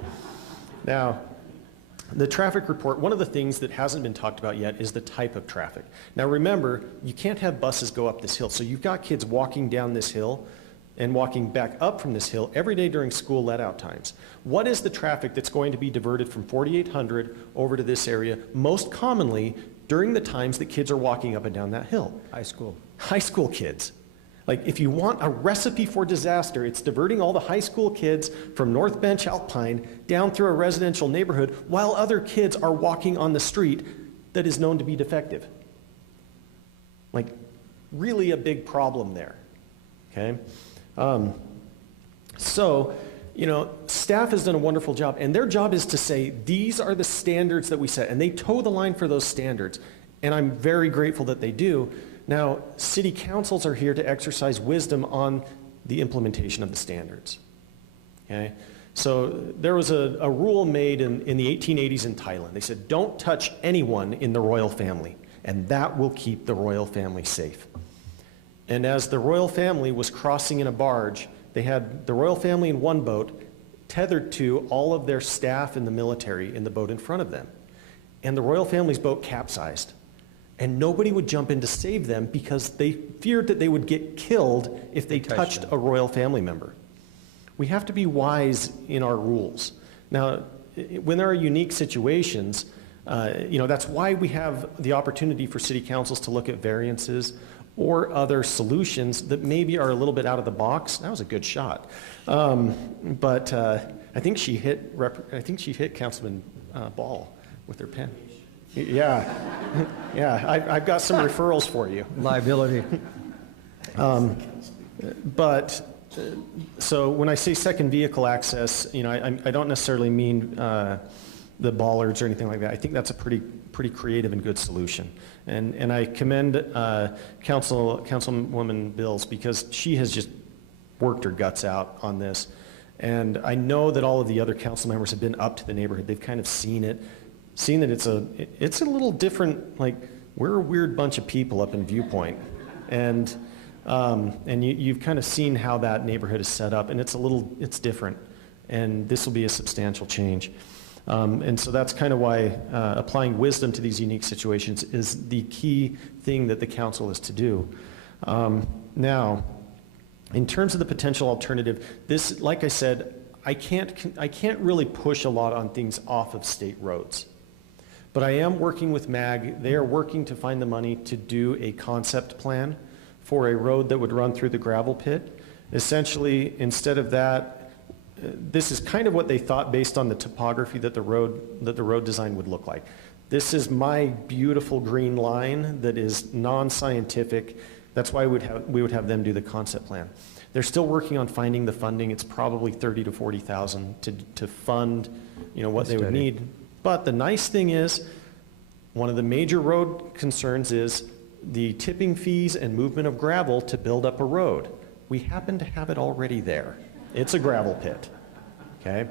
Now, the traffic report, one of the things that hasn't been talked about yet is the type of traffic. Now remember, you can't have buses go up this hill, so you've got kids walking down this hill and walking back up from this hill every day during school let-out times. What is the traffic that's going to be diverted from 4800 over to this area, most commonly during the times that kids are walking up and down that hill? High school. High school kids. Like, if you want a recipe for disaster, it's diverting all the high school kids from North Bench Alpine down through a residential neighborhood while other kids are walking on the street that is known to be defective. Like, really a big problem there, okay? So, you know, staff has done a wonderful job, and their job is to say, these are the standards that we set, and they toe the line for those standards, and I'm very grateful that they do. Now, city councils are here to exercise wisdom on the implementation of the standards, okay? So there was a rule made in the 1880s in Thailand. They said, don't touch anyone in the royal family, and that will keep the royal family safe. And as the royal family was crossing in a barge, they had the royal family in one boat tethered to all of their staff in the military in the boat in front of them. And the royal family's boat capsized. And nobody would jump in to save them because they feared that they would get killed if they touched a royal family member. We have to be wise in our rules. Now, when there are unique situations, you know, that's why we have the opportunity for city councils to look at variances or other solutions that maybe are a little bit out of the box. That was a good shot. But I think she hit Councilman Ball with her pen. Yeah, yeah, I've got some referrals for you. Liability. So when I say second vehicle access, you know, I don't necessarily mean the bollards or anything like that. I think that's a pretty creative and good solution. And I commend Councilwoman Bills because she has just worked her guts out on this. And I know that all of the other council members have been up to the neighborhood. They've kind of seen that it's a little different, like, we're a weird bunch of people up in Viewpoint. And you've kind of seen how that neighborhood is set up, and it's different. And this will be a substantial change. And so that's kind of why applying wisdom to these unique situations is the key thing that the council is to do. Now, in terms of the potential alternative, this, like I said, I can't really push a lot on things off of state roads. But I am working with MAG. They are working to find the money to do a concept plan for a road that would run through the gravel pit. Essentially, instead of that, this is kind of what they thought based on the topography that the road design would look like. This is my beautiful green line that is non-scientific. That's why we would have them do the concept plan. They're still working on finding the funding. It's probably $30,000 to $40,000 to fund, you know, what they would need. But the nice thing is, one of the major road concerns is the tipping fees and movement of gravel to build up a road. We happen to have it already there. It's a gravel pit, okay?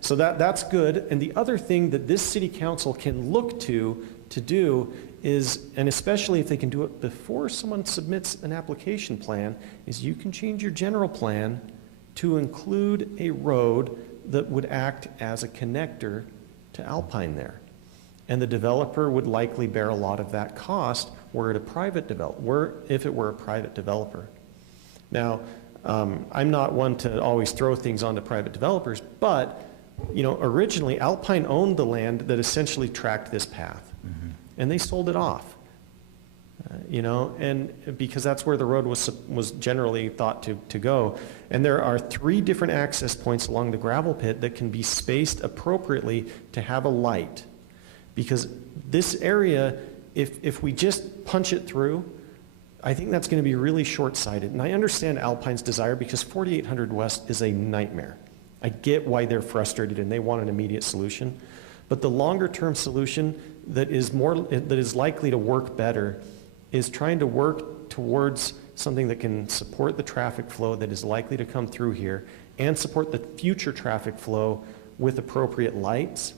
So that's good. And the other thing that this city council can look to do is, and especially if they can do it before someone submits an application plan, is you can change your general plan to include a road that would act as a connector to Alpine there. And the developer would likely bear a lot of that cost were it a private if it were a private developer. Now, I'm not one to always throw things onto private developers, but originally Alpine owned the land that essentially tracked this path, and they sold it off. And because that's where the road was generally thought to go. And there are 3 different access points along the gravel pit that can be spaced appropriately to have a light. Because this area, if we just punch it through, I think that's going to be really short-sighted. And I understand Alpine's desire, because 4800 West is a nightmare. I get why they're frustrated and they want an immediate solution. But the longer-term solution that is likely to work better is trying to work towards something that can support the traffic flow that is likely to come through here and support the future traffic flow with appropriate lights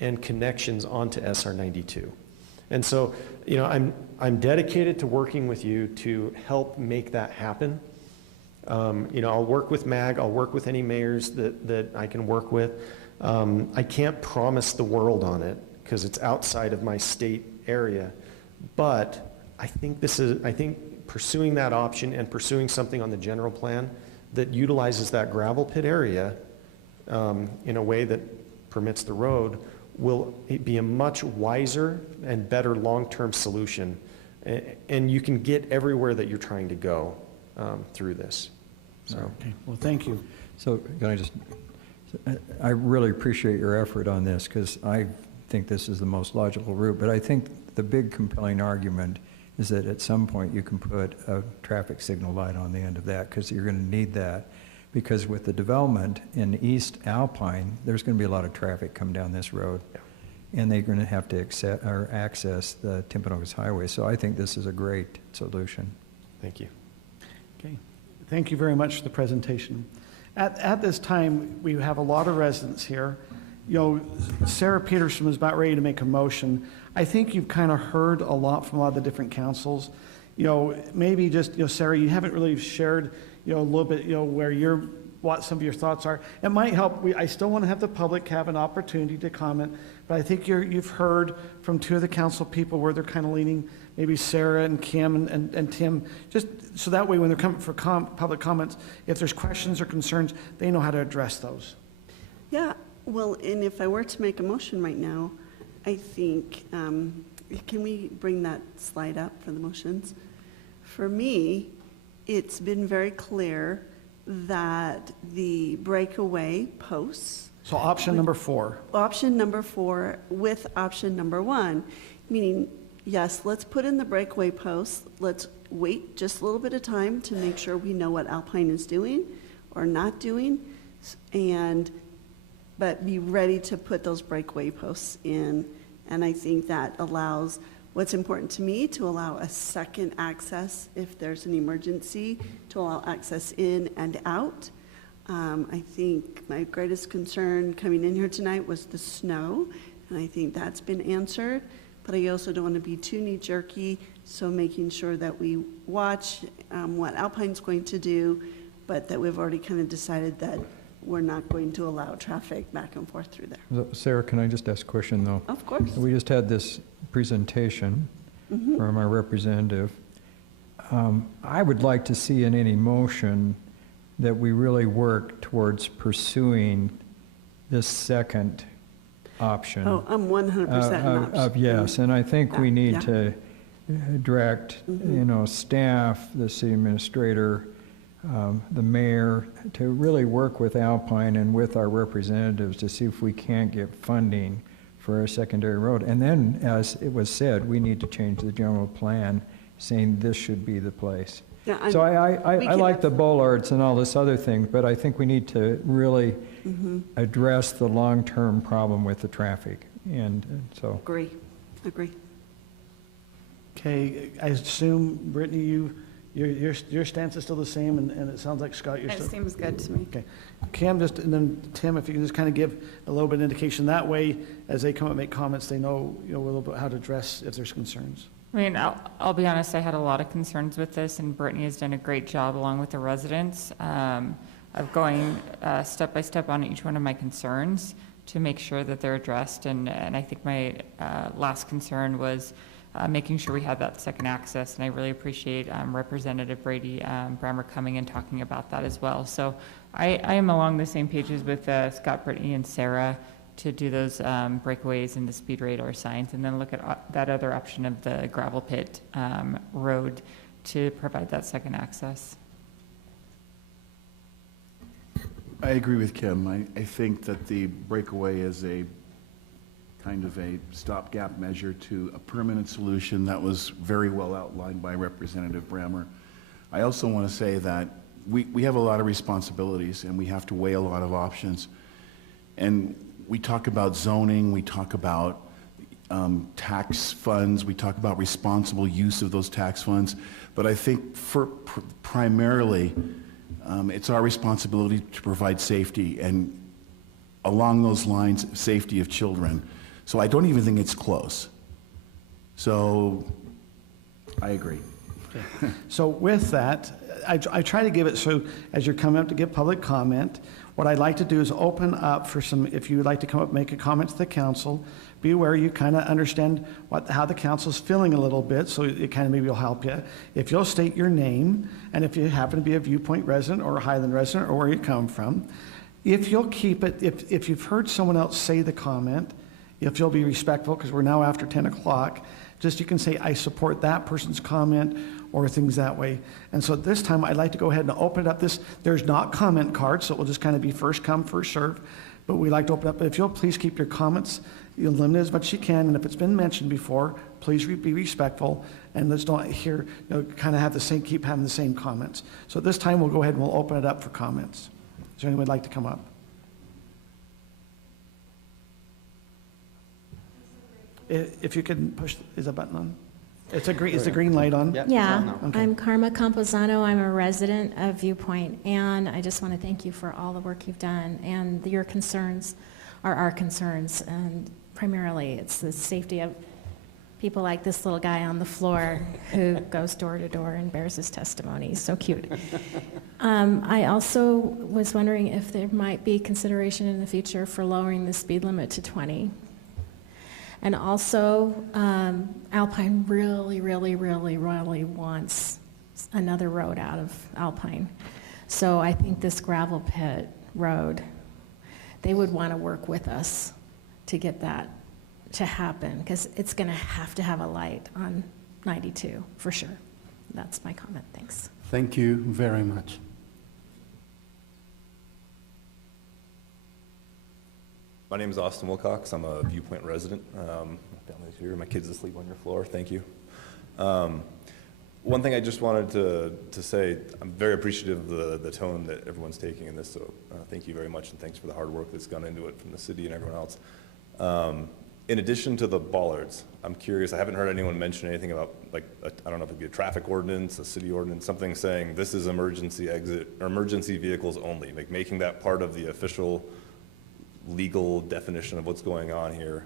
and connections onto SR 92. And so, I'm dedicated to working with you to help make that happen. I'll work with MAG, I'll work with any mayors that I can work with. I can't promise the world on it because it's outside of my state area, but I think pursuing that option and pursuing something on the general plan that utilizes that gravel pit area in a way that permits the road will be a much wiser and better long-term solution. And you can get everywhere that you're trying to go through this. So. Okay. Well, thank you. So I really appreciate your effort on this, because I think this is the most logical route, but I think the big compelling argument is that at some point you can put a traffic signal light on the end of that, because you're going to need that. Because with the development in East Alpine, there's going to be a lot of traffic come down this road, and they're going to have to access the Timpanogos Highway. So I think this is a great solution. Thank you. Okay. Thank you very much for the presentation. At this time, we have a lot of residents here. Sarah Peterson was about ready to make a motion. I think you've kind of heard a lot from a lot of the different councils. Maybe just, Sarah, you haven't really shared, a little bit, what some of your thoughts are. It might help. I still want to have the public have an opportunity to comment, but I think you've heard from 2 of the council people where they're kind of leaning, maybe Sarah and Kim and Tim, just so that way when they're coming for public comments, if there's questions or concerns, they know how to address those. Yeah, well, and if I were to make a motion right now, I think, can we bring that slide up for the motions? For me, it's been very clear that the breakaway posts. So option number 4. Option number 4 with option number 1, meaning, yes, let's put in the breakaway posts. Let's wait just a little bit of time to make sure we know what Alpine is doing or not doing, but be ready to put those breakaway posts in. And I think that allows, what's important to me, to allow a second access if there's an emergency, to allow access in and out. I think my greatest concern coming in here tonight was the snow, and I think that's been answered. But I also don't want to be too knee-jerky, so making sure that we watch what Alpine's going to do, but that we've already kind of decided that we're not going to allow traffic back and forth through there. Sarah, can I just ask a question, though? Of course. We just had this presentation from our representative. I would like to see in any motion that we really work towards pursuing this second option. Oh, I'm 100% an option. Yes, and I think we need to direct, staff, the city administrator, the mayor, to really work with Alpine and with our representatives to see if we can't get funding for a secondary road. And then, as it was said, we need to change the general plan, saying this should be the place. Yeah, so I like the bollards and all this other thing, but I think we need to really address the long-term problem with the traffic. And so. Agree. Okay, I assume, Brittany, your stance is still the same, and it sounds like, Scott, you're still. It seems good to me. Okay. Cam, and then Tim, if you can just kind of give a little bit of indication. That way, as they come and make comments, they know, a little bit how to address if there's concerns. I mean, I'll be honest, I had a lot of concerns with this, and Brittany has done a great job along with the residents of going step by step on each one of my concerns to make sure that they're addressed. And I think my last concern was making sure we had that second access. And I really appreciate Representative Brady Brammer coming and talking about that as well. So I am along the same pages with Scott, Brittany, and Sarah to do those breakaways and the speed radar signs, and then look at that other option of the gravel pit road to provide that second access. I agree with Kim. I think that the breakaway is a kind of a stopgap measure to a permanent solution that was very well outlined by Representative Brammer. I also want to say that we have a lot of responsibilities and we have to weigh a lot of options. And we talk about zoning, we talk about tax funds, we talk about responsible use of those tax funds, but I think primarily it's our responsibility to provide safety, and along those lines, safety of children. So I don't even think it's close. So I agree. Okay. So with that, I try to give it so as you're coming up to give public comment, what I'd like to do is open up for some, if you would like to come up and make a comment to the council, be aware you kind of understand how the council's feeling a little bit, so it kind of maybe will help you. If you'll state your name, and if you happen to be a Viewpoint resident or a Highland resident or where you come from, if you'll keep it, if you've heard someone else say the comment, if you'll be respectful, because we're now after 10 o'clock, just you can say, I support that person's comment, or things that way. And so this time, I'd like to go ahead and open it up. There's not comment cards, so it will just kind of be first come, first serve. But we like to open up, but if you'll please keep your comments, you'll limit as much as you can, and if it's been mentioned before, please be respectful, and let's don't kind of have keep having the same comments. So this time, we'll go ahead and we'll open it up for comments. Is there anyone who'd like to come up? If you can push, is the button on? Is the green light on? Yeah, Okay. I'm Karma Camposano. I'm a resident of Viewpoint, and I just want to thank you for all the work you've done, and your concerns are our concerns, and primarily it's the safety of people like this little guy on the floor who goes door to door and bears his testimony. So cute. I also was wondering if there might be consideration in the future for lowering the speed limit to 20. And also, Alpine really, really, really, really wants another road out of Alpine. So I think this gravel pit road, they would want to work with us to get that to happen, because it's going to have a light on 92 for sure. That's my comment. Thanks. Thank you very much. My name is Austin Wilcox. I'm a Viewpoint resident. My family's here. My kids asleep on your floor. Thank you. One thing I just wanted to say, I'm very appreciative of the tone that everyone's taking in this, so thank you very much, and thanks for the hard work that's gone into it from the city and everyone else. In addition to the bollards, I'm curious, I haven't heard anyone mention anything about, like, I don't know if it'd be a traffic ordinance, a city ordinance, something saying this is emergency exit, or emergency vehicles only, like making that part of the official legal definition of what's going on here,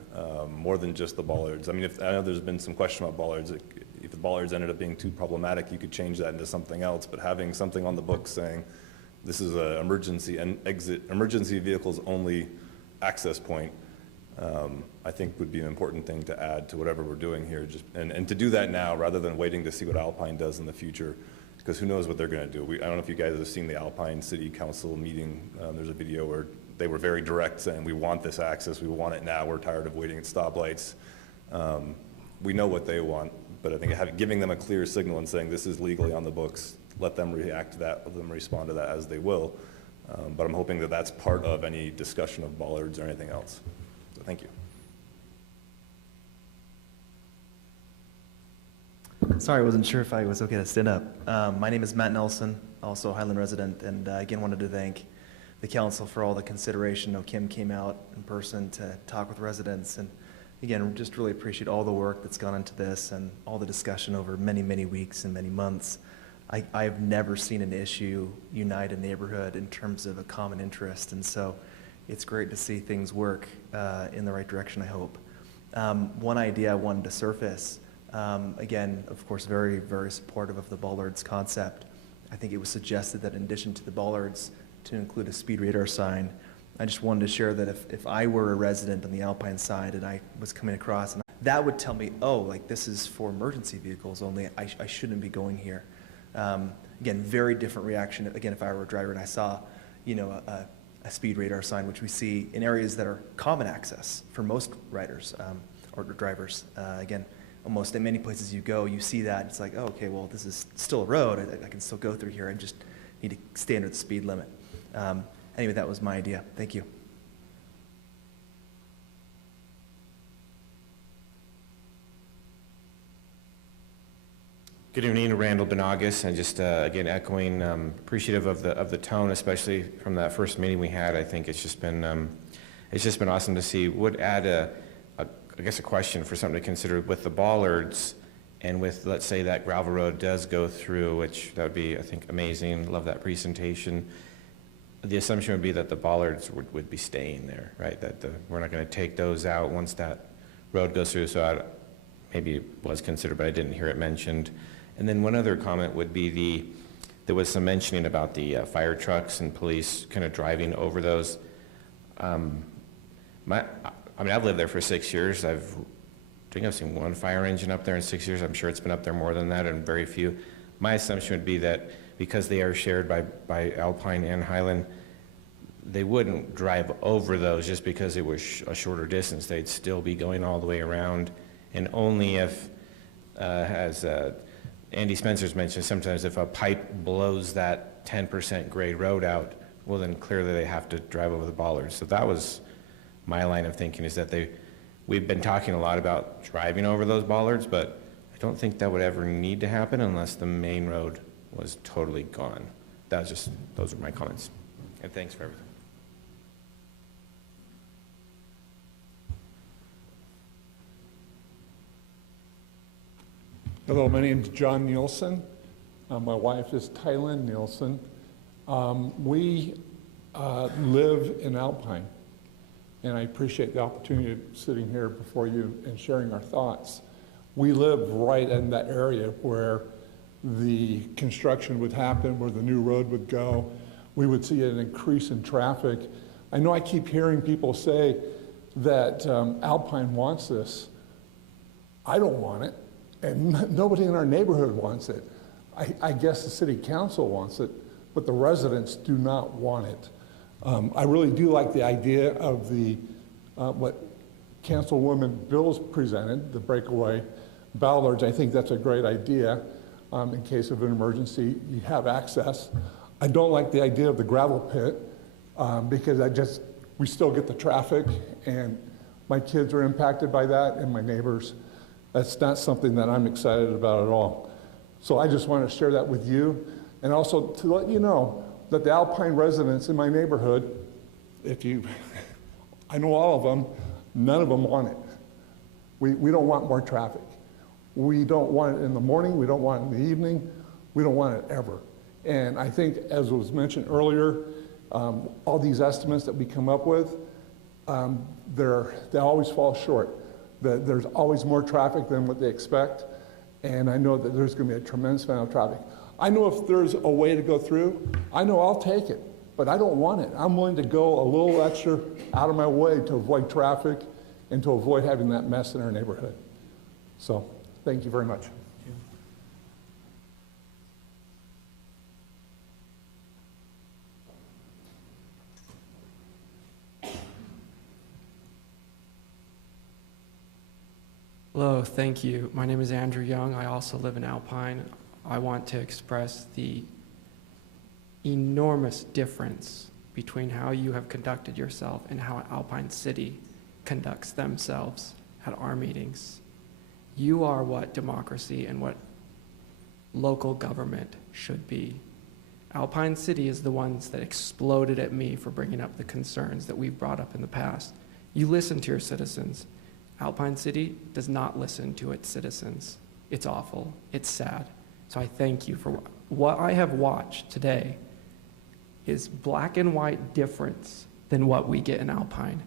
more than just the bollards. I mean, I know there's been some question about bollards. If the bollards ended up being too problematic, you could change that into something else, but having something on the books saying this is an emergency and exit, emergency vehicles only access point, I think would be an important thing to add to whatever we're doing here, and to do that now rather than waiting to see what Alpine does in the future, because who knows what they're going to do. I don't know if you guys have seen the Alpine City Council meeting. There's a video where they were very direct, saying we want this access, we want it now, we're tired of waiting at stoplights. We know what they want, but I think giving them a clear signal and saying this is legally on the books, let them react to that, let them respond to that as they will. But I'm hoping that that's part of any discussion of bollards or anything else. So thank you. Sorry, I wasn't sure if I was okay to stand up. My name is Matt Nelson, also a Highland resident, and again wanted to thank the council for all the consideration. Kim came out in person to talk with residents, and again, just really appreciate all the work that's gone into this and all the discussion over many, many weeks and many months. I've never seen an issue unite a neighborhood in terms of a common interest, and so it's great to see things work in the right direction, I hope. One idea I wanted to surface, again, of course, very, very supportive of the bollards concept. I think it was suggested that in addition to the bollards, to include a speed radar sign. I just wanted to share that if I were a resident on the Alpine side and I was coming across and that would tell me, oh, like this is for emergency vehicles only. I shouldn't be going here. Again, very different reaction. Again, if I were a driver and I saw, you know, a speed radar sign, which we see in areas that are common access for most riders or drivers. Again, almost in many places you go, you see that. It's like, oh, okay, well, this is still a road. I can still go through here. I just need to stay under the speed limit. Anyway, that was my idea. Thank you. Good evening, Randall Benagas, and just again echoing, appreciative of the tone, especially from that first meeting we had. I think it's just been awesome to see. Would add I guess a question for something to consider with the bollards, and with, let's say, that gravel road does go through, which that would be, I think, amazing. Love that presentation. The assumption would be that the bollards would be staying there, right? That we're not going to take those out once that road goes through. So maybe it was considered, but I didn't hear it mentioned. And then one other comment would be there was some mentioning about the fire trucks and police kind of driving over those. I mean, I've lived there for 6 years. I think I've seen one fire engine up there in 6 years. I'm sure it's been up there more than that, and very few. My assumption would be that because they are shared by Alpine and Highland, they wouldn't drive over those just because it was a shorter distance. They'd still be going all the way around, and only if, as Andy Spencer's mentioned, sometimes if a pipe blows that 10% grade road out, well, then clearly they have to drive over the bollards. So that was my line of thinking, is that we've been talking a lot about driving over those bollards, but I don't think that would ever need to happen unless the main road was totally gone. Those are my comments. And thanks for everything. Hello, my name is John Nielsen. My wife is Tylen Nielsen. We live in Alpine, and I appreciate the opportunity of sitting here before you and sharing our thoughts. We live right in that area where the construction would happen, where the new road would go. We would see an increase in traffic. I know I keep hearing people say that Alpine wants this. I don't want it, and nobody in our neighborhood wants it. I guess the city council wants it, but the residents do not want it. I really do like the idea of what Councilwoman Bills presented, the breakaway bollards. I think that's a great idea. In case of an emergency, you have access. I don't like the idea of the gravel pit because we still get the traffic, and my kids are impacted by that, and my neighbors. That's not something that I'm excited about at all. So I just want to share that with you, and also to let you know that the Alpine residents in my neighborhood, I know all of them, none of them want it. We don't want more traffic. We don't want it in the morning, we don't want it in the evening, we don't want it ever. And I think, as was mentioned earlier, all these estimates that we come up with, they always fall short. There's always more traffic than what they expect, and I know that there's going to be a tremendous amount of traffic. I know if there's a way to go through, I know I'll take it, but I don't want it. I'm willing to go a little extra out of my way to avoid traffic and to avoid having that mess in our neighborhood. So, thank you very much. Hello, thank you. My name is Andrew Young. I also live in Alpine. I want to express the enormous difference between how you have conducted yourself and how Alpine City conducts themselves at our meetings. You are what democracy and what local government should be. Alpine City is the ones that exploded at me for bringing up the concerns that we've brought up in the past. You listen to your citizens. Alpine City does not listen to its citizens. It's awful. It's sad. So I thank you for what I have watched today is black and white difference than what we get in Alpine.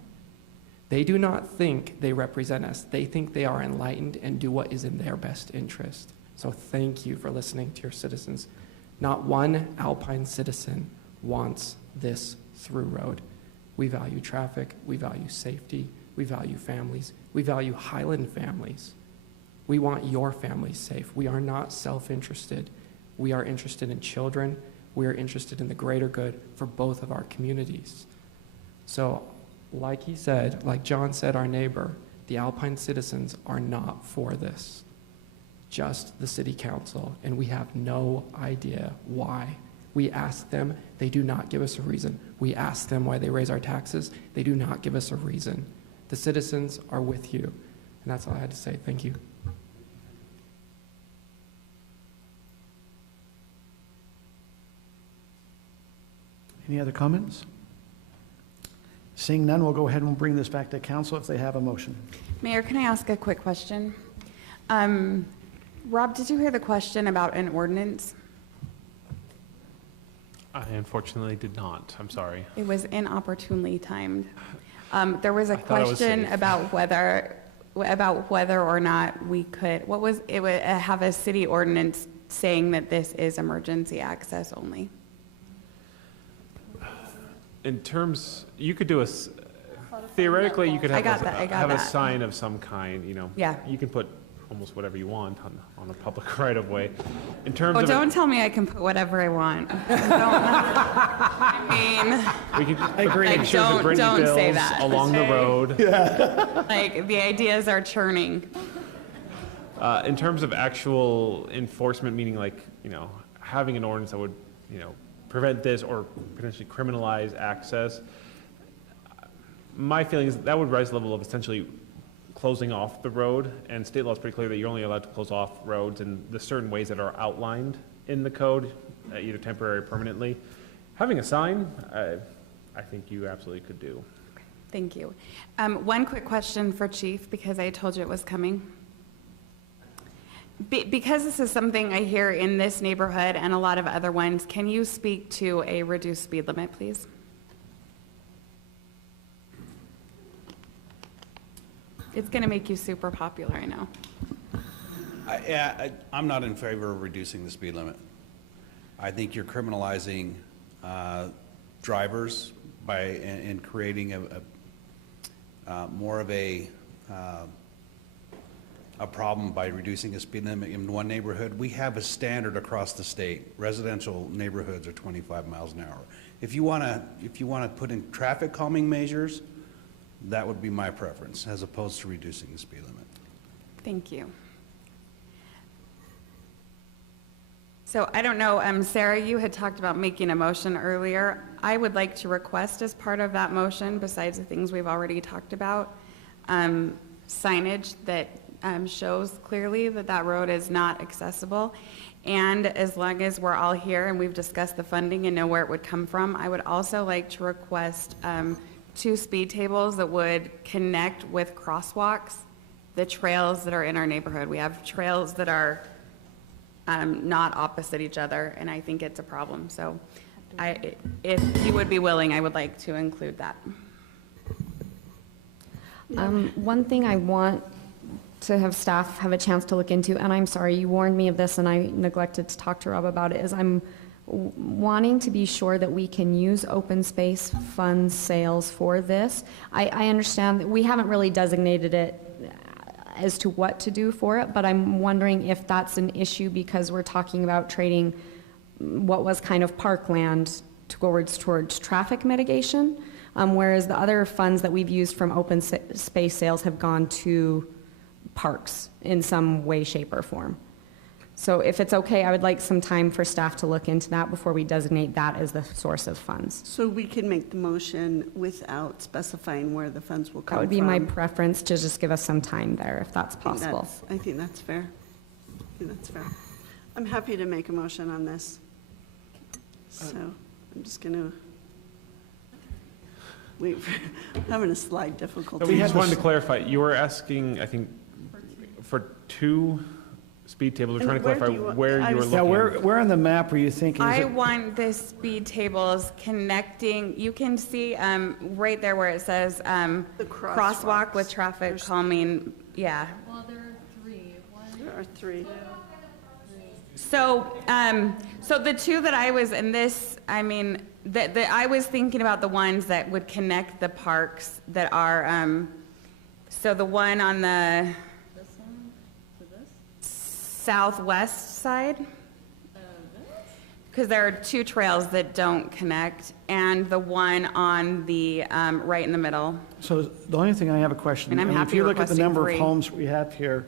They do not think they represent us. They think they are enlightened and do what is in their best interest. So thank you for listening to your citizens. Not one Alpine citizen wants this through road. We value traffic. We value safety. We value families. We value Highland families. We want your families safe. We are not self-interested. We are interested in children. We are interested in the greater good for both of our communities. So, like he said, like John said, our neighbor, the Alpine citizens are not for this. Just the city council, and we have no idea why. We ask them, they do not give us a reason. We ask them why they raise our taxes, they do not give us a reason. The citizens are with you, and that's all I had to say. Thank you. Any other comments? Seeing none, we'll go ahead and we'll bring this back to council if they have a motion. Mayor, can I ask a quick question? Rob, did you hear the question about an ordinance? I unfortunately did not. I'm sorry. It was inopportunely timed. There was a I thought it was question safe. about whether or not we could, it would have a city ordinance saying that this is emergency access only. In terms, you could do theoretically, you could have have a that. sign of some kind, you know. Yeah. You can put almost whatever you want on a public right of way. In terms Oh, of don't tell me I can put whatever I want. we could I agree. Like, pictures of Brittany don't say Bills that, along the okay? road. Like, the ideas are churning. In terms of actual enforcement, meaning like, you know, having an ordinance that would, you know, prevent this or potentially criminalize access, my feeling is that would rise the level of essentially closing off the road, and state law is pretty clear that you're only allowed to close off roads in the certain ways that are outlined in the code, either temporary or permanently. Having a sign, I think you absolutely could do. Thank you. One quick question for Chief, because I told you it was coming. Because this is something I hear in this neighborhood and a lot of other ones, can you speak to a reduced speed limit, please? It's going to make you super popular, I know. I'm not in favor of reducing the speed limit. I think you're criminalizing drivers in creating more of a problem by reducing a speed limit in one neighborhood. We have a standard across the state. Residential neighborhoods are 25 miles an hour. If you want to put in traffic calming measures, that would be my preference, as opposed to reducing the speed limit. Thank you. So I don't know, Sarah, you had talked about making a motion earlier. I would like to request as part of that motion, besides the things we've already talked about, signage that shows clearly that that road is not accessible. And as long as we're all here and we've discussed the funding and know where it would come from, I would also like to request 2 speed tables that would connect with crosswalks, the trails that are in our neighborhood. We have trails that are not opposite each other, and I think it's a problem. So if you would be willing, I would like to include that. One thing I want to have staff have a chance to look into, and I'm sorry, you warned me of this and I neglected to talk to Rob about it, is I'm wanting to be sure that we can use open space fund sales for this. I understand that we haven't really designated it as to what to do for it, but I'm wondering if that's an issue because we're talking about trading what was kind of parkland towards traffic mitigation, whereas the other funds that we've used from open space sales have gone to parks in some way, shape, or form. So if it's okay, I would like some time for staff to look into that before we designate that as the source of funds. So we can make the motion without specifying where the funds will come from? That would be my preference, to just give us some time there, if that's possible. I think that's fair. I'm happy to make a motion on this. So I'm just going to wait. I'm having a slide difficulty. We just wanted to clarify, you were asking, I think, for 2 speed tables. We're trying to clarify where you were looking. Yeah, where on the map are you thinking? I want the speed tables connecting, you can see right there where it says The crosswalk with traffic calming, yeah. Well, there are 3. There are 3. So, so the 2 that I was in this, I mean, I was thinking about the ones that would connect the parks that are So the one on the southwest side? Because there are two trails that don't connect, and the one on the, right in the middle. So the only thing I have a question. And I'm I mean, happy if you look at the requesting number 3. of homes we have here,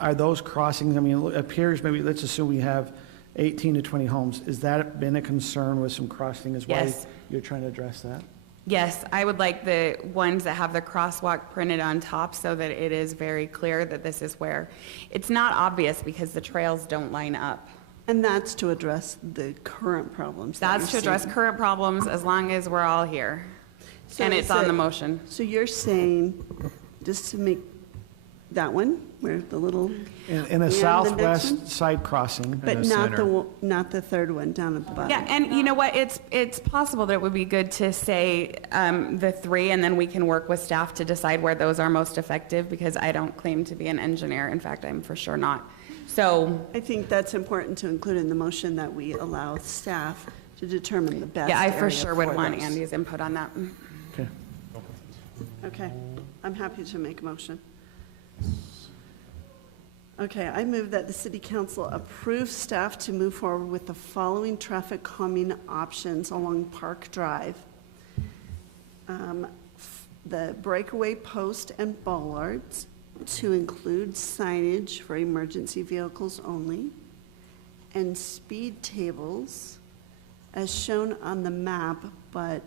are those crossings, I mean, it appears maybe, let's assume we have 18 to 20 homes. Has that been a concern with some crossing as well? Yes. You're trying to address that? Yes, I would like the ones that have the crosswalk printed on top so that it is very clear that this is where. It's not obvious because the trails don't line up. And that's to address the current problems. that That's to you're address seeing. current problems as long as we're all here. So And is it's on it- the motion. So you're saying, just to make that one, where the little, In a And the next southwest one? side crossing, but not the third one down at the bottom? Yeah, and you know what, it's possible that it would be good to say the 3, and then we can work with staff to decide where those are most effective, because I don't claim to be an engineer. In fact, I'm for sure not. So, I think that's important to include in the motion, that we allow staff to determine the best yeah, I for area sure would want those. Andy's input on that. okay. Okay, I'm happy to make a motion. Okay, I move that the city council approve staff to move forward with the following traffic calming options along Park Drive. The breakaway post and bollards to include signage for emergency vehicles only, and speed tables as shown on the map, but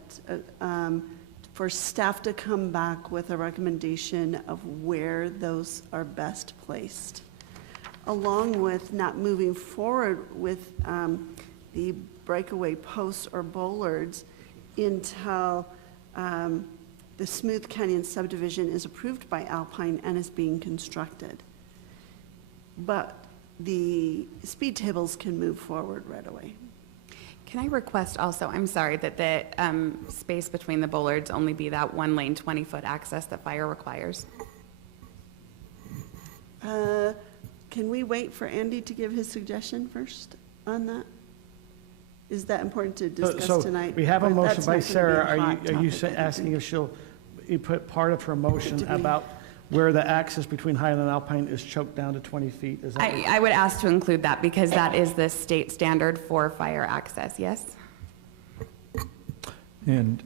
for staff to come back with a recommendation of where those are best placed, along with not moving forward with the breakaway posts or bollards until the Smooth Canyon subdivision is approved by Alpine and is being constructed. But the speed tables can move forward right away. Can I request also, I'm sorry, that the space between the bollards only be that 1 lane, 20-foot access that fire requires? Can we wait for Andy to give his suggestion first on that? Is that important to discuss tonight? So we have a Or motion that's by not gonna be a Sarah. hot Are you topic, I asking think? if she'll put part of her motion Did we- about where the access between Highland and Alpine is choked down to 20 feet? Is that what- I would ask to include that because that is the state standard for fire access, yes? And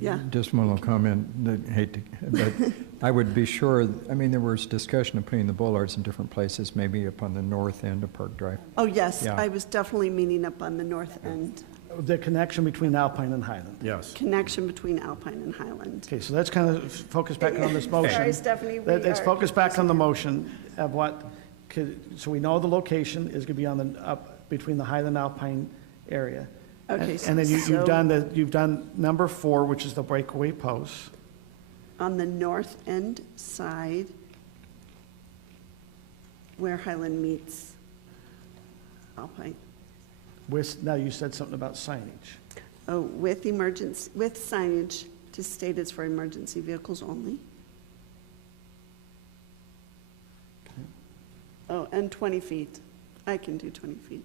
Yeah. just one little comment, that hate to, but I would be sure, I mean, there was discussion of putting the bollards in different places, maybe up on the north end of Park Drive. Oh, yes, Yeah. I was definitely meaning up on the north end, The connection between Alpine and Highland. Yes. connection between Alpine and Highland. Okay, so let's kind of focus back on this motion. Sorry, Stephanie, we Let's are- focus back on the motion of what, so we know the location is going to be on the, up between the Highland Alpine area. Okay, And then so- you've done number 4, which is the breakaway posts. On the north end side, where Highland meets Alpine. Now you said something about signage. Oh, with signage to state it's for emergency vehicles only. Oh, and 20 feet. I can do 20 feet.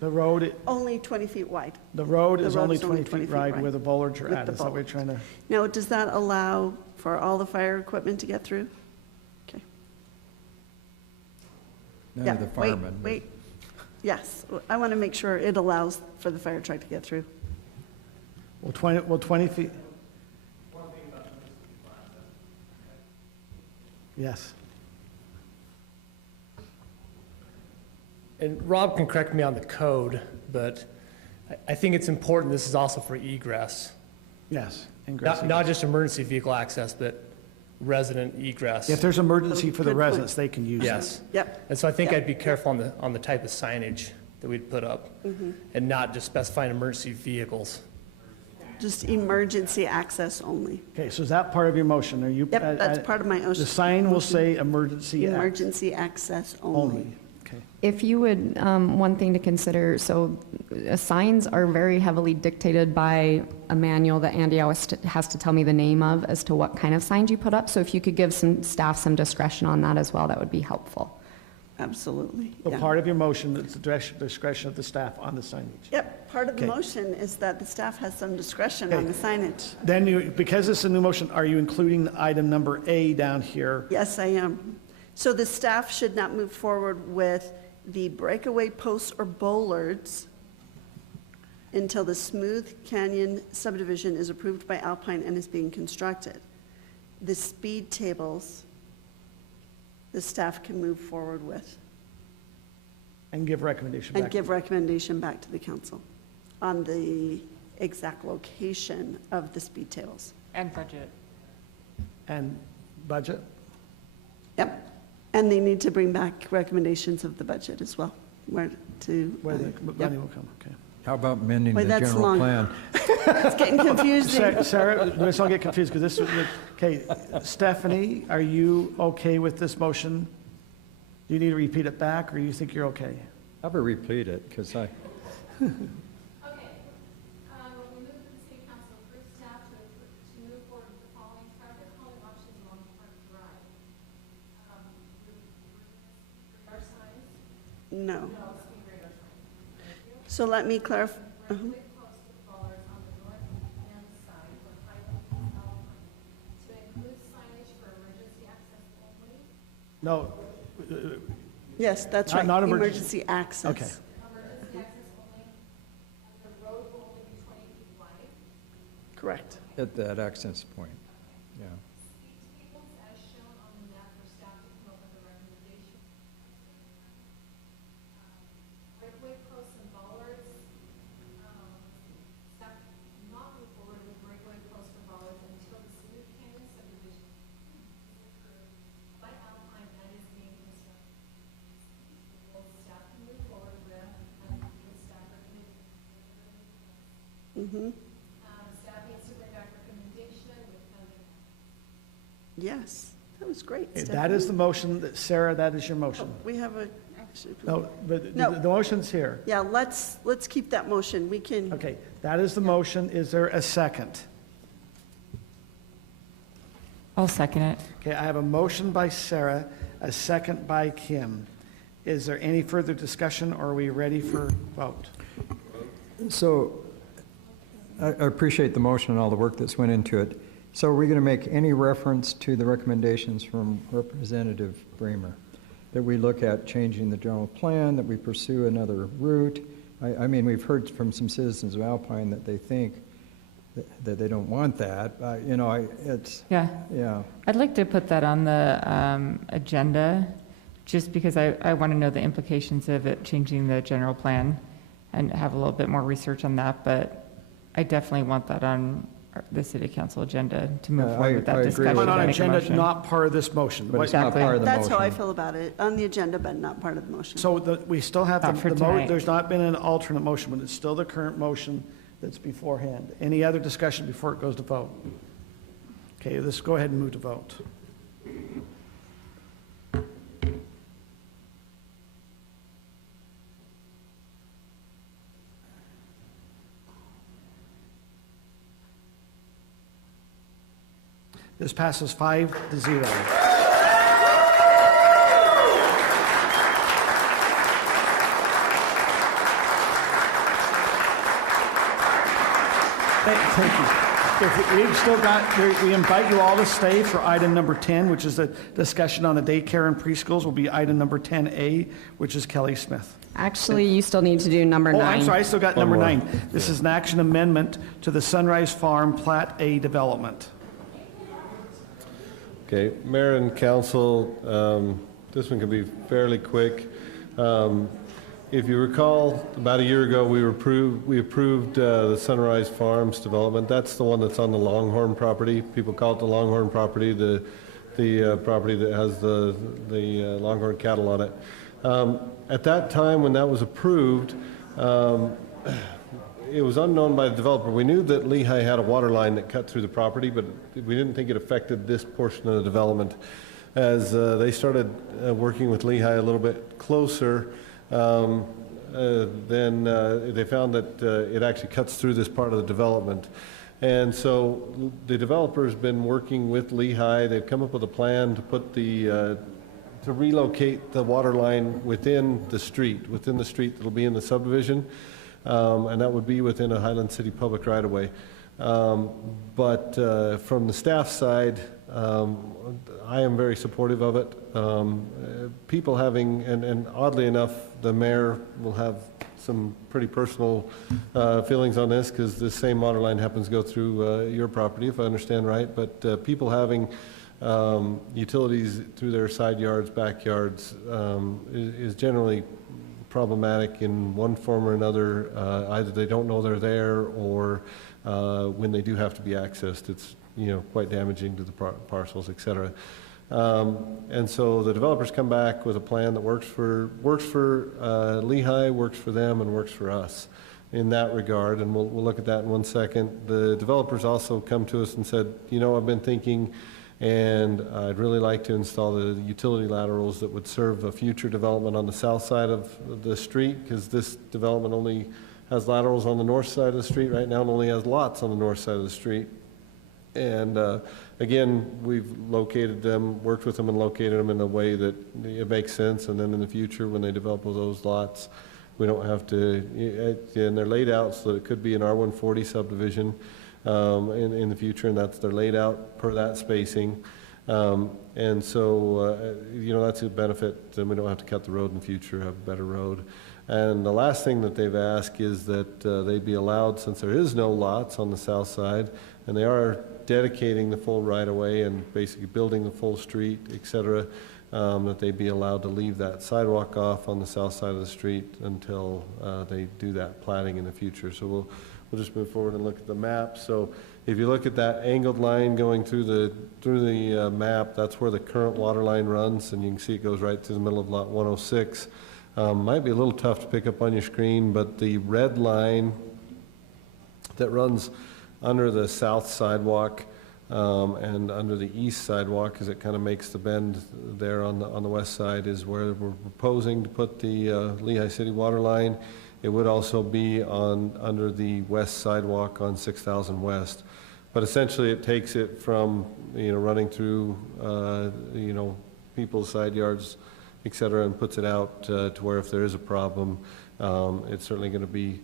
The road, Only 20 feet wide. the road The is road only is only 20 feet wide where the bollards are With at. the Is that what you're trying to? Now, does that allow for all the fire equipment to get through? Okay. None Yeah, of the firemen. but- Wait, yes, I want to make sure it allows for the fire truck to get through. Well, 20 feet. Yes. And Rob can correct me on the code, but I think it's important, this is also for egress. Yes. ingress. Not just emergency vehicle access, but resident egress. If there's emergency for the Good point. residents, they can use it. Yes. Yep, And so I think Yep. I'd be careful on the type of signage that we'd put up, and not just specifying emergency vehicles. just emergency access only. Okay, so is that part of your motion? Are you? Yep, that's part of my motion. The sign will say emergency Emergency access only. only. Okay. If you would, one thing to consider, so signs are very heavily dictated by a manual that Andy always has to tell me the name of as to what kind of signs you put up. So if you could give some staff some discretion on that as well, that would be helpful. Absolutely, So yeah. part of your motion is the discretion of the staff on the signage. Yep, part of the Okay. motion is that the staff has some discretion on Okay. the signage. Then you, because it's a new motion, are you including item number A down here? Yes, I am. So the staff should not move forward with the breakaway posts or bollards until the Smooth Canyon subdivision is approved by Alpine and is being constructed. The speed tables, the staff can move forward with And give recommendation back. and give recommendation back to the council on the exact location of the speed tables. And budget. And budget? Yep. And they need to bring back recommendations of the budget as well, where to. Where the Yep. money will come, okay. How about amending Wait, the that's general long. plan? It's getting confusing. Sarah, let's not get confused, because this was, okay, Stephanie, are you okay with this motion? Do you need to repeat it back, or you think you're okay? How about repeat it, because I, Okay, we move that the city council approve staff to move forward with the following traffic calming options along Park Drive. Radar signs, No. speed radar signs. So let me clarify. Breakaway posts with bollards on the north-hand side where Highland is outlined. To include signage for emergency access only. No, Yes, that's Not- right. not emergency. Emergency access. okay. Emergency access only. The road will only be 20 feet wide. Correct. at that access point, yeah. Speed tables as shown on the map for staff to come up with a recommendation. Breakaway posts and bollards. Staff not move forward with breakaway posts or bollards until the Smooth Canyon subdivision is approved by Alpine and is being constructed. Will staff can move forward with staff recommendation. Mm-hmm. Staff needs to bring back recommendation with funding. Yes, that was great. Okay, that is the Stephanie. motion, that Sarah, that is your motion. We have a, actually, No, but No. the motion's here. yeah, let's keep that motion. We can, Okay, that is the motion. Is there a second? I'll second it. Okay, I have a motion by Sarah, a second by Kim. Is there any further discussion, or are we ready for vote? So I appreciate the motion and all the work that's went into it. So are we going to make any reference to the recommendations from Representative Bramer? That we look at changing the general plan, that we pursue another route? I mean, we've heard from some citizens of Alpine that they think that they don't want that. You know, it's, Yeah. yeah. I'd like to put that on the agenda, just because I want to know the implications of it changing the general plan and have a little bit more research on that, but I definitely want that on the city council agenda to move Yeah, forward with I that agree discussion. with But on and make a agenda, motion. not part of this motion. But it's not Exactly. part of the motion. that's how I feel about it. On the agenda, but not part of the motion. So we still have Not for the tonight. there's not been an alternate motion, but it's still the current motion that's beforehand. Any other discussion before it goes to vote? Okay, let's go ahead and move to vote. This passes 5-0. Thank you. We've still got, we invite you all to stay for item number 10, which is the discussion on the daycare and preschools, will be item number 10A, which is Kelly Smith. Actually, you still need to do number Oh, 9. I'm sorry, I still got number more. 9. This is an action amendment to the Sunrise Farm Plat A development. Okay, Mayor and Council, this one can be fairly quick. If you recall, about a year ago, we approved the Sunrise Farms development. That's the one that's on the Longhorn property. People call it the Longhorn property, the property that has the Longhorn cattle on it. At that time, when that was approved, it was unknown by the developer. We knew that Lehigh had a water line that cut through the property, but we didn't think it affected this portion of the development. As they started working with Lehigh a little bit closer, then they found that it actually cuts through this part of the development. And so the developer's been working with Lehigh. They've come up with a plan to put the to relocate the water line within the street that'll be in the subdivision, and that would be within a Highland City public right-of-way. But from the staff side, I am very supportive of it. People having, and oddly enough, the mayor will have some pretty personal feelings on this, because this same water line happens to go through your property, if I understand right. But people having utilities through their side yards, backyards, is generally problematic in one form or another. Either they don't know they're there, or when they do have to be accessed, it's quite damaging to the parcels, et cetera. And so the developers come back with a plan that works for Lehigh, works for them, and works for us in that regard, and we'll look at that in 1 second. The developers also come to us and said, I've been thinking, and I'd really like to install the utility laterals that would serve a future development on the south side of the street, because this development only has laterals on the north side of the street right now, and only has lots on the north side of the street. And again, we've located them, worked with them and located them in a way that it makes sense, and then in the future, when they develop those lots, we don't have to, and they're laid out so that it could be an R140 subdivision in the future, and they're laid out per that spacing. And so, that's a benefit, and we don't have to cut the road in the future, have a better road. And the last thing that they've asked is that they be allowed, since there is no lots on the south side, and they are dedicating the full right-of-way and basically building the full street, et cetera, that they be allowed to leave that sidewalk off on the south side of the street until they do that platting in the future. So we'll just move forward and look at the map. So if you look at that angled line going through the map, that's where the current water line runs, and you can see it goes right through the middle of lot 106. Might be a little tough to pick up on your screen, but the red line that runs under the south sidewalk and under the east sidewalk, as it kind of makes the bend there on the west side, is where we're proposing to put the Lehigh City water line. It would also be under the west sidewalk on 6000 West. But essentially it takes it from, running through, people's side yards, et cetera, and puts it out to where if there is a problem, it's certainly going to be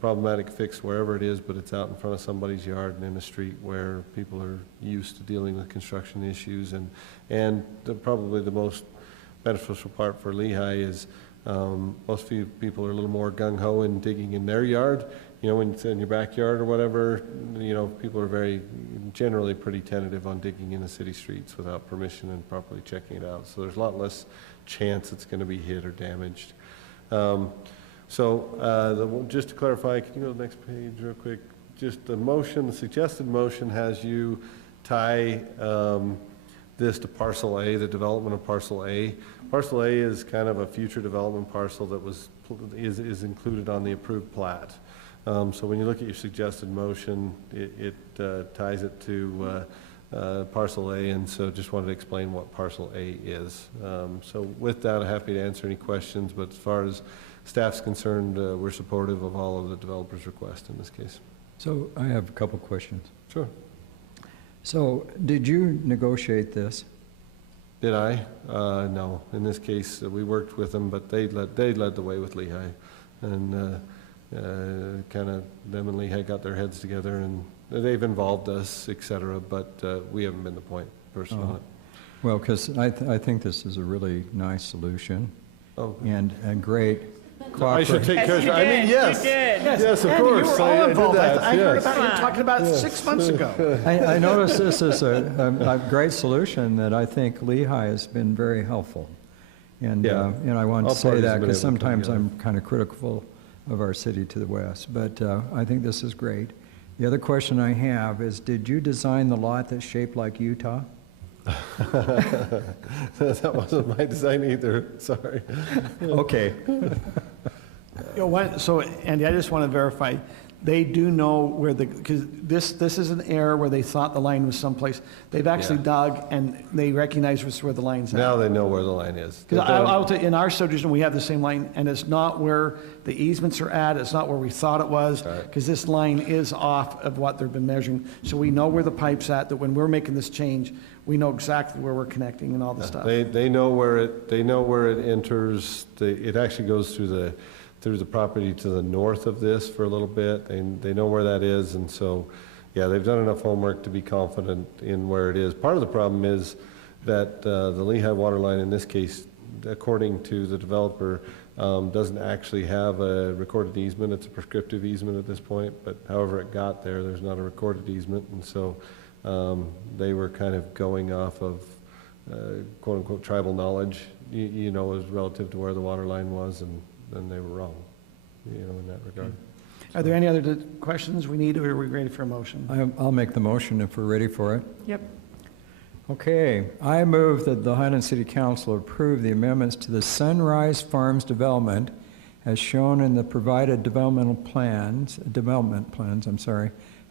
problematic fix wherever it is, but it's out in front of somebody's yard and in a street where people are used to dealing with construction issues. And probably the most beneficial part for Lehigh is most people are a little more gung-ho in digging in their yard. When it's in your backyard or whatever, people are very generally pretty tentative on digging in the city streets without permission and properly checking it out. So there's a lot less chance it's going to be hit or damaged. Just to clarify, can you go to the next page real quick? Just the suggested motion has you tie this to parcel A, the development of parcel A. Parcel A is kind of a future development parcel that is included on the approved plat. So when you look at your suggested motion, it ties it to parcel A, and so just wanted to explain what parcel A is. So with that, I'm happy to answer any questions, but as far as staff's concerned, we're supportive of all of the developer's request in this case. So I have a couple questions. Sure. So did you negotiate this? Did I? No. In this case, we worked with them, but they led the way with Lehigh, and kind of them and Lehigh got their heads together, and they've involved us, et cetera, but we haven't been the point person on it. Well, because I think this is a really nice solution. Oh. And great. I should take care of it. I mean, yes. Yes, of Andy, course. you were all involved. I did that. I heard Yes. about you talking about it 6 months ago. I noticed this is a great solution that I think Lehigh has been very helpful. And I want All to say parties that have been because able to come sometimes together. I'm kind of critical of our city to the west. But I think this is great. The other question I have is, did you design the lot that's shaped like Utah? That wasn't my design either, sorry. Okay. So Andy, I just want to verify, they do know where because this is an error where they thought the line was someplace. They've actually Yeah. dug and they recognize where the line's at. Now they know where the line is. Because I'll tell you, in our subdivision, we have the same line, and it's not where the easements are at, it's not where we thought it was, Right. because this line is off of what they've been measuring. So we know where the pipe's at, that when we're making this change, we know exactly where we're connecting and all the stuff. They know where it enters. It actually goes through the property to the north of this for a little bit. They know where that is, and so, yeah, they've done enough homework to be confident in where it is. Part of the problem is that the Lehigh water line, in this case, according to the developer, doesn't actually have a recorded easement. It's a prescriptive easement at this point, but however it got there, there's not a recorded easement, and so they were kind of going off of quote-unquote tribal knowledge, you know, as relative to where the water line was, and then they were wrong, you know, in that regard. Are there any other questions we need, or are we ready for a motion? I'll make the motion if we're ready for it. Yep. Okay, I move that the Highland City Council approve the amendments to the Sunrise Farms development as shown in the provided development plans,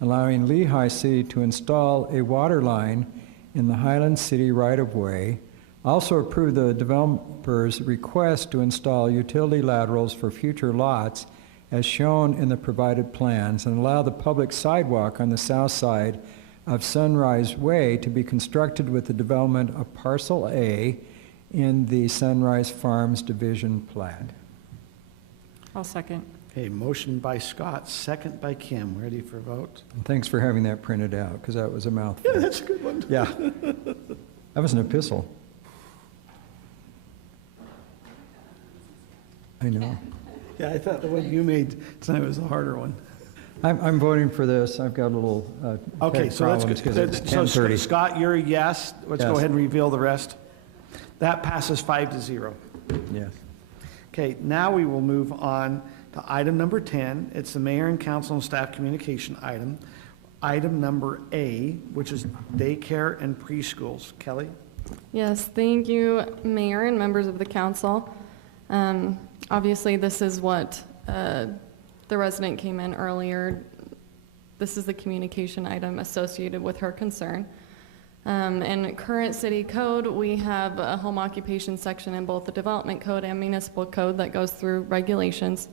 allowing Lehigh City to install a water line in the Highland City right-of-way. Also approve the developer's request to install utility laterals for future lots as shown in the provided plans, and allow the public sidewalk on the south side of Sunrise Way to be constructed with the development of Parcel A in the Sunrise Farms Division Plat. I'll second. Okay, motion by Scott, second by Kim. Ready for a vote? And thanks for having that printed out, because that was a mouthful. Yeah, that's a good one. Yeah. That was an epistle. I know. Yeah, I thought the one you made tonight was a harder one. I'm voting for this. I've got a little Okay, tech so that's problems good. because it's So 10:30. Scott, you're a yes. Let's go Yes. ahead and reveal the rest. That passes 5-0. Yes. Okay, now we will move on to item number 10. It's the mayor and council and staff communication item. Item number A, which is daycare and preschools. Kelly? Yes, thank you, Mayor and members of the council. Obviously, this is what the resident came in earlier. This is the communication item associated with her concern. In current city code, we have a home occupation section in both the development code and municipal code that goes through regulations.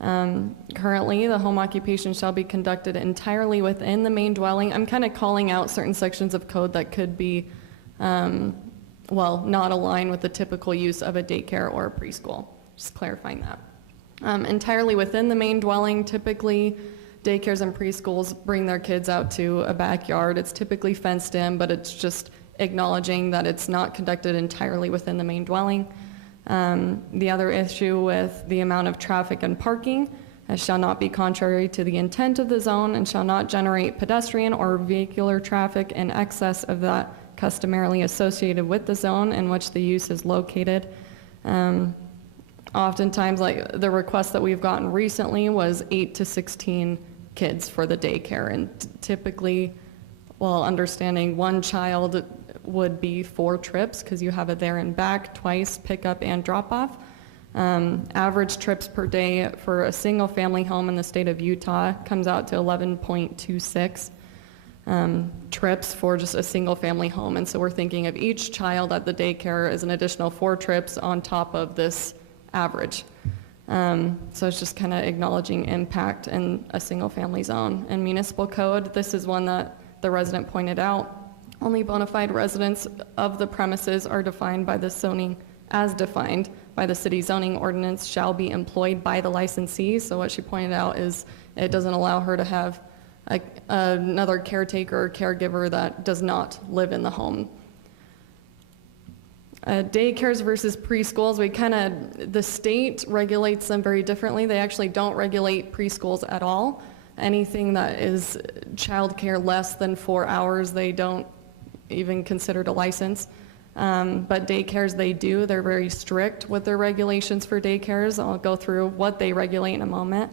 Currently, the home occupation shall be conducted entirely within the main dwelling. I'm kind of calling out certain sections of code that could be, not align with the typical use of a daycare or a preschool. Just clarifying that. Entirely within the main dwelling, typically daycares and preschools bring their kids out to a backyard. It's typically fenced in, but it's just acknowledging that it's not conducted entirely within the main dwelling. The other issue with the amount of traffic and parking shall not be contrary to the intent of the zone and shall not generate pedestrian or vehicular traffic in excess of that customarily associated with the zone in which the use is located. Oftentimes, like the request that we've gotten recently was 8 to 16 kids for the daycare, and typically, while understanding one child would be 4 trips because you have it there and back twice, pickup and drop off. Average trips per day for a single family home in the state of Utah comes out to 11.26 trips for just a single family home. And so we're thinking of each child at the daycare as an additional 4 trips on top of this average. So it's just kind of acknowledging impact in a single family zone. In municipal code, this is one that the resident pointed out. Only bona fide residents of the premises are defined by the zoning, as defined by the city zoning ordinance, shall be employed by the licensee. So what she pointed out is it doesn't allow her to have another caretaker or caregiver that does not live in the home. Daycares versus preschools, the state regulates them very differently. They actually don't regulate preschools at all. Anything that is childcare less than 4 hours, they don't even consider to license. But daycares, they do. They're very strict with their regulations for daycares. I'll go through what they regulate in a moment.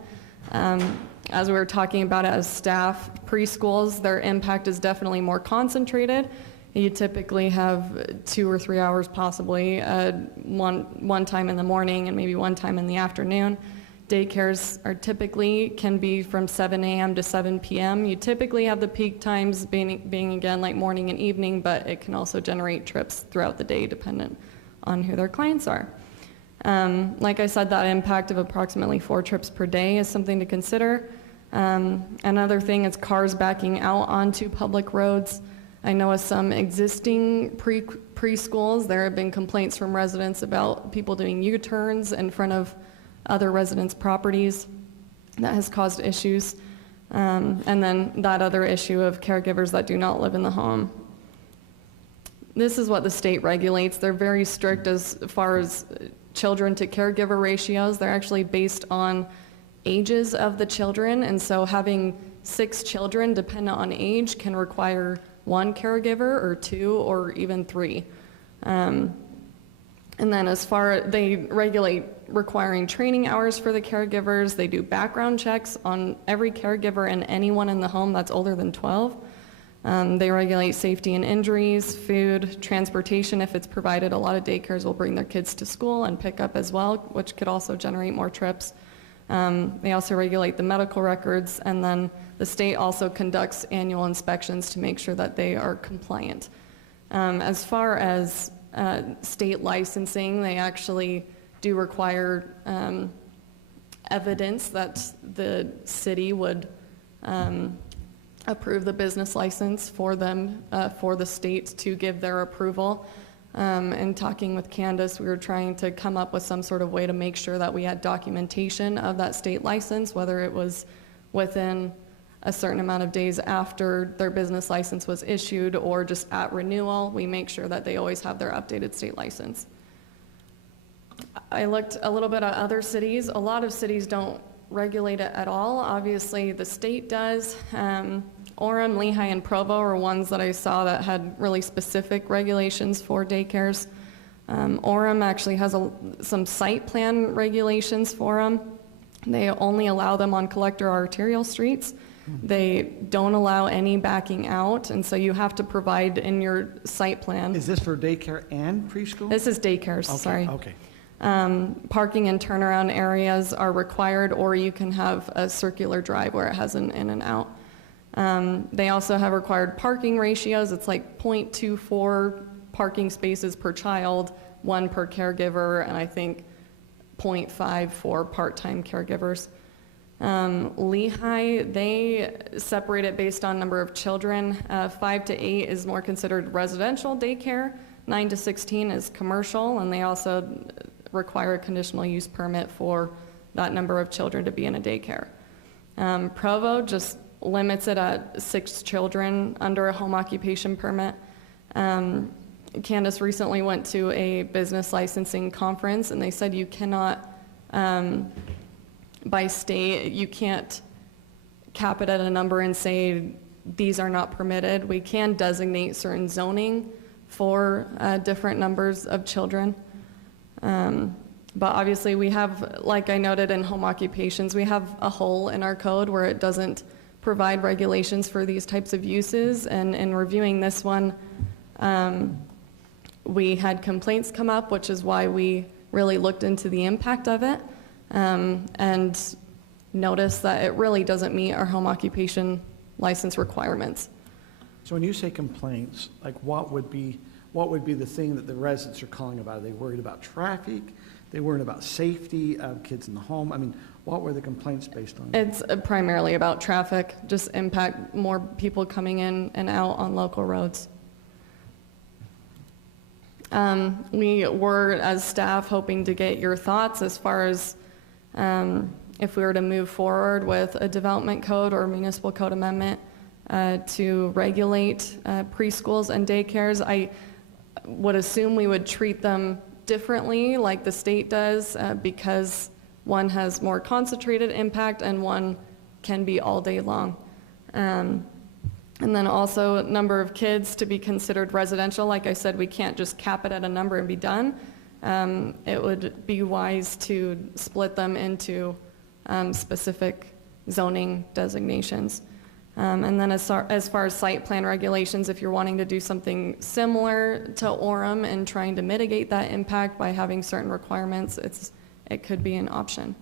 As we were talking about it as staff, preschools, their impact is definitely more concentrated. You typically have 2 or 3 hours possibly, one time in the morning and maybe one time in the afternoon. Daycares are typically, can be from 7 a.m. to 7 p.m. You typically have the peak times being again like morning and evening, but it can also generate trips throughout the day dependent on who their clients are. Like I said, that impact of approximately 4 trips per day is something to consider. Another thing is cars backing out onto public roads. I know with some existing preschools, there have been complaints from residents about people doing U-turns in front of other residents' properties. That has caused issues. And then that other issue of caregivers that do not live in the home. This is what the state regulates. They're very strict as far as children to caregiver ratios. They're actually based on ages of the children, and so having 6 children, dependent on age, can require 1 caregiver or 2 or even 3. And then as far, they regulate requiring training hours for the caregivers. They do background checks on every caregiver and anyone in the home that's older than 12. They regulate safety and injuries, food, transportation. If it's provided, a lot of daycares will bring their kids to school and pick up as well, which could also generate more trips. They also regulate the medical records, and then the state also conducts annual inspections to make sure that they are compliant. As far as state licensing, they actually do require evidence that the city would approve the business license for them, for the state to give their approval. And talking with Candace, we were trying to come up with some sort of way to make sure that we had documentation of that state license, whether it was within a certain amount of days after their business license was issued or just at renewal. We make sure that they always have their updated state license. I looked a little bit at other cities. A lot of cities don't regulate it at all. Obviously, the state does. Orem, Lehigh, and Provo are ones that I saw that had really specific regulations for daycares. Orem actually has some site plan regulations for them. They only allow them on collector arterial streets. They don't allow any backing out, and so you have to provide in your site plan. Is this for daycare and preschool? This is daycares, Okay, sorry. okay. Parking and turnaround areas are required, or you can have a circular drive where it has an in and out. They also have required parking ratios. It's like 0.24 parking spaces per child, 1 per caregiver, and I think 0.5 for part-time caregivers. Lehigh, they separate it based on number of children. 5 to 8 is more considered residential daycare. 9 to 16 is commercial, and they also require a conditional use permit for that number of children to be in a daycare. Provo just limits it at 6 children under a home occupation permit. Candace recently went to a business licensing conference, and they said you cannot, by state, you can't cap it at a number and say these are not permitted. We can designate certain zoning for different numbers of children. But obviously we have, like I noted in home occupations, we have a hole in our code where it doesn't provide regulations for these types of uses. And in reviewing this one, we had complaints come up, which is why we really looked into the impact of it, and noticed that it really doesn't meet our home occupation license requirements. So when you say complaints, like what would be the thing that the residents are calling about? Are they worried about traffic? They worried about safety of kids in the home? I mean, what were the complaints based on? It's primarily about traffic, just impact more people coming in and out on local roads. We were, as staff, hoping to get your thoughts as far as if we were to move forward with a development code or municipal code amendment to regulate preschools and daycares. I would assume we would treat them differently like the state does because one has more concentrated impact and one can be all day long. And then also number of kids to be considered residential. Like I said, we can't just cap it at a number and be done. It would be wise to split them into specific zoning designations. And then as far as site plan regulations, if you're wanting to do something similar to Orem and trying to mitigate that impact by having certain requirements, it could be an option.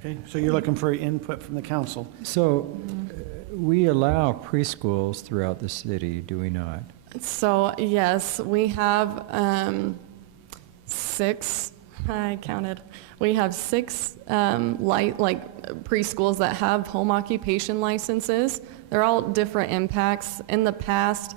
Okay, so you're looking for input from the council. So we allow preschools throughout the city, do we not? So, yes, we have 6, I counted. We have 6 preschools that have home occupation licenses. They're all different impacts. In the past,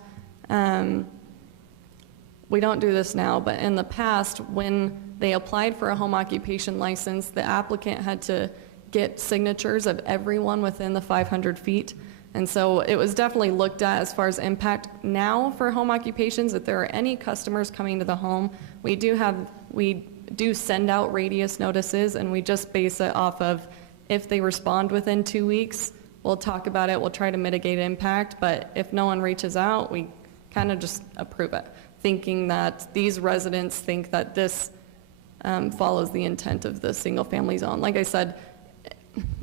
we don't do this now, but in the past, when they applied for a home occupation license, the applicant had to get signatures of everyone within the 500 feet. And so it was definitely looked at as far as impact. Now for home occupations, if there are any customers coming to the home, we do send out radius notices, and we just base it off of if they respond within 2 weeks, we'll talk about it, we'll try to mitigate impact, but if no one reaches out, we kind of just approve it, thinking that these residents think that this follows the intent of the single family zone. Like I said,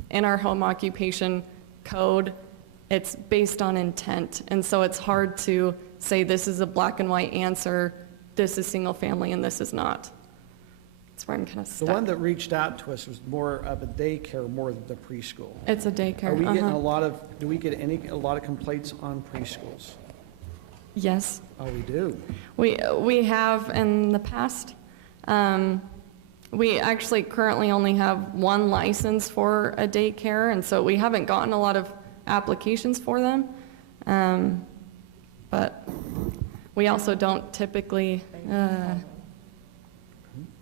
in our home occupation code, it's based on intent, and so it's hard to say this is a black and white answer, this is single family and this is not. That's where I'm kind of The stuck. one that reached out to us was more of a daycare, more than the preschool. It's a daycare. Are we getting a lot of, do we get a lot of complaints on preschools? Yes, Oh, we do. we have in the past. We actually currently only have 1 license for a daycare, and so we haven't gotten a lot of applications for them. But we also don't typically,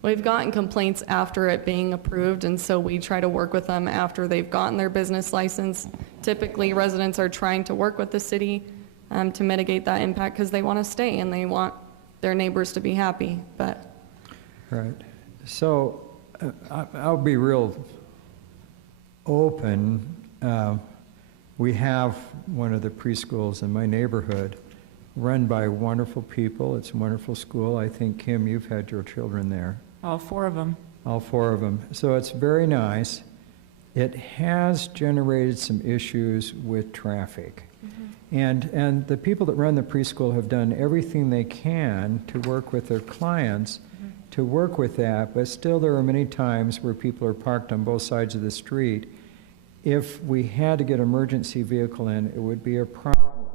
we've gotten complaints after it being approved, and so we try to work with them after they've gotten their business license. Typically, residents are trying to work with the city to mitigate that impact because they want to stay and they want their neighbors to be happy, but. Right. So I'll be real open. We have one of the preschools in my neighborhood run by wonderful people. It's a wonderful school. I think, Kim, you've had your children there. All 4 of them. All 4 of them. So it's very nice. It has generated some issues with traffic. And the people that run the preschool have done everything they can to work with their clients to work with that, but still there are many times where people are parked on both sides of the street. If we had to get an emergency vehicle in, it would be a problem.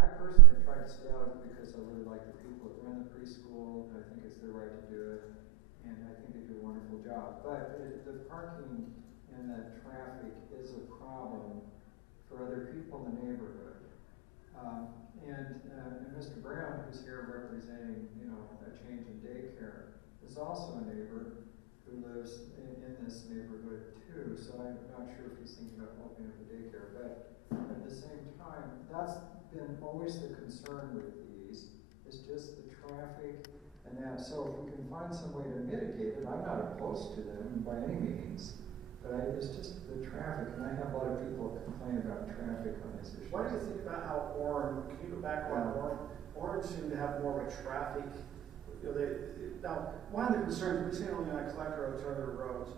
I personally have tried to stay out of it because I really like the people that run the preschool. I think it's their right to do it, and I think they do a wonderful job. But the parking and the traffic is a problem for other people in the neighborhood. And Mr. Brown, who's here representing, a change in daycare, is also a neighbor who lives in this neighborhood too. So I'm not sure if he's thinking about opening up a daycare, but at the same time, that's been always the concern with these, is just the traffic and that. So if we can find some way to mitigate it, I'm not opposed to them by any means, but it's just the traffic, and I have a lot of people complain about traffic on this issue. What do you think about how Orem, can you go back on Orem seemed to have more of a traffic, now, one of the concerns, we've seen only on Collector Road to other roads,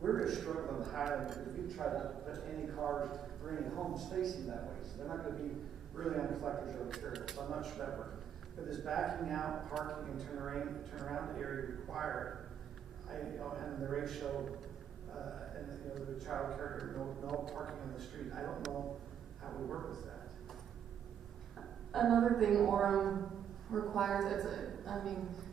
we're going to struggle on Highland because we try to put any cars or any homes facing that way, so they're not going to be really on Collector's Road period, so I'm not sure that works. But this backing out, parking, and turn around area required, and the ratio, and the child care, no parking on the street, I don't know how we work with that. Another thing Orem requires,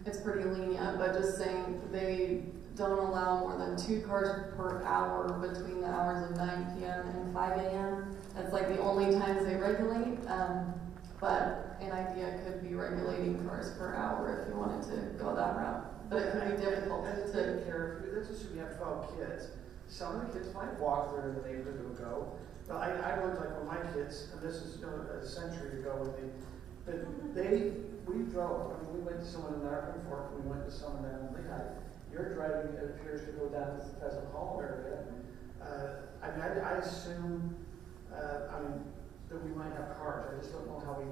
it's pretty lenient, but just saying they don't allow more than 2 cars per hour between the hours of 9 p.m. and 5 a.m. That's like the only times they regulate, but an idea could be regulating cars per hour if you wanted to go that route. But it can be difficult to take care of. Let's assume we have 12 kids. Some of the kids might walk there in the neighborhood to go. But I learned, like, when my kids, and this is a century ago, we drove. We went to someone in Arkham Fork, we went to someone down in Lehigh. Your driving, it appears to go down to the Pheasant Hall area. I assume, that we might have cars. I just don't know how we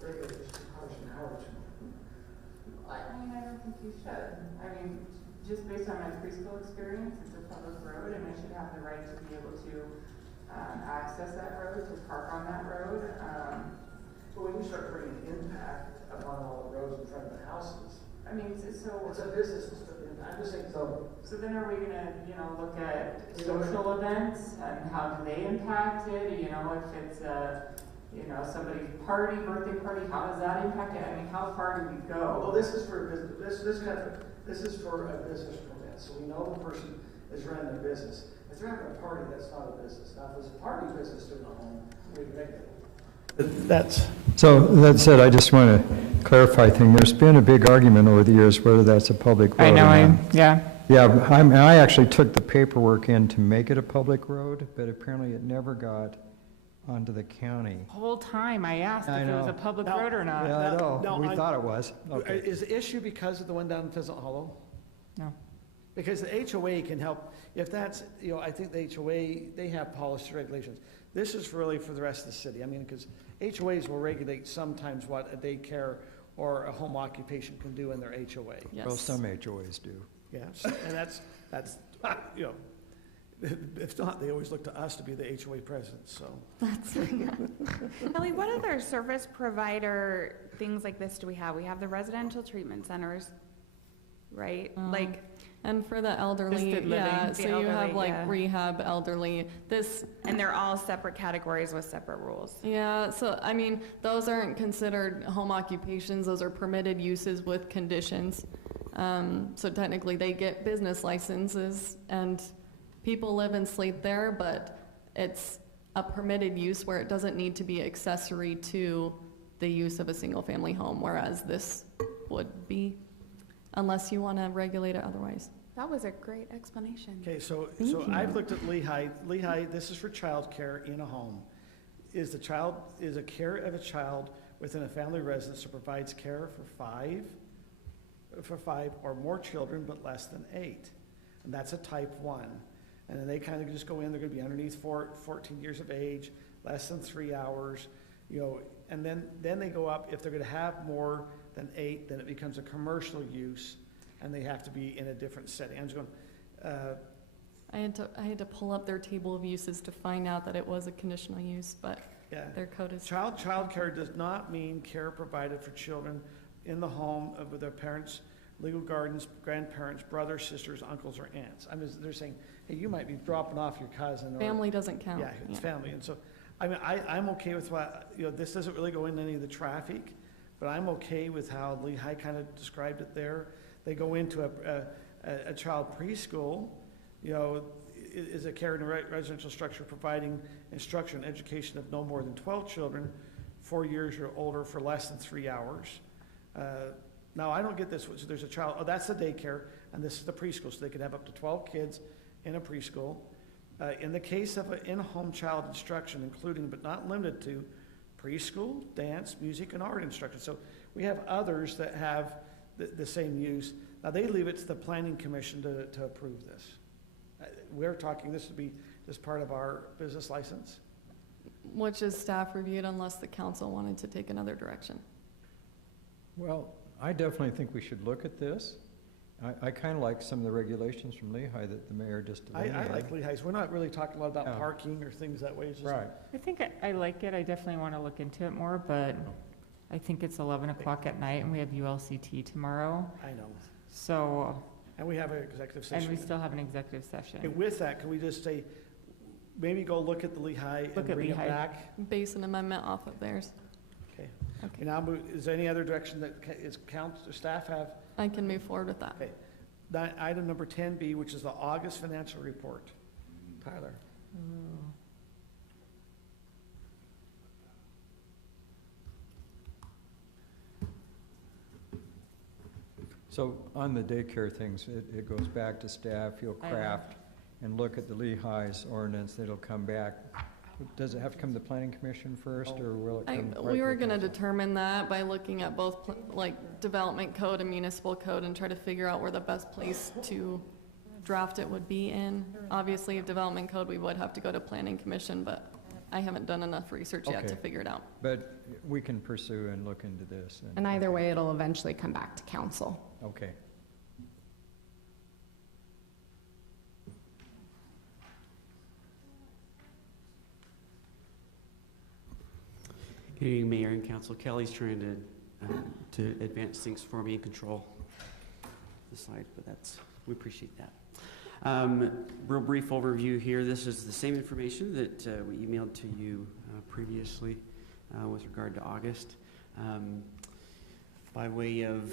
regulate just 2 cars an hour or 2. I don't think you should. Just based on my preschool experience, it's a public road, and I should have the right to be able to access that road, to park on that road. But when you start bringing impact upon all the roads in front of the houses, so it's a business instead of I'm just saying, so, So then are we gonna, look at social events and how do they impact it? If it's somebody's party, birthday party, how does that impact it? I mean, how far do we well, go? this is for a business, this is for a business permit, so we know the person is running their business. If they're having a party, that's not a business. Now, if it's a party business doing a home, we regulate it. That's. So that said, I just want to clarify a thing. There's been a big argument over the years whether that's a public road I know, or not. yeah. Yeah, I actually took the paperwork in to make it a public road, but apparently it never got onto the county. Whole time I asked I if it was know. a public Now- road or not. Yeah, I know. no, We thought it was. Okay. Is the issue because of the one down in Pheasant Hollow? No. Because the HOA can help, if that's, I think the HOA, they have policy regulations. This is really for the rest of the city. I mean, because HOAs will regulate sometimes what a daycare or a home occupation can do in their HOA. Well, Yes. some HOAs do. Yes, and that's, if not, they always look to us to be the HOA president, so. Kelly, what other service provider things like this do we have? We have the residential treatment centers, right? Like, And for the elderly, Assisted living. yeah, The so you elderly, have like yeah. rehab, elderly, this, and they're all separate categories with separate rules. yeah, so I mean, those aren't considered home occupations, those are permitted uses with conditions. So technically they get business licenses and people live and sleep there, but it's a permitted use where it doesn't need to be accessory to the use of a single-family home, whereas this would be, unless you want to regulate it otherwise. That was a great explanation. Okay, so Thank I've you. looked at Lehigh. Lehigh, this is for childcare in a home. Is a care of a child within a family residence that provides care for five or more children, but less than 8. And that's a type 1. And then they kind of just go in, they're gonna be underneath 14 years of age, less than 3 hours, and then they go up, if they're gonna have more than 8, then it becomes a commercial use, and they have to be in a different setting. I'm just going, I had to pull up their table of uses to find out that it was a conditional use, but yeah. their code is. Child care does not mean care provided for children in the home with their parents, legal guardians, grandparents, brothers, sisters, uncles, or aunts. They're saying, hey, you might be dropping off your cousin or. Family doesn't count. Yeah, it's family. And so, I'm okay with what, this doesn't really go into any of the traffic, but I'm okay with how Lehigh kind of described it there. They go into a child preschool, is a care in a residential structure providing instruction and education of no more than 12 children, 4 years or older for less than 3 hours. Now, I don't get this, so there's a child, that's the daycare, and this is the preschool, so they could have up to 12 kids in a preschool. In the case of an in-home child instruction, including but not limited to preschool, dance, music, and art instruction. So we have others that have the same use. Now, they leave it to the planning commission to approve this. We're talking, this would be just part of our business license. Which is staff reviewed unless the council wanted to take another direction. Well, I definitely think we should look at this. I kind of like some of the regulations from Lehigh that the mayor just delineated. I like Lehigh's. We're not really talking a lot about Yeah. parking or things that way. It's just- Right. I think I like it, I definitely want to look into it more, but I think it's 11 o'clock at night and we have ULCT tomorrow, I know. so, And we have an executive and session. we still have an executive session. And with that, can we just say, maybe go look at the Lehigh and Look at bring it Lehigh. back? Base an amendment off of theirs. Okay. Okay. Now, is there any other direction that council or staff have? I can move forward with that. Okay. Item number 10B, which is the August financial report. Tyler. So on the daycare things, it goes back to staff, you'll I know. craft and look at the Lehigh's ordinance, it'll come back. Does it have to come to the planning commission first, or will it come? right We to were the gonna council? determine that by looking at both, development code and municipal code and try to figure out where the best place to draft it would be in. Obviously, if development code, we would have to go to planning commission, but I haven't done enough research yet to Okay. figure it out. But we can pursue and look into this. And either way, it'll eventually come back to council. Okay. Good evening, Mayor and Council. Kelly's trying to advance things for me and control. the slide, but we appreciate that. Real brief overview here. This is the same information that we emailed to you previously with regard to August. By way of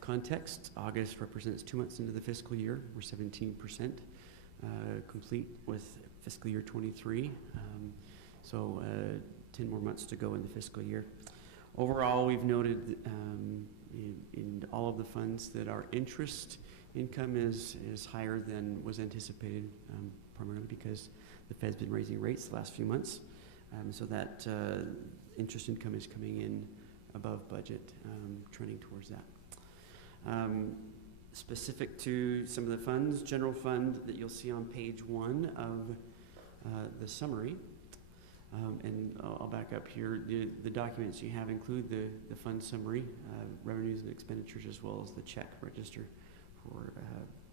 context, August represents 2 months into the fiscal year. We're 17% complete with fiscal year 23. So 10 more months to go in the fiscal year. Overall, we've noted in all of the funds that our interest income is higher than was anticipated, primarily because the Fed's been raising rates the last few months. So that interest income is coming in above budget, trending towards that. Specific to some of the funds, general fund that you'll see on page 1 of the summary, and I'll back up here. The documents you have include the fund summary, revenues and expenditures, as well as the check register for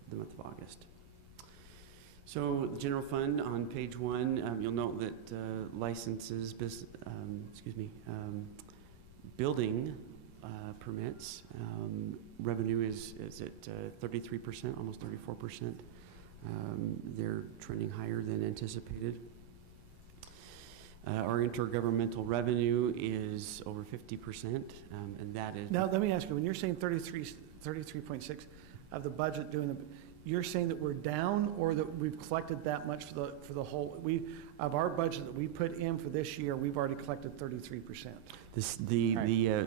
the month of August. So the general fund on page 1, you'll note that licenses, building permits, revenue is at 33%, almost 34%. They're trending higher than anticipated. Our intergovernmental revenue is over 50%, and that is... Now, let me ask you, when you're saying 33.6 of the budget you're saying that we're down, or that we've collected that much for the whole, of our budget that we put in for this year, we've already collected 33%? The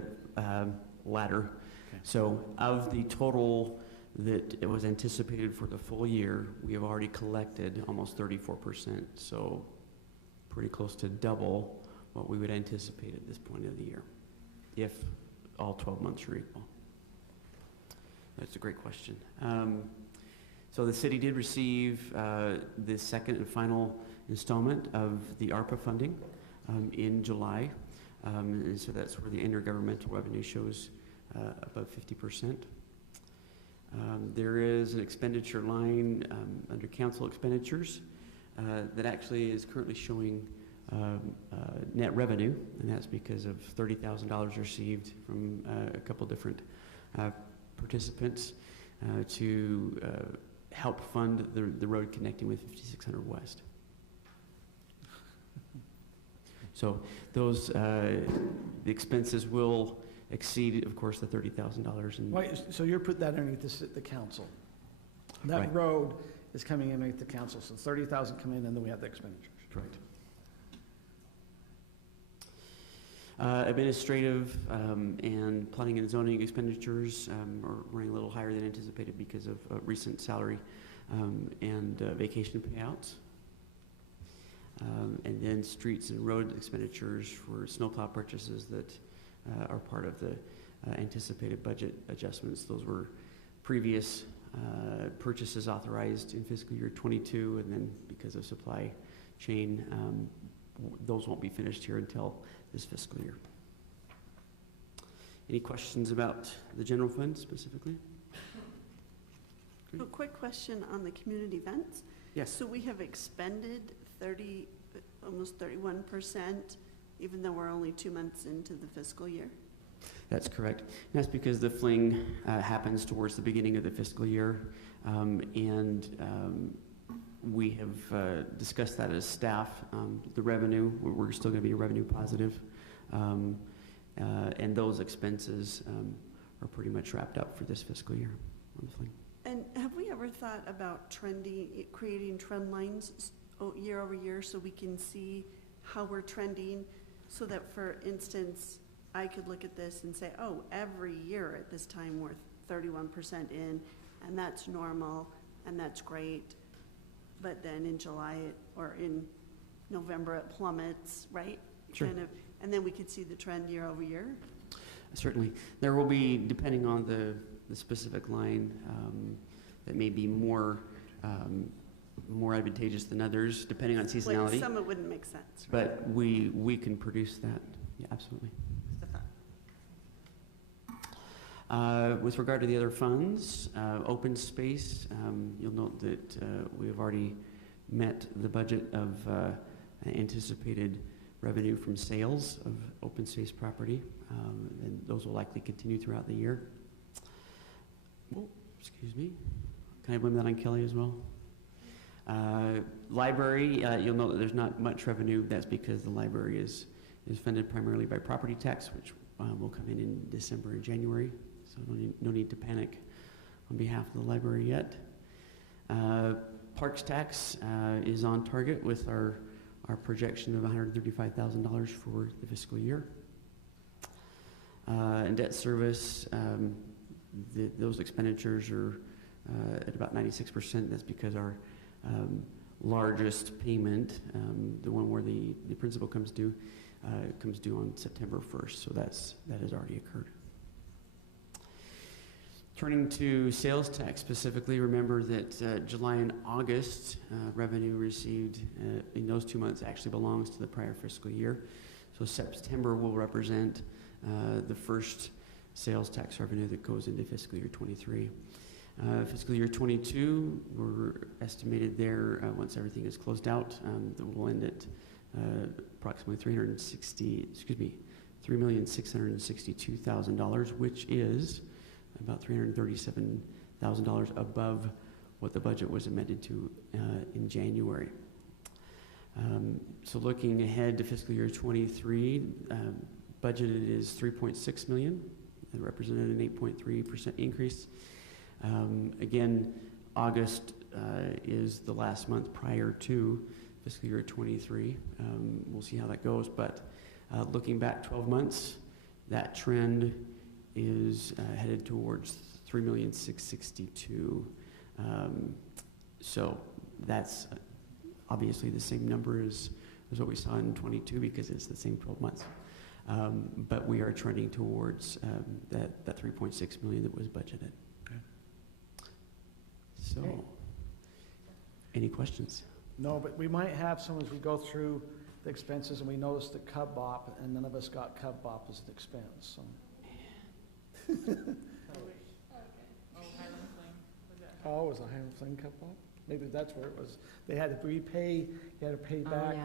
latter. Okay. So of the total that it was anticipated for the full year, we have already collected almost 34%. So pretty close to double what we would anticipate at this point of the year, if all 12 months are equal. That's a great question. So the city did receive the second and final installment of the ARPA funding in July. And so that's where the intergovernmental revenue shows above 50%. There is an expenditure line under council expenditures that actually is currently showing net revenue, and that's because of $30,000 received from a couple different participants to help fund the road connecting with 5600 West. So those the expenses will exceed, of course, the $30,000. So you're putting that underneath the council. That Right. road is coming in underneath the council, so 30,000 come in, and then we have the expenditures. Correct. Administrative and planning and zoning expenditures are running a little higher than anticipated because of recent salary and vacation payouts. And then streets and road expenditures for snowplow purchases that are part of the anticipated budget adjustments. Those were previous purchases authorized in fiscal year 22, and then because of supply chain, those won't be finished here until this fiscal year. Any questions about the general fund specifically? A quick question on the community events. Yes. So we have expended almost 31%, even though we're only 2 months into the fiscal year? That's correct. And that's because the fling happens towards the beginning of the fiscal year, and we have discussed that as staff. The revenue, we're still going to be revenue positive, and those expenses are pretty much wrapped up for this fiscal year on the fling. And have we ever thought about creating trend lines year over year so we can see how we're trending, so that, for instance, I could look at this and say, oh, every year at this time we're 31% in, and that's normal, and that's great. But then in July or in November it plummets, right? Sure. And then we could see the trend year over year? Certainly. There will be, depending on the specific line, that may be more advantageous than others, depending on seasonality. Like some it wouldn't make sense. Right? But we can produce that. Yeah, absolutely. With regard to the other funds, open space, you'll note that we have already met the budget of anticipated revenue from sales of open space property, and those will likely continue throughout the year. excuse me. Can I blame that on Kelly as well? Library, you'll note that there's not much revenue. That's because the library is funded primarily by property tax, which will come in December and January. So no need to panic on behalf of the library yet. Parks tax is on target with our projection of $135,000 for the fiscal year. And debt service, those expenditures are at about 96%. That's because our largest payment, the one where the principal comes due on September 1st. So that has already occurred. Turning to sales tax specifically, remember that July and August revenue received in those 2 months actually belongs to the prior fiscal year. So September will represent the first sales tax revenue that goes into fiscal year 23. Fiscal year 22, we're estimated there, once everything is closed out, that we'll end at approximately $3,662,000, which is about $337,000 above what the budget was amended to in January. So looking ahead to fiscal year 23, budgeted is $3.6 million. That represented an 8.3% increase. Again, August is the last month prior to fiscal year 23. We'll see how that goes, but looking back 12 months, that trend is headed towards $3,662,000. So that's obviously the same number as what we saw in 22 because it's the same 12 months. But we are trending towards that $3.6 million that was budgeted. Okay. So, any questions? No, but we might have some as we go through the expenses and we notice the Cub Bop, and none of us got Cub Bop as an expense, so. Oh, was a Highland Fling Cub Bop? Maybe that's where it was. They had to repay, you had to pay back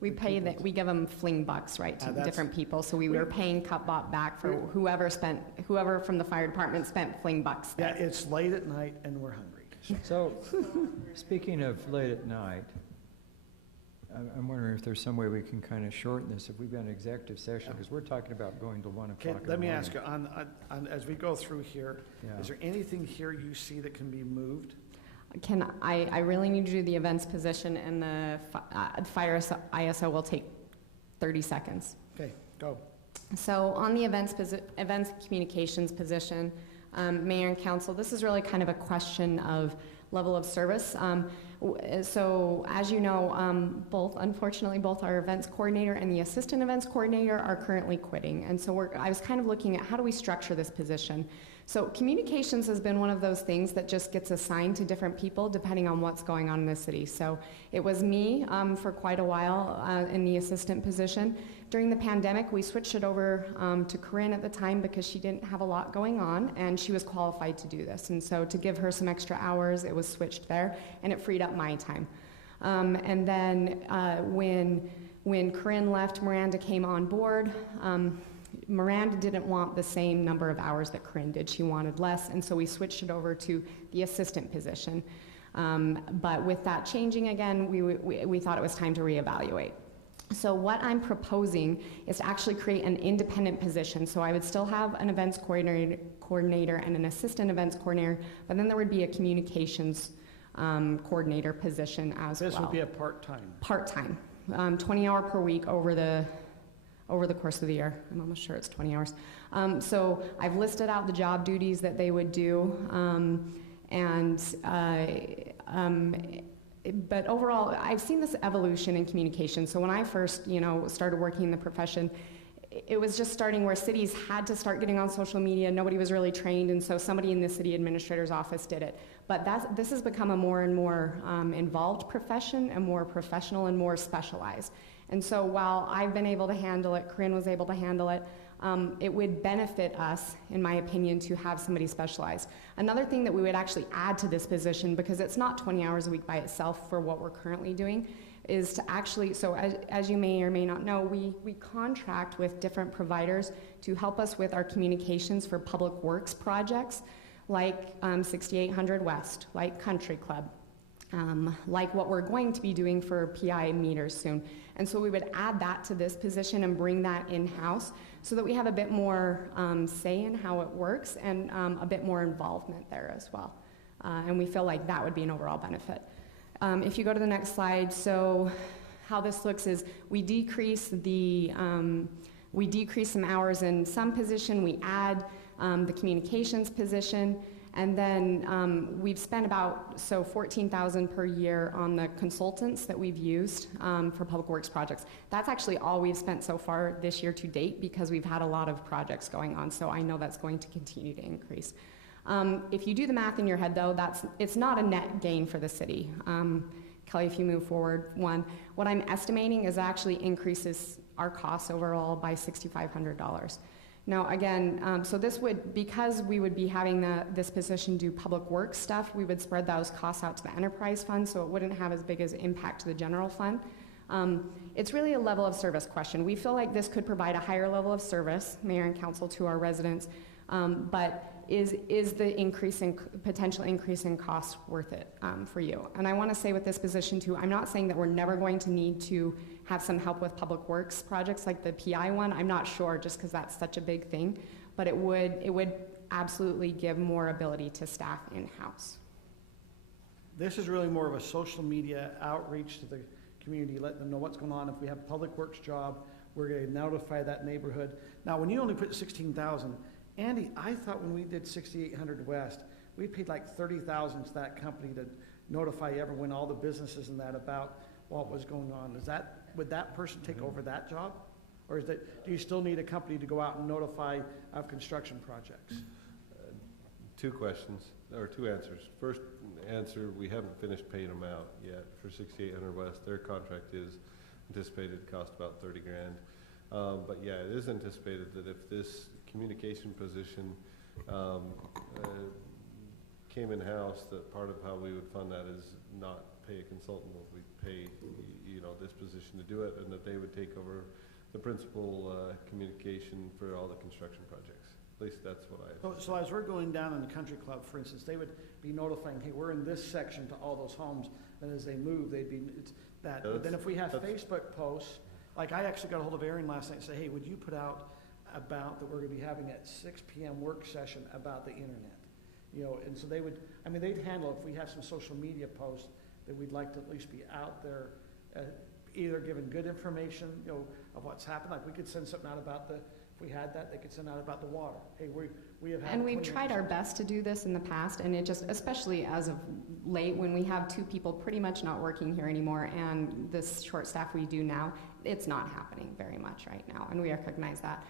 We pay that, we give them fling bucks, right, to different people. So we were paying Cup Bot back for whoever from the fire department spent fling bucks there. Yeah, it's late at night and we're hungry. So, speaking of late at night, I'm wondering if there's some way we can kind of shorten this if we've got an executive session, because we're talking about going to 1 o'clock in the morning. Let me ask you, as we go through here, is there anything here you see that can be moved? I really need to do the events position, and the fire ISO will take 30 seconds. Okay, go. So on the events communications position, Mayor and Council, this is really kind of a question of level of service. So as you know, unfortunately, both our events coordinator and the assistant events coordinator are currently quitting. And so I was kind of looking at how do we structure this position. So communications has been one of those things that just gets assigned to different people depending on what's going on in the city. So it was me for quite a while in the assistant position. During the pandemic, we switched it over to Corinne at the time because she didn't have a lot going on and she was qualified to do this. And so to give her some extra hours, it was switched there and it freed up my time. And then when Corinne left, Miranda came on board. Miranda didn't want the same number of hours that Corinne did. She wanted less, and so we switched it over to the assistant position. But with that changing again, we thought it was time to reevaluate. So what I'm proposing is to actually create an independent position. So I would still have an events coordinator and an assistant events coordinator, but then there would be a communications coordinator position as well. This would be a part-time? Part-time, 20 hours per week over the course of the year. I'm almost sure it's 20 hours. So I've listed out the job duties that they would do. But overall, I've seen this evolution in communication. So when I first, started working in the profession, it was just starting where cities had to start getting on social media. Nobody was really trained, and so somebody in the city administrator's office did it. But this has become a more and more involved profession, and more professional and more specialized. And so while I've been able to handle it, Corinne was able to handle it, it would benefit us, in my opinion, to have somebody specialized. Another thing that we would actually add to this position, because it's not 20 hours a week by itself for what we're currently doing, is to actually, so as you may or may not know, we contract with different providers to help us with our communications for public works projects. like 6800 West, like Country Club, like what we're going to be doing for PI meters soon. And so we would add that to this position and bring that in-house so that we have a bit more say in how it works and a bit more involvement there as well. And we feel like that would be an overall benefit. If you go to the next slide, so how this looks is we decrease some hours in some position, we add the communications position, and then we've spent about $14,000 per year on the consultants that we've used for public works projects. That's actually all we've spent so far this year to date because we've had a lot of projects going on, so I know that's going to continue to increase. If you do the math in your head though, it's not a net gain for the city. Kelly, if you move forward one, what I'm estimating is actually increases our costs overall by $6,500. Now again, so this would, because we would be having this position do public works stuff, we would spread those costs out to the enterprise fund, so it wouldn't have as big as impact to the general fund. It's really a level of service question. We feel like this could provide a higher level of service, Mayor and Council, to our residents, but is the potential increase in cost worth it for you? And I want to say with this position too, I'm not saying that we're never going to need to have some help with public works projects like the PI one. I'm not sure, just because that's such a big thing, but it would absolutely give more ability to staff in-house. This is really more of a social media outreach to the community, letting them know what's going on. If we have a public works job, we're going to notify that neighborhood. Now, when you only put 16,000, Andy, I thought when we did 6800 West, we paid like $30,000 to that company to notify everyone, all the businesses and that, about what was going on. Would that person take over that job? Or do you still need a company to go out and notify of construction projects? Two questions, or two answers. First answer, we haven't finished paying them out yet for 6800 West. Their contract is anticipated to cost about 30 grand. But yeah, it is anticipated that if this communication position came in-house, that part of how we would fund that is not pay a consultant, but we pay, this position to do it, and that they would take over the principal communication for all the construction projects. At least that's what I... So as we're going down in the country club, for instance, they would be notifying, hey, we're in this section to all those homes, and as they move, they'd be, but then if we have Facebook posts, like I actually got a hold of Aaron last night and said, hey, would you put out about that we're going to be having at 6 p.m. work session about the internet? And so they'd handle, if we have some social media posts, that we'd like to at least be out there, either giving good information, of what's happened. Like we could send something out about if we had that, they could send out about the water. Hey, we have had. And we've tried our best to do this in the past, and it just, especially as of late, when we have two people pretty much not working here anymore, and this short staff we do now, it's not happening very much right now, and we recognize that.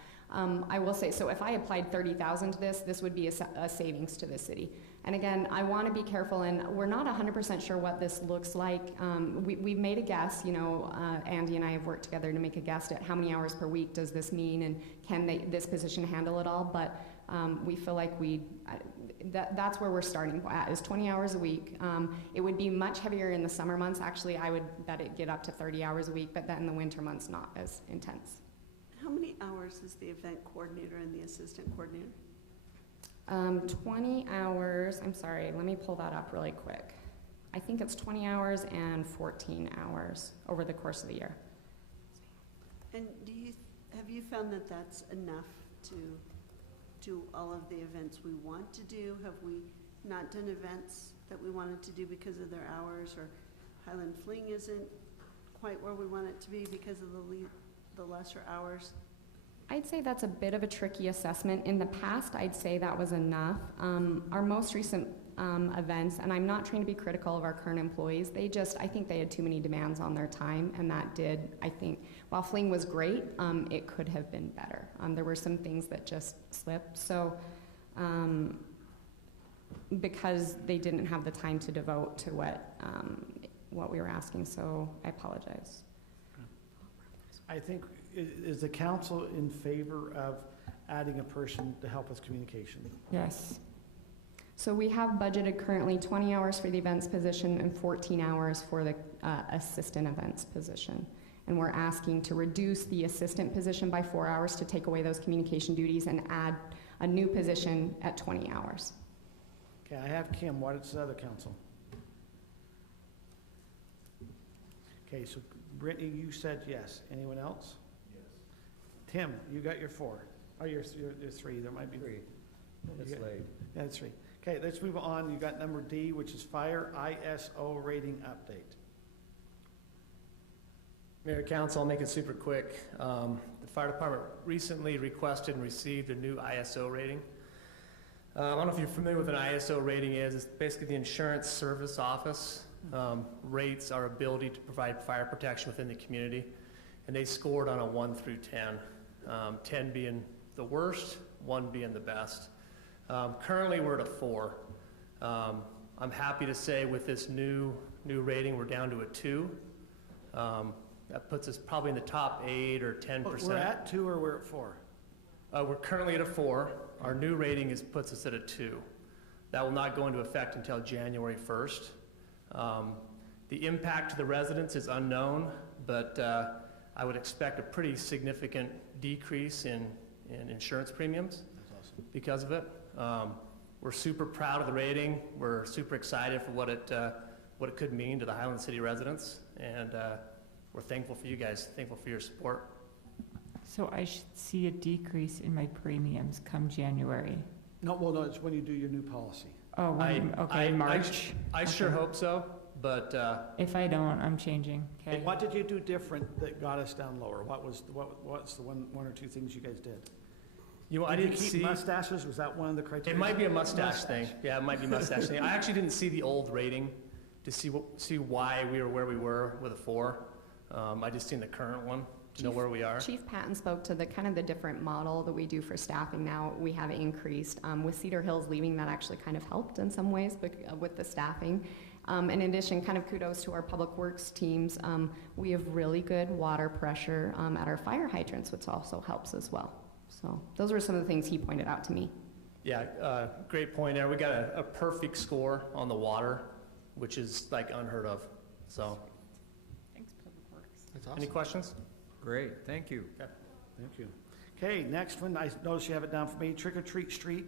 I will say, so if I applied $30,000 to this would be a savings to the city. And again, I want to be careful, and we're not 100% sure what this looks like. We've made a guess, Andy and I have worked together to make a guess at how many hours per week does this mean, and can this position handle it all, but we feel like that's where we're starting at, is 20 hours a week. It would be much heavier in the summer months. Actually, I would bet it get up to 30 hours a week, but then in the winter months, not as intense. How many hours is the event coordinator and the assistant coordinator? 20 hours, I'm sorry, let me pull that up really quick. I think it's 20 hours and 14 hours over the course of the year. And have you found that that's enough to do all of the events we want to do? Have we not done events that we wanted to do because of their hours, or Highland Fling isn't quite where we want it to be because of the lesser hours? I'd say that's a bit of a tricky assessment. In the past, I'd say that was enough. Our most recent events, and I'm not trying to be critical of our current employees, I think they had too many demands on their time, and that did, I think, while Fling was great, it could have been better. There were some things that just slipped, so because they didn't have the time to devote to what we were asking, so I apologize. I think, is the council in favor of adding a person to help with communication? Yes. So we have budgeted currently 20 hours for the events position and 14 hours for the assistant events position. And we're asking to reduce the assistant position by 4 hours to take away those communication duties and add a new position at 20 hours. Okay, I have Kim. What is the other council? Okay, so Brittany, you said yes. Anyone else? Yes. Tim, you got your 4. Oh, you're 3. There might be 3. It's late. Yeah, it's 3. Okay, let's move on. You got number D, which is fire ISO rating update. Mayor, Council, I'll make it super quick. The fire department recently requested and received a new ISO rating. I don't know if you're familiar with what an ISO rating is. It's basically the Insurance Service Office rates our ability to provide fire protection within the community. And they scored on a 1 through 10, 10 being the worst, 1 being the best. Currently, we're at a 4. I'm happy to say with this new rating, we're down to a 2. That puts us probably in the top 8 or 10%. We're at 2 or we're at 4? We're currently at a 4. Our new rating puts us at a 2. That will not go into effect until January 1st. The impact to the residents is unknown, but I would expect a pretty significant decrease in insurance premiums because of it. We're super proud of the rating. We're super excited for what it could mean to the Highland City residents, and we're thankful for you guys, thankful for your support. So I should see a decrease in my premiums come January. No, well, no, it's when you do your new policy. Oh, March. I sure hope so, but If I don't, I'm changing. Okay. What did you do different that got us down lower? What's the one or two things you guys did? I didn't keep see mustaches. Was that one of the criteria? It might be a mustache thing. Yeah, it might be a mustache thing. I actually didn't see the old rating to see why we were where we were with a 4. I just seen the current one to know where we are. Chief Patton spoke to the kind of the different model that we do for staffing now. We have increased. With Cedar Hills leaving, that actually kind of helped in some ways with the staffing. In addition, kind of kudos to our public works teams. We have really good water pressure at our fire hydrants, which also helps as well. So those were some of the things he pointed out to me. Yeah, great point there. We got a perfect score on the water, which is like unheard of. So, Thanks, Public Works. That's awesome. Any questions? Great, thank you. Okay. Thank you. Okay, next one, I notice you have it down for me, Trick or Treat Street.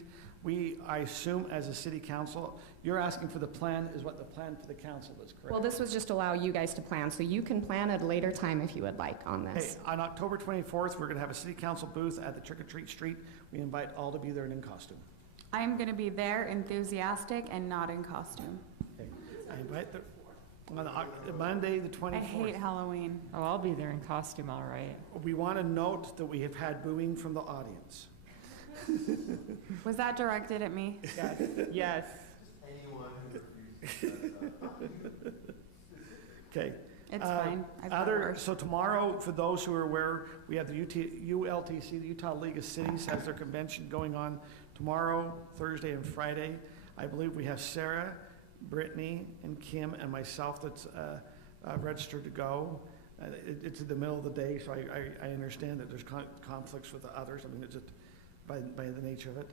I assume as a city council, you're asking for the plan, is what the plan for the council is, correct? Well, this was just allow you guys to plan, so you can plan at a later time if you would like on this. Hey, on October 24th, we're gonna have a city council booth at the Trick or Treat Street. We invite all to be there and in costume. I'm going to be there enthusiastic and not in costume. Okay, I invite on Monday, the 24th. I hate Halloween. Oh, I'll be there in costume, all right. We want to note that we have had booing from the audience. Was that directed at me? Yes. Okay. It's fine. I've got worse. So tomorrow, for those who are aware, we have the ULTC, the Utah League of Cities, has their convention going on tomorrow, Thursday, and Friday. I believe we have Sarah, Brittany, and Kim, and myself that's registered to go. It's in the middle of the day, so I understand that there's conflicts with the others. I mean, it's just by the nature of it.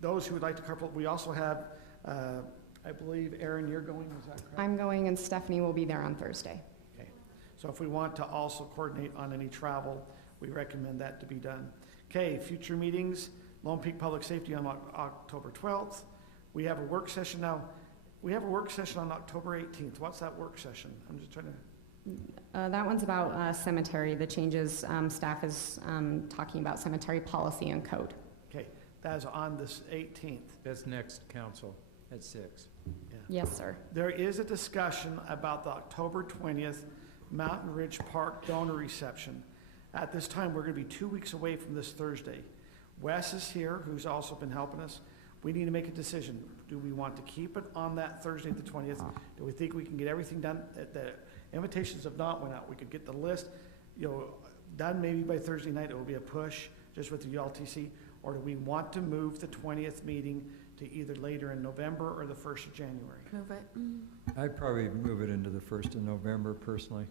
Those who would like to carpool, we also have, I believe, Aaron, you're going, is that correct? I'm going and Stephanie will be there on Thursday. Okay. So if we want to also coordinate on any travel, we recommend that to be done. Okay, future meetings, Lone Peak Public Safety on October 12th. We have a work session now. We have a work session on October 18th. What's that work session? I'm just trying to... That one's about cemetery, the changes staff is talking about cemetery policy and code. Okay, that is on this 18th. That's next council at 6. Yeah. Yes, sir. There is a discussion about the October 20th Mountain Ridge Park donor reception. At this time, we're going to be 2 weeks away from this Thursday. Wes is here, who's also been helping us. We need to make a decision. Do we want to keep it on that Thursday, the 20th? Do we think we can get everything done? The invitations have not went out. We could get the list, done maybe by Thursday night. It will be a push just with the ULTC. Or do we want to move the 20th meeting to either later in November or the 1st of January? Move it. I'd probably move it into the 1st of November personally.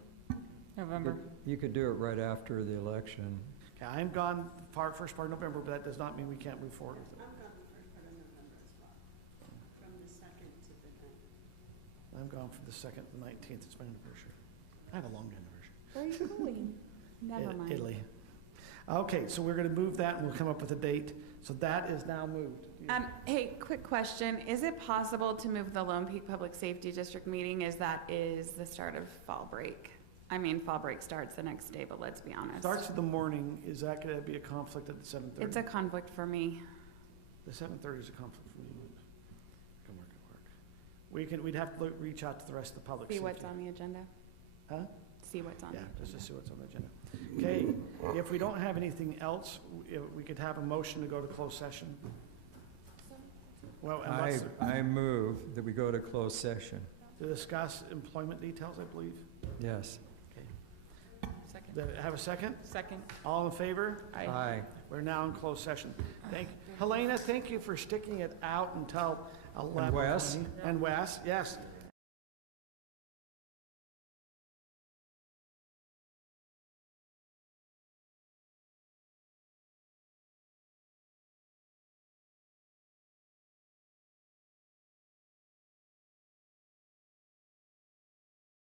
November. You could do it right after the election. Okay, I'm gone first part of November, but that does not mean we can't move forward with it. I'm gone the first part of November as well, from the 2nd to the 9th. I'm gone from the 2nd to the 19th. It's my anniversary. I have a long anniversary. Where are you going? Never mind. Italy. Okay, so we're going to move that and we'll come up with a date So that is now moved. Hey, quick question. Is it possible to move the Lone Peak Public Safety District meeting as that is the start of fall break? I mean, fall break starts the next day, but let's be honest. Starts in the morning, is that gonna be a conflict at the 7:30? It's a conflict for me. The 7:30 is a conflict for me. Can work at work. We'd have to reach out to the rest of the public See safety. what's on the agenda. Huh? See what's on. Yeah, just to see what's on the agenda. Okay, if we don't have anything else, we could have a motion to go to closed session. Well, unless, I move that we go to closed session. to discuss employment details, I believe. Yes. Second. Have a second? Second. All in favor? Aye. We're now in closed session. Helena, thank you for sticking it out until 11:20. Wes? And Wes, yes.